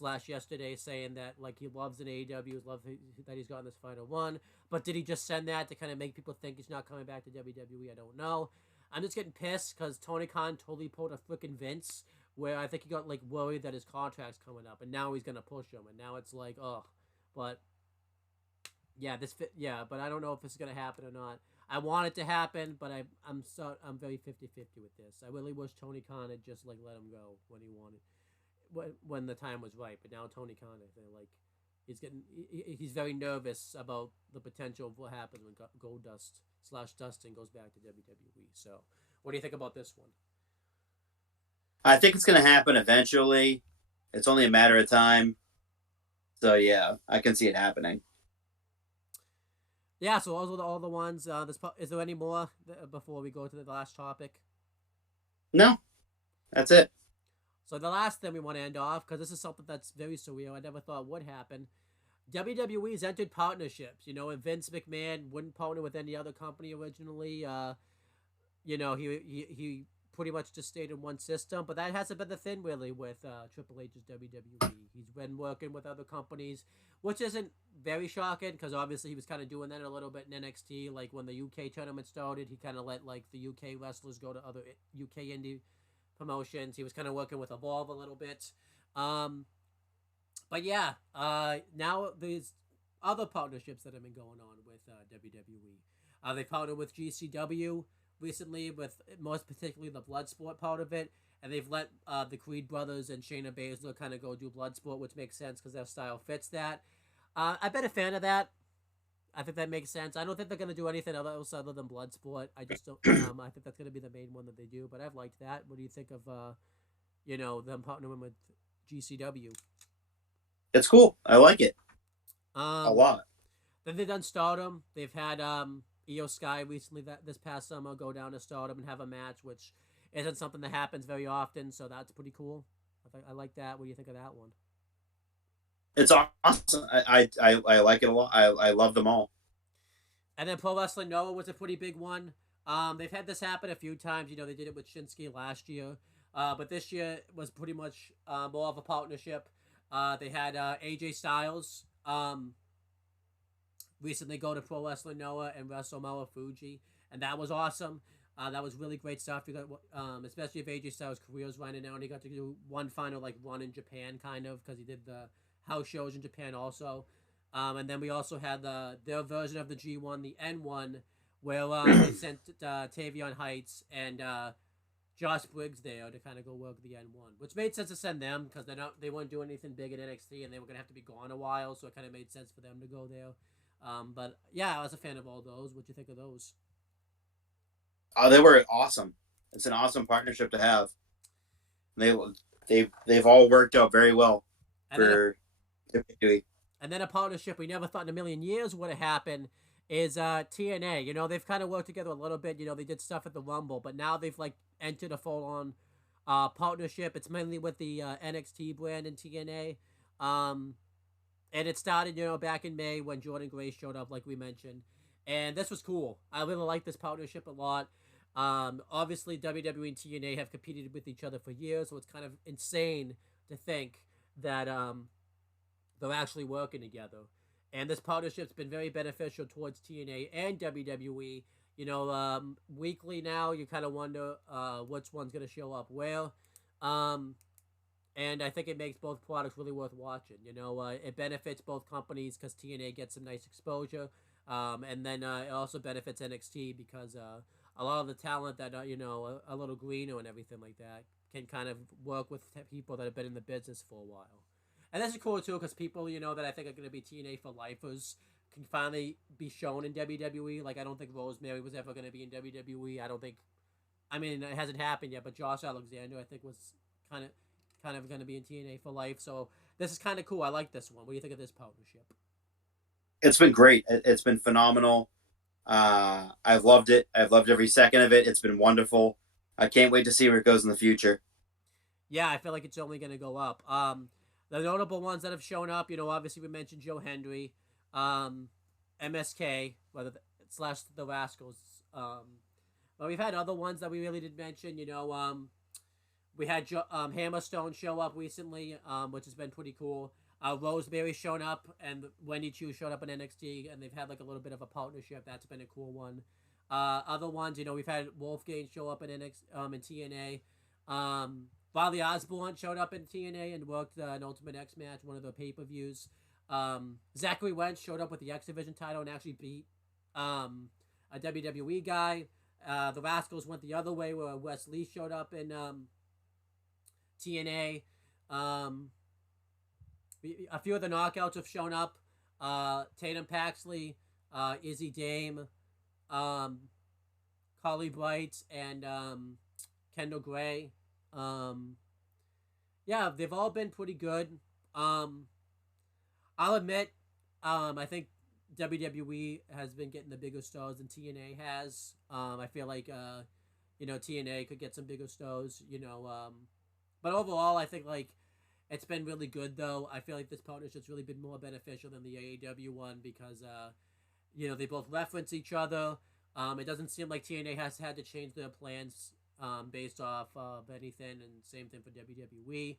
/ yesterday saying that like he loves an AEW, loves that he's gotten this final one. But did he just send that to kind of make people think he's not coming back to WWE? I don't know. I'm just getting pissed because Tony Khan totally pulled a freaking Vince, where I think he got like worried that his contract's coming up, and now he's gonna push him, and now it's like, oh, but yeah, but I don't know if this is gonna happen or not. I want it to happen, but I'm very 50-50 with this. I really wish Tony Khan had just like let him go when he wanted, when the time was right. But now Tony Khan, I feel like he's very nervous about the potential of what happens when Goldust / Dustin goes back to WWE. So, what do you think about this one? I think it's going to happen eventually. It's only a matter of time. So, yeah, I can see it happening. Yeah, so those are all the ones. Is there any more before we go to the last topic? No, that's it. So the last thing we want to end off, because this is something that's very surreal. I never thought would happen. WWE's entered partnerships. And Vince McMahon wouldn't partner with any other company originally. He pretty much just stayed in one system, but that hasn't been the thing really with Triple H's WWE. He's been working with other companies, which isn't very shocking because obviously he was kind of doing that a little bit in NXT. Like when the UK tournament started, he kind of let like the UK wrestlers go to other UK indie promotions. He was kind of working with Evolve a little bit. But yeah, now there's other partnerships that have been going on with WWE. They partnered with GCW recently, with most particularly the Bloodsport part of it, and they've let the Creed brothers and Shayna Baszler kind of go do Bloodsport, which makes sense because their style fits that. I've been a fan of that. I think that makes sense. I don't think they're going to do anything else other than Bloodsport. I just don't. I think that's going to be the main one that they do. But I've liked that. What do you think of, them partnering with GCW? It's cool. I like it a Um, lot. then they've done Stardom. They've had Io Sky recently this past summer go down to Stardom and have a match, which isn't something that happens very often. So that's pretty cool. I like that. What do you think of that one? It's awesome. I like it a lot. I love them all. And then Pro Wrestling Noah was a pretty big one. They've had this happen a few times. They did it with Shinsuke last year. But this year was pretty much more of a partnership. They had AJ Styles recently go to Pro Wrestling Noah and wrestle Mao Fuji. And that was awesome. That was really great stuff. You got, especially if AJ Styles' career is running out, and he got to do one final run in Japan, kind of, because he did the house shows in Japan also. And then we also had their version of the G1, the N1, where they sent Tavion Heights and Josh Briggs there to kind of go work the N1, which made sense to send them because they weren't doing anything big in NXT and they were gonna have to be gone a while, so it kind of made sense for them to go there. But yeah, I was a fan of all those. What'd you think of those? They were awesome. It's an awesome partnership to have. They've all worked out very well for WWE. And then a partnership we never thought in a million years would have happened is TNA. They've kind of worked together a little bit. They did stuff at the Rumble, but now they've entered a full-on partnership. It's mainly with the NXT brand in TNA. And it started, back in May when Jordan Gray showed up, like we mentioned. And this was cool. I really like this partnership a lot. Obviously, WWE and TNA have competed with each other for years, so it's kind of insane to think that they're actually working together. And this partnership's been very beneficial towards TNA and WWE. Weekly now, you kind of wonder which one's going to show up where. Um, and I think it makes both products really worth watching. It benefits both companies because TNA gets some nice exposure, and then it also benefits NXT because a lot of the talent that a little greener and everything like that can kind of work with people that have been in the business for a while. And this is cool too because people that I think are going to be TNA for lifers can finally be shown in WWE. Like I don't think Rosemary was ever going to be in WWE. I don't think. I mean, it hasn't happened yet, but Josh Alexander I think was kind of going to be in TNA for life. So this is kind of cool. I like this one. What do you think of this partnership? It's been great. It's been phenomenal. I've loved it. I've loved every second of it. It's been wonderful. I can't wait to see where it goes in the future. Yeah, I feel like it's only going to go up. The notable ones that have shown up, obviously we mentioned Joe Hendry, MSK, slash the Rascals. But we've had other ones that we really didn't mention. We had Hammerstone show up recently, which has been pretty cool. Rosemary shown up, and Wendy Chu showed up in NXT, and they've had like a little bit of a partnership. That's been a cool one. Other ones, we've had Wolfgang show up in in TNA. Riley Osborne showed up in TNA and worked an Ultimate X match, one of the pay-per-views. Zachary Wentz showed up with the X Division title and actually beat a WWE guy. The Rascals went the other way where Wes Lee showed up in TNA. A few of the knockouts have shown up. Tatum Paxley, Izzy Dame, Carly Bright, and Kendall Gray. Yeah, they've all been pretty good. I'll admit, I think WWE has been getting the bigger stars than TNA has. I feel like, TNA could get some bigger stars, but overall, I think, like, it's been really good, though. I feel like this partnership's really been more beneficial than the AEW one because, they both reference each other. It doesn't seem like TNA has had to change their plans based off of anything, and same thing for WWE.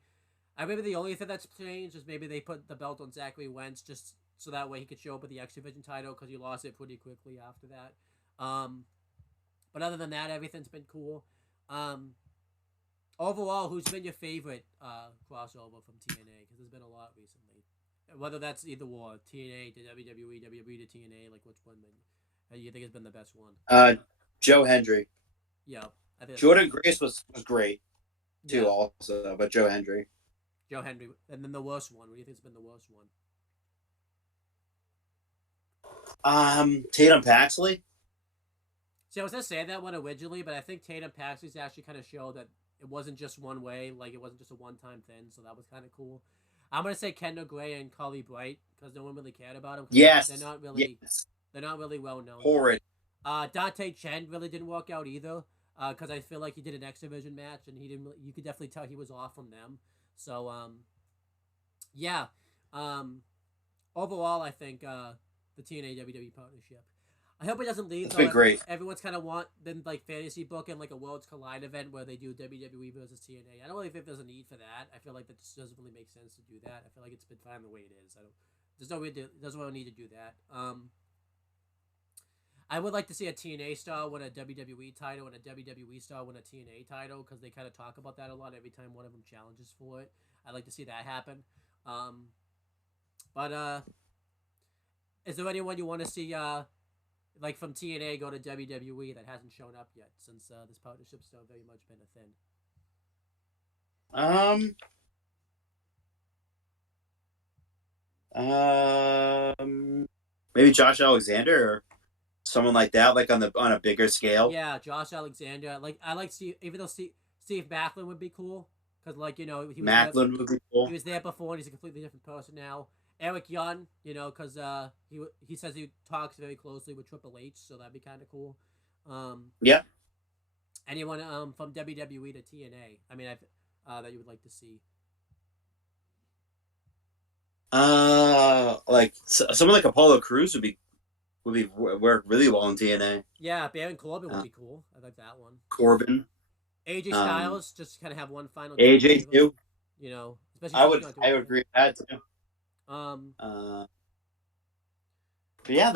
Maybe the only thing that's changed is maybe they put the belt on Zachary Wentz just so that way he could show up with the X Division title because he lost it pretty quickly after that. But other than that, everything's been cool. Overall, who's been your favorite crossover from TNA? Because there's been a lot recently. Whether that's either or, TNA to WWE, WWE to TNA, like which one you think has been the best one? Joe Hendry. Yeah. Jordan Grace was great, too, also, but Joe Hendry. Joe Hendry. And then the worst one. What do you think has been the worst one? Tatum Paxley. See, I was going to say that one originally, but I think Tatum Paxley's actually kind of showed that it wasn't just one way, like it wasn't just a one-time thing, so that was kind of cool. I'm going to say Kendall Gray and Carly Bright, because no one really cared about them. Yes. They're not really well known. Horrid. Dante Chen really didn't work out either. Because I feel like he did an X Division match, and he didn't. You could definitely tell he was off from them. So, yeah. Overall, I think the TNA WWE partnership. I hope it doesn't leave. It's been great. Everyone's kind of been like fantasy booking like a Worlds Collide event where they do WWE versus TNA. I don't really think there's a need for that. I feel like that just doesn't really make sense to do that. I feel like it's been fine the way it is. There's no need to do that. I would like to see a TNA star win a WWE title and a WWE star win a TNA title because they kind of talk about that a lot every time one of them challenges for it. I'd like to see that happen. But is there anyone you want to see, like from TNA go to WWE that hasn't shown up yet since this partnership's still very much been a thing? Maybe Josh Alexander or someone like that, like on a bigger scale. Yeah, Josh Alexander. I like Steve, even though Steve Macklin would be cool because he was Macklin would be cool. He was there before, and he's a completely different person now. Eric Young, because he says he talks very closely with Triple H, so that'd be kind of cool. Yeah. Anyone from WWE to TNA? I mean, that you would like to see? like someone like Apollo Crews would be work really well in TNA. Yeah, Baron Corbin would be cool. I like that one. Corbin, AJ Styles, just kind of have one final AJ flavor, too. you know, especially I since he's would not I doing would agree with that too. anything. But yeah,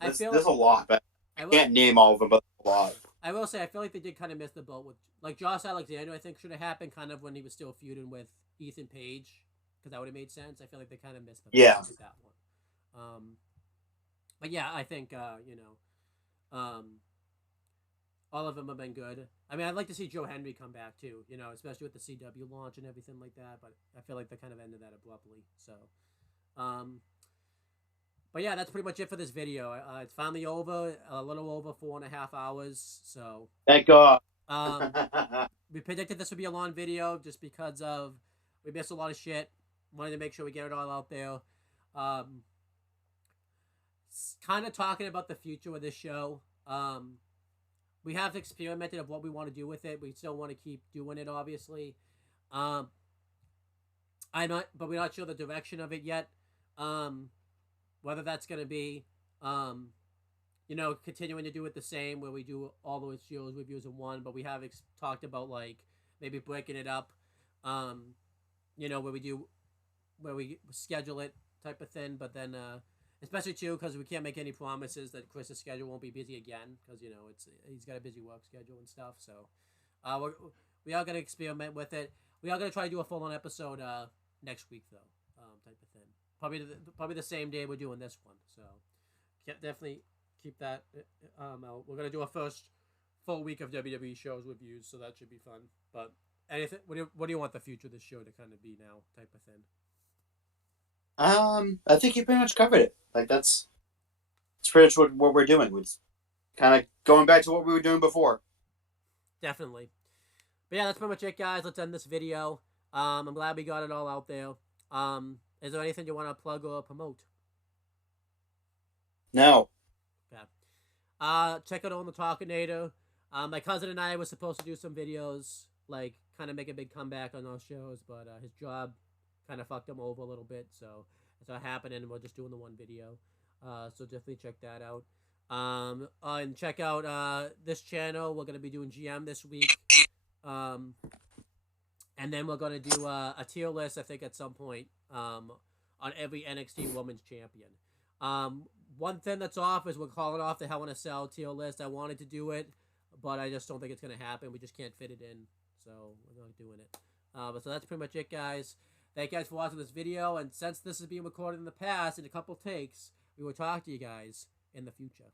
I feel there's a lot, but I I will can't name all of them, but a lot. I will say I feel like they did kind of miss the boat with like Josh Alexander. I think should have happened kind of when he was still feuding with Ethan Page because that would have made sense. I feel like they kind of missed the boat Yeah. with that one. But yeah, I think you know, all of them have been good. I mean, I'd like to see Joe Henry come back too. You know, especially with the CW launch and everything like that. But I feel like they kind of ended that abruptly. So, but yeah, that's pretty much it for this video. It's finally over, a little over 4.5 hours. So, Thank God. we predicted this would be a long video just because of we missed a lot of shit. Wanted to make sure we get it all out there. Kind of talking about the future of this show. We have experimented of what we want to do with it. We still want to keep doing it, obviously. But we're not sure the direction of it yet. Whether that's going to be, you know, continuing to do it the same where we do all those shows reviews in one, but we have talked about like maybe breaking it up, you know, where we schedule it type of thing, but then, especially too, because we can't make any promises that Chris's schedule won't be busy again, because you know he's got a busy work schedule and stuff. So, we are gonna experiment with it. We are gonna try to do a full-on episode next week though, type of thing. Probably the same day we're doing this one. So, definitely keep that out. We're gonna do a first full week of WWE shows reviews, so that should be fun. But anything, what do you want the future of this show to kind of be now, type of thing? I think you pretty much covered it. Like that's pretty much what we're doing. We're kind of going back to what we were doing before. Definitely. But yeah, that's pretty much it, guys. Let's end this video. I'm glad we got it all out there. Is there anything you want to plug or promote? No. Okay. Check it out on the Talkinator. My cousin and I were supposed to do some videos, like kind of make a big comeback on those shows, but his job kind of fucked him over a little bit, so it's not happening, and we're just doing the one video. So definitely check that out. And check out this channel. We're gonna be doing GM this week. And then we're gonna do a tier list, I think, at some point. On every NXT Women's Champion. One thing that's off is we're calling off the Hell in a Cell tier list. I wanted to do it, but I just don't think it's gonna happen. We just can't fit it in, so we're not doing it. But so that's pretty much it, guys. Thank you guys for watching this video, and since this is being recorded in the past in a couple takes, we will talk to you guys in the future.